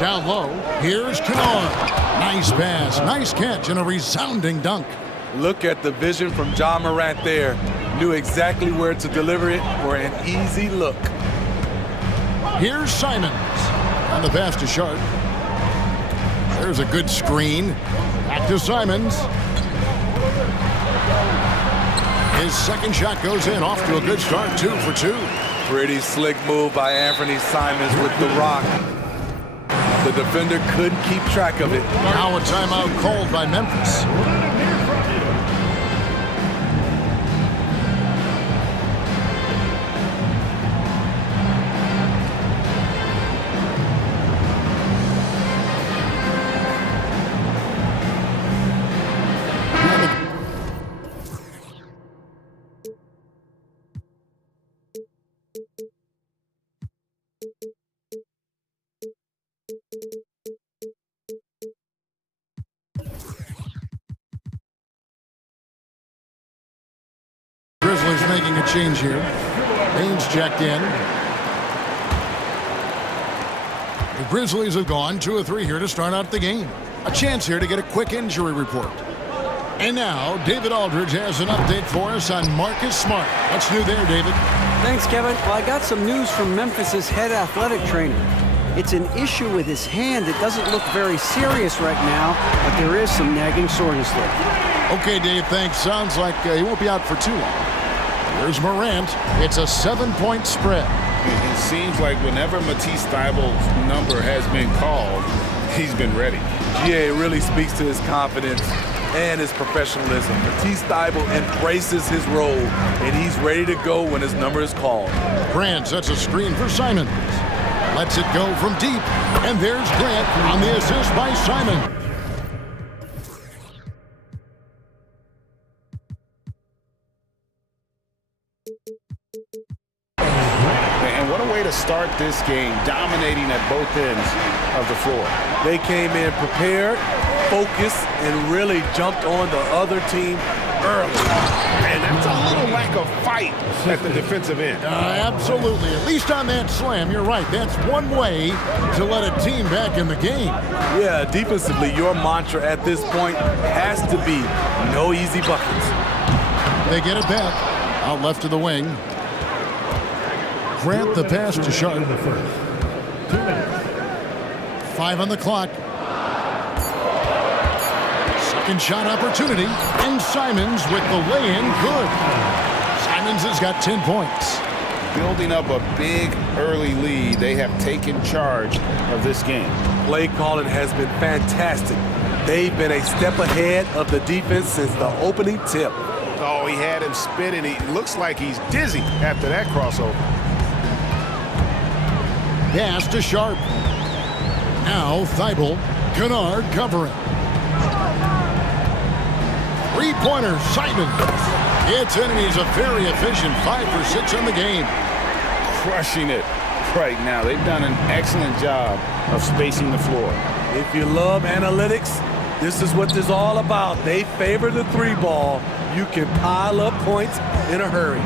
Down low, here's Kennard. Nice pass, nice catch, and a resounding dunk. Look at the vision from John Morant there. Knew exactly where to deliver it for an easy look. Here's Simons on the pass to Sharp. There's a good screen. Back to Simons. His second shot goes in, off to a good start, 2 for 2. Pretty slick move by Anthony Simons with the rock. The defender couldn't keep track of it. Now a timeout called by Memphis. Grizzlies making a change here. Baines checked in. The Grizzlies have gone 2 of 3 here to start out the game. A chance here to get a quick injury report. And now, David Aldridge has an update for us on Marcus Smart. What's new there, David? Thanks, Kevin. Well, I got some news from Memphis's head athletic trainer. It's an issue with his hand. It doesn't look very serious right now, but there is some nagging soreness there. Okay, Dave, thanks. Sounds like he won't be out for too long. Here's Morant. It's a 7-point spread. It seems like whenever Matisse Thybulle's number has been called, he's been ready. Yeah, it really speaks to his confidence and his professionalism. Matisse Thybulle embraces his role, and he's ready to go when his number is called. Grant sets a screen for Simons. Lets it go from deep. And there's Grant on the assist by Simon. And what a way to start this game, dominating at both ends of the floor. They came in prepared, focused, and really jumped on the other team early. And that's a little lack of fight at the defensive end. Absolutely. At least on that slam, you're right. That's one way to let a team back in the game. Yeah, defensively, your mantra at this point has to be no easy buckets. They get it back. Out left to the wing. Grant the pass to Sharp. 5 on the clock. Second shot opportunity. And Simons with the lay-in good. Simons has got 10 points. Building up a big early lead, they have taken charge of this game. Play calling has been fantastic. They've been a step ahead of the defense since the opening tip. Oh, he had him spinning. He looks like he's dizzy after that crossover. Pass to Sharp. Now Thibault, Kennard covering. Three-pointer, Simon. It's in, and he's a very efficient 5 for 6 in the game. Crushing it right now. They've done an excellent job of spacing the floor. If you love analytics, this is what this is all about. They favor the three ball. You can pile up points in a hurry.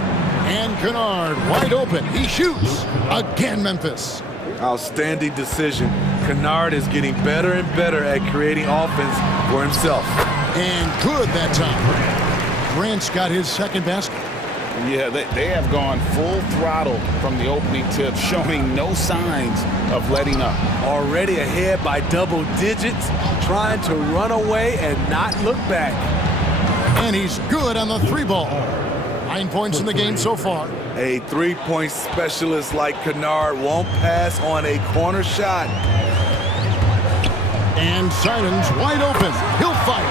And Kennard wide open. He shoots. Again, Memphis. Outstanding decision. Kennard is getting better and better at creating offense for himself. And good that time. Grant's got his second basket. Yeah, they have gone full throttle from the opening tip, showing no signs of letting up. Already ahead by double digits, trying to run away and not look back. And he's good on the three ball. 9 points in the game so far. A three-point specialist like Kennard won't pass on a corner shot. And Simons wide open. He'll fire.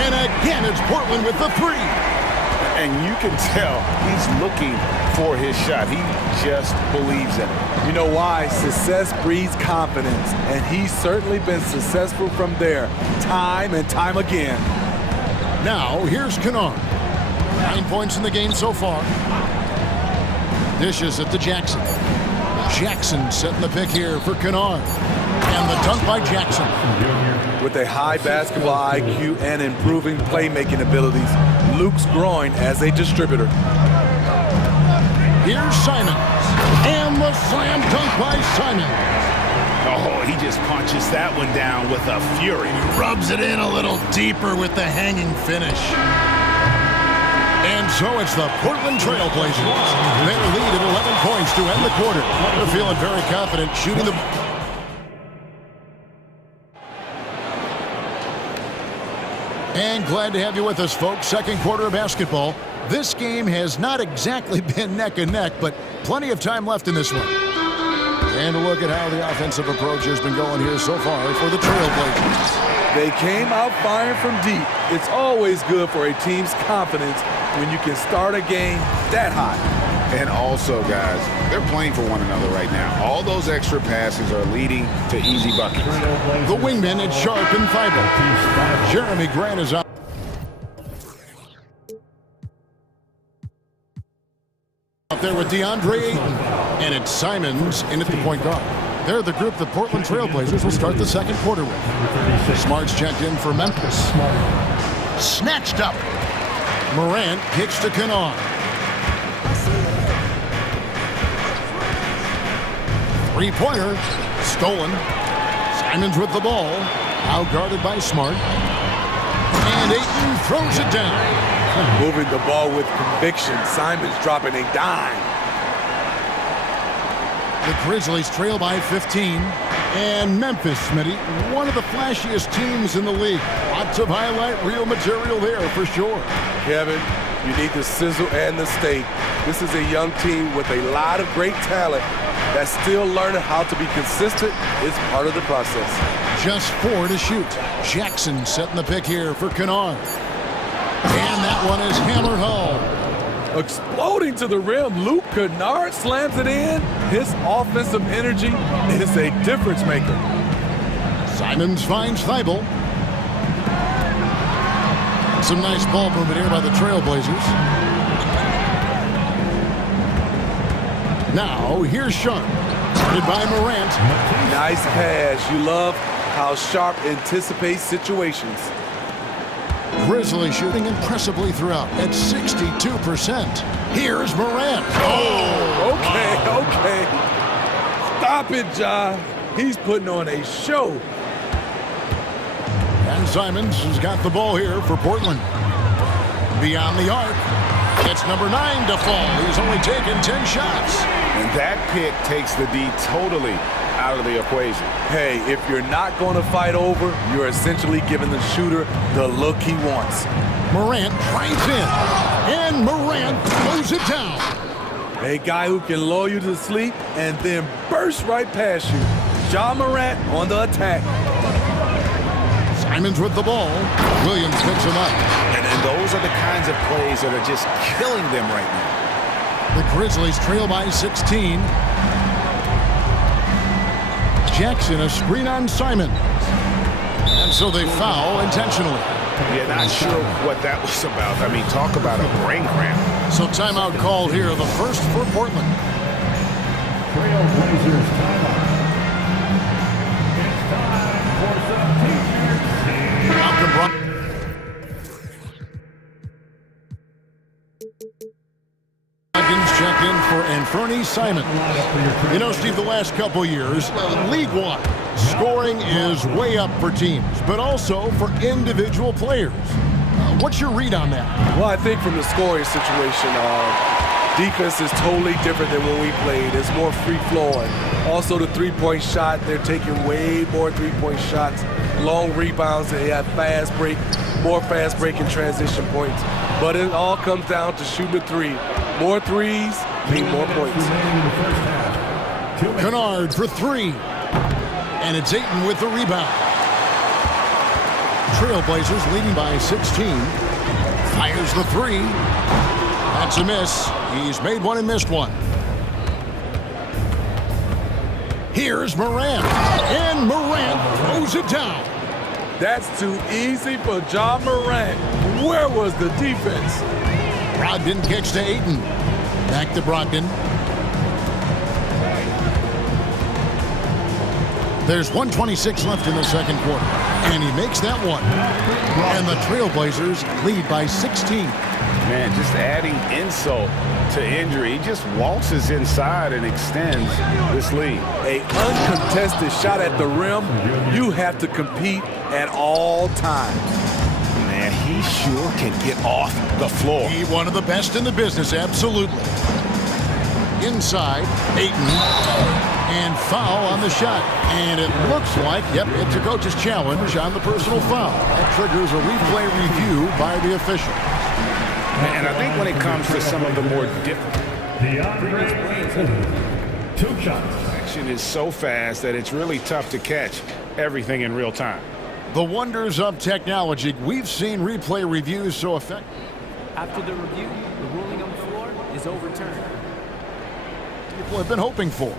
And again, it's Portland with the three. And you can tell he's looking for his shot. He just believes in it. You know why? Success breeds confidence, and he's certainly been successful from there, time and time again. Now, here's Kennard. 9 points in the game so far. Dishes it to Jackson. Jackson setting the pick here for Kennard. And the dunk by Jackson. With a high basketball IQ and improving playmaking abilities, Luke's growing as a distributor. Here's Simons. And the slam dunk by Simons. Oh, he just punches that one down with a fury. He rubs it in a little deeper with the hanging finish. And so it's the Portland Trail Blazers. Their lead at 11 points to end the quarter. They're feeling very confident shooting the... And glad to have you with us, folks. Second quarter of basketball. This game has not exactly been neck and neck, but plenty of time left in this one. And a look at how the offensive approach has been going here so far for the Trailblazers. They came out firing from deep. It's always good for a team's confidence when you can start a game that hot. And also, guys, they're playing for one another right now. All those extra passes are leading to easy buckets. The wingmen at Sharp and Thibault. Jeremy Grant is out there with DeAndre Ayton. And it's Simons in at the point guard. They're the group the Portland Trailblazers will start the second quarter with. Smart's checked in for Memphis. Snatched up. Morant kicks to Kennard. Three-pointer, stolen. Simons with the ball, out guarded by Smart. And Ayton throws it down. Moving the ball with conviction. Simons dropping a dime. The Grizzlies trail by 15. And Memphis, Smitty, one of the flashiest teams in the league. Lots of highlight reel material there for sure. Kevin, you need the sizzle and the steak. This is a young team with a lot of great talent that's still learning how to be consistent. Is part of the process. Just 4 to shoot. Jackson setting the pick here for Kennard. And that one is hammered home. Exploding to the rim, Luke Kennard slams it in. His offensive energy is a difference maker. Simons finds Thibault. Some nice ball movement here by the Trailblazers. Now, here's Sharp. Started by Morant. Nice pass. You love how Sharp anticipates situations. Grizzly shooting impressively throughout at 62%. Here's Morant. Oh, okay. Stop it, Ja. He's putting on a show. And Simons has got the ball here for Portland. Beyond the arc. It's number 9 to fall. He's only taken 10 shots. And that pick takes the D totally out of the equation. Hey, if you're not going to fight over, you're essentially giving the shooter the look he wants. Morant drives in. And Morant throws it down. A guy who can lull you to sleep and then burst right past you. Ja Morant on the attack. Simon's with the ball. Williams picks him up. And those are the kinds of plays that are just killing them right now. The Grizzlies trail by 16. Jackson, a screen on Simon. And so they foul intentionally. Yeah, not sure what that was about. I mean, talk about a brain cramp. So timeout call here, the first for Portland. Trailblazers timeout. It's time for some teachers. Malcolm Brown. Check in for Anthony Simon. You know, Steve, the last couple years, league-wide, scoring is way up for teams, but also for individual players. What's your read on that? Well, I think from the scoring situation, defense is totally different than when we played. It's more free-flowing. Also, the three-point shot, they're taking way more three-point shots, long rebounds, they have fast break, more fast break and transition points. But it all comes down to shooting the three. More threes mean more points. Kennard for three. And it's Ayton with the rebound. Trailblazers leading by 16. Fires the three. That's a miss. He's made one and missed one. Here's Morant. And Morant throws it down. That's too easy for Ja Morant. Where was the defense? Brogdon kicks to Ayton. Back to Brogdon. There's 1:26 left in the second quarter. And he makes that one. And the Trailblazers lead by 16. Man, just adding insult to injury. He just waltzes inside and extends this lead. An uncontested shot at the rim, you have to compete at all times. Man, he sure can get off the floor. He one of the best in the business, absolutely. Inside, Ayton, and foul on the shot. And it looks like, yep, it's a coach's challenge on the personal foul. That triggers a replay review by the official. And I think when it comes to some of the more difficult, Two shots. action is so fast that it's really tough to catch everything in real time. The wonders of technology. We've seen replay reviews so effective. After the review, the ruling on the floor is overturned. People have been hoping for.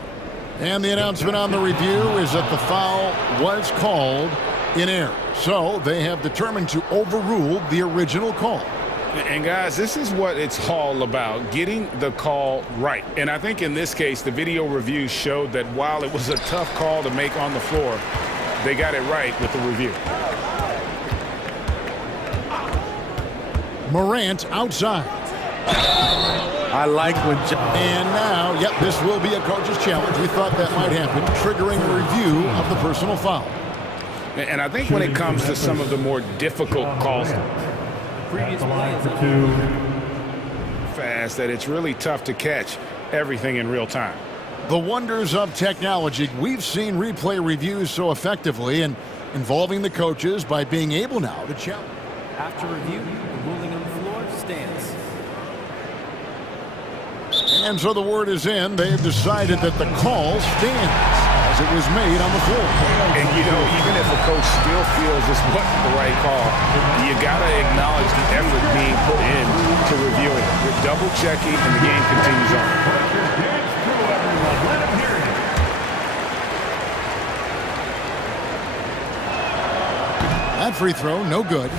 And the announcement on the review is that the foul was called in error. So they have determined to overrule the original call. And guys, this is what it's all about, getting the call right. And I think in this case, the video review showed that while it was a tough call to make on the floor, they got it right with the review. Morant outside. I like when And now, yep, this will be a coach's challenge. We thought that might happen, triggering a review of the personal foul. And I think when it comes to some of the more difficult calls, Previous play is fast that it's really tough to catch everything in real time. The wonders of technology. We've seen replay reviews so effectively and involving the coaches by being able now to challenge. After review, the ruling on the floor stands. And so the word is in. They have decided that the call stands as it was made on the floor. And, you know, even if a coach still feels this wasn't the right call, you got to acknowledge the effort being put in to reviewing it. You're double-checking, and the game continues on. That free throw, no good.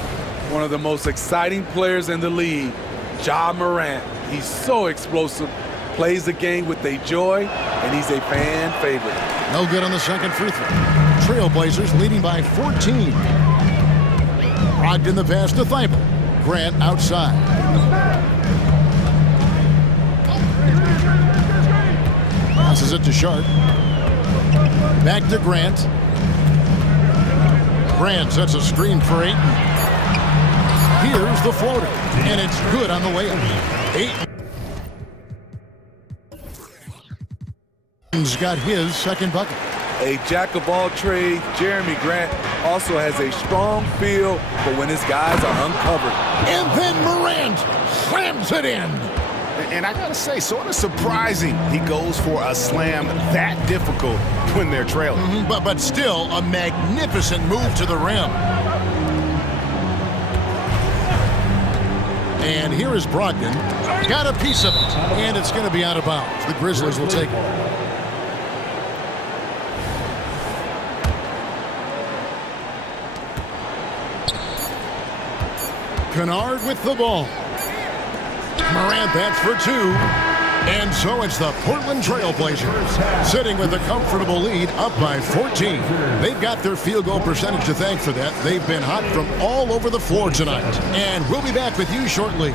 one of the most exciting players in the league, Ja Morant. He's so explosive, plays the game with a joy, and he's a fan favorite. No good on the second free throw. Trailblazers leading by 14. Brogdon the pass to Thibault. Grant outside. Passes it to Sharp. Back to Grant. Grant sets a screen for Ayton. Here's the floater, and it's good on the way up. Ayton's got his second bucket. A jack of all trades, Jeremy Grant also has a strong feel for when his guys are uncovered. And then Morant slams it in. And I gotta say, sort of surprising he goes for a slam that difficult when they're trailing. But still a magnificent move to the rim. And here is Brogdon. Got a piece of it. And it's going to be out of bounds. The Grizzlies will take it. Kennard with the ball. Morant bats for two. And so it's the Portland Trail Blazers sitting with a comfortable lead up by 14. They've got their field goal percentage to thank for that. They've been hot from all over the floor tonight. And we'll be back with you shortly.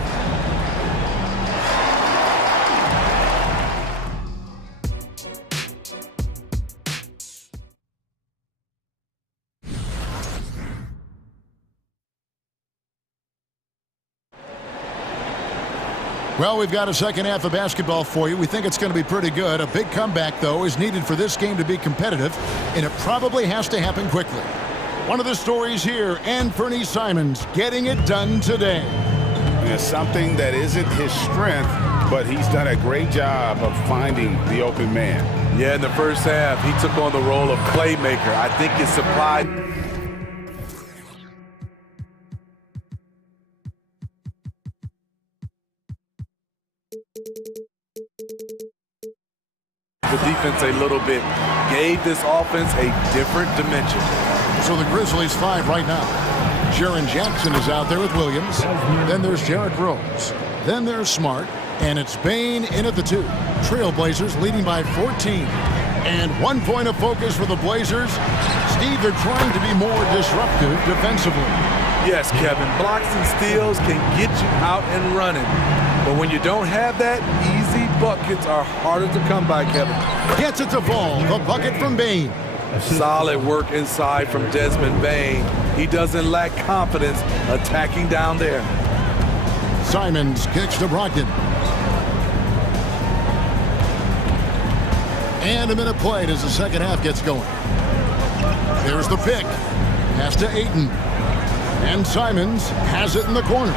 Well, we've got a second half of basketball for you. We think it's going to be pretty good. A big comeback, though, is needed for this game to be competitive, and it probably has to happen quickly. One of the stories here, Anthony Simons getting it done today. It's something that isn't his strength, but he's done a great job of finding the open man. Yeah, in the first half, he took on the role of playmaker. I think it supplied... the defense a little bit, gave this offense a different dimension. So the Grizzlies 5 right now. Jaren Jackson is out there with Williams. Then there's Derrick Rose. Then there's Smart. And it's Bane in at the 2. Trailblazers leading by 14. And 1 point of focus for the Blazers. Steve, they're trying to be more disruptive defensively. Yes, Kevin. Blocks and steals can get you out and running. But when you don't have that, easy buckets are harder to come by, Kevin. Gets it to fall. The bucket from Bane. Solid work inside from Desmond Bane. He doesn't lack confidence attacking down there. Simons kicks to Brogdon. And a minute played as the second half gets going. There's the pick. Pass to Ayton. And Simons has it in the corner.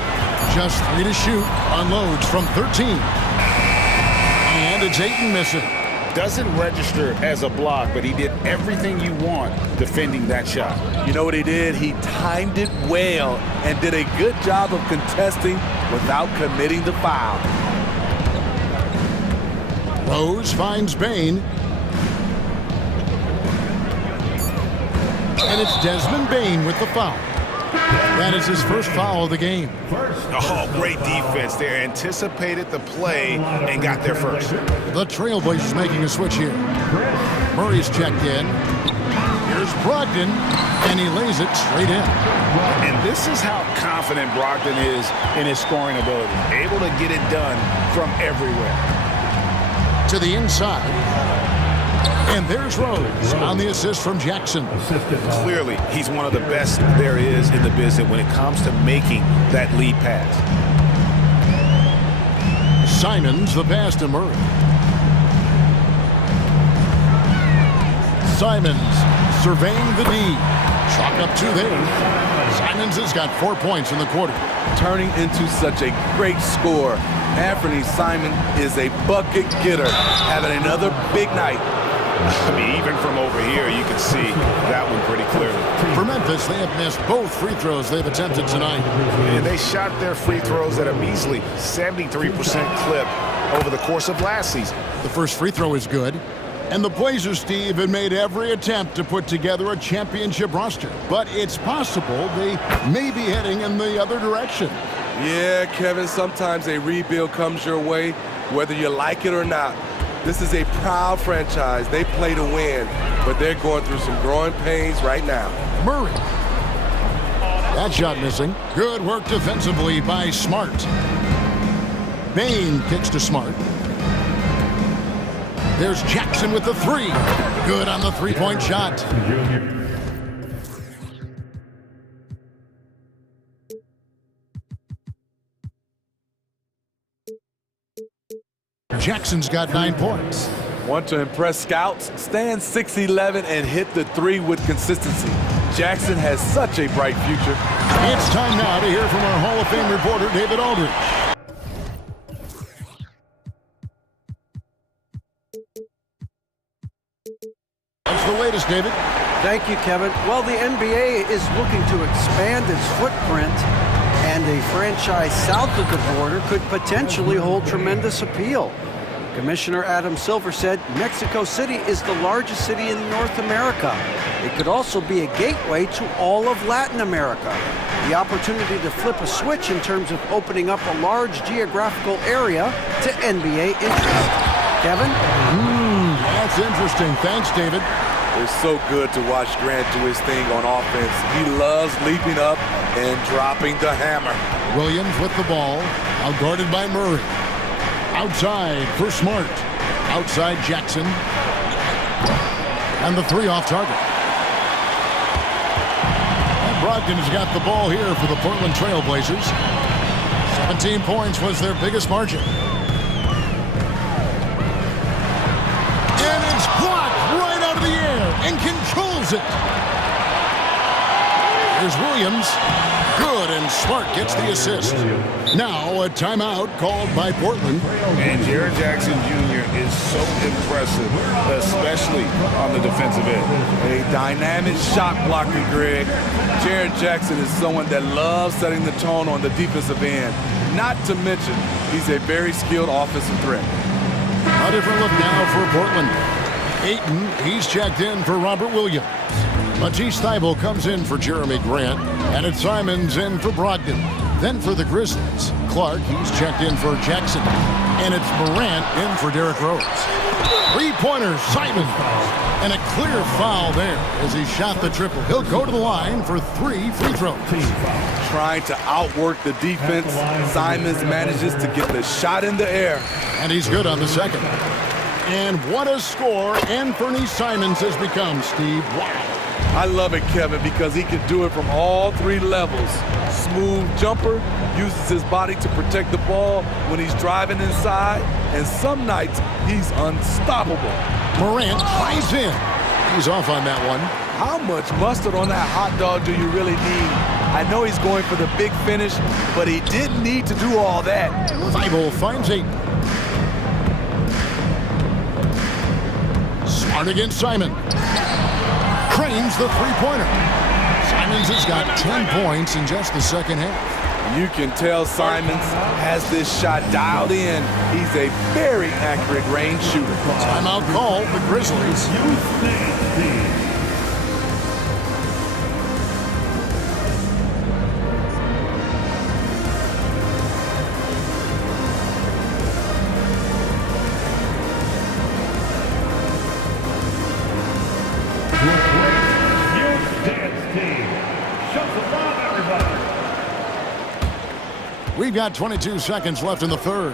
Just 3 to shoot. Unloads from 13. And it's Ayton missing. Doesn't register as a block, but he did everything you want defending that shot. You know what he did? He timed it well and did a good job of contesting without committing the foul. Rose finds Bane. And it's Desmond Bane with the foul. That is his first foul of the game. Oh, great defense there. Anticipated the play and got there first. The Trailblazers making a switch here. Murray's checked in. Here's Brogdon, and he lays it straight in. And this is how confident Brogdon is in his scoring ability. Able to get it done from everywhere. To the inside. And there's Rose on the assist from Jackson. Clearly, he's one of the best there is in the business when it comes to making that lead pass. Simons, the pass to Murray. Simons surveying the D. Chalk up 2 there. Simons has got 4 points in the quarter. Turning into such a great scorer. Anthony Simons is a bucket getter, having another big night. I mean, even from over here, you can see that one pretty clearly. For Memphis, they have missed both free throws they've attempted tonight. And they shot their free throws at a measly 73% clip over the course of last season. The first free throw is good. And the Blazers, Steve, have made every attempt to put together a championship roster. But it's possible they may be heading in the other direction. Yeah, Kevin, sometimes a rebuild comes your way, whether you like it or not. This is a proud franchise. They play to win, but they're going through some growing pains right now. Murray. That shot missing. Good work defensively by Smart. Bane kicks to Smart. There's Jackson with the 3. Good on the three-point shot. Jackson's got 9 points. Want to impress scouts? Stand 6'11" and hit the 3 with consistency. Jackson has such a bright future. It's time now to hear from our Hall of Fame reporter, David Aldridge. What's the latest, David? Thank you, Kevin. Well, the NBA is looking to expand its footprint, and and a franchise south of the border could potentially hold tremendous appeal. Commissioner Adam Silver said Mexico City is the largest city in North America. It could also be a gateway to all of Latin America. The opportunity to flip a switch in terms of opening up a large geographical area to NBA interest. Kevin? That's interesting. Thanks, David. It's so good to watch Grant do his thing on offense. He loves leaping up and dropping the hammer. Williams with the ball, outguarded by Murray. Outside for Smart. Outside Jackson. And the three off target. And Brogdon's got the ball here for the Portland Trail Blazers. 17 points was their biggest margin. And it's blocked right out of the air and controls it. Here's Williams. Good, and Smart gets the assist. Now a timeout called by Portland. And Jared Jackson Jr. is so impressive, especially on the defensive end. A dynamic shot blocker, Greg. Jared Jackson is someone that loves setting the tone on the defensive end. Not to mention, he's a very skilled offensive threat. A different look now for Portland. Ayton, he's checked in for Robert Williams. Matisse Thybulle comes in for Jeremy Grant, and it's Simons in for Brogdon. Then for the Grizzlies, Clark, he's checked in for Jackson, and it's Morant in for Derrick Rose. Three-pointer, Simons, and a clear foul there as he shot the triple. He'll go to the line for 3 free throws. Trying to outwork the defense, Simons manages to get the shot in the air. And he's good on the second. And what a score Anthony Simons has become, Steve. Wow. I love it, Kevin, because he can do it from all 3 levels. Smooth jumper, uses his body to protect the ball when he's driving inside, and some nights he's unstoppable. Morant tries in. He's off on that one. How much mustard on that hot dog do you really need? I know he's going for the big finish, but he didn't need to do all that. Thybulle finds Ayton. Smart against Simon. Cranes the three-pointer. Simons has got 10 points in just the second half. You can tell Simons has this shot dialed in. He's a very accurate range shooter. Timeout call, the Grizzlies. We've got 22 seconds left in the third.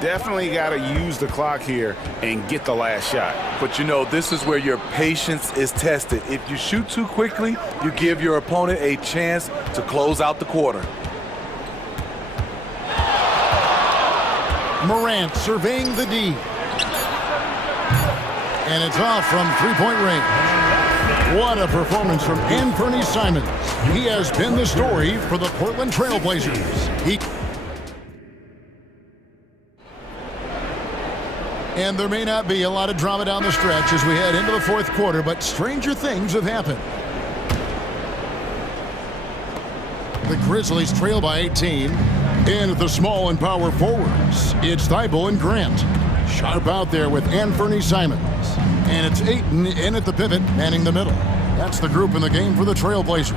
Definitely got to use the clock here and get the last shot. But you know, this is where your patience is tested. If you shoot too quickly, you give your opponent a chance to close out the quarter. Morant surveying the D. And it's off from three-point range. What a performance from Anthony Simons. He has been the story for the Portland Trail Blazers. And there may not be a lot of drama down the stretch as we head into the fourth quarter, but stranger things have happened. The Grizzlies trail by 18. And at the small and power forwards, it's Thybulle and Grant. Sharp out there with Anthony Simons. And it's Ayton in at the pivot, manning the middle. That's the group in the game for the Trailblazers.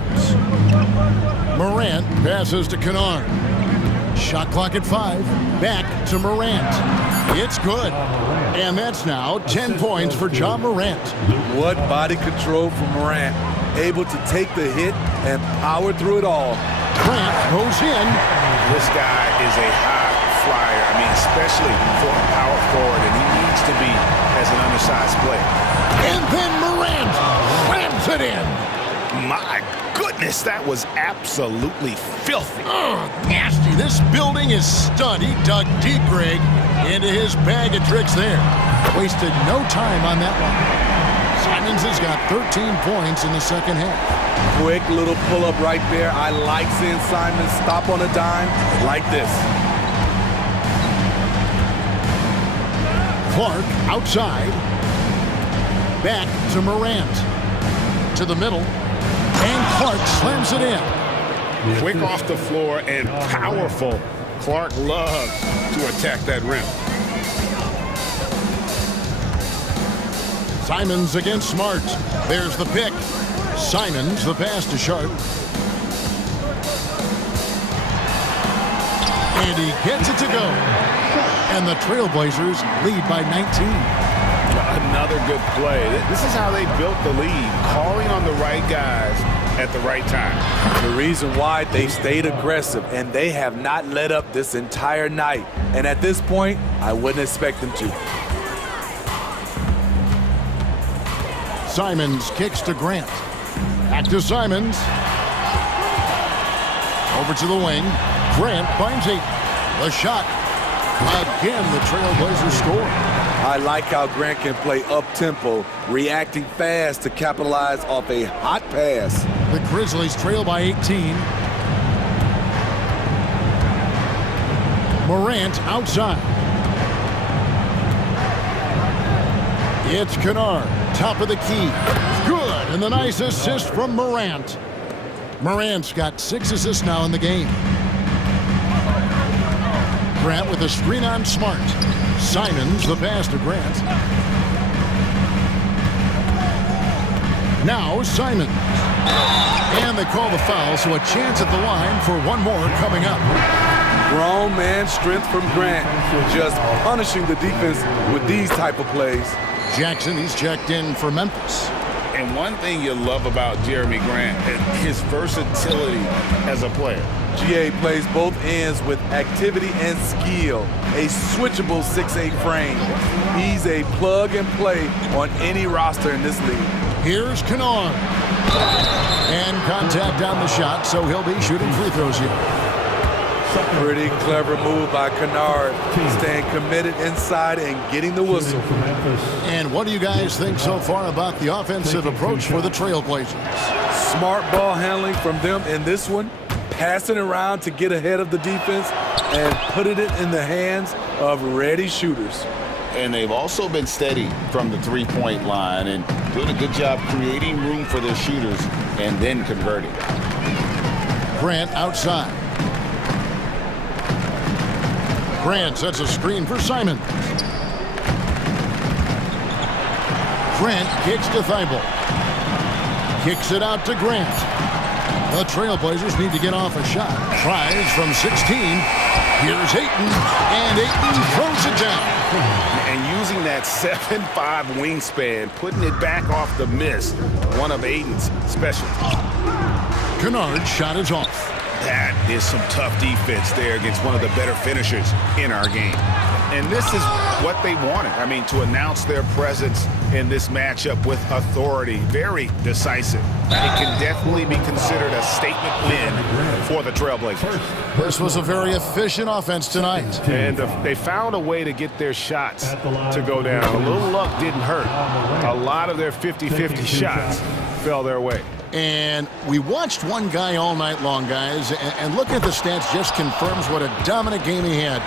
Morant passes to Kennard. Shot clock at 5. Back to Morant. It's good. And that's now 10 points for John Morant. What body control from Morant. Able to take the hit and power through it all. Grant goes in. This guy is a high flyer. I mean, especially for a power forward, and he needs to be as an undersized player. And then Morant slams it in. My goodness, that was absolutely filthy. Nasty. This building is stud. He dug deep, Greg, into his bag of tricks there. Wasted no time on that one. Simons has got 13 points in the second half. Quick little pull-up right there. I like seeing Simons stop on a dime like this. Clark outside. Back to Morant. To the middle. And Clark slams it in. Quick off the floor and powerful. Clark loves to attack that rim. Simons against Smart. There's the pick. Simons, the pass to Sharp. And he gets it to go. And the Trailblazers lead by 19. Another good play. This is how they built the lead, calling on the right guys at the right time. The reason why they've stayed aggressive, and they have not let up this entire night. And at this point, I wouldn't expect them to. Simons kicks to Grant. Back to Simons. Over to the wing. Grant finds it. The shot. Again, the Trailblazers score. I like how Grant can play up-tempo, reacting fast to capitalize off a hot pass. The Grizzlies trail by 18. Morant outside. It's Kennard, top of the key. Good, and the nice assist from Morant. Morant's got 6 assists now in the game. Grant with a screen on Smart. Simons, the pass to Grant. Now Simons. And they call the foul, so a chance at the line for one more coming up. Grown man strength from Grant, just punishing the defense with these type of plays. Jackson, he's checked in for Memphis. And one thing you love about Jeremy Grant is his versatility as a player. GA plays both ends with activity and skill. A switchable 6'8" frame. He's a plug and play on any roster in this league. Here's Kennard. And contact on the shot, so he'll be shooting free throws here. Pretty clever move by Kennard, staying committed inside and getting the whistle. And what do you guys think so far about the offensive approach for the Trailblazers? Smart ball handling from them in this one, passing around to get ahead of the defense and putting it in the hands of ready shooters. And they've also been steady from the three-point line and doing a good job creating room for their shooters and then converting. Grant outside. Grant sets a screen for Simons. Grant kicks to Thibault. Kicks it out to Grant. The Trailblazers need to get off a shot. Tries from 16. Here's Ayton. And Ayton throws it down. And using that 7'5" wingspan, putting it back off the miss, one of Ayton's specialties. Kennard's shot is off. That is some tough defense there against one of the better finishers in our game. And this is what they wanted. I mean, to announce their presence in this matchup with authority. Very decisive. It can definitely be considered a statement win for the Trailblazers. This was a very efficient offense tonight. And they found a way to get their shots to go down. A little luck didn't hurt. A lot of their 50-50 shots fell their way. And we watched one guy all night long, guys, and looking at the stats just confirms what a dominant game he had.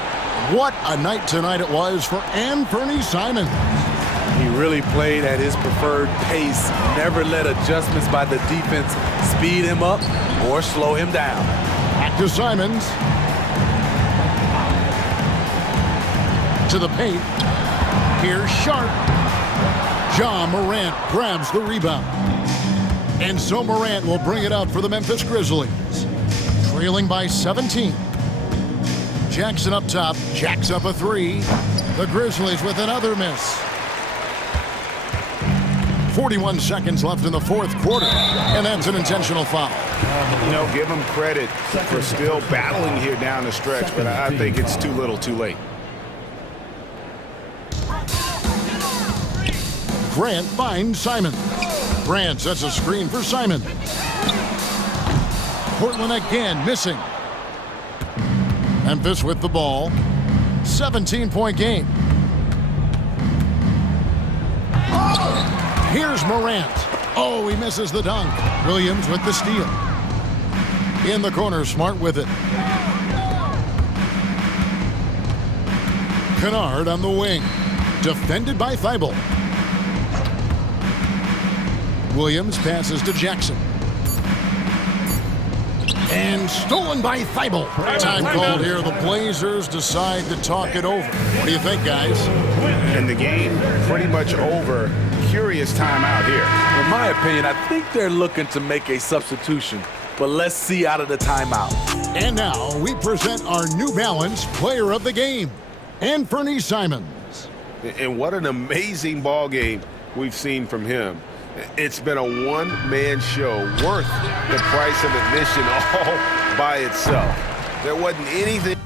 What a night tonight it was for Anthony Simons. He really played at his preferred pace, never let adjustments by the defense speed him up or slow him down. Back to Simons. To the paint. Here's Sharp. Ja Morant grabs the rebound. And so Morant will bring it up for the Memphis Grizzlies. Trailing by 17. Jackson up top, jacks up a three. The Grizzlies with another miss. 41 seconds left in the fourth quarter, and that's an intentional foul. You know, give them credit for still battling here down the stretch, but I think it's too little too late. Grant finds Simons. Grant sets a screen for Simons. Portland again missing. Memphis with the ball. 17-point game. Here's Morant. Oh, he misses the dunk. Williams with the steal. In the corner, Smart with it. Kennard on the wing. Defended by Thibault. Williams passes to Jackson. And And stolen by Thibault. Time called here. The Blazers decide to talk it over. What do you think, guys? And the game pretty much over. Curious timeout here. In my opinion, I think they're looking to make a substitution. But let's see out of the timeout. And now we present our New Balance Player of the Game, Anthony Simons. And what an amazing ball game we've seen from him. It's been a one-man show worth the price of admission all by itself. There wasn't anything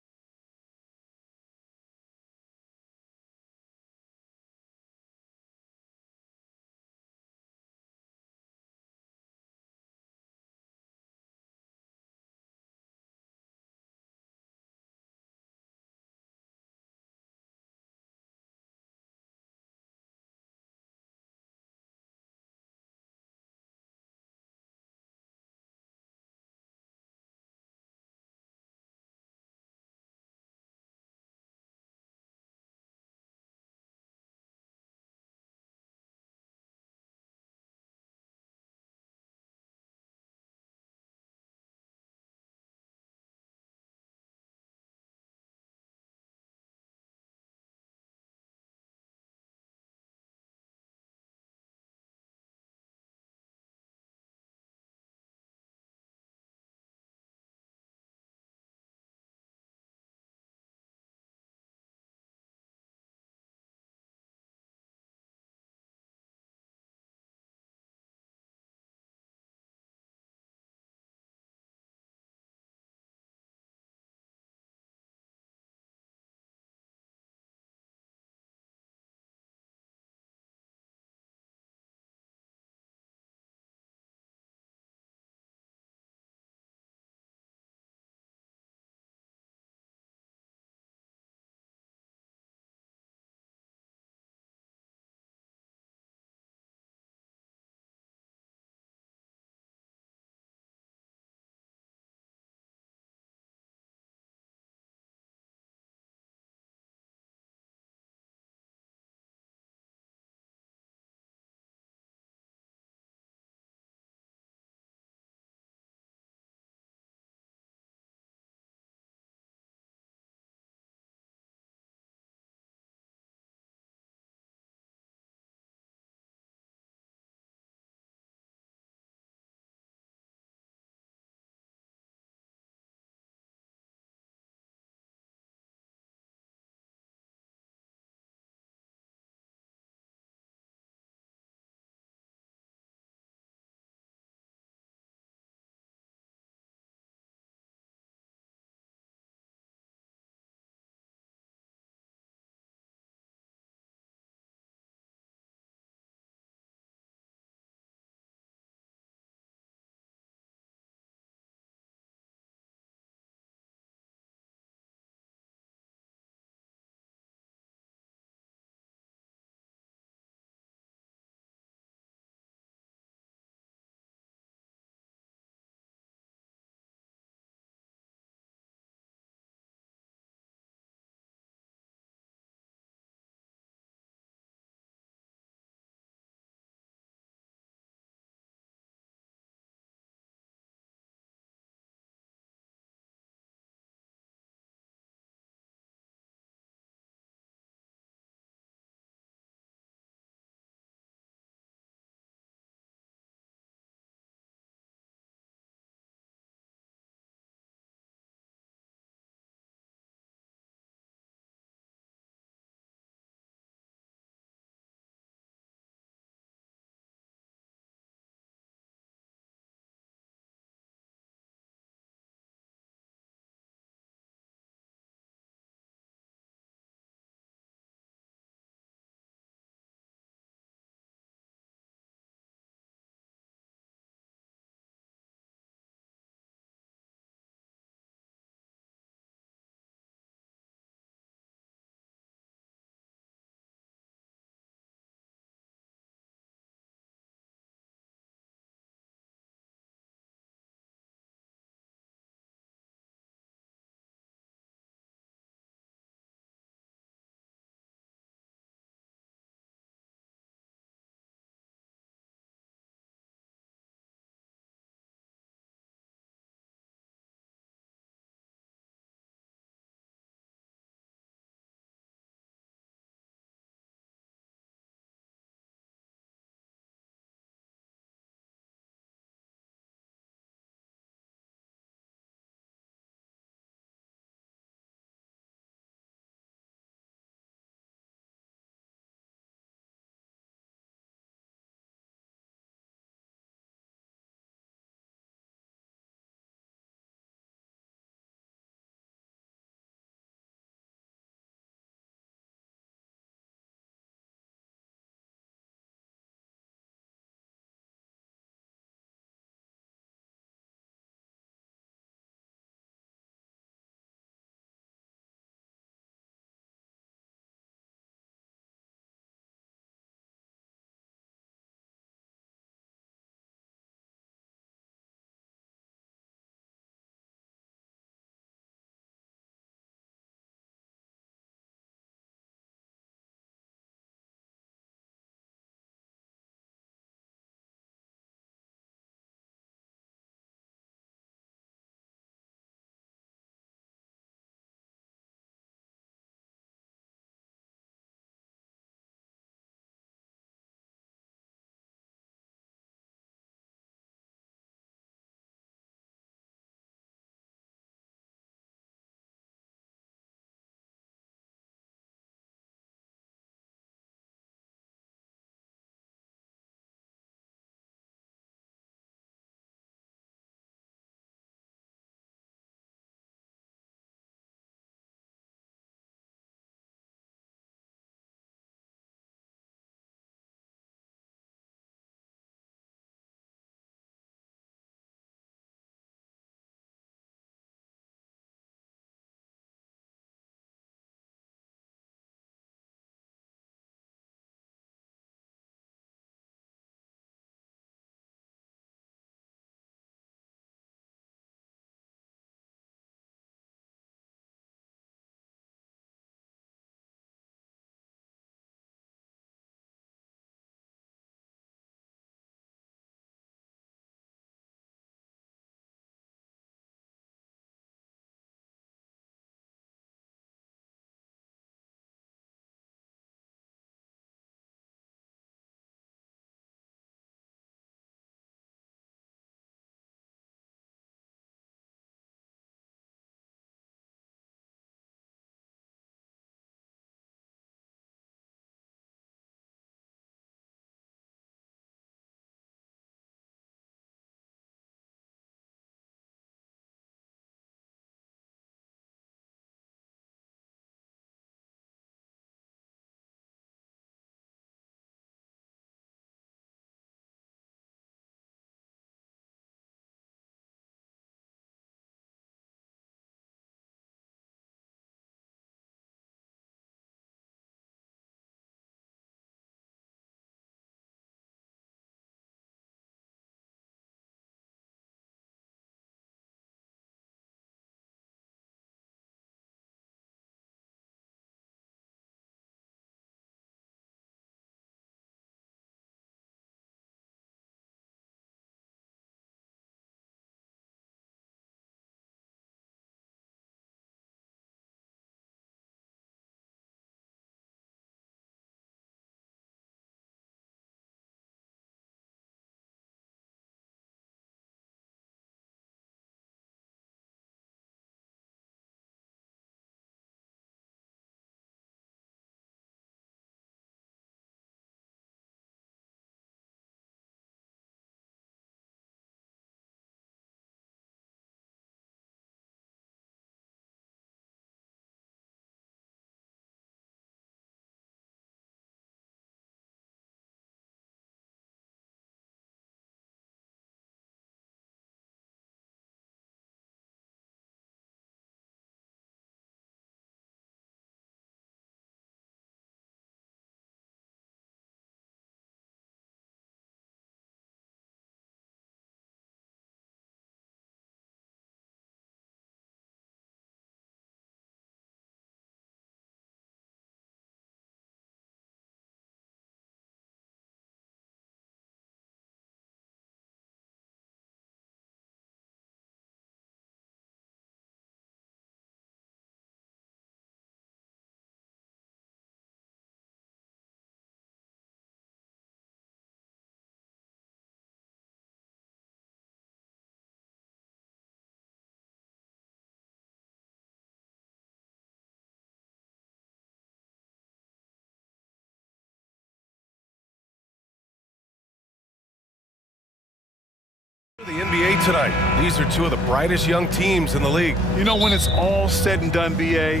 The NBA tonight. These are two of the brightest young teams in the league. You know, when it's all said and done, BA,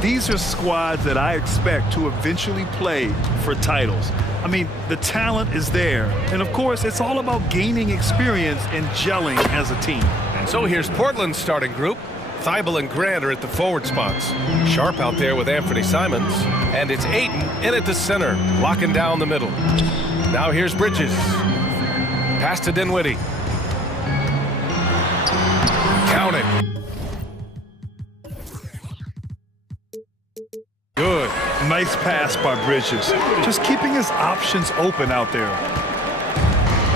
these are squads that I expect to eventually play for titles. I mean, the talent is there. And of course, it's all about gaining experience and gelling as a team. So here's Portland's starting group. Thibault and Grant are at the forward spots. Sharp out there with Anthony Simons. And it's Ayton in at the center, locking down the middle. Now here's Bridges. Pass to Dinwiddie. Count it. Good. Nice pass by Bridges. Just keeping his options open out there.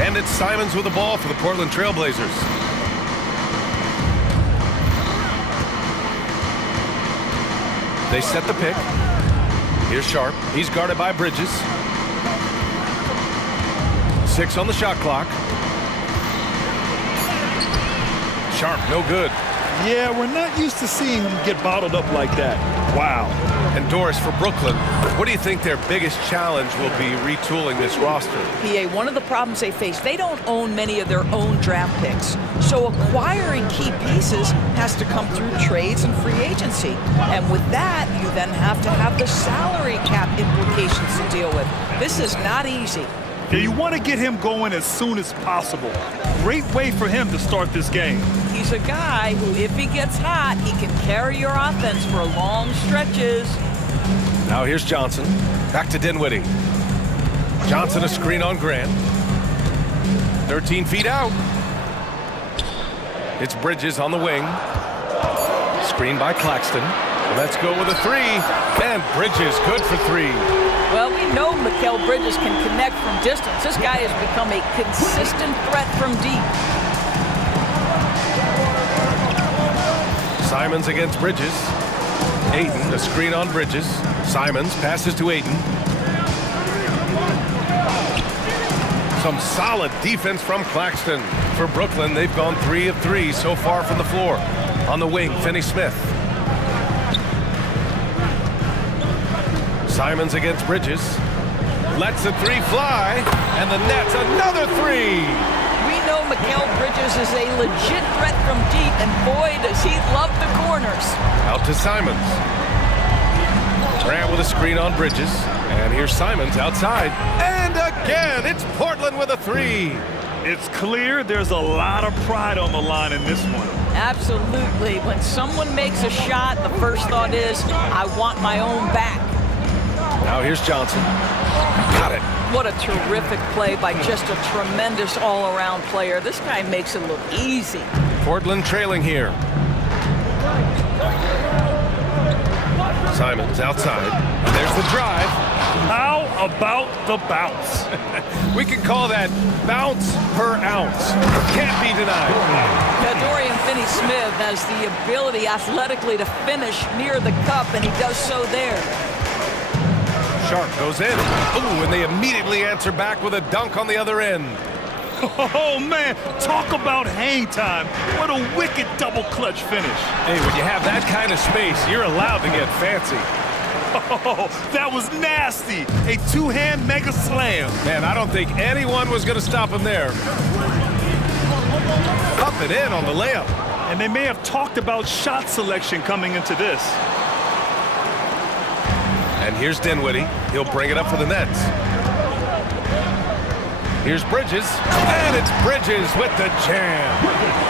And it's Simons with the ball for the Portland Trailblazers. They set the pick. Here's Sharp. He's guarded by Bridges. 6 on the shot clock. Sharp, no good. Yeah, we're not used to seeing him get bottled up like that. Wow. And Doris, for Brooklyn, what do you think their biggest challenge will be retooling this roster? PA, one of the problems they face, they don't own many of their own draft picks. So acquiring key pieces has to come through trades and free agency. And with that, you then have to have the salary cap implications to deal with. This is not easy. Yeah, you want to get him going as soon as possible. Great way for him to start this game. He's a guy who, if he gets hot, he can carry your offense for long stretches. Now here's Johnson. Back to Dinwiddie. Johnson a screen on Grant. 13 feet out. It's Bridges on the wing. Screen by Claxton. Let's go with a 3. And Bridges good for 3. Well, we know Mikal Bridges can connect from distance. This guy has become a consistent threat from deep. Simons against Bridges. Ayton, a screen on Bridges. Simons passes to Ayton. Some solid defense from Claxton. For Brooklyn, they've gone 3 of 3 so far from the floor. On the wing, Finney-Smith. Simons against Bridges. Lets the 3 fly. And the net's another 3. We know Mikal Bridges is a legit threat from deep, and boy, does he love the corners. Out to Simons. Grant with a screen on Bridges. And here's Simons outside. And again, it's Portland with a 3. It's clear there's a lot of pride on the line in this one. Absolutely. When someone makes a shot, the first thought is, I want my own back. Now here's Johnson. Got it. What a terrific play by just a tremendous all-around player. This guy makes it look easy. Portland trailing here. Simons outside. And there's the drive. How about the bounce? We can call that bounce per ounce. Can't be denied. Now, Dorian Finney-Smith has the ability athletically to finish near the cup, and he does so there. Sharp goes in. Ooh, and they immediately answer back with a dunk on the other end. Oh, man, talk about hang time. What a wicked double clutch finish. Hey, when you have that kind of space, you're allowed to get fancy. Oh, that was nasty. A 2-hand mega slam. Man, I don't think anyone was going to stop him there. Up and in on the layup. And they may have talked about shot selection coming into this. And here's Dinwiddie. He'll bring it up for the Nets. Here's Bridges. And it's Bridges with the jam.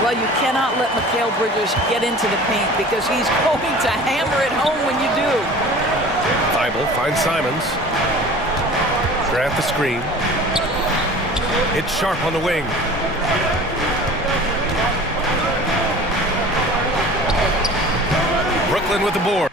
Well, you cannot let Mikal Bridges get into the paint because he's going to hammer it home when you do. Thibault finds Simons. Grant the screen. It's Sharp on the wing. Brooklyn with the board.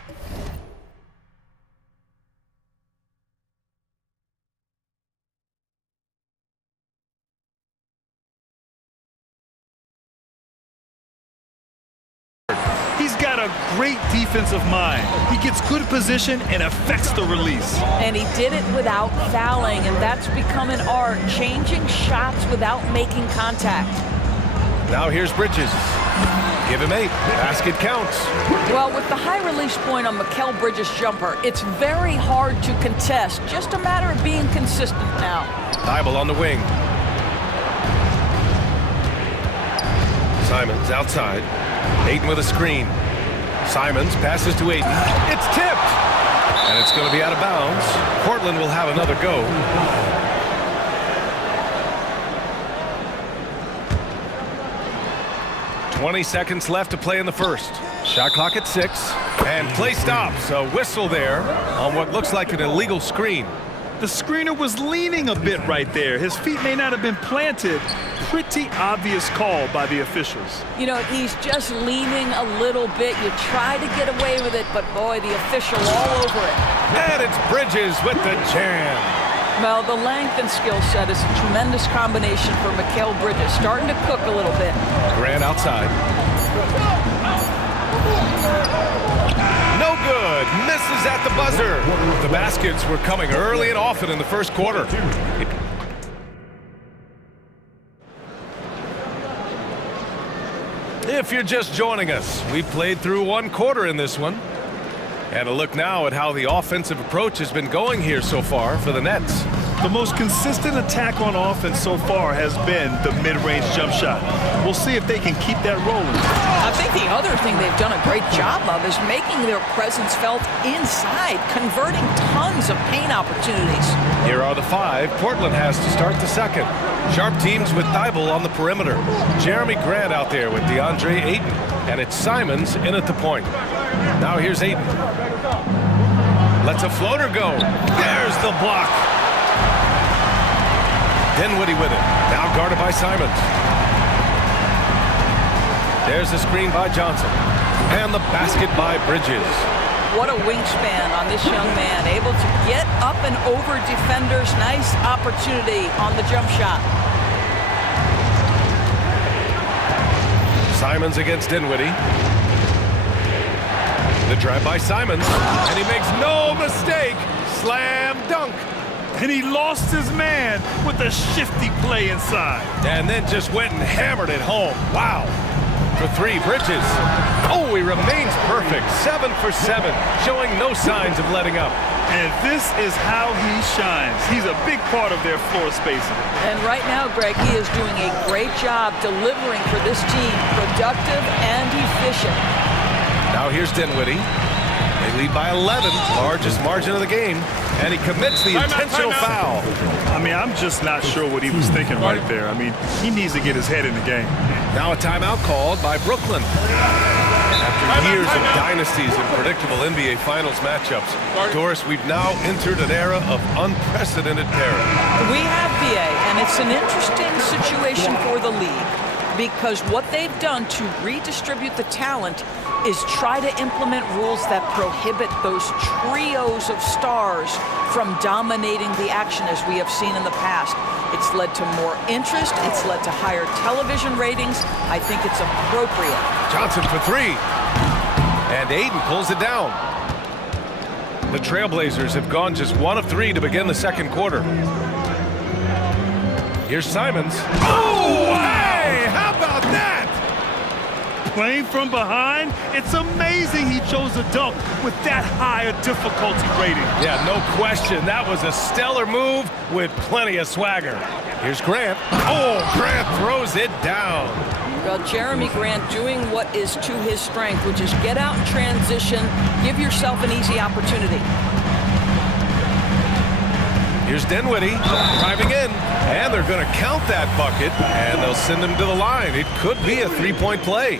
He's got a great defensive mind. He gets good position and affects the release. And he did it without fouling, and that's become an art, changing shots without making contact. Now here's Bridges. Give him 8. Basket counts. Well, with the high release point on Mikal Bridges' jumper, it's very hard to contest. Just a matter of being consistent now. Thibault on the wing. Simons outside. Ayton with a screen. Simons passes to Ayton. It's tipped. And it's going to be out of bounds. Portland will have another go. "20 seconds left to play in the first. Shot clock at 6. And play stops. A whistle there on what looks like an illegal screen. The screener was leaning a bit right there. His feet may not have been planted. Pretty obvious call by the officials. You know, he's just leaning a little bit. You try to get away with it, but boy, the official all over it. And it's Bridges with the jam. Well, the length and skill set is a tremendous combination for Mikal Bridges. Starting to cook a little bit. Grant outside. No good. Misses at the buzzer. The baskets were coming early and often in the first quarter. If you're just joining us, we played through one quarter in this one. And a look now at how the offensive approach has been going here so far for the Nets. The most consistent attack on offense so far has been the mid-range jump shot. We'll see if they can keep that rolling. I think the other thing they've done a great job of is making their presence felt inside, converting tons of paint opportunities. Here are the 5 Portland has to start the second. Sharp teams with Thibault on the perimeter. Jeremy Grant out there with DeAndre Ayton. And it's Simons in at the point. Now here's Ayton. Lets a floater go. There's the block. Dinwiddie with it. Now guarded by Simons. There's the screen by Johnson. And the basket by Bridges. What a wingspan on this young man. Able to get up and over defenders. Nice opportunity on the jump shot. Simons against Dinwiddie. The drive by Simons. And he makes no mistake. Slam dunk. And he lost his man with a shifty play inside. And then just went and hammered it home. Wow. For 3, Bridges. Oh, he remains perfect. 7 for 7, showing no signs of letting up. And this is how he shines. He's a big part of their floor spacing. And right now, Greg, he is doing a great job delivering for this team. Productive and efficient. Now here's Dinwiddie. They lead by 11, largest margin of the game. And he commits the intentional foul. I mean, I'm just not sure what he was thinking right there. I mean, he needs to get his head in the game. Now a timeout called by Brooklyn. After years of dynasties and predictable NBA Finals matchups, Doris, we've now entered an era of unprecedented parity. We have, BA, and it's an interesting situation for the league because what they've done to redistribute the talent is try to implement rules that prohibit those trios of stars from dominating the action as we have seen in the past. It's led to more interest. It's led to higher television ratings. I think it's appropriate. Johnson for 3. And Ayton pulls it down. The Trailblazers have gone just 1 of 3 to begin the second quarter. Here's Simons. Oh, hey, how about that? Playing from behind, it's amazing he chose a dunk with that higher difficulty rating. Yeah, no question. That was a stellar move with plenty of swagger. Here's Grant. Oh, Grant throws it down. Well, Jeremy Grant doing what is to his strength, which is get out in transition, give yourself an easy opportunity. Here's Dinwiddie driving in, and they're going to count that bucket, and they'll send him to the line. It could be a 3-point play.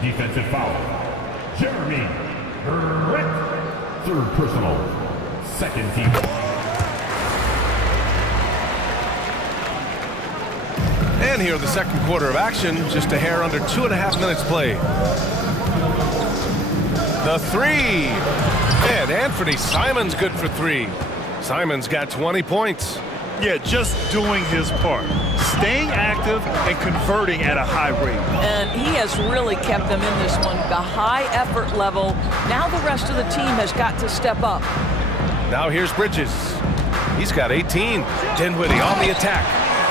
Defensive foul. Jeremy Grant. 3rd personal. 2nd team. And here in the second quarter of action, just a hair under 2.5 minutes played. The 3. And Anthony Simons good for 3. Simons got 20 points. Yeah, just doing his part. Staying active and converting at a high rate. And he has really kept them in this one. The high effort level. Now the rest of the team has got to step up. Now here's Bridges. He's got 18. Dinwiddie on the attack.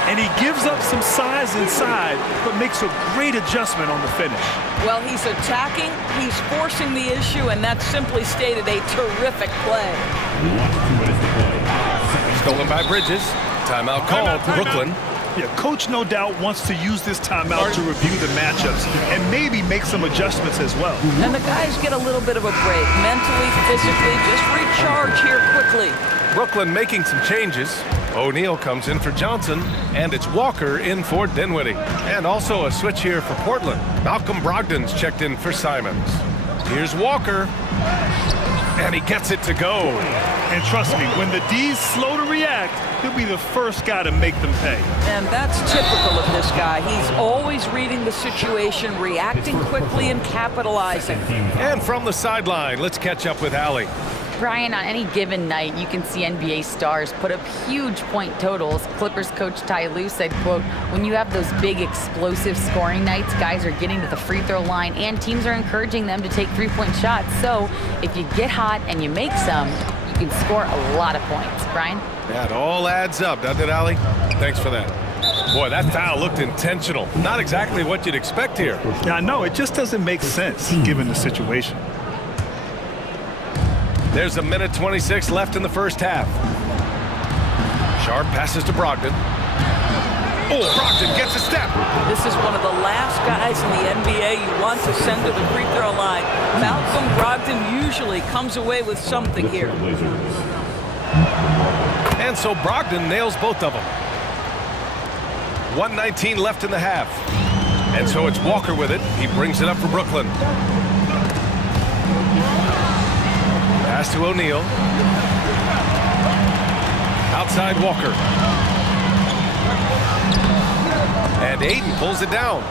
And he gives up some size inside, but makes a great adjustment on the finish. Well, he's attacking, he's forcing the issue, and that's simply stated a terrific play. Stolen by Bridges. Timeout called. Brooklyn. Yeah, coach no doubt wants to use this timeout to review the matchups and maybe make some adjustments as well. And the guys get a little bit of a break, mentally, physically, just recharge here quickly. Brooklyn making some changes. O'Neal comes in for Johnson, and it's Walker in for Dinwiddie. And also a switch here for Portland. Malcolm Brogdon's checked in for Simons. Here's Walker, and he gets it to go. And trust me, when the D's slow to react, he'll be the first guy to make them pay. And that's typical of this guy. He's always reading the situation, reacting quickly and capitalizing. And from the sideline, let's catch up with Allie. Brian, on any given night, you can see NBA stars put up huge point totals. Clippers coach Ty Lue said, quote, when you have those big explosive scoring nights, guys are getting to the free throw line and teams are encouraging them to take three-point shots. So if you get hot and you make some, you can score a lot of points. Brian? Yeah, it all adds up, doesn't it, Allie? Thanks for that. Boy, that foul looked intentional. Not exactly what you'd expect here. Yeah, I know. It just doesn't make sense given the situation. There's a minute 26 left in the first half. Sharp passes to Brogdon. Oh, Brogdon gets a step. This is one of the last guys in the NBA you want to send to the free throw line. Malcolm Brogdon usually comes away with something here. And so Brogdon nails both of them. 1:19 left in the half. And so it's Walker with it. He brings it up for Brooklyn. Pass to O'Neal. Outside Walker. And Ayton pulls it down.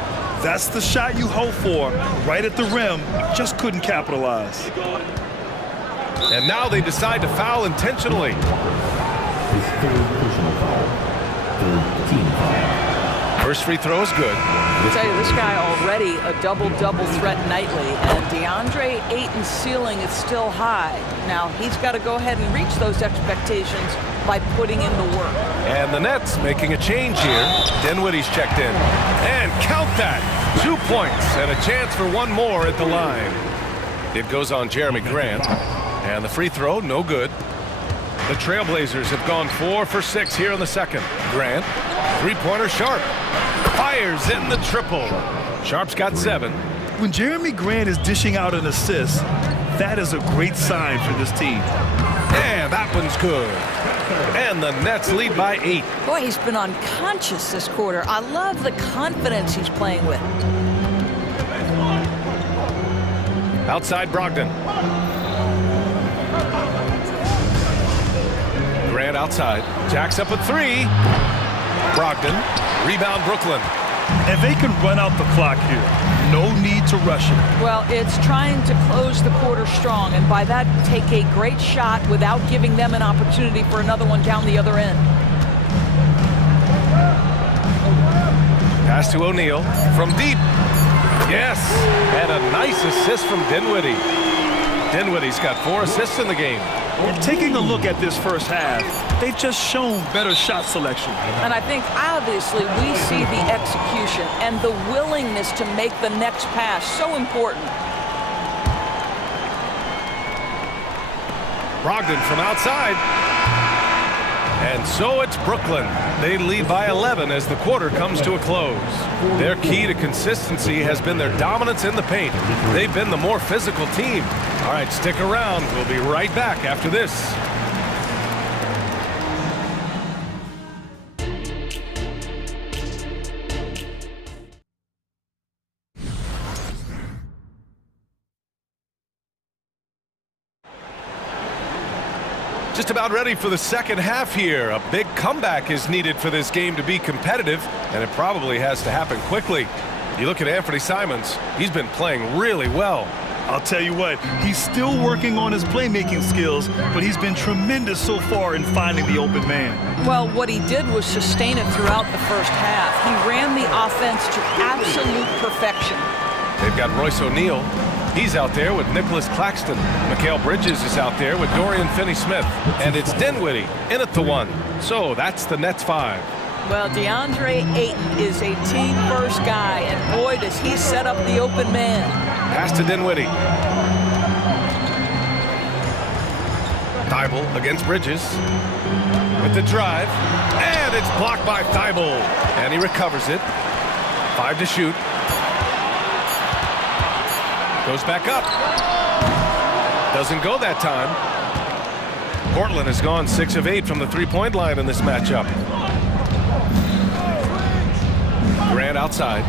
That's the shot you hope for. Right at the rim. Just couldn't capitalize. And now they decide to foul intentionally. His third personal foul. Third team foul. First free throw is good. I'll tell you, this guy already a double-double threat nightly, and DeAndre Ayton's ceiling is still high. Now, he's got to go ahead and reach those expectations by putting in the work. And the Nets making a change here. Dinwiddie's checked in. And count that! 2 points and a chance for one more at the line. It goes on Jeremy Grant. And the free throw, no good. The Trailblazers have gone 4 for 6 here in the second. Grant, three-pointer Sharp. Fires in the triple. Sharp's got 7. When Jeremy Grant is dishing out an assist, that is a great sign for this team. And that one's good. And the Nets lead by 8. Boy, he's been unconscious this quarter. I love the confidence he's playing with. Outside Brogdon. Grant outside. Jacks up a 3. Brogdon. Rebound Brooklyn. And they can run out the clock here. No need to rush it. Well, it's trying to close the quarter strong, and by that, take a great shot without giving them an opportunity for another one down the other end. Pass to O'Neal from deep. Yes, and a nice assist from Dinwiddie. Dinwiddie's got 4 assists in the game. And taking a look at this first half, they've just shown better shot selection. And I think, obviously, we see the execution and the willingness to make the next pass so important. Brogdon from outside. And so it's Brooklyn. They lead by 11 as the quarter comes to a close. Their key to consistency has been their dominance in the paint. They've been the more physical team. All right, stick around. We'll be right back after this. Just about ready for the second half here. A big comeback is needed for this game to be competitive, and it probably has to happen quickly. You look at Anthony Simons, he's been playing really well. I'll tell you what, he's still working on his playmaking skills, but he's been tremendous so far in finding the open man. Well, what he did was sustain it throughout the first half. He ran the offense to absolute perfection. They've got Royce O'Neal. He's out there with Nicholas Claxton. Mikal Bridges is out there with Dorian Finney-Smith. And it's Dinwiddie in at the 1. So that's the Nets 5. Well, DeAndre Ayton is a team-first guy, and boy, does he set up the open man. Pass to Dinwiddie. Thibault against Bridges. with the drive, and it's blocked by Thibault. And he recovers it. 5 to shoot. Goes back up. Doesn't go that time. Portland has gone 6 of 8 from the three-point line in this matchup. Grant outside.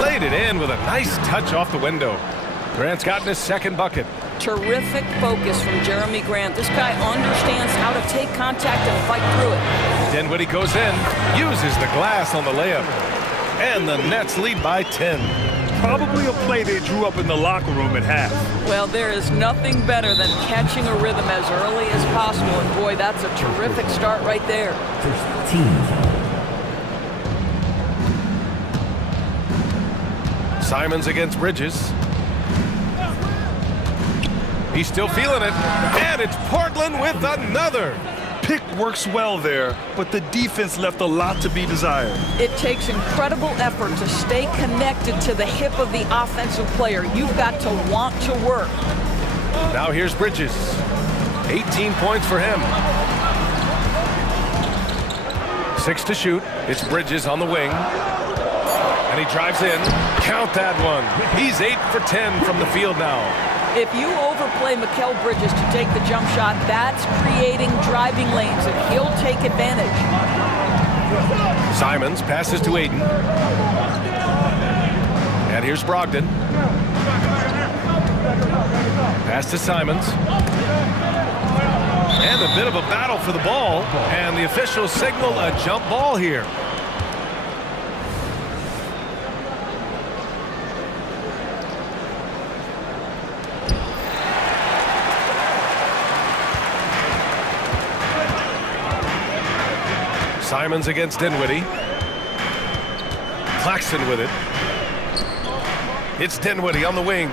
Laid it in with a nice touch off the window. Grant's gotten his second bucket. Terrific focus from Jeremy Grant. This guy understands how to take contact and fight through it. Dinwiddie goes in, uses the glass on the layup. And the Nets lead by 10. Probably a play they drew up in the locker room at half. Well, there is nothing better than catching a rhythm as early as possible. And boy, that's a terrific start right there. First team foul. Simons against Bridges. He's still feeling it. And it's Portland with another. Pick works well there, but the defense left a lot to be desired. It takes incredible effort to stay connected to the hip of the offensive player. You've got to want to work. Now here's Bridges. 18 points for him. 6 to shoot. It's Bridges on the wing. And he drives in. Count that one. He's 8 for 10 from the field now. If you overplay Mikal Bridges to take the jump shot, that's creating driving lanes, and he'll take advantage. Simons passes to Aiden. And here's Brogdon. Pass to Simons. And a bit of a battle for the ball. And the officials signal a jump ball here. Simons against Dinwiddie. Claxton with it. It's Dinwiddie on the wing.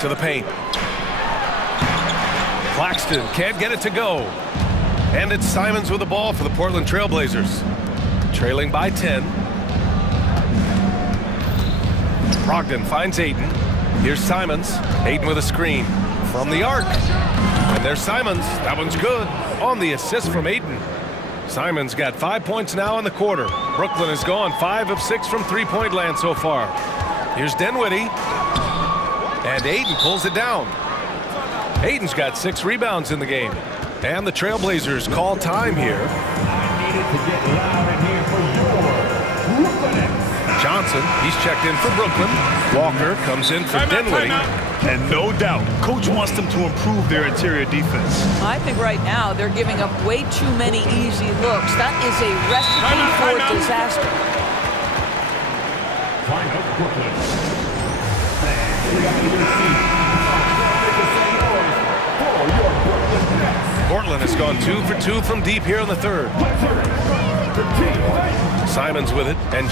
To the paint. Claxton can't get it to go. And it's Simons with the ball for the Portland Trailblazers. Trailing by 10. Brogdon finds Aiden. Here's Simons. Aiden with a screen. From the arc. And there's Simons. That one's good. On the assist from Aiden. Simons got 5 points now in the quarter. Brooklyn has gone 5 of 6 from three-point land so far. Here's Dinwiddie. And Aiden pulls it down. Aiden's got 6 rebounds in the game. And the Trailblazers call time here. Johnson, he's checked in for Brooklyn. Walker comes in for Dinwiddie. And no doubt, coach wants them to improve their interior defense. I think right now they're giving up way too many easy looks. That is a recipe for disaster. Portland has gone 2 for 2 from deep here in the third. Simons with it, and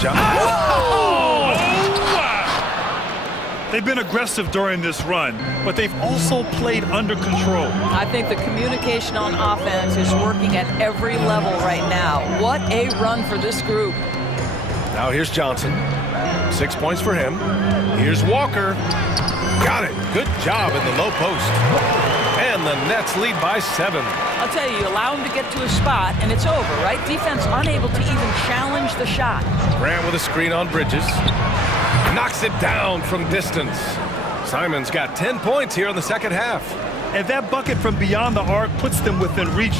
They've been aggressive during this run, but they've also played under control. I think the communication on offense is working at every level right now. What a run for this group. Now here's Johnson. 6 points for him. Here's Walker. Got it. Good job in the low post. And the Nets lead by 7. I'll tell you, allow him to get to a spot, and it's over, right? Defense unable to even challenge the shot. Grant with a screen on Bridges. Knocks it down from distance. Simons got 10 points here in the second half. And that bucket from beyond the arc puts them within reach.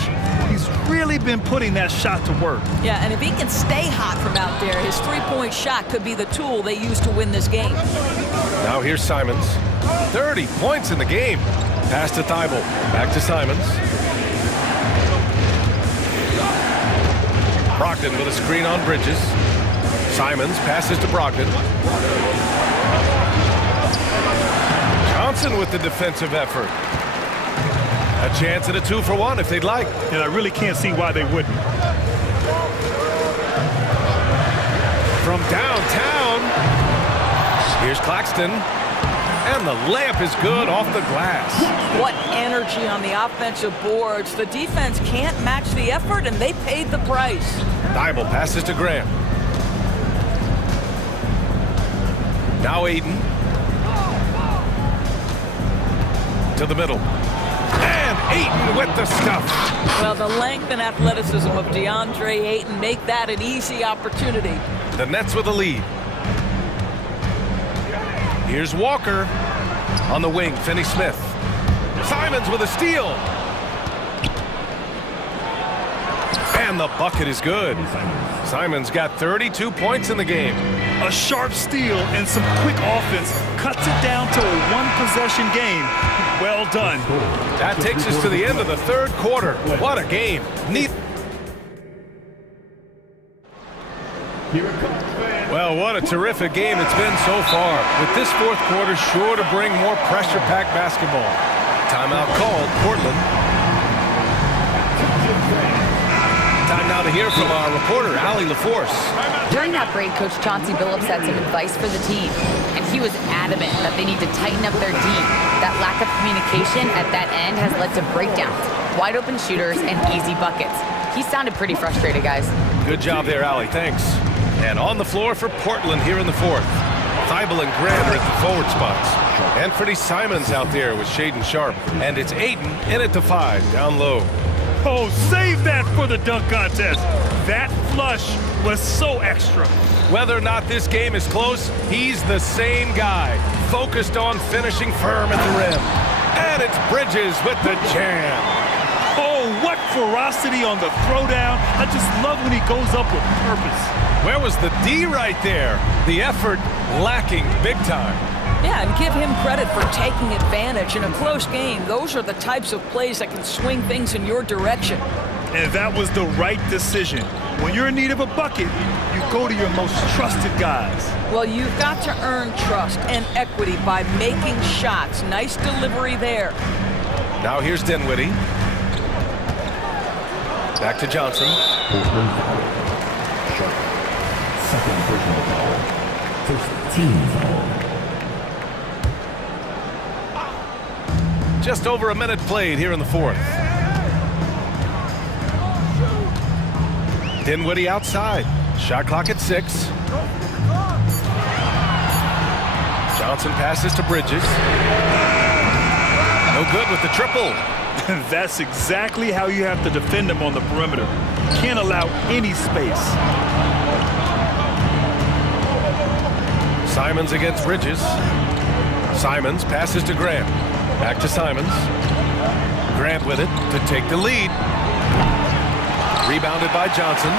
He's really been putting that shot to work. Yeah, and if he can stay hot from out there, his three-point shot could be the tool they use to win this game. Now here's Simons. 30 points in the game. Pass to Thibault. Back to Simons. Brogdon with a screen on Bridges. Simons passes to Brogdon. Johnson with the defensive effort. A chance at a 2-for-1 if they'd like. And I really can't see why they wouldn't. From downtown, here's Claxton. And the layup is good off the glass. What energy on the offensive boards. The defense can't match the effort, and they paid the price. Thibault passes to Graham. Now Aiden. To the middle. And Ayton with the stuff. Well, the length and athleticism of DeAndre Ayton make that an easy opportunity. The Nets with a lead. Here's Walker on the wing. Finney-Smith. Simons with a steal. And the bucket is good. Simons got 32 points in the game. A sharp steal and some quick offense cuts it down to a one-possession game. Well done. That takes us to the end of the third quarter. What a game. Neat. Well, what a terrific game it's been so far. With this fourth quarter sure to bring more pressure-packed basketball. Timeout called, Portland. Time now to hear from our reporter, Allie LaForce. During that break, Coach Chauncey Billups had some advice for the team, and he was adamant that they need to tighten up their D. That lack of communication at that end has led to breakdowns, wide open shooters, and easy buckets. He sounded pretty frustrated, guys. Good job there, Allie. Thanks. And on the floor for Portland here in the fourth. Thibault and Grant are at the forward spots. Anthony Simons out there with Shaden Sharp. And it's Ayton in at the 5, down low. Oh, save that for the dunk contest. That flush was so extra. Whether or not this game is close, he's the same guy. Focused on finishing firm at the rim. And it's Bridges with the jam. Oh, what ferocity on the throwdown. I just love when he goes up with purpose. Where was the D right there? The effort lacking big time. Yeah, and give him credit for taking advantage in a close game. Those are the types of plays that can swing things in your direction. And that was the right decision. When you're in need of a bucket, you go to your most trusted guys. Well, you've got to earn trust and equity by making shots. Nice delivery there. Now here's Dinwiddie. Back to Johnson. Second personal foul. First team foul. Just over a minute played here in the fourth. Dinwiddie outside. Shot clock at 6. Johnson passes to Bridges. No good with the triple. That's exactly how you have to defend him on the perimeter. Can't allow any space. Simons against Bridges. Simons passes to Grant. Back to Simons. Grant with it to take the lead. Rebounded by Johnson.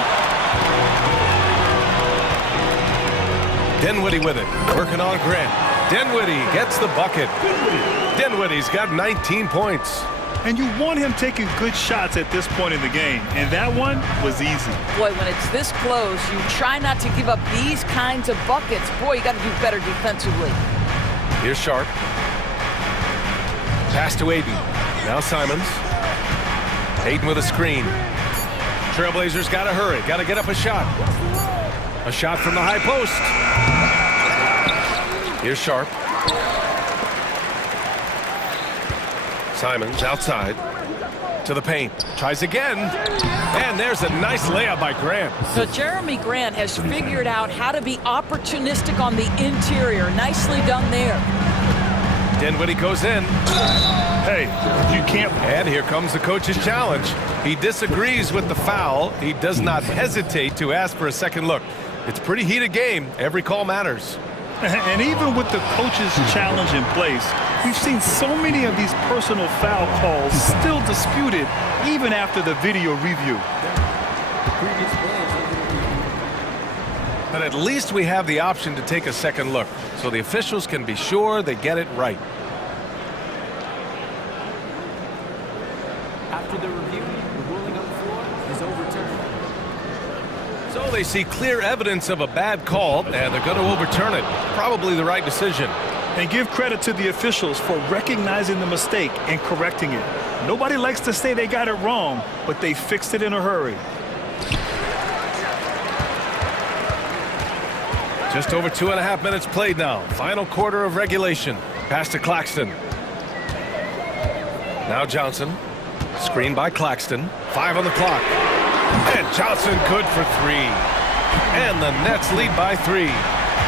Dinwiddie with it. Working on Grant. Dinwiddie gets the bucket. Dinwiddie's got 19 points. And you want him taking good shots at this point in the game. And that one was easy. Boy, when it's this close, you try not to give up these kinds of buckets. Boy, you got to do better defensively. Here's Sharp. Pass to Ayton. Now Simons. Ayton with a screen. Trailblazers got to hurry. Got to get up a shot. A shot from the high post. Here's Sharp. Simons outside to the paint. Tries again. And there's a nice layup by Grant. So Jeremy Grant has figured out how to be opportunistic on the interior. Nicely done there. Dinwiddie goes in. Hey, you can't. And here comes the coach's challenge. He disagrees with the foul. He does not hesitate to ask for a second look. It's a pretty heated game. Every call matters. And even with the coach's challenge in place, we've seen so many of these personal foul calls still disputed even after the video review. But at least we have the option to take a second look, so the officials can be sure they get it right. After the review, the ruling on the floor is overturned. So they see clear evidence of a bad call, and they're going to overturn it. Probably the right decision. And give credit to the officials for recognizing the mistake and correcting it. Nobody likes to say they got it wrong, but they fixed it in a hurry. Just over 2.5 minutes played now. Final quarter of regulation. Pass to Claxton. Now Johnson. Screen by Claxton. 5 on the clock. And Johnson good for 3. And the Nets lead by 3.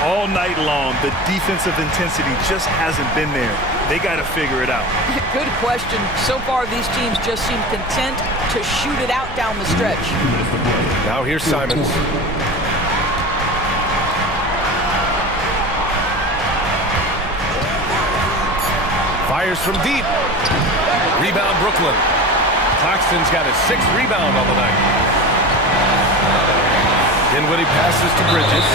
all night long, the defensive intensity just hasn't been there. They got to figure it out. Good question. So far, these teams just seem content to shoot it out down the stretch. Now here's Simons. Fires from deep. Rebound, Brooklyn. Claxton's got his 6th rebound on the night. Dinwiddie passes to Bridges.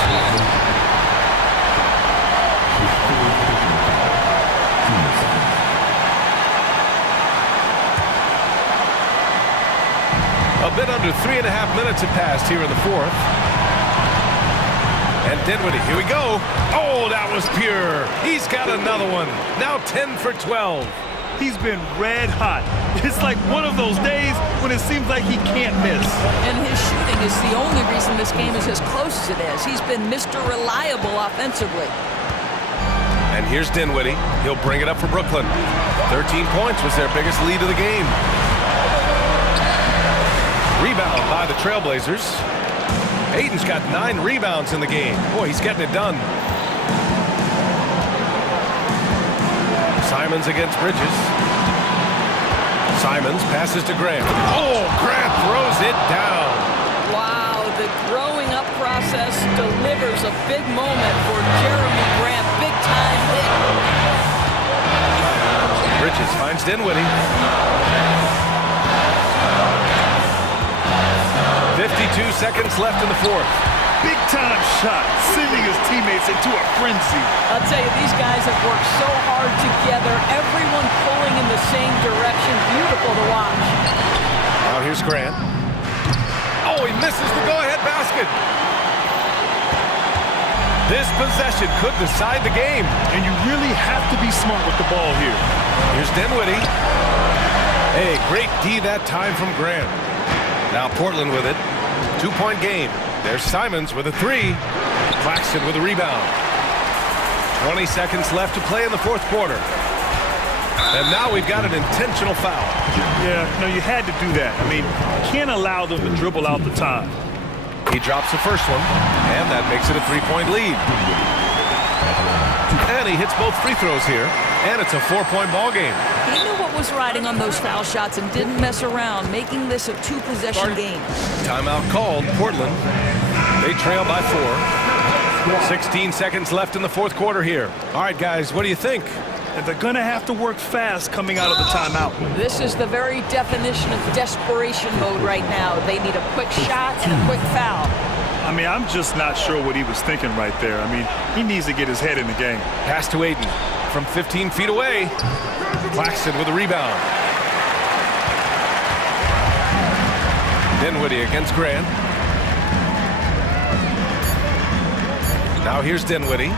A bit under 3.5 minutes had passed here in the 4th. And Dinwiddie, here we go. Oh, that was pure. He's got another one. Now 10 for 12. He's been red hot. It's like one of those days when it seems like he can't miss. And his shooting is the only reason this game is as close as it is. He's been Mr. Reliable offensively. And here's Dinwiddie. He'll bring it up for Brooklyn. 13 points was their biggest lead of the game. Rebound by the Trailblazers. Ayton's got 9 rebounds in the game. Boy, he's getting it done. Simons against Bridges. Simons passes to Grant. Oh, Grant throws it down. Wow, the growing up process delivers a big moment for Jeremy Grant. Big time hit. Bridges finds Dinwiddie. 52 seconds left in the 4th. Big time shot, sending his teammates into a frenzy. I'll tell you, these guys have worked so hard together, everyone pulling in the same direction. Beautiful to watch. Now here's Grant. Oh, he misses the go-ahead basket. This possession could decide the game. And you really have to be smart with the ball here. Here's Dinwiddie. Hey, great D that time from Grant. Now Portland with it. 2-point game. There's Simons with a 3. Claxton with a rebound. 20 seconds left to play in the 4th quarter. And now we've got an intentional foul. Yeah, no, you had to do that. I mean, you can't allow them to dribble out the time. He drops the first one, and that makes it a 3-point lead. And he hits both free throws here, and it's a 4-point ball game. He knew what was riding on those foul shots and didn't mess around, making this a 2-possession game. Timeout called. Portland. They trail by 4. 16 seconds left in the 4th quarter here. All right, guys, what do you think? And they're going to have to work fast coming out of the timeout. This is the very definition of desperation mode right now. They need a quick shot and a quick foul. I mean, I'm just not sure what he was thinking right there. I mean, he needs to get his head in the game. Pass to Ayton from 15 feet away. Claxton with a rebound. Dinwiddie against Grant. Now here's Dinwiddie.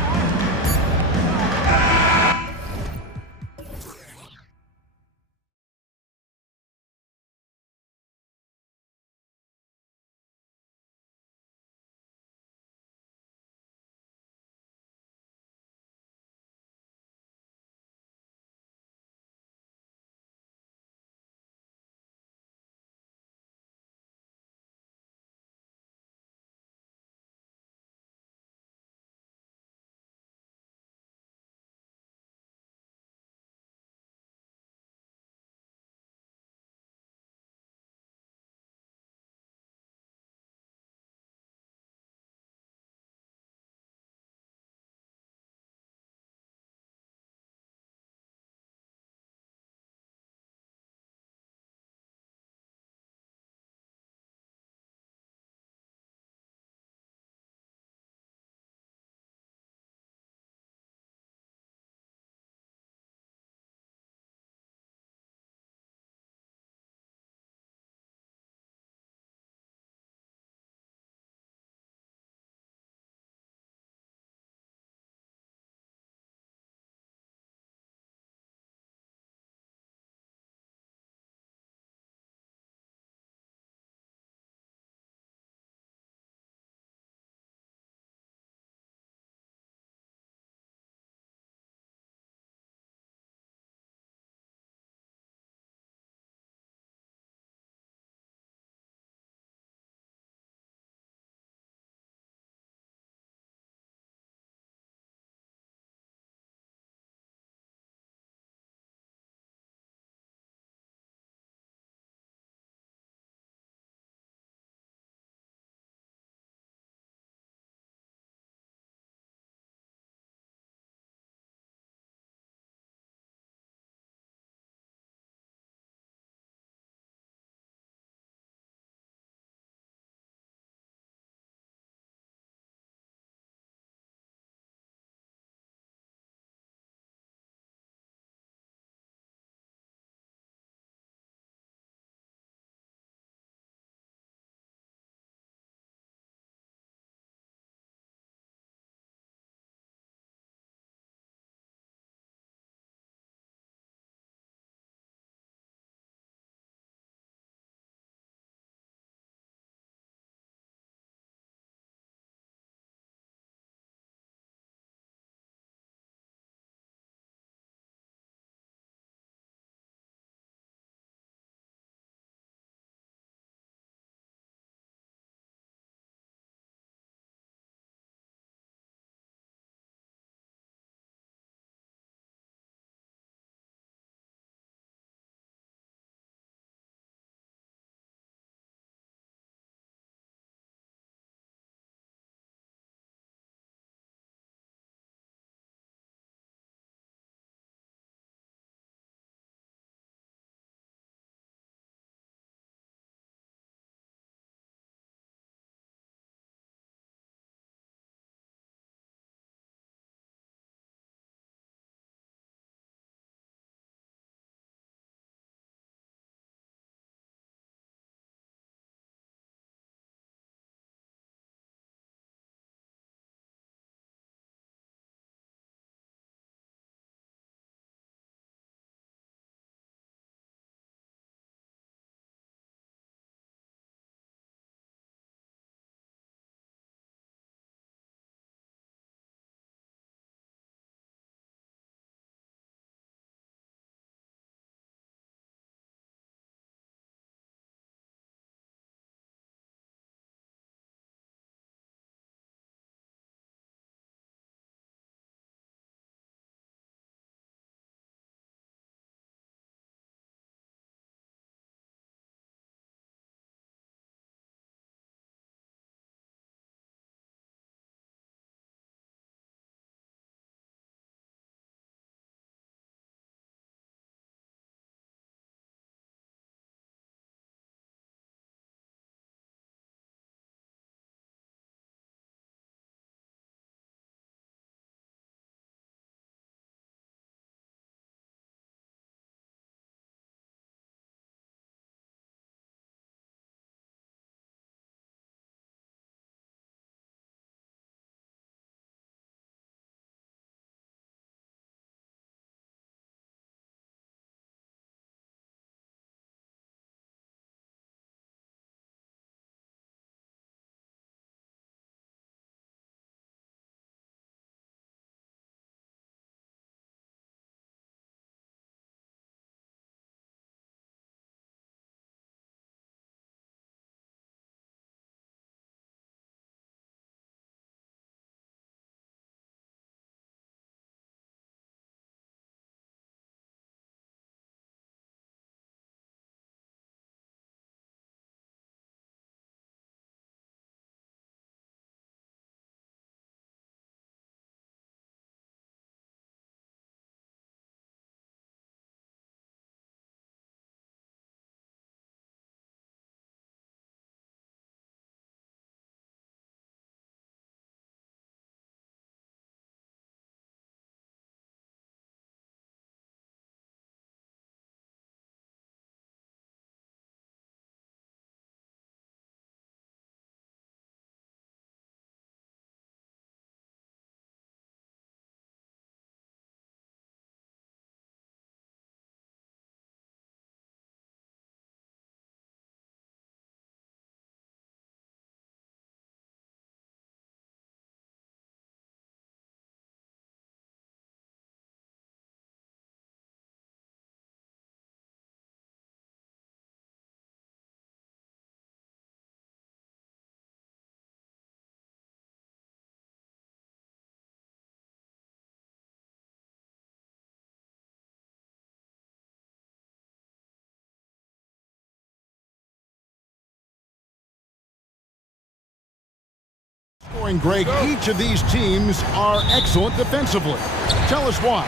And Greg, each of these teams are excellent defensively. Tell us why.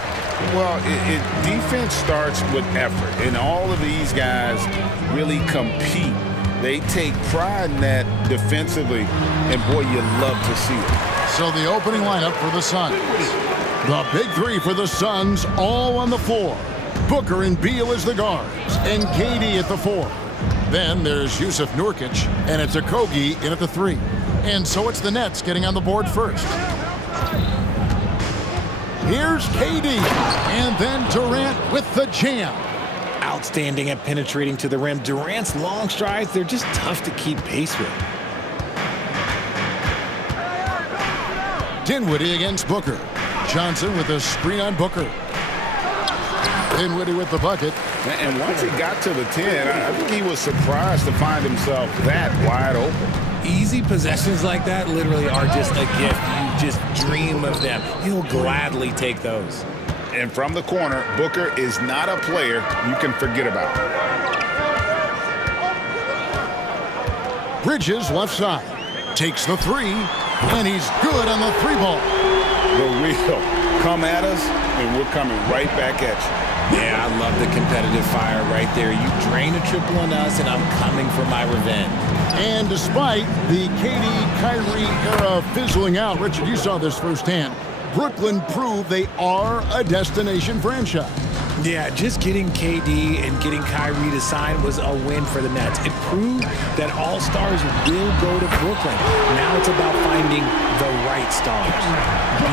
Well, defense starts with effort, and all of these guys really compete. They take pride in that defensively, and boy, you love to see it. So the opening lineup for the Suns. The big three for the Suns, all on the floor. Booker and Beal as the guards, and KD at the 4. Then there's Jusuf Nurkic, and it's Okogie in at the 3. And so it's the Nets getting on the board first. Here's KD, and then Durant with the jam. Outstanding at penetrating to the rim. Durant's long strides, they're just tough to keep pace with. Dinwiddie against Booker. Johnson with a screen on Booker. Dinwiddie with the bucket. And once he got to the 10, I think he was surprised to find himself that wide open. Easy possessions like that literally are just a gift. You just dream of them. He'll gladly take those. And from the corner, Booker is not a player you can forget about. Bridges left side. Takes the 3, and he's good on the 3-ball. The real. Come at us, and we're coming right back at you. Yeah, I love the competitive fire right there. You drain a triple on us, and I'm coming for my revenge. And despite the KD-Kyrie era fizzling out, Richard, you saw this firsthand, Brooklyn proved they are a destination franchise. Yeah, just getting KD and getting Kyrie to sign was a win for the Nets. It proved that all stars will go to Brooklyn. Now it's about finding the right stars.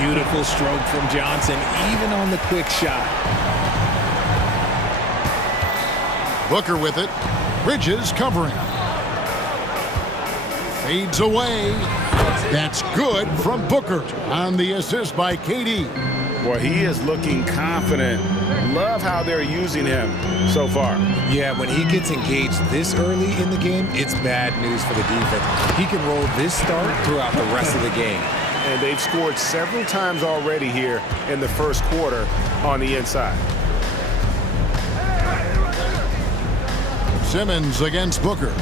Beautiful stroke from Johnson, even on the quick shot. Booker with it. Bridges covering. Fades away. That's good from Booker on the assist by KD. Boy, he is looking confident. Love how they're using him so far. Yeah, when he gets engaged this early in the game, it's bad news for the defense. He can roll this start throughout the rest of the game. And they've scored several times already here in the first quarter on the inside. Simmons against Booker.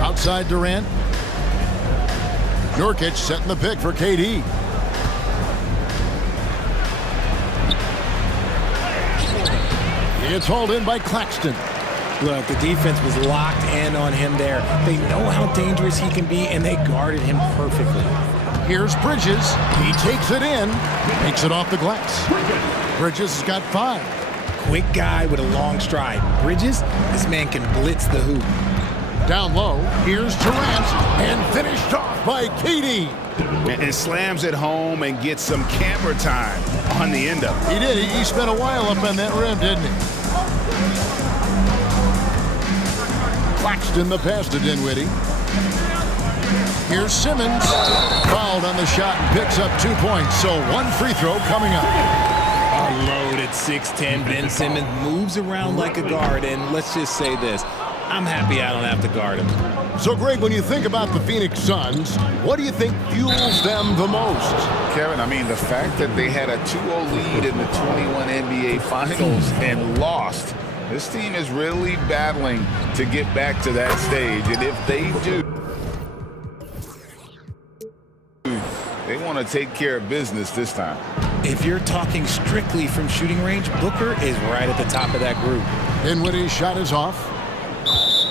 Outside Durant. Nurkic setting the pick for KD. It's hauled in by Claxton. Look, the defense was locked in on him there. They know how dangerous he can be, and they guarded him perfectly. Here's Bridges. He takes it in. Makes it off the glass. Bridges has got 5. Quick guy with a long stride. Bridges, this man can blitz the hoop. Down low, here's Durant, and finished off by KD. And slams it home and gets some camera time on the end of it. He did. He spent a while up on that rim, didn't he? Claxton the pass to Dinwiddie. Here's Simmons. Fouled on the shot and picks up 2 points. So 1 free throw coming up. A load at 6'10". Ben Simmons moves around like a guard, and let's just say this. I'm happy I don't have to guard him. So, Greg, when you think about the Phoenix Suns, what do you think fuels them the most? Kevin, I mean, the fact that they had a 2-0 lead in the 21 NBA Finals and lost. This team is really battling to get back to that stage. And if they do, they want to take care of business this time. If you're talking strictly from shooting range, Booker is right at the top of that group. Dinwiddie's shot is off.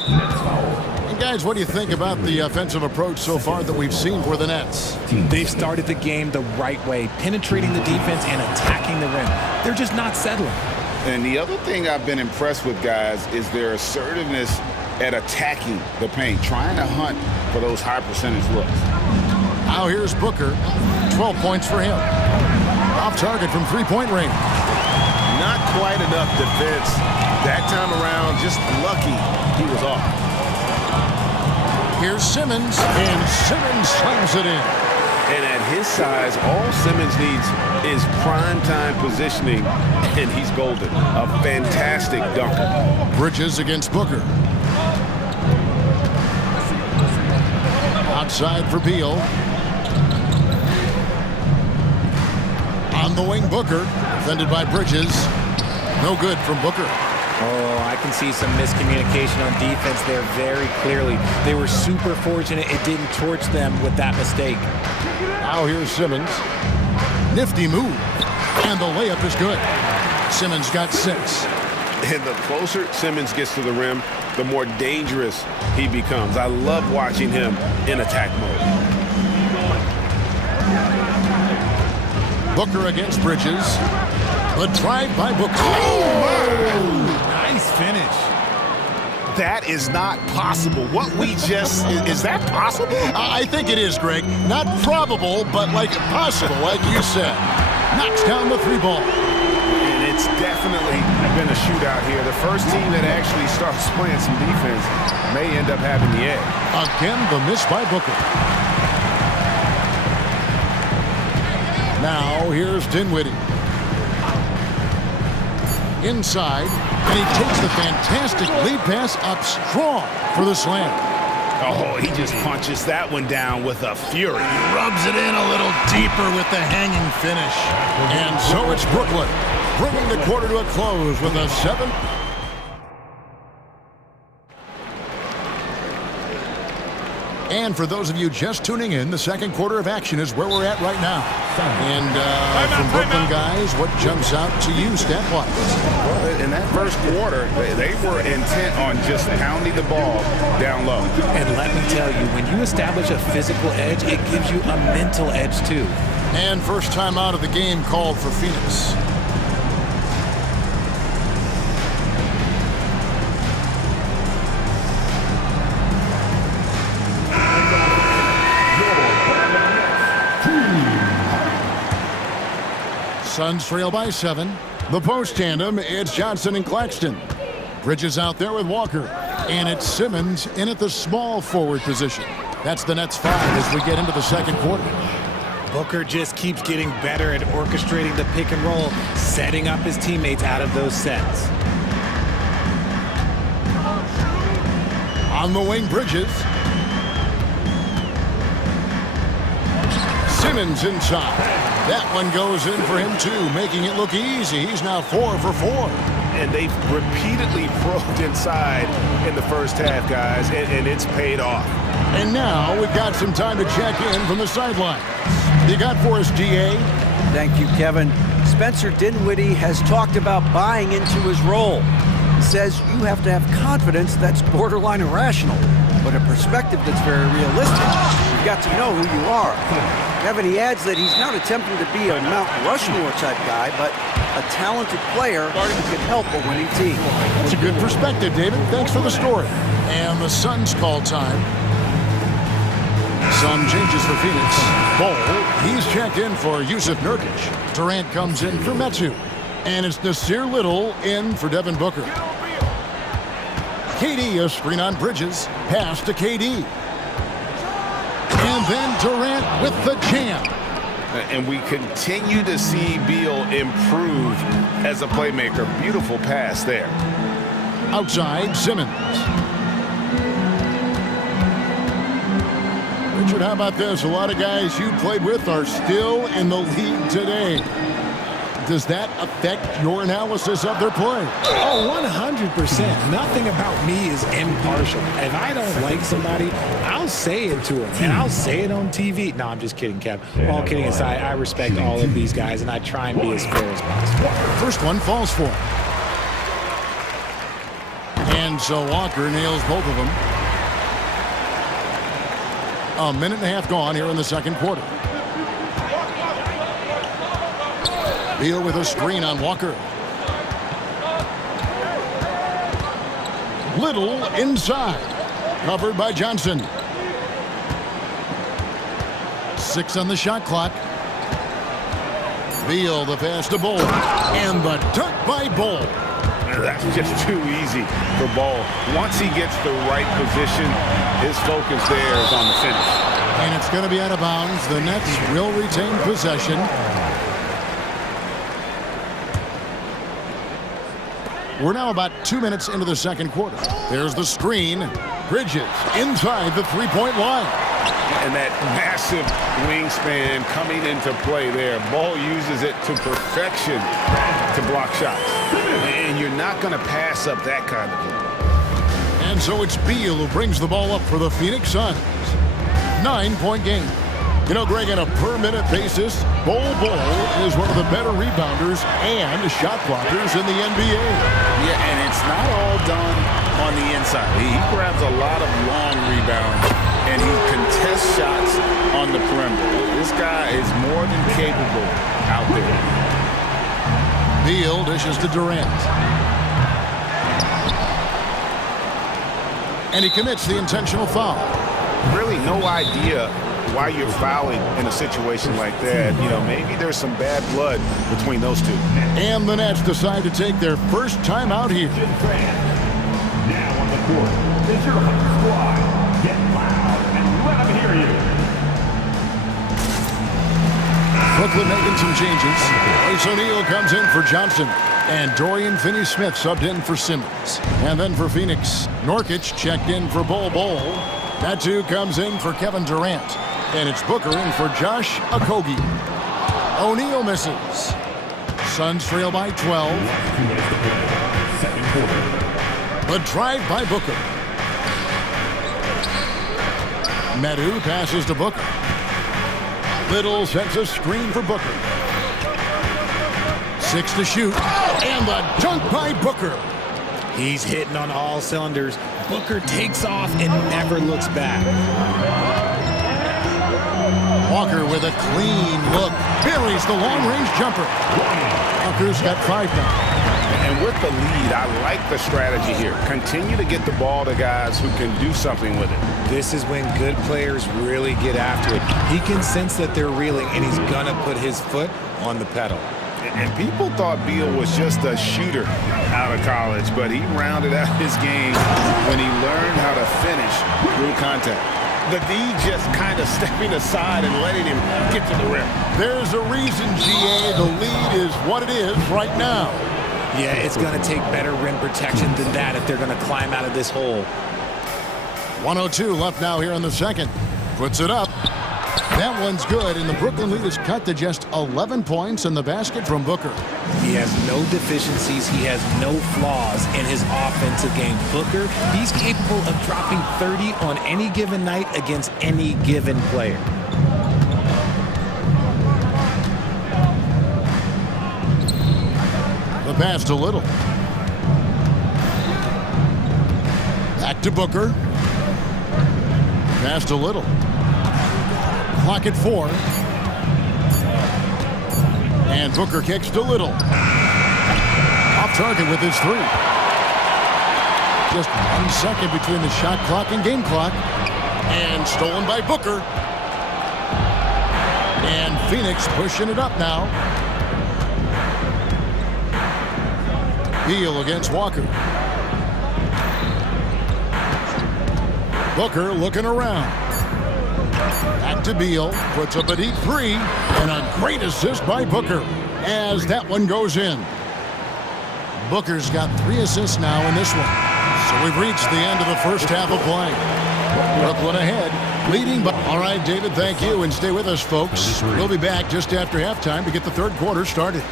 And guys, what do you think about the offensive approach so far that we've seen for the Nets? They've started the game the right way, penetrating the defense and attacking the rim. They're just not settling. And the other thing I've been impressed with, guys, is their assertiveness at attacking the paint, trying to hunt for those high percentage looks. Now here's Booker. 12 points for him. Off target from 3-point range. Not quite enough defense. That time around, just lucky he was off. Here's Simmons, and Simmons slams it in. And at his size, all Simmons needs is prime-time positioning, and he's golden. A fantastic dunker. Bridges against Booker. Outside for Beal. On the wing, Booker. Defended by Bridges. No good from Booker. Oh, I can see some miscommunication on defense there very clearly. They were super fortunate it didn't torch them with that mistake. Now here's Simmons. Nifty move. And the layup is good. Simmons got 6. And the closer Simmons gets to the rim, the more dangerous he becomes. I love watching him in attack mode. Booker against Bridges. The drive by Booker. Oh, nice finish. That is not possible. What we just, is that possible? I think it is, Greg. Not probable, but like possible, like you said. Knocks down the 3 ball. And it's definitely been a shootout here. The first team that actually starts playing some defense may end up having the edge. Again, the miss by Booker. Now, here's Dinwiddie. Inside, and he takes the fantastic lead pass up strong for the slam. Oh, he just punches that one down with a fury. Rubs it in a little deeper with the hanging finish. And so it's Brooklyn, bringing the quarter to a close with a 7. And for those of you just tuning in, the second quarter of action is where we're at right now. And from Brooklyn guys, what jumps out to you stat-wise? Well, in that first quarter, they were intent on just pounding the ball down low. And let me tell you, when you establish a physical edge, it gives you a mental edge too. And first time out of the game called for Phoenix. Suns trail by 7. The post tandem, it's Johnson and Claxton. Bridges out there with Walker. And it's Simmons in at the small forward position. That's the Nets 5 as we get into the second quarter. Booker just keeps getting better at orchestrating the pick and roll, setting up his teammates out of those sets. On the wing, Bridges. Simmons inside. That one goes in for him, too, making it look easy. He's now 4 for 4. And they've repeatedly probed inside in the first half, guys, and it's paid off. And now we've got some time to check in from the sideline. You got for us, DA? Thank you, Kevin. Spencer Dinwiddie has talked about buying into his role. He says you have to have confidence that's borderline irrational, but a perspective that's very realistic. You've got to know who you are. Kevin, he adds that he's not attempting to be a Mount Rushmore type guy, but a talented player who can help a winning team. That's a good perspective, David. Thanks for the story. And the Suns call time. Some changes for Phoenix. Ball, he's checked in for Yusuf Nurkic. Durant comes in for Metu. And it's Nasir Little in for Devin Booker. KD, a screen on Bridges. Pass to KD. And then Durant with the jam. And we continue to see Beal improve as a playmaker. Beautiful pass there. Outside, Simmons. Richard, how about this? A lot of guys you played with are still in the league today. Does that affect your analysis of their play? Oh, 100%. Nothing about me is impartial. If I don't like somebody, I'll say it to them, and I'll say it on TV. No, I'm just kidding, Kev. All kidding aside, I respect all of these guys, and I try and be as fair as possible. First one falls for him. And so Walker nails both of them. A minute and a half gone here in the second quarter. Beal with a screen on Walker. Little inside. Covered by Johnson. 6 on the shot clock. Beal the pass to Bol. And the dunk by Bol. That's just too easy for Bol. Once he gets the right position, his focus there is on the finish. And it's going to be out of bounds. The Nets will retain possession. We're now about 2 minutes into the second quarter. There's the screen. Bridges inside the three-point line. And that massive wingspan coming into play there. Ball uses it to perfection to block shots. And you're not going to pass up that kind of thing. And so it's Beal who brings the ball up for the Phoenix Suns. 9-point game. You know, Greg, on a per-minute basis, Bol is one of the better rebounders and shot blockers in the NBA. Yeah, and it's not all done on the inside. He grabs a lot of long rebounds, and he contests shots on the perimeter. This guy is more than capable out there. Beal dishes to Durant. And he commits the intentional foul. Really no idea why you're fouling in a situation like that. You know, maybe there's some bad blood between those two. And the Nets decide to take their first time out here. Now on the court, is your home squad. Get loud and let them hear you. Brooklyn making some changes. Royce O'Neal comes in for Johnson. And Dorian Finney-Smith subbed in for Simmons. And then for Phoenix, Nurkic checked in for Bol. That too comes in for Kevin Durant. And it's Booker in for Josh Okogie. O'Neal misses. Suns trail by 12. Second quarter. The drive by Booker. Medu passes to Booker. Little sets a screen for Booker. 6 to shoot. And the dunk by Booker. He's hitting on all cylinders. Booker takes off and never looks back. Walker with a clean look. Buries the long-range jumper. Walker's got 5 now. And with the lead, I like the strategy here. Continue to get the ball to guys who can do something with it. This is when good players really get after it. He can sense that they're reeling, and he's going to put his foot on the pedal. And people thought Beal was just a shooter out of college, but he rounded out his game when he learned how to finish through contact. The D just kind of stepping aside and letting him get to the rim. There's a reason, GA, the lead is what it is right now. Yeah, it's going to take better rim protection than that if they're going to climb out of this hole. 1:02 left now here in the second. Puts it up. That one's good, and the Brooklyn lead is cut to just 11 points in the basket from Booker. He has no deficiencies. He has no flaws in his offensive game. Booker, he's capable of dropping 30 on any given night against any given player. The pass to Little. Back to Booker. Pass to Little. Clock at 4. And Booker kicks to Little. Off target with his 3. Just 1 second between the shot clock and game clock. And stolen by Booker. And Phoenix pushing it up now. Beal against Walker. Booker looking around. Back to Beal. Puts up a deep 3. And a great assist by Booker as that one goes in. Booker's got 3 assists now in this one. So we've reached the end of the first half of play. Brooklyn ahead, leading by... All right, David, thank you. And stay with us, folks. We'll be back just after halftime to get the third quarter started.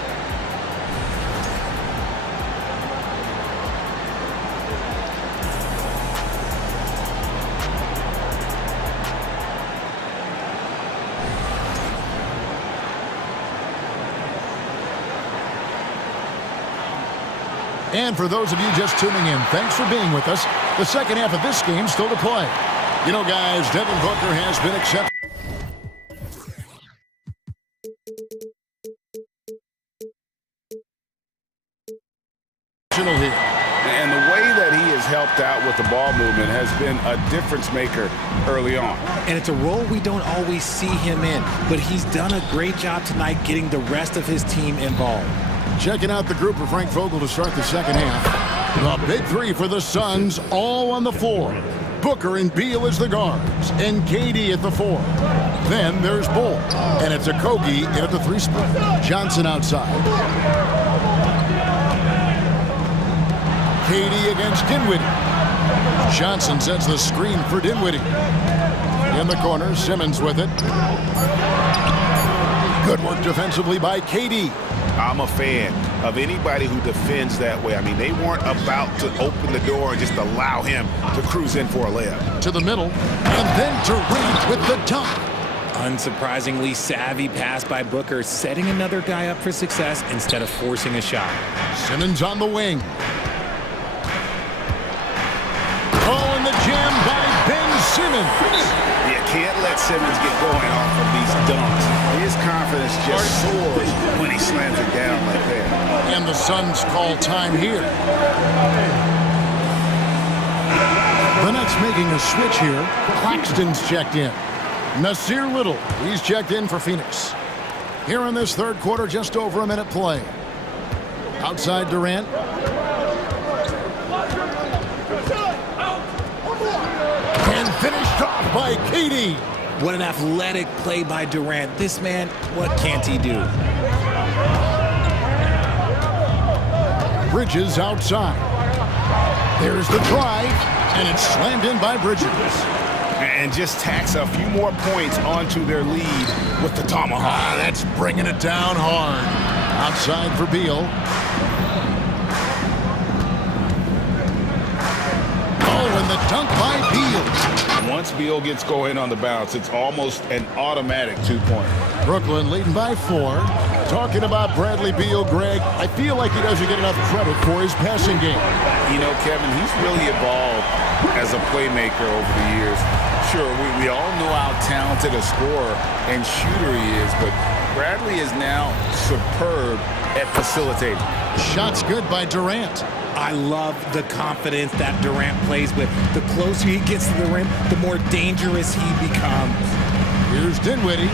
And for those of you just tuning in, thanks for being with us. The second half of this game still to play. You know, guys, Devin Booker has been accepted. Here. And the way that he has helped out with the ball movement has been a difference maker early on. And it's a role we don't always see him in, but he's done a great job tonight getting the rest of his team involved. Checking out the group for Frank Vogel to start the second half. The big 3 for the Suns, all on the floor. Booker and Beal as the guards, and KD at the 4. Then there's Bol, and it's Okogie in at the 3 spot. Johnson outside. KD against Dinwiddie. Johnson sets the screen for Dinwiddie. In the corner, Simmons with it. Good work defensively by KD. I'm a fan of anybody who defends that way. I mean, they weren't about to open the door and just allow him to cruise in for a layup. To the middle, and then Durant with the dunk. Unsurprisingly savvy pass by Booker, setting another guy up for success instead of forcing a shot. Simmons on the wing. Oh, and the jam by Ben Simmons. You can't let Simmons get going off of these dunks. His confidence just soars when he slams it down like that. And the Suns call time here. The Nets making a switch here. Claxton's checked in. Nasir Little, he's checked in for Phoenix. Here in this third quarter, just over a minute play. Outside Durant. And finished off by KD. What an athletic play by Durant. This man, what can't he do? Bridges outside. There's the drive, and it's slammed in by Bridges. And just tacks a few more points onto their lead with the tomahawk. That's bringing it down hard. Outside for Beal. Oh, and the dunk by Beal. Once Beal gets going on the bounce, it's almost an automatic 2-point. Brooklyn leading by 4. Talking about Bradley Beal, Greg, I feel like he doesn't get enough credit for his passing game. You know, Kevin, he's really evolved as a playmaker over the years. Sure, we all know how talented a scorer and shooter he is, but Bradley is now superb at facilitating. Shots good by Durant. I love the confidence that Durant plays with. The closer he gets to the rim, the more dangerous he becomes. Here's Dinwiddie.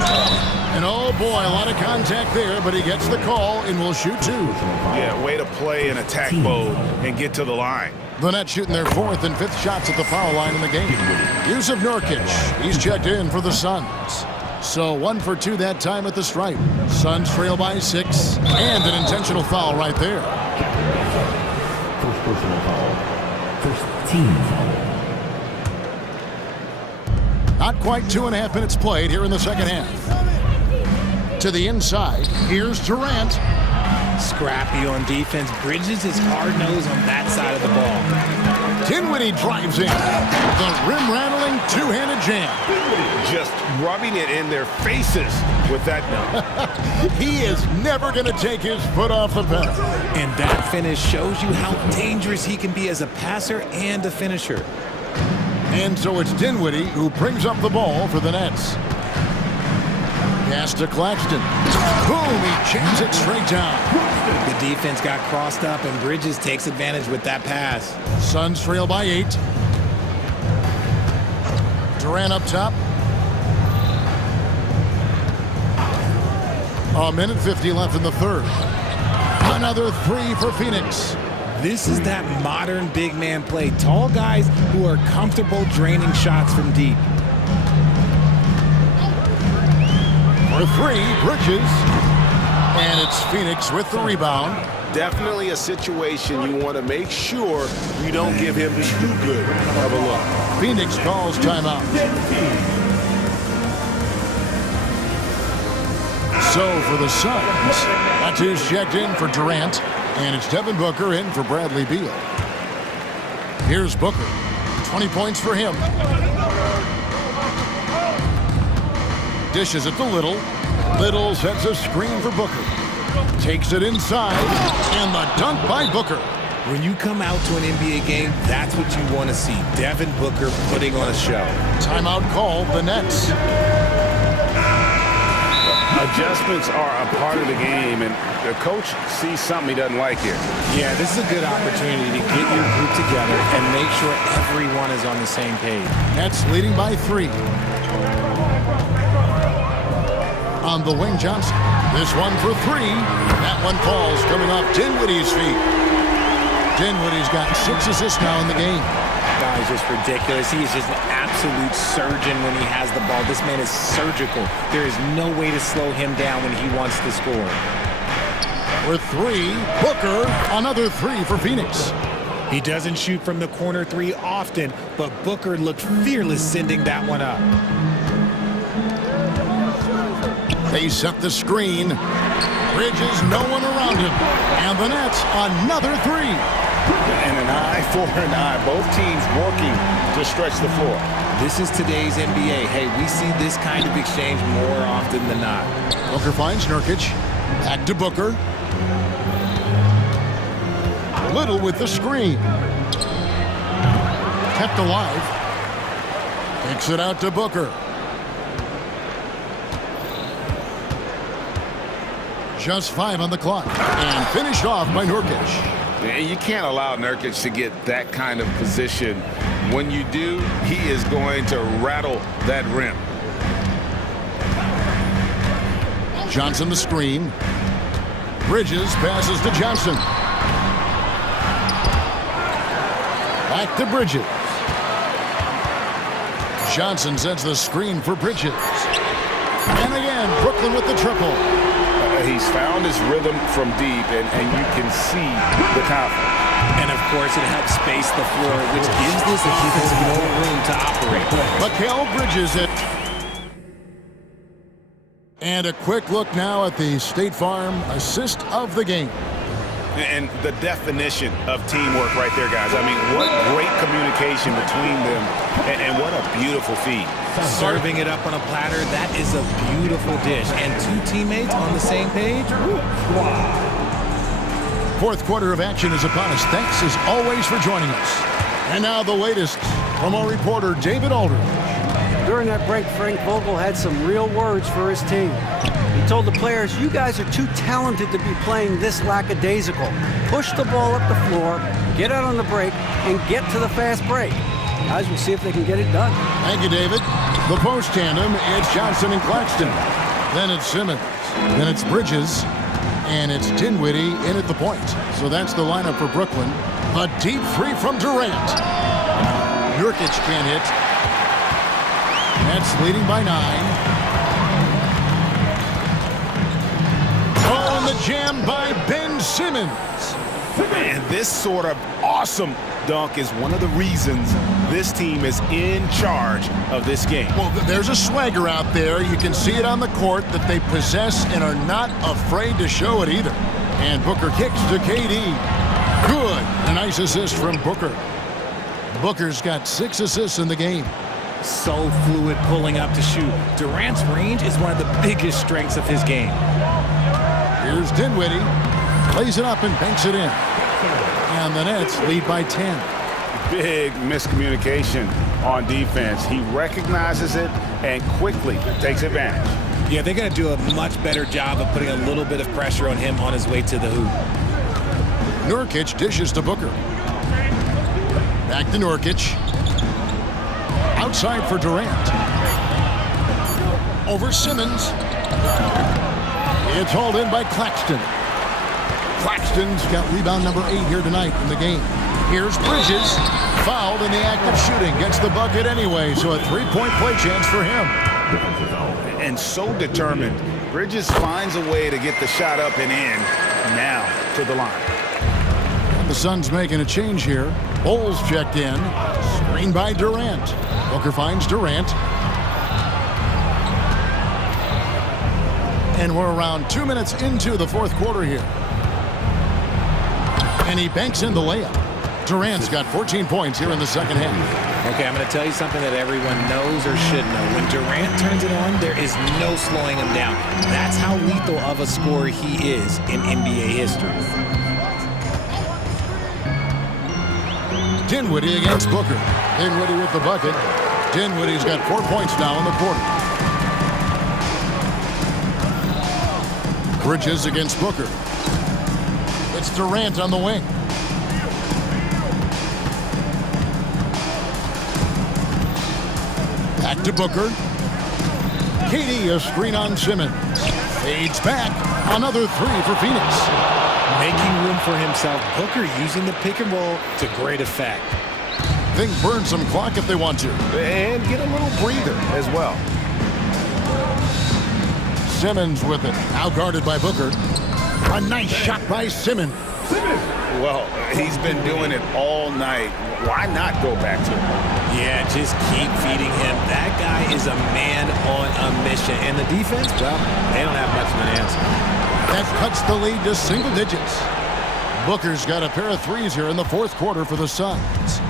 And oh boy, a lot of contact there, but he gets the call and will shoot 2. Yeah, way to play in attack mode and get to the line. The Nets shooting their 4th and 5th shots at the foul line in the game. Yusuf Nurkic, he's checked in for the Suns. So 1 for 2 that time at the stripe. Suns trail by 6, and an intentional foul right there. First personal foul. First team foul. Not quite 2.5 minutes played here in the second half. To the inside, here's Durant. Scrappy on defense. Bridges is hard-nosed on that side of the ball. Dinwiddie drives in. The rim-rattling two-handed jam. Just rubbing it in their faces with that dunk. He is never going to take his foot off the pedal. And that finish shows you how dangerous he can be as a passer and a finisher. And so it's Dinwiddie who brings up the ball for the Nets. Pass to Claxton. Boom, he jams it straight down. The defense got crossed up, and Bridges takes advantage with that pass. Suns trail by 8. Durant up top. A minute 50 left in the third. Another 3 for Phoenix. This is that modern big man play. Tall guys who are comfortable draining shots from deep. For 3, Bridges. And it's Phoenix with the rebound. Definitely a situation you want to make sure you don't give him too good of a look. Phoenix calls timeout. So for the Suns, Batu's checked in for Durant, and it's Devin Booker in for Bradley Beal. Here's Booker. 20 points for him. Dishes it to Little. Little sets a screen for Booker. Takes it inside, and the dunk by Booker. When you come out to an NBA game, that's what you want to see. Devin Booker putting on a show. Timeout called the Nets. Adjustments are a part of the game, and the coach sees something he doesn't like here. Yeah, this is a good opportunity to get your group together and make sure everyone is on the same page. Nets leading by 3. On the wing, Johnson. This one for 3. That one falls, coming off Dinwiddie's feet. Dinwiddie's got 6 assists now in the game. Guy's just ridiculous. He is just an absolute surgeon when he has the ball. This man is surgical. There is no way to slow him down when he wants to score. For 3, Booker. Another 3 for Phoenix. He doesn't shoot from the corner 3 often, but Booker looked fearless sending that one up. They set the screen. Bridges, no one around him. And the net's another three. And an eye for an eye. Both teams working to stretch the floor. This is today's NBA. Hey, we see this kind of exchange more often than not. Booker finds Nurkic. Back to Booker. Little with the screen. Kept alive. Kicks it out to Booker. Just 5 on the clock. And finished off by Nurkic. You can't allow Nurkic to get that kind of position. When you do, he is going to rattle that rim. Johnson the screen. Bridges passes to Johnson. Back to Bridges. Johnson sets the screen for Bridges. And again, Brooklyn with the triple. He's found his rhythm from deep, and you can see the confidence. And, of course, it helps space the floor, which gives this defense more room to operate. Mikal Bridges it. And a quick look now at the State Farm assist of the game. And the definition of teamwork right there, guys. I mean, what great communication between them, and what a beautiful feed. Serving it up on a platter, that is a beautiful dish. And two teammates on the same page. Wow. Fourth quarter of action is upon us. Thanks, as always, for joining us. And now the latest from our reporter, David Aldridge. During that break, Frank Vogel had some real words for his team. He told the players, you guys are too talented to be playing this lackadaisical. Push the ball up the floor, get out on the break, and get to the fast break. Guys, we'll see if they can get it done. Thank you, David. The post tandem, it's Johnson and Claxton. Then it's Simmons. Then it's Bridges. And it's Dinwiddie in at the point. So that's the lineup for Brooklyn. A deep three from Durant. Nurkic can't hit. Nets leading by 9. On the jam by Ben Simmons. And this sort of awesome dunk is one of the reasons this team is in charge of this game. Well, there's a swagger out there. You can see it on the court that they possess and are not afraid to show it either. And Booker kicks to KD. Good. A nice assist from Booker. Booker's got 6 assists in the game. So fluid pulling up to shoot. Durant's range is one of the biggest strengths of his game. Here's Dinwiddie. Plays it up and banks it in. And the Nets lead by 10. Big miscommunication on defense. He recognizes it and quickly takes advantage. Yeah, they're going to do a much better job of putting a little bit of pressure on him on his way to the hoop. Nurkic dishes to Booker. Back to Nurkic. Outside for Durant. Over Simmons. It's hauled in by Claxton. Claxton's got rebound number 8 here tonight in the game. Here's Bridges. Fouled in the act of shooting. Gets the bucket anyway, so a 3-point play chance for him. And so determined. Bridges finds a way to get the shot up and in. Now to the line. The Suns making a change here. Bowles checked in. Screen by Durant. Booker finds Durant. And we're around 2 minutes into the fourth quarter here. And he banks in the layup. Durant's got 14 points here in the second half. Okay, I'm going to tell you something that everyone knows or should know. When Durant turns it on, there is no slowing him down. That's how lethal of a scorer he is in NBA history. Dinwiddie against Booker. Dinwiddie with the bucket. Dinwiddie's got 4 points now in the quarter. Bridges against Booker. It's Durant on the wing. Back to Booker. KD, a screen on Simmons. Fades back. Another 3 for Phoenix. Making room for himself. Booker using the pick and roll to great effect. They can burn some clock if they want to. And get a little breather as well. Simmons with it. Now guarded by Booker. A nice shot by Simmons. Well, he's been doing it all night. Why not go back to him? Yeah, just keep feeding him. That guy is a man on a mission. And the defense, well, they don't have much of an answer. That cuts the lead to single digits. Booker's got a pair of threes here in the fourth quarter for the Suns.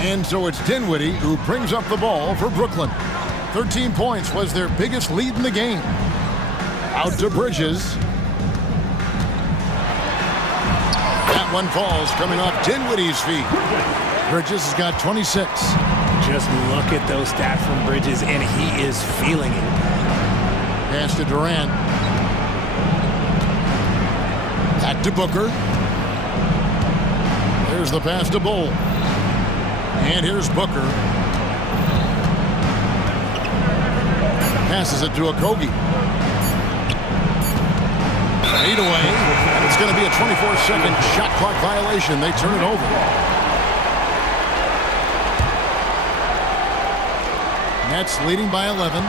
And so it's Dinwiddie who brings up the ball for Brooklyn. 13 points was their biggest lead in the game. Out to Bridges. That one falls coming off Dinwiddie's feet. Bridges has got 26. Just look at those stats from Bridges, and he is feeling it. Pass to Durant. Back to Booker. There's the pass to Bull. And here's Booker. Passes it to Okogie. Fade away. And it's going to be a 24-second shot clock violation. They turn it over. Nets leading by 11.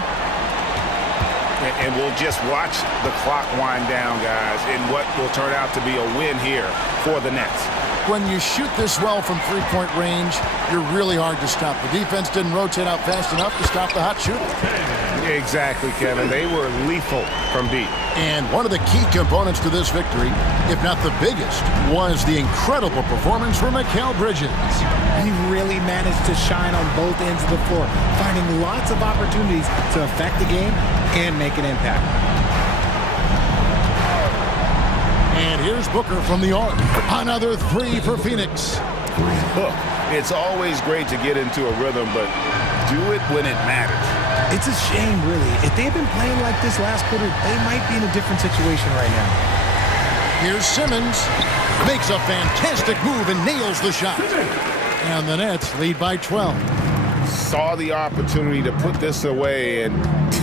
And we'll just watch the clock wind down, guys, in what will turn out to be a win here for the Nets. When you shoot this well from three-point range, you're really hard to stop. The defense didn't rotate out fast enough to stop the hot shooter. Exactly, Kevin. They were lethal from deep. And one of the key components to this victory, if not the biggest, was the incredible performance from Mikal Bridges. He really managed to shine on both ends of the floor, finding lots of opportunities to affect the game and make an impact. And here's Booker from the arc. Another three for Phoenix. Look, it's always great to get into a rhythm, but do it when it matters. It's a shame, really. If they had been playing like this last quarter, they might be in a different situation right now. Here's Simmons. Makes a fantastic move and nails the shot. And the Nets lead by 12. Saw the opportunity to put this away and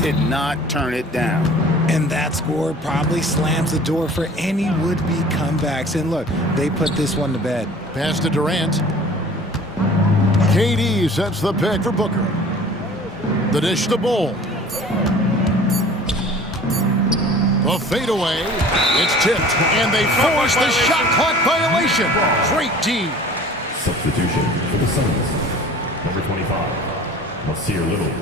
did not turn it down. And that score probably slams the door for any would-be comebacks. And look, they put this one to bed. Pass to Durant. KD sets the pick for Booker. The dish to Bull. The fadeaway. It's tipped, and they force the shot clock violation. Great D. Substitution for the Suns. Number 25, Nasir Little.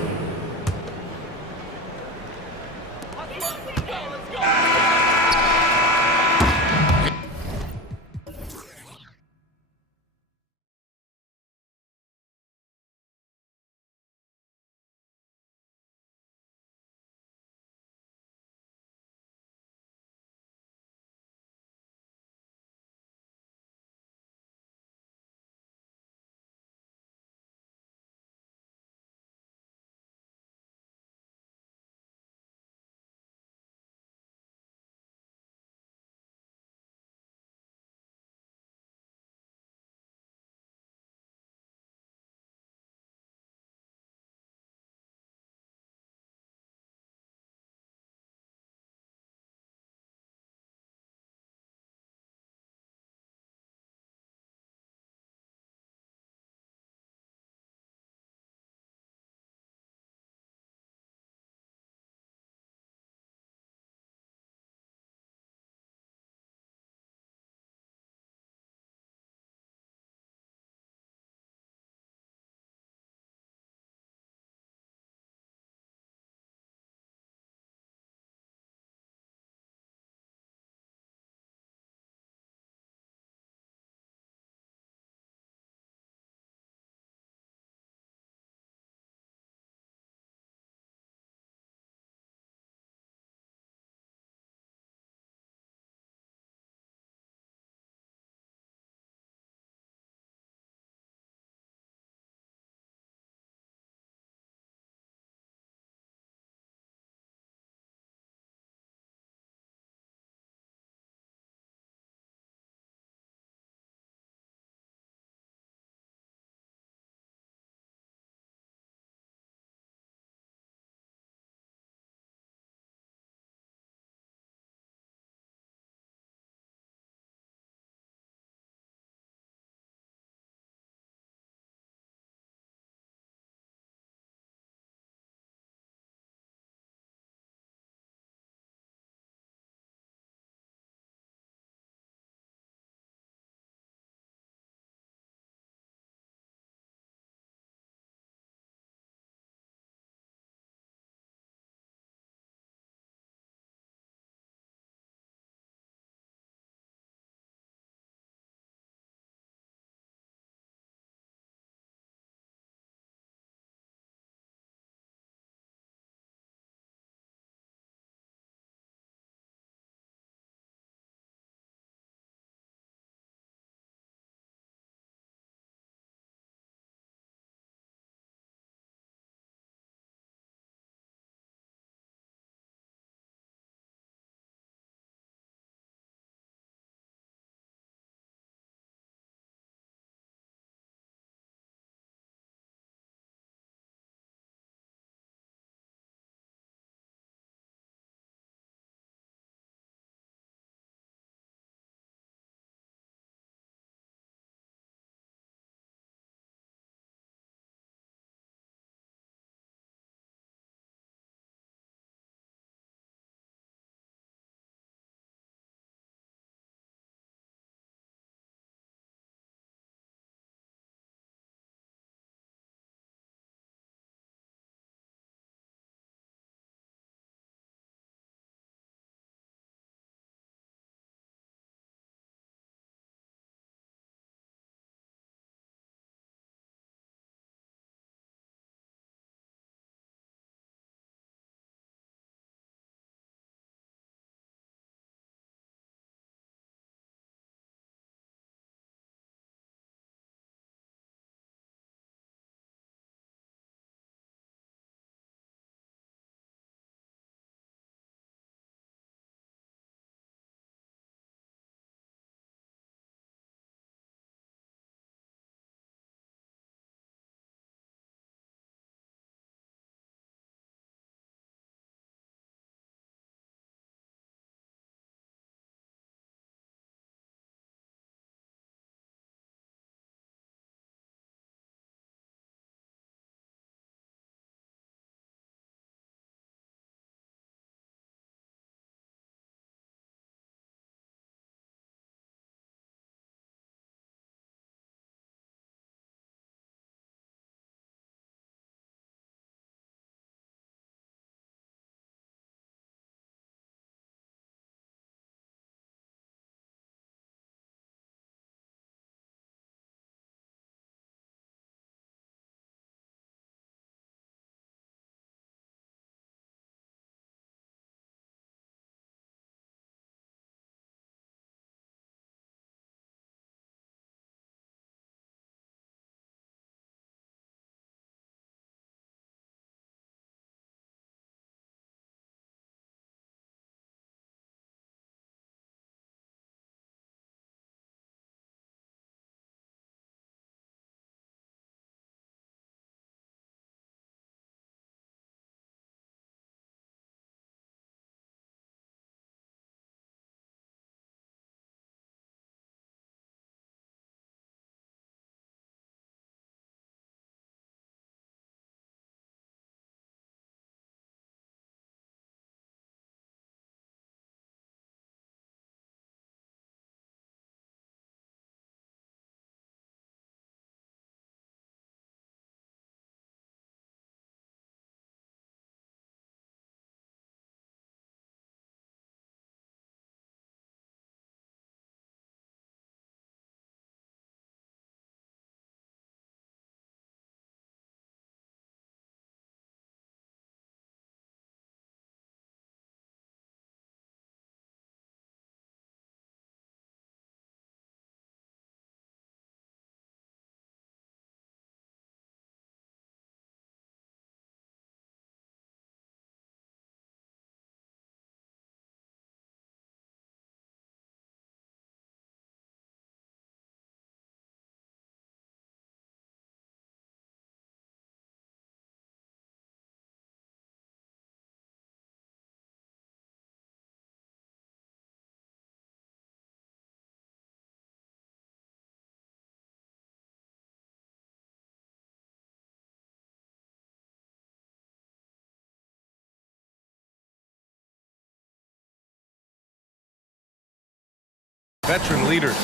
veteran leaders.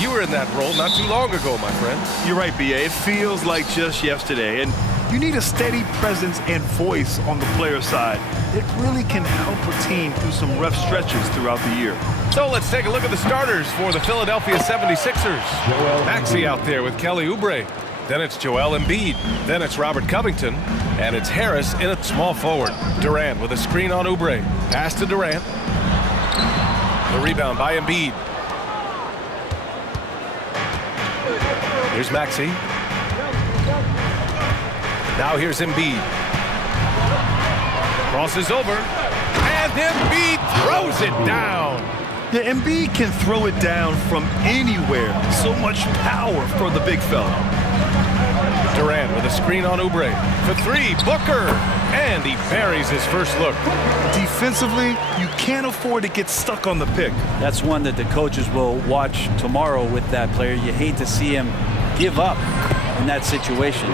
You were in that role not too long ago, my friend. You're right, B.A. It feels like just yesterday. And you need a steady presence and voice on the player side. It really can help a team through some rough stretches throughout the year. So let's take a look at the starters for the Philadelphia 76ers. Maxey out there with Kelly Oubre. Then it's Joel Embiid. Then it's Robert Covington. And it's Harris in at small forward. Durant with a screen on Oubre. Pass to Durant. The rebound by Embiid. Here's Maxey. Now here's Embiid. Crosses over. And Embiid throws it down. Yeah, Embiid can throw it down from anywhere. So much power for the big fella. Durant with a screen on Oubre. For three, Booker. And he buries his first look. Defensively, you can't afford to get stuck on the pick. That's one that the coaches will watch tomorrow with that player. You hate to see him give up in that situation.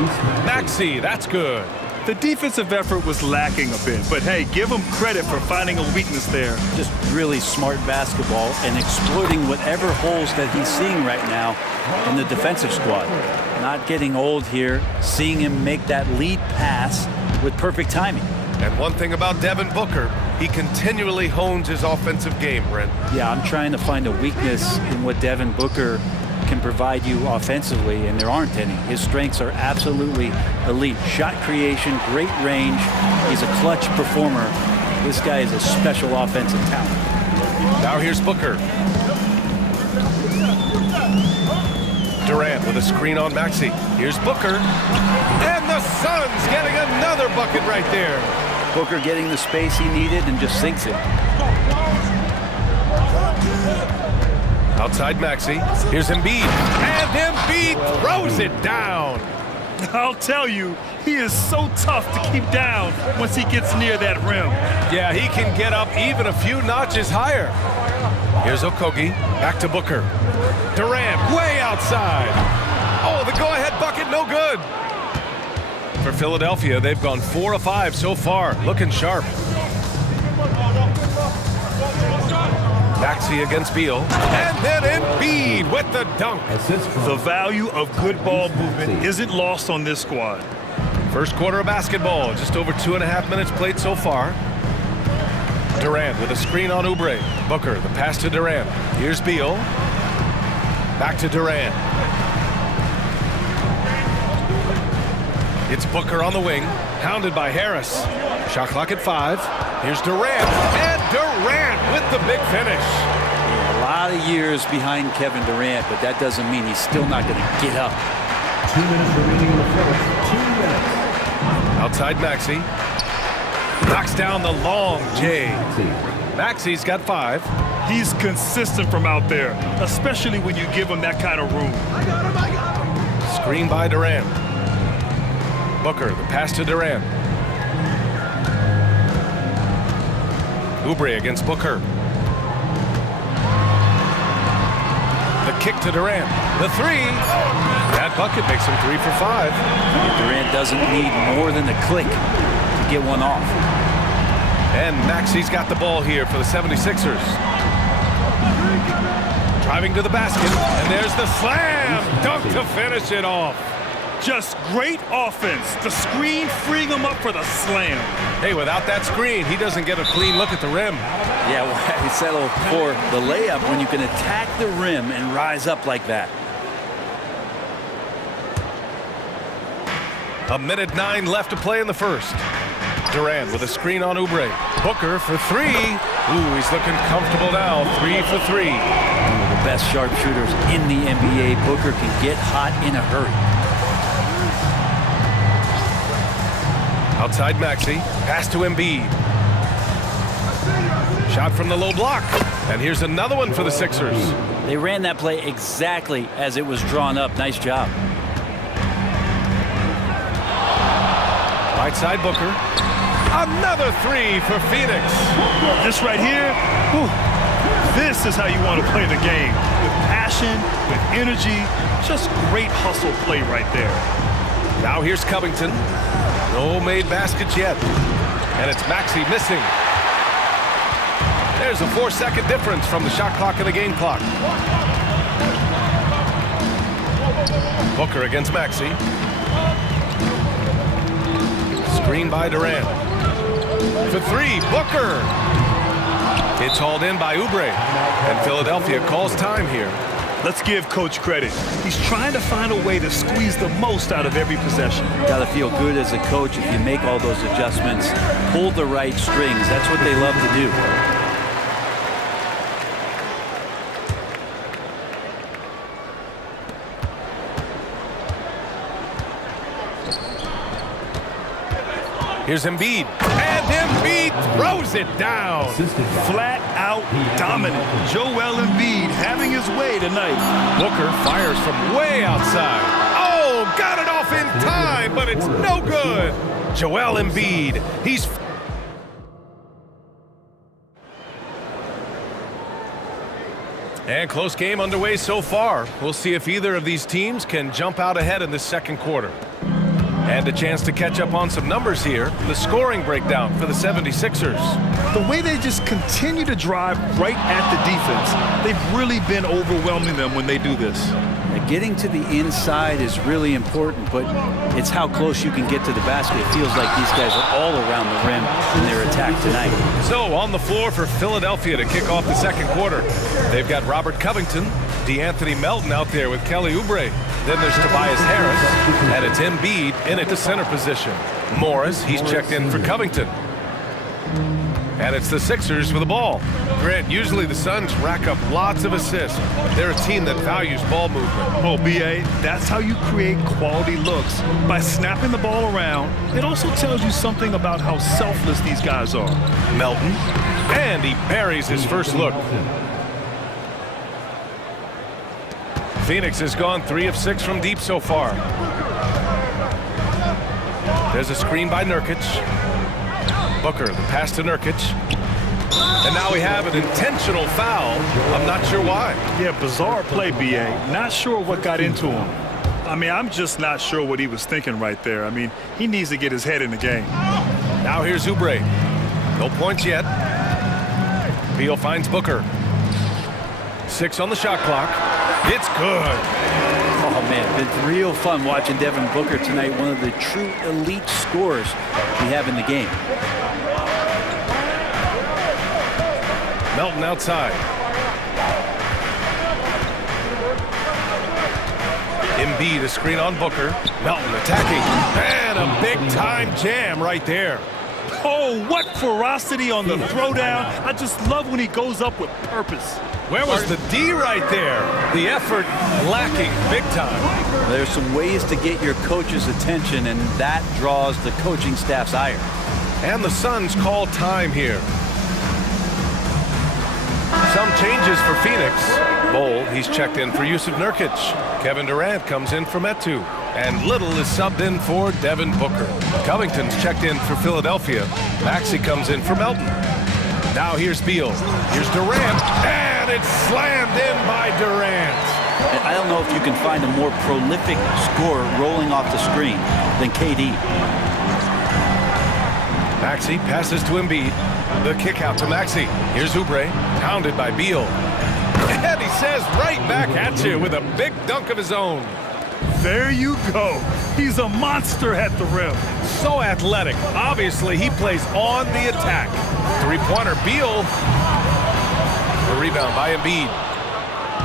Maxey, that's good. The defensive effort was lacking a bit, but hey, give him credit for finding a weakness there. Just really smart basketball and exploiting whatever holes that he's seeing right now in the defensive squad. Not getting old here, seeing him make that lead pass with perfect timing. And one thing about Devin Booker, he continually hones his offensive game, Brent. Yeah, I'm trying to find a weakness in what Devin Booker can provide you offensively, and there aren't any. His strengths are absolutely elite. Shot creation, great range. He's a clutch performer. This guy is a special offensive talent. Now here's Booker. Durant with a screen on Maxey. Here's Booker. And the Suns getting another bucket right there. Booker getting the space he needed and just sinks it. Outside Maxey. Here's Embiid. And Embiid throws it down. I'll tell you, he is so tough to keep down once he gets near that rim. Yeah, he can get up even a few notches higher. Here's Okogie. Back to Booker. Durant way outside. Oh, the go-ahead bucket, no good. For Philadelphia, they've gone 4 of 5 so far. Looking sharp. Maxey against Beal. And then Embiid with the dunk. The value of good ball movement isn't lost on this squad. First quarter of basketball. Just over 2.5 minutes played so far. Durant with a screen on Oubre. Booker, the pass to Durant. Here's Beal. Back to Durant. It's Booker on the wing, hounded by Harris. Shot clock at 5. Here's Durant, and Durant with the big finish. A lot of years behind Kevin Durant, but that doesn't mean he's still not going to get up. 2 minutes remaining in the fourth. 2 minutes. Outside Maxey. Knocks down the long J. Maxey's got 5. He's consistent from out there, especially when you give him that kind of room. Screen by Durant. Booker, the pass to Durant. Oubre against Booker. The kick to Durant. The 3. That bucket makes him 3 for 5. Durant doesn't need more than a click to get one off. And Maxey's got the ball here for the 76ers. Driving to the basket, and there's the slam dunk to finish it off. Just great offense. The screen freeing him up for the slam. Hey, without that screen, he doesn't get a clean look at the rim. Yeah, well, he settled for the layup when you can attack the rim and rise up like that. 1:09 left to play in the first. Durant with a screen on Oubre. Booker for 3. Ooh, he's looking comfortable now. 3 for 3. One of the best sharpshooters in the NBA. Booker can get hot in a hurry. Outside Maxey. Pass to Embiid. Shot from the low block. And here's another one for the Sixers. They ran that play exactly as it was drawn up. Nice job. Right side Booker. Another 3 for Phoenix. This right here, whew, this is how you want to play the game. With passion, with energy, just great hustle play right there. Now here's Covington. No made baskets yet. And it's Maxey missing. There's a 4-second difference from the shot clock and the game clock. Booker against Maxey. Screen by Durant. For three, Booker. It's hauled in by Oubre. And Philadelphia calls time here. Let's give Coach credit. He's trying to find a way to squeeze the most out of every possession. Got to feel good as a coach if you make all those adjustments, pull the right strings. That's what they love to do. Here's Embiid. And Embiid throws it down. Flat out dominant. Joel Embiid having his way tonight. Booker fires from way outside. Oh, got it off in time, but it's no good. Joel Embiid. He's... And close game underway so far. We'll see if either of these teams can jump out ahead in the second quarter. And a chance to catch up on some numbers here. The scoring breakdown for the 76ers. The way they just continue to drive right at the defense, they've really been overwhelming them when they do this. Getting to the inside is really important, but it's how close you can get to the basket. It feels like these guys are all around the rim in their attack tonight. So on the floor for Philadelphia to kick off the second quarter. They've got Robert Covington, DeAnthony Melton out there with Kelly Oubre. Then there's Tobias Harris, and it's Embiid in at the center position. Morris, he's checked in for Covington. And it's the Sixers with the ball. Grant, usually the Suns rack up lots of assists. They're a team that values ball movement. Oh, B.A., that's how you create quality looks. By snapping the ball around, it also tells you something about how selfless these guys are. Melton, and he buries his first look. Phoenix has gone 3 of 6 from deep so far. There's a screen by Nurkic. Booker, the pass to Nurkic. And now we have an intentional foul. I'm not sure why. Yeah, bizarre play, B.A. Not sure what got into him. I mean, I'm just not sure what he was thinking right there. I mean, he needs to get his head in the game. Now here's Oubre. No points yet. Beal finds Booker. 6 on the shot clock. It's good. Oh, man, it's been real fun watching Devin Booker tonight. One of the true elite scorers we have in the game. Melton outside. Embiid, a screen on Booker. Melton attacking. And a big-time jam right there. Oh, what ferocity on the throwdown. I just love when he goes up with purpose. Where was the D right there? The effort lacking big time. There's some ways to get your coach's attention, and that draws the coaching staff's ire. And the Suns call time here. Some changes for Phoenix. Bol, he's checked in for Yusuf Nurkic. Kevin Durant comes in for Metu. And Little is subbed in for Devin Booker. Covington's checked in for Philadelphia. Maxey comes in for Melton. Now here's Beal. Here's Durant. And it's slammed in by Durant. I don't know if you can find a more prolific scorer rolling off the screen than KD. Maxey passes to Embiid. The kick out to Maxey. Here's Oubre, pounded by Beal. And he says right back at you with a big dunk of his own. There you go. He's a monster at the rim. So athletic. Obviously, he plays on the attack. Three-pointer, Beal. The rebound by Embiid.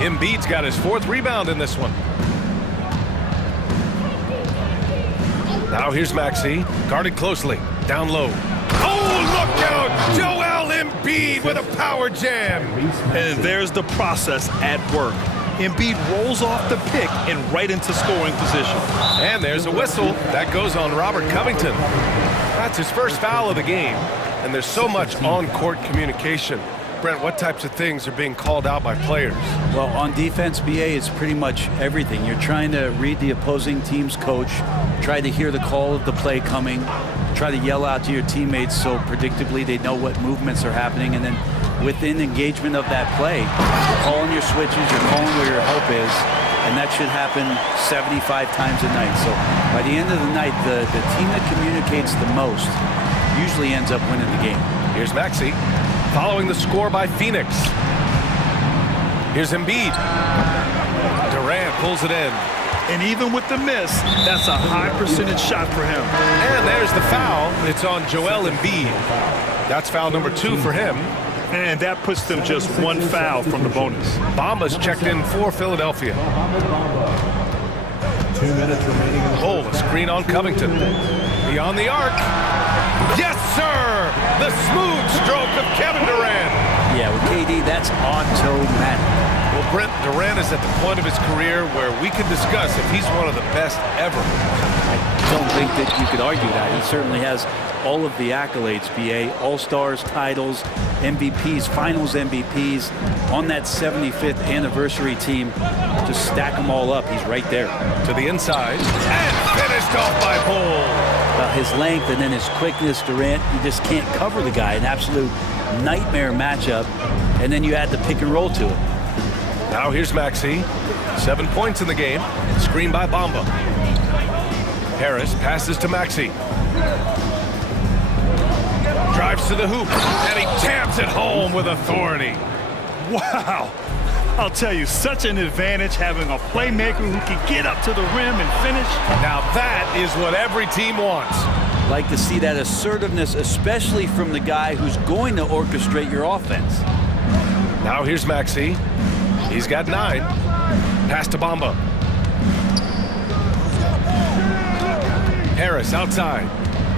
Embiid's got his 4th rebound in this one. Now here's Maxey, guarded closely, down low. Oh, look out! Joel Embiid with a power jam. And there's the process at work. Embiid rolls off the pick and right into scoring position. And there's a whistle. That goes on Robert Covington. That's his first foul of the game. And there's so much on-court communication. Brent, what types of things are being called out by players? Well, on defense, BA, it's pretty much everything. You're trying to read the opposing team's coach, try to hear the call of the play coming, try to yell out to your teammates so predictably they know what movements are happening, and then within engagement of that play, you're calling your switches, you're calling where your help is, and that should happen 75 times a night. So by the end of the night, the team that communicates the most usually ends up winning the game. Here's Maxey. following the score by Phoenix. Here's Embiid. Durant pulls it in. And even with the miss, that's a high percentage shot for him. And there's the foul. It's on Joel Embiid. That's foul number 2 for him. And that puts them just 1 foul from the bonus. Bamba's checked in for Philadelphia. 2 minutes remaining. Oh, a screen on Covington. Beyond the arc. Yes, sir! The smooth stroke of Kevin Durant. Yeah, with KD, that's automatic. Well, Brent, Durant is at the point of his career where we can discuss if he's one of the best ever. I don't think that you could argue that. He certainly has all of the accolades, BA. All-Stars, titles, MVPs, Finals MVPs. On that 75th anniversary team, just stack them all up. He's right there. To the inside. And finished off by Bull. His length and then his quickness, Durant, you just can't cover the guy. An absolute nightmare matchup. And then you add the pick and roll to it. Now here's Maxey. 7 points in the game. Screen by Bamba. Harris passes to Maxey. Drives to the hoop. And he taps it home with authority. Wow. I'll tell you, such an advantage having a playmaker who can get up to the rim and finish. Now that is what every team wants. Like to see that assertiveness, especially from the guy who's going to orchestrate your offense. Now here's Maxey. He's got 9. Pass to Bamba. Harris outside.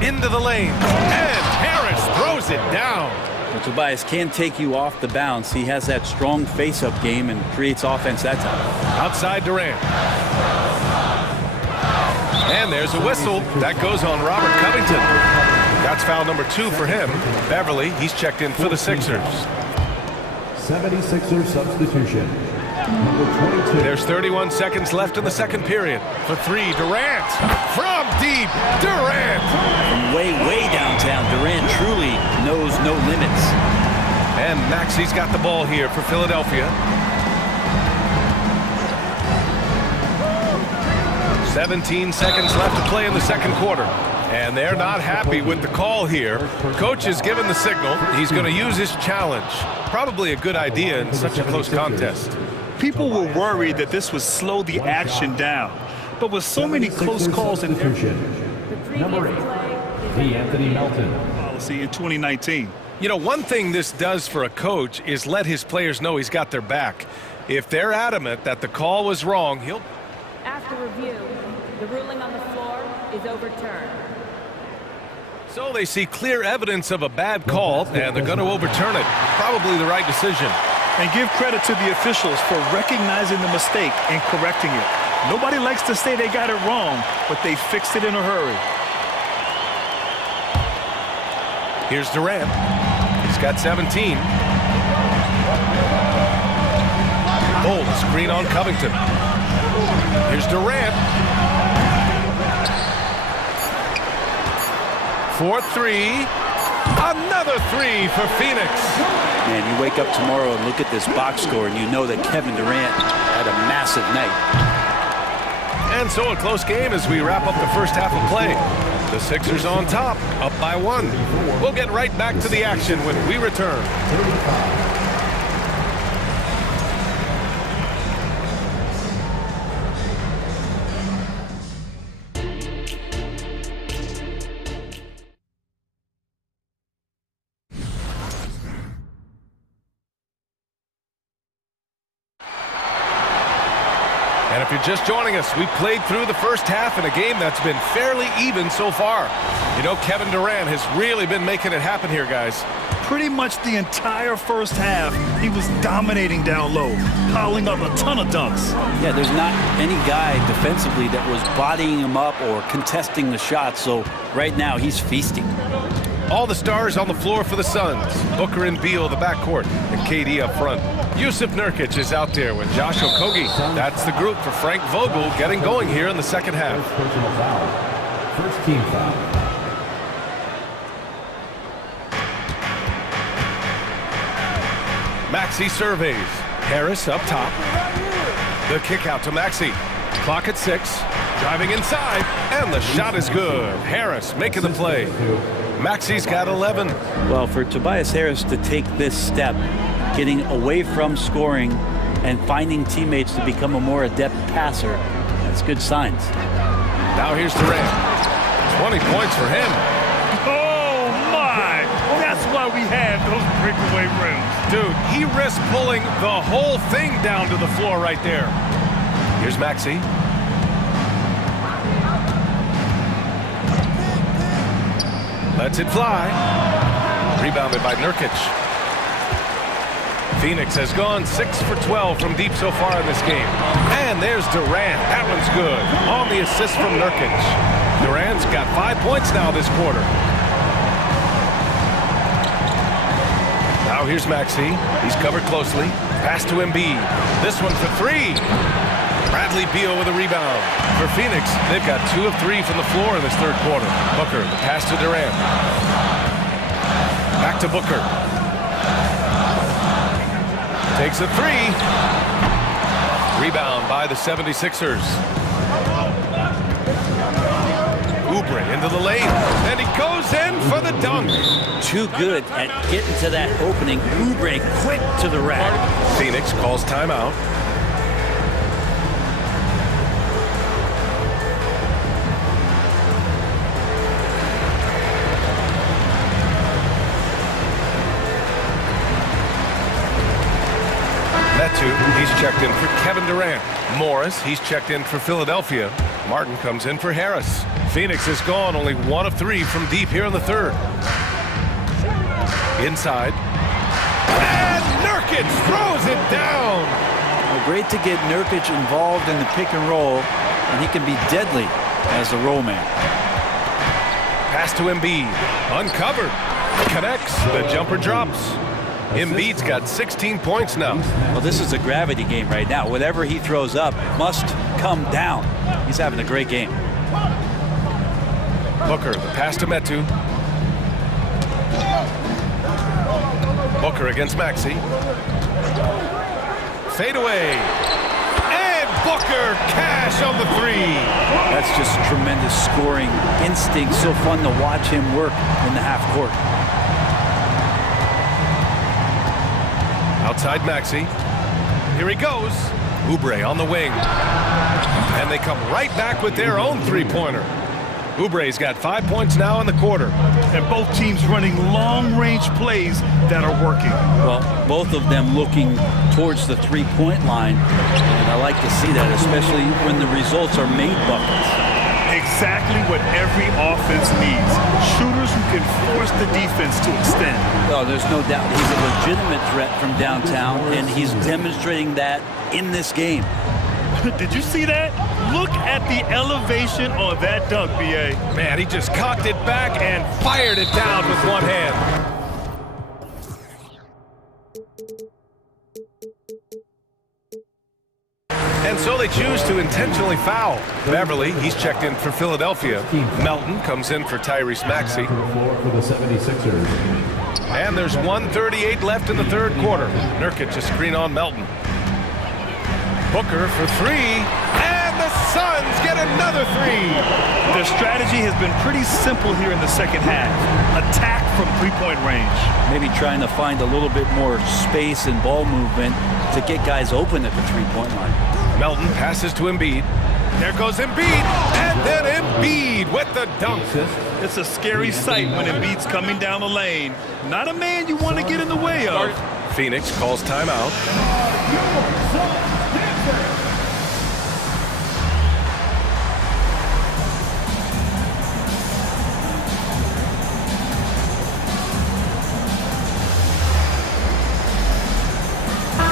Into the lane. And Harris throws it down. Well, Tobias can take you off the bounce. He has that strong face-up game and creates offense that time. Outside Durant. And there's a whistle. That goes on Robert Covington. That's foul number 2 for him. Beverly, he's checked in for the Sixers. 76er substitution. Number 22. There's 31 seconds left in the second period. For 3, Durant. From deep, Durant. From way, way downtown, Durant truly knows no limits. And Maxey's got the ball here for Philadelphia. 17 seconds left to play in the second quarter. And they're not happy with the call here. Coach has given the signal. He's going to use his challenge. Probably a good idea in such a close contest. People were worried that this would slow the action down. But with so many close calls and Number 8, the Anthony Melton policy in 2019. You know, one thing this does for a coach is let his players know he's got their back. If they're adamant that the call was wrong, he'll... After review, the ruling on the floor is overturned. So they see clear evidence of a bad call, and they're going to overturn it. Probably the right decision. And give credit to the officials for recognizing the mistake and correcting it. Nobody likes to say they got it wrong, but they fixed it in a hurry. Here's Durant. He's got 17. Oh, the screen on Covington. Here's Durant. 4-3. Another 3 for Phoenix. Man, you wake up tomorrow and look at this box score and you know that Kevin Durant had a massive night. And so a close game as we wrap up the first half of play. The Sixers on top, up by 1. We'll get right back to the action when we return. And if you're just joining us, we played through the first half in a game that's been fairly even so far. You know, Kevin Durant has really been making it happen here, guys. Pretty much the entire first half, he was dominating down low, piling up a ton of dunks. Yeah, there's not any guy defensively that was bodying him up or contesting the shots, so right now he's feasting. All the stars on the floor for the Suns. Booker and Beal, the backcourt, and KD up front. Yusuf Nurkic is out there with Josh Okogie. That's the group for Frank Vogel getting going here in the second half. Personal foul. First team foul. Maxey surveys. Harris up top. The kick out to Maxey. Clock at 6. Driving inside, and the shot is good. Harris making the play. Maxi's got 11. Well, for Tobias Harris to take this step, getting away from scoring and finding teammates to become a more adept passer, that's good signs. Now here's Durant. 20 points for him. Oh, my! That's why we have those breakaway rims. Dude, he risked pulling the whole thing down to the floor right there. Here's Maxi. Lets it fly. Rebounded by Nurkic. Phoenix has gone 6 for 12 from deep so far in this game. And there's Durant. That one's good. On the assist from Nurkic. Durant's got 5 points now this quarter. Now here's Maxi. He's covered closely. Pass to Embiid. This one for three. Bradley Beal with a rebound. For Phoenix, they've got 2 of 3 from the floor in this third quarter. Booker, the pass to Durant. Back to Booker. Takes a three. Rebound by the 76ers. Oubre into the lane, and he goes in for the dunk. Too good at getting to that opening. Oubre quick to the rack. Phoenix calls timeout. He's checked in for Kevin Durant. Morris, he's checked in for Philadelphia. Martin comes in for Harris. Phoenix has gone only 1 of 3 from deep here in the third. Inside. And Nurkic throws it down. Well, great to get Nurkic involved in the pick and roll, and he can be deadly as a roll man. Pass to Embiid. Uncovered. Connects. The jumper drops. Embiid's got 16 points now. Well, this is a gravity game right now. Whatever he throws up must come down. He's having a great game. Booker, the pass to Metu. Booker against Maxi. Fade away. And Booker cash on the three. That's just tremendous scoring instinct. So fun to watch him work in the half court. Outside Maxi. Here he goes. Oubre on the wing. And they come right back with their own three-pointer. Oubre's got 5 points now in the quarter. And both teams running long-range plays that are working. Well, both of them looking towards the three-point line. And I like to see that, especially when the results are made buckets. Exactly what every offense needs. Shooters who can force the defense to extend. Oh, there's no doubt. He's a legitimate threat from downtown, and he's demonstrating that in this game. Did you see that? Look at the elevation on that dunk, B.A. Man, he just cocked it back and fired it down with one hand. And so they choose to intentionally foul. Beverly, he's checked in for Philadelphia. Melton comes in for Tyrese Maxey. For the 76ers. And there's 1:38 left in the third quarter. Nurkic a screen on Melton. Booker for three. And the Suns get another three. Their strategy has been pretty simple here in the second half. Attack from three-point range. Maybe trying to find a little bit more space and ball movement to get guys open at the three-point line. Melton passes to Embiid. There goes Embiid, and then Embiid with the dunk. It's a scary sight when Embiid's coming down the lane. Not a man you want to get in the way of. Phoenix calls timeout.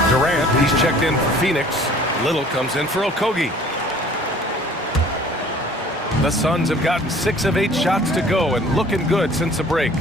Durant, he's checked in for Phoenix. Little comes in for Okogie. The Suns have gotten 6 of 8 shots to go and looking good since the break.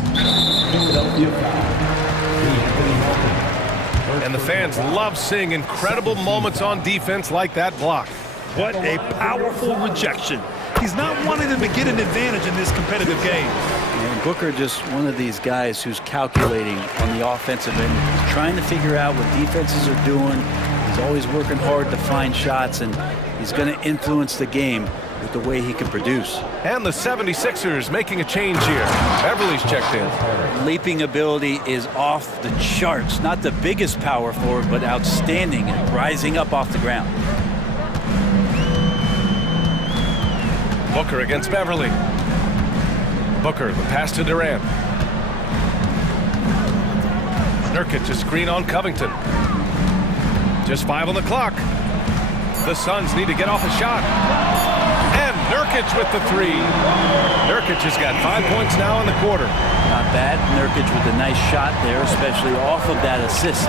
And the fans love seeing incredible moments on defense like that block. What a powerful rejection. He's not wanting them to get an advantage in this competitive game. And Booker just one of these guys who's calculating on the offensive end. He's trying to figure out what defenses are doing. He's always working hard to find shots, and he's going to influence the game with the way he can produce. And the 76ers making a change here. Beverly's checked in. Leaping ability is off the charts. Not the biggest power forward, but outstanding at rising up off the ground. Booker against Beverly. Booker, the pass to Durant. Nurkic, a screen on Covington. Just 5 on the clock. The Suns need to get off a shot. And Nurkic with the 3. Nurkic has got 5 points now in the quarter. Not bad. Nurkic with a nice shot there, especially off of that assist.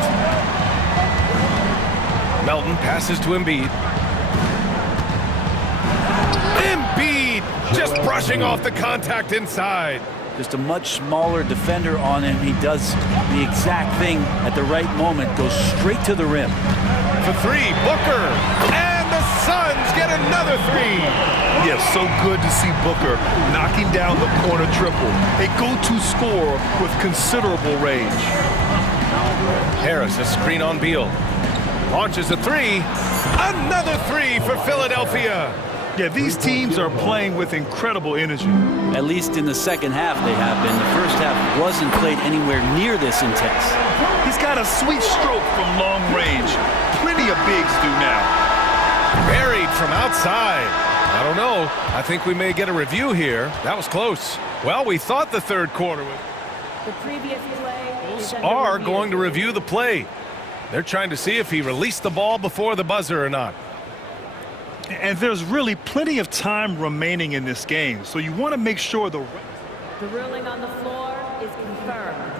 Melton passes to Embiid. Embiid just brushing off the contact inside. Just a much smaller defender on him. He does the exact thing at the right moment, goes straight to the rim. For 3, Booker. And the Suns get another 3. Yes, so good to see Booker knocking down the corner triple. A go-to scorer with considerable range. Harris, a screen on Beal. Launches a 3. Another 3 for Philadelphia. Yeah, these teams are playing with incredible energy. At least in the second half they have been. The first half wasn't played anywhere near this intense. He's got a sweet stroke from long range. Plenty of bigs do now. Buried from outside. I don't know. I think we may get a review here. That was close. Well, we thought the third quarter was... The previous play is under are review. going to review the play. They're trying to see if he released the ball before the buzzer or not. And there's really plenty of time remaining in this game, so you want to make sure the ruling on the floor is confirmed.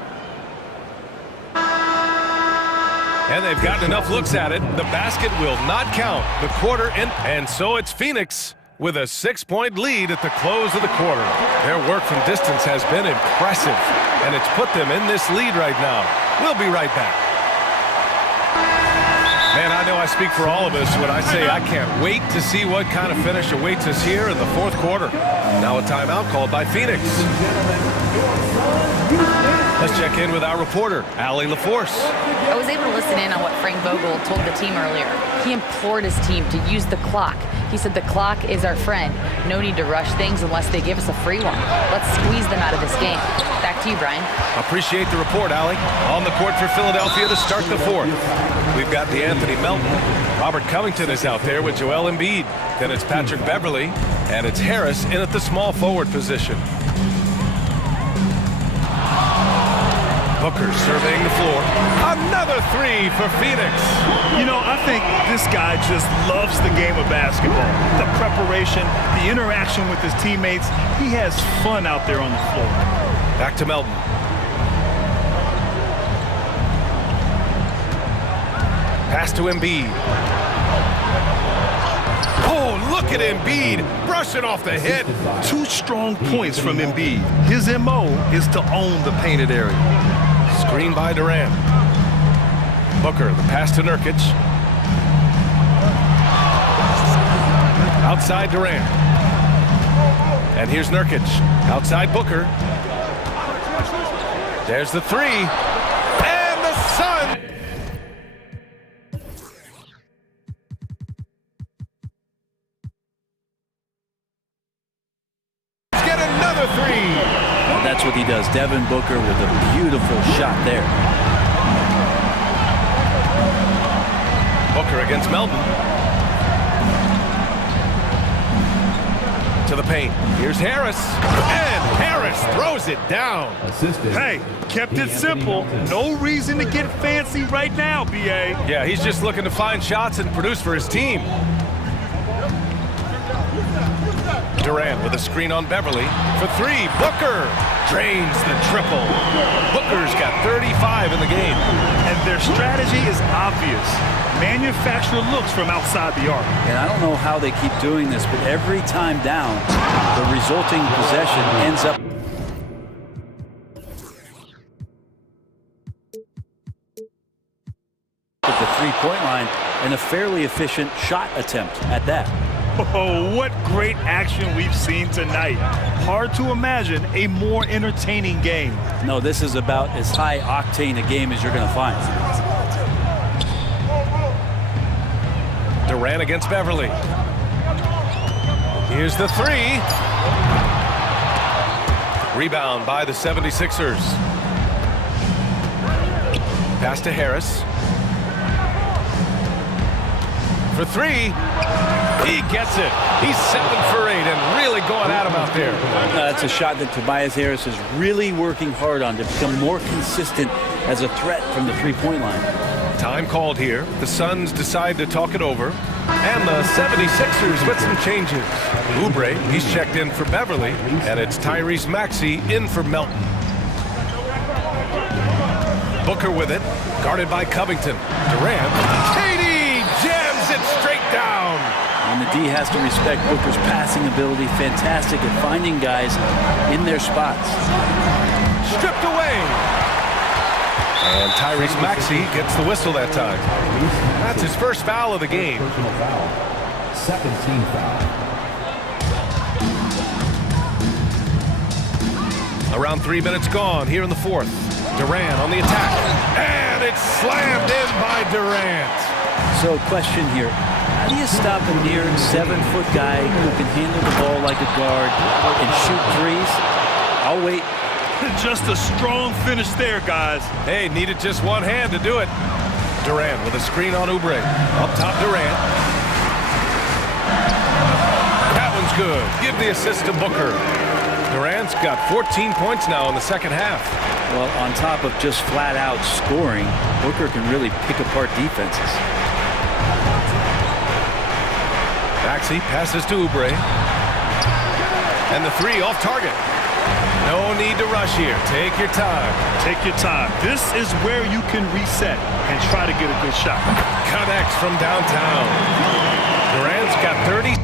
And they've gotten enough looks at it. The basket will not count. The quarter in, and so it's Phoenix with a 6-point lead at the close of the quarter. Their work from distance has been impressive, and it's put them in this lead right now. We'll be right back. Man, I know I speak for all of us when I say I can't wait to see what kind of finish awaits us here in the fourth quarter. Now a timeout called by Phoenix. Let's check in with our reporter, Allie LaForce. I was able to listen in on what Frank Vogel told the team earlier. He implored his team to use the clock. He said the clock is our friend. No need to rush things unless they give us a free one. Let's squeeze them out of this game. Back to you, Brian. Appreciate the report, Allie. On the court for Philadelphia to start the fourth. We've got DeAnthony Melton. Robert Covington is out there with Joel Embiid. Then it's Patrick Beverly. And it's Harris in at the small forward position. Booker surveying the floor. Another 3 for Phoenix. You know, I think this guy just loves the game of basketball. The preparation, the interaction with his teammates. He has fun out there on the floor. Back to Melton. Pass to Embiid. Oh, look at Embiid brushing off the hit. 2 strong points from Embiid. His MO is to own the painted area. Screen by Durant. Booker, the pass to Nurkic. Outside Durant. And here's Nurkic. Outside Booker. There's the 3. And the Suns. Get another 3. And that's what he does. Devin Booker with a beautiful shot there. Booker against Melton. To the paint. Here's Harris. And Harris throws it down. Hey, kept it simple. No reason to get fancy right now, B.A. Yeah, he's just looking to find shots and produce for his team. Durant with a screen on Beverly. For 3, Booker drains the triple. Booker's got 35 in the game. And their strategy is obvious. Manufacture looks from outside the arc. And I don't know how they keep doing this, but every time down, the resulting possession ends up at the three-point line and a fairly efficient shot attempt at that. Oh, what great action we've seen tonight. Hard to imagine a more entertaining game. No, this is about as high-octane a game as you're going to find. Durant against Beverly. Here's the three. Rebound by the 76ers. Pass to Harris. For three. He gets it. He's 7 for 8 and really going at him out there. That's a shot that Tobias Harris is really working hard on to become more consistent as a threat from the three-point line. Time called here. The Suns decide to talk it over. And the 76ers with some changes. Oubre, he's checked in for Beverly. And it's Tyrese Maxey in for Melton. Booker with it. Guarded by Covington. Durant. KD jams it straight down. And the D has to respect Booker's passing ability. Fantastic at finding guys in their spots. Stripped away. And Tyrese Maxey gets the whistle that time. That's his first foul of the game. Second team foul. Around 3 minutes gone here in the fourth. Durant on the attack. And it's slammed in by Durant. So question here. How do you stop a near 7-foot guy who can handle the ball like a guard and shoot threes? I'll wait. Just a strong finish there, guys. Hey, needed just one hand to do it. Durant with a screen on Oubre. Up top, Durant. That one's good. Give the assist to Booker. Durant's got 14 points now in the second half. Well, on top of just flat-out scoring, Booker can really pick apart defenses. Maxey passes to Oubre. And the three off target. No need to rush here. Take your time. Take your time. This is where you can reset and try to get a good shot. Connects from downtown. Durant's got 37.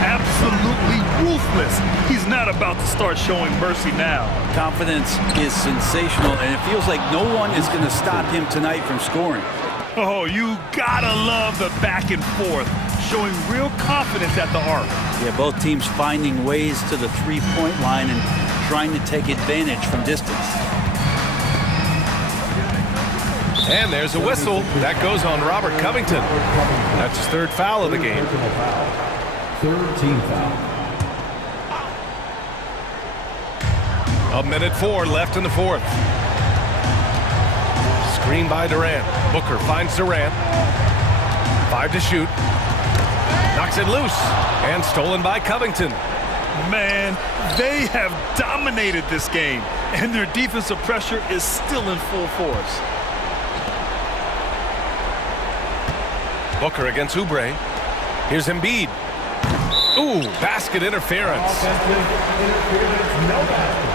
Absolutely ruthless. He's not about to start showing mercy now. Confidence is sensational, and it feels like no one is going to stop him tonight from scoring. Oh, you gotta love the back and forth, showing real confidence at the arc. Yeah, both teams finding ways to the three-point line and trying to take advantage from distance. And there's a whistle. That goes on Robert Covington. That's his third foul of the game. Third team foul. 1:04 left in the fourth. Screen by Durant. Booker finds Durant. 5 to shoot. Knocks it loose. And stolen by Covington. Man, they have dominated this game, and their defensive pressure is still in full force. Booker against Oubre. Here's Embiid. Ooh, basket interference. Offensive interference, no basket.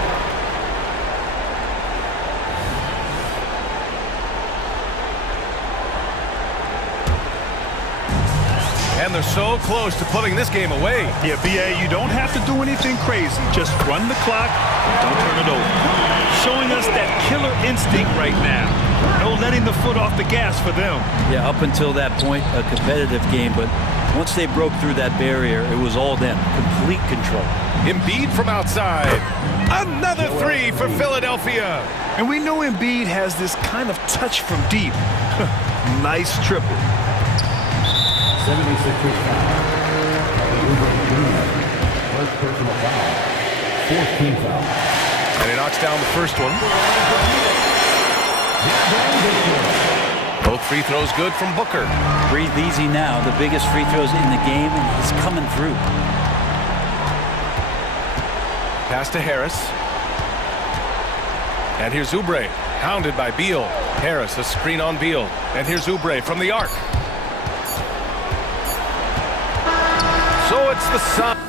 And they're so close to putting this game away. Yeah, BA, you don't have to do anything crazy. Just run the clock and don't turn it over. Showing us that killer instinct right now. No letting the foot off the gas for them. Yeah, up until that point, a competitive game, but once they broke through that barrier, it was all them. Complete control. Embiid from outside. Another three for Philadelphia. And we know Embiid has this kind of touch from deep. Nice triple. 76ers foul. First personal foul. Fourth team foul. And he knocks down the first one. Both free throws good from Booker. Breathe easy now. The biggest free throws in the game, and he's coming through. Pass to Harris. And here's Oubre, hounded by Beal. Harris, a screen on Beal. And here's Oubre from the arc. So it's the Suns.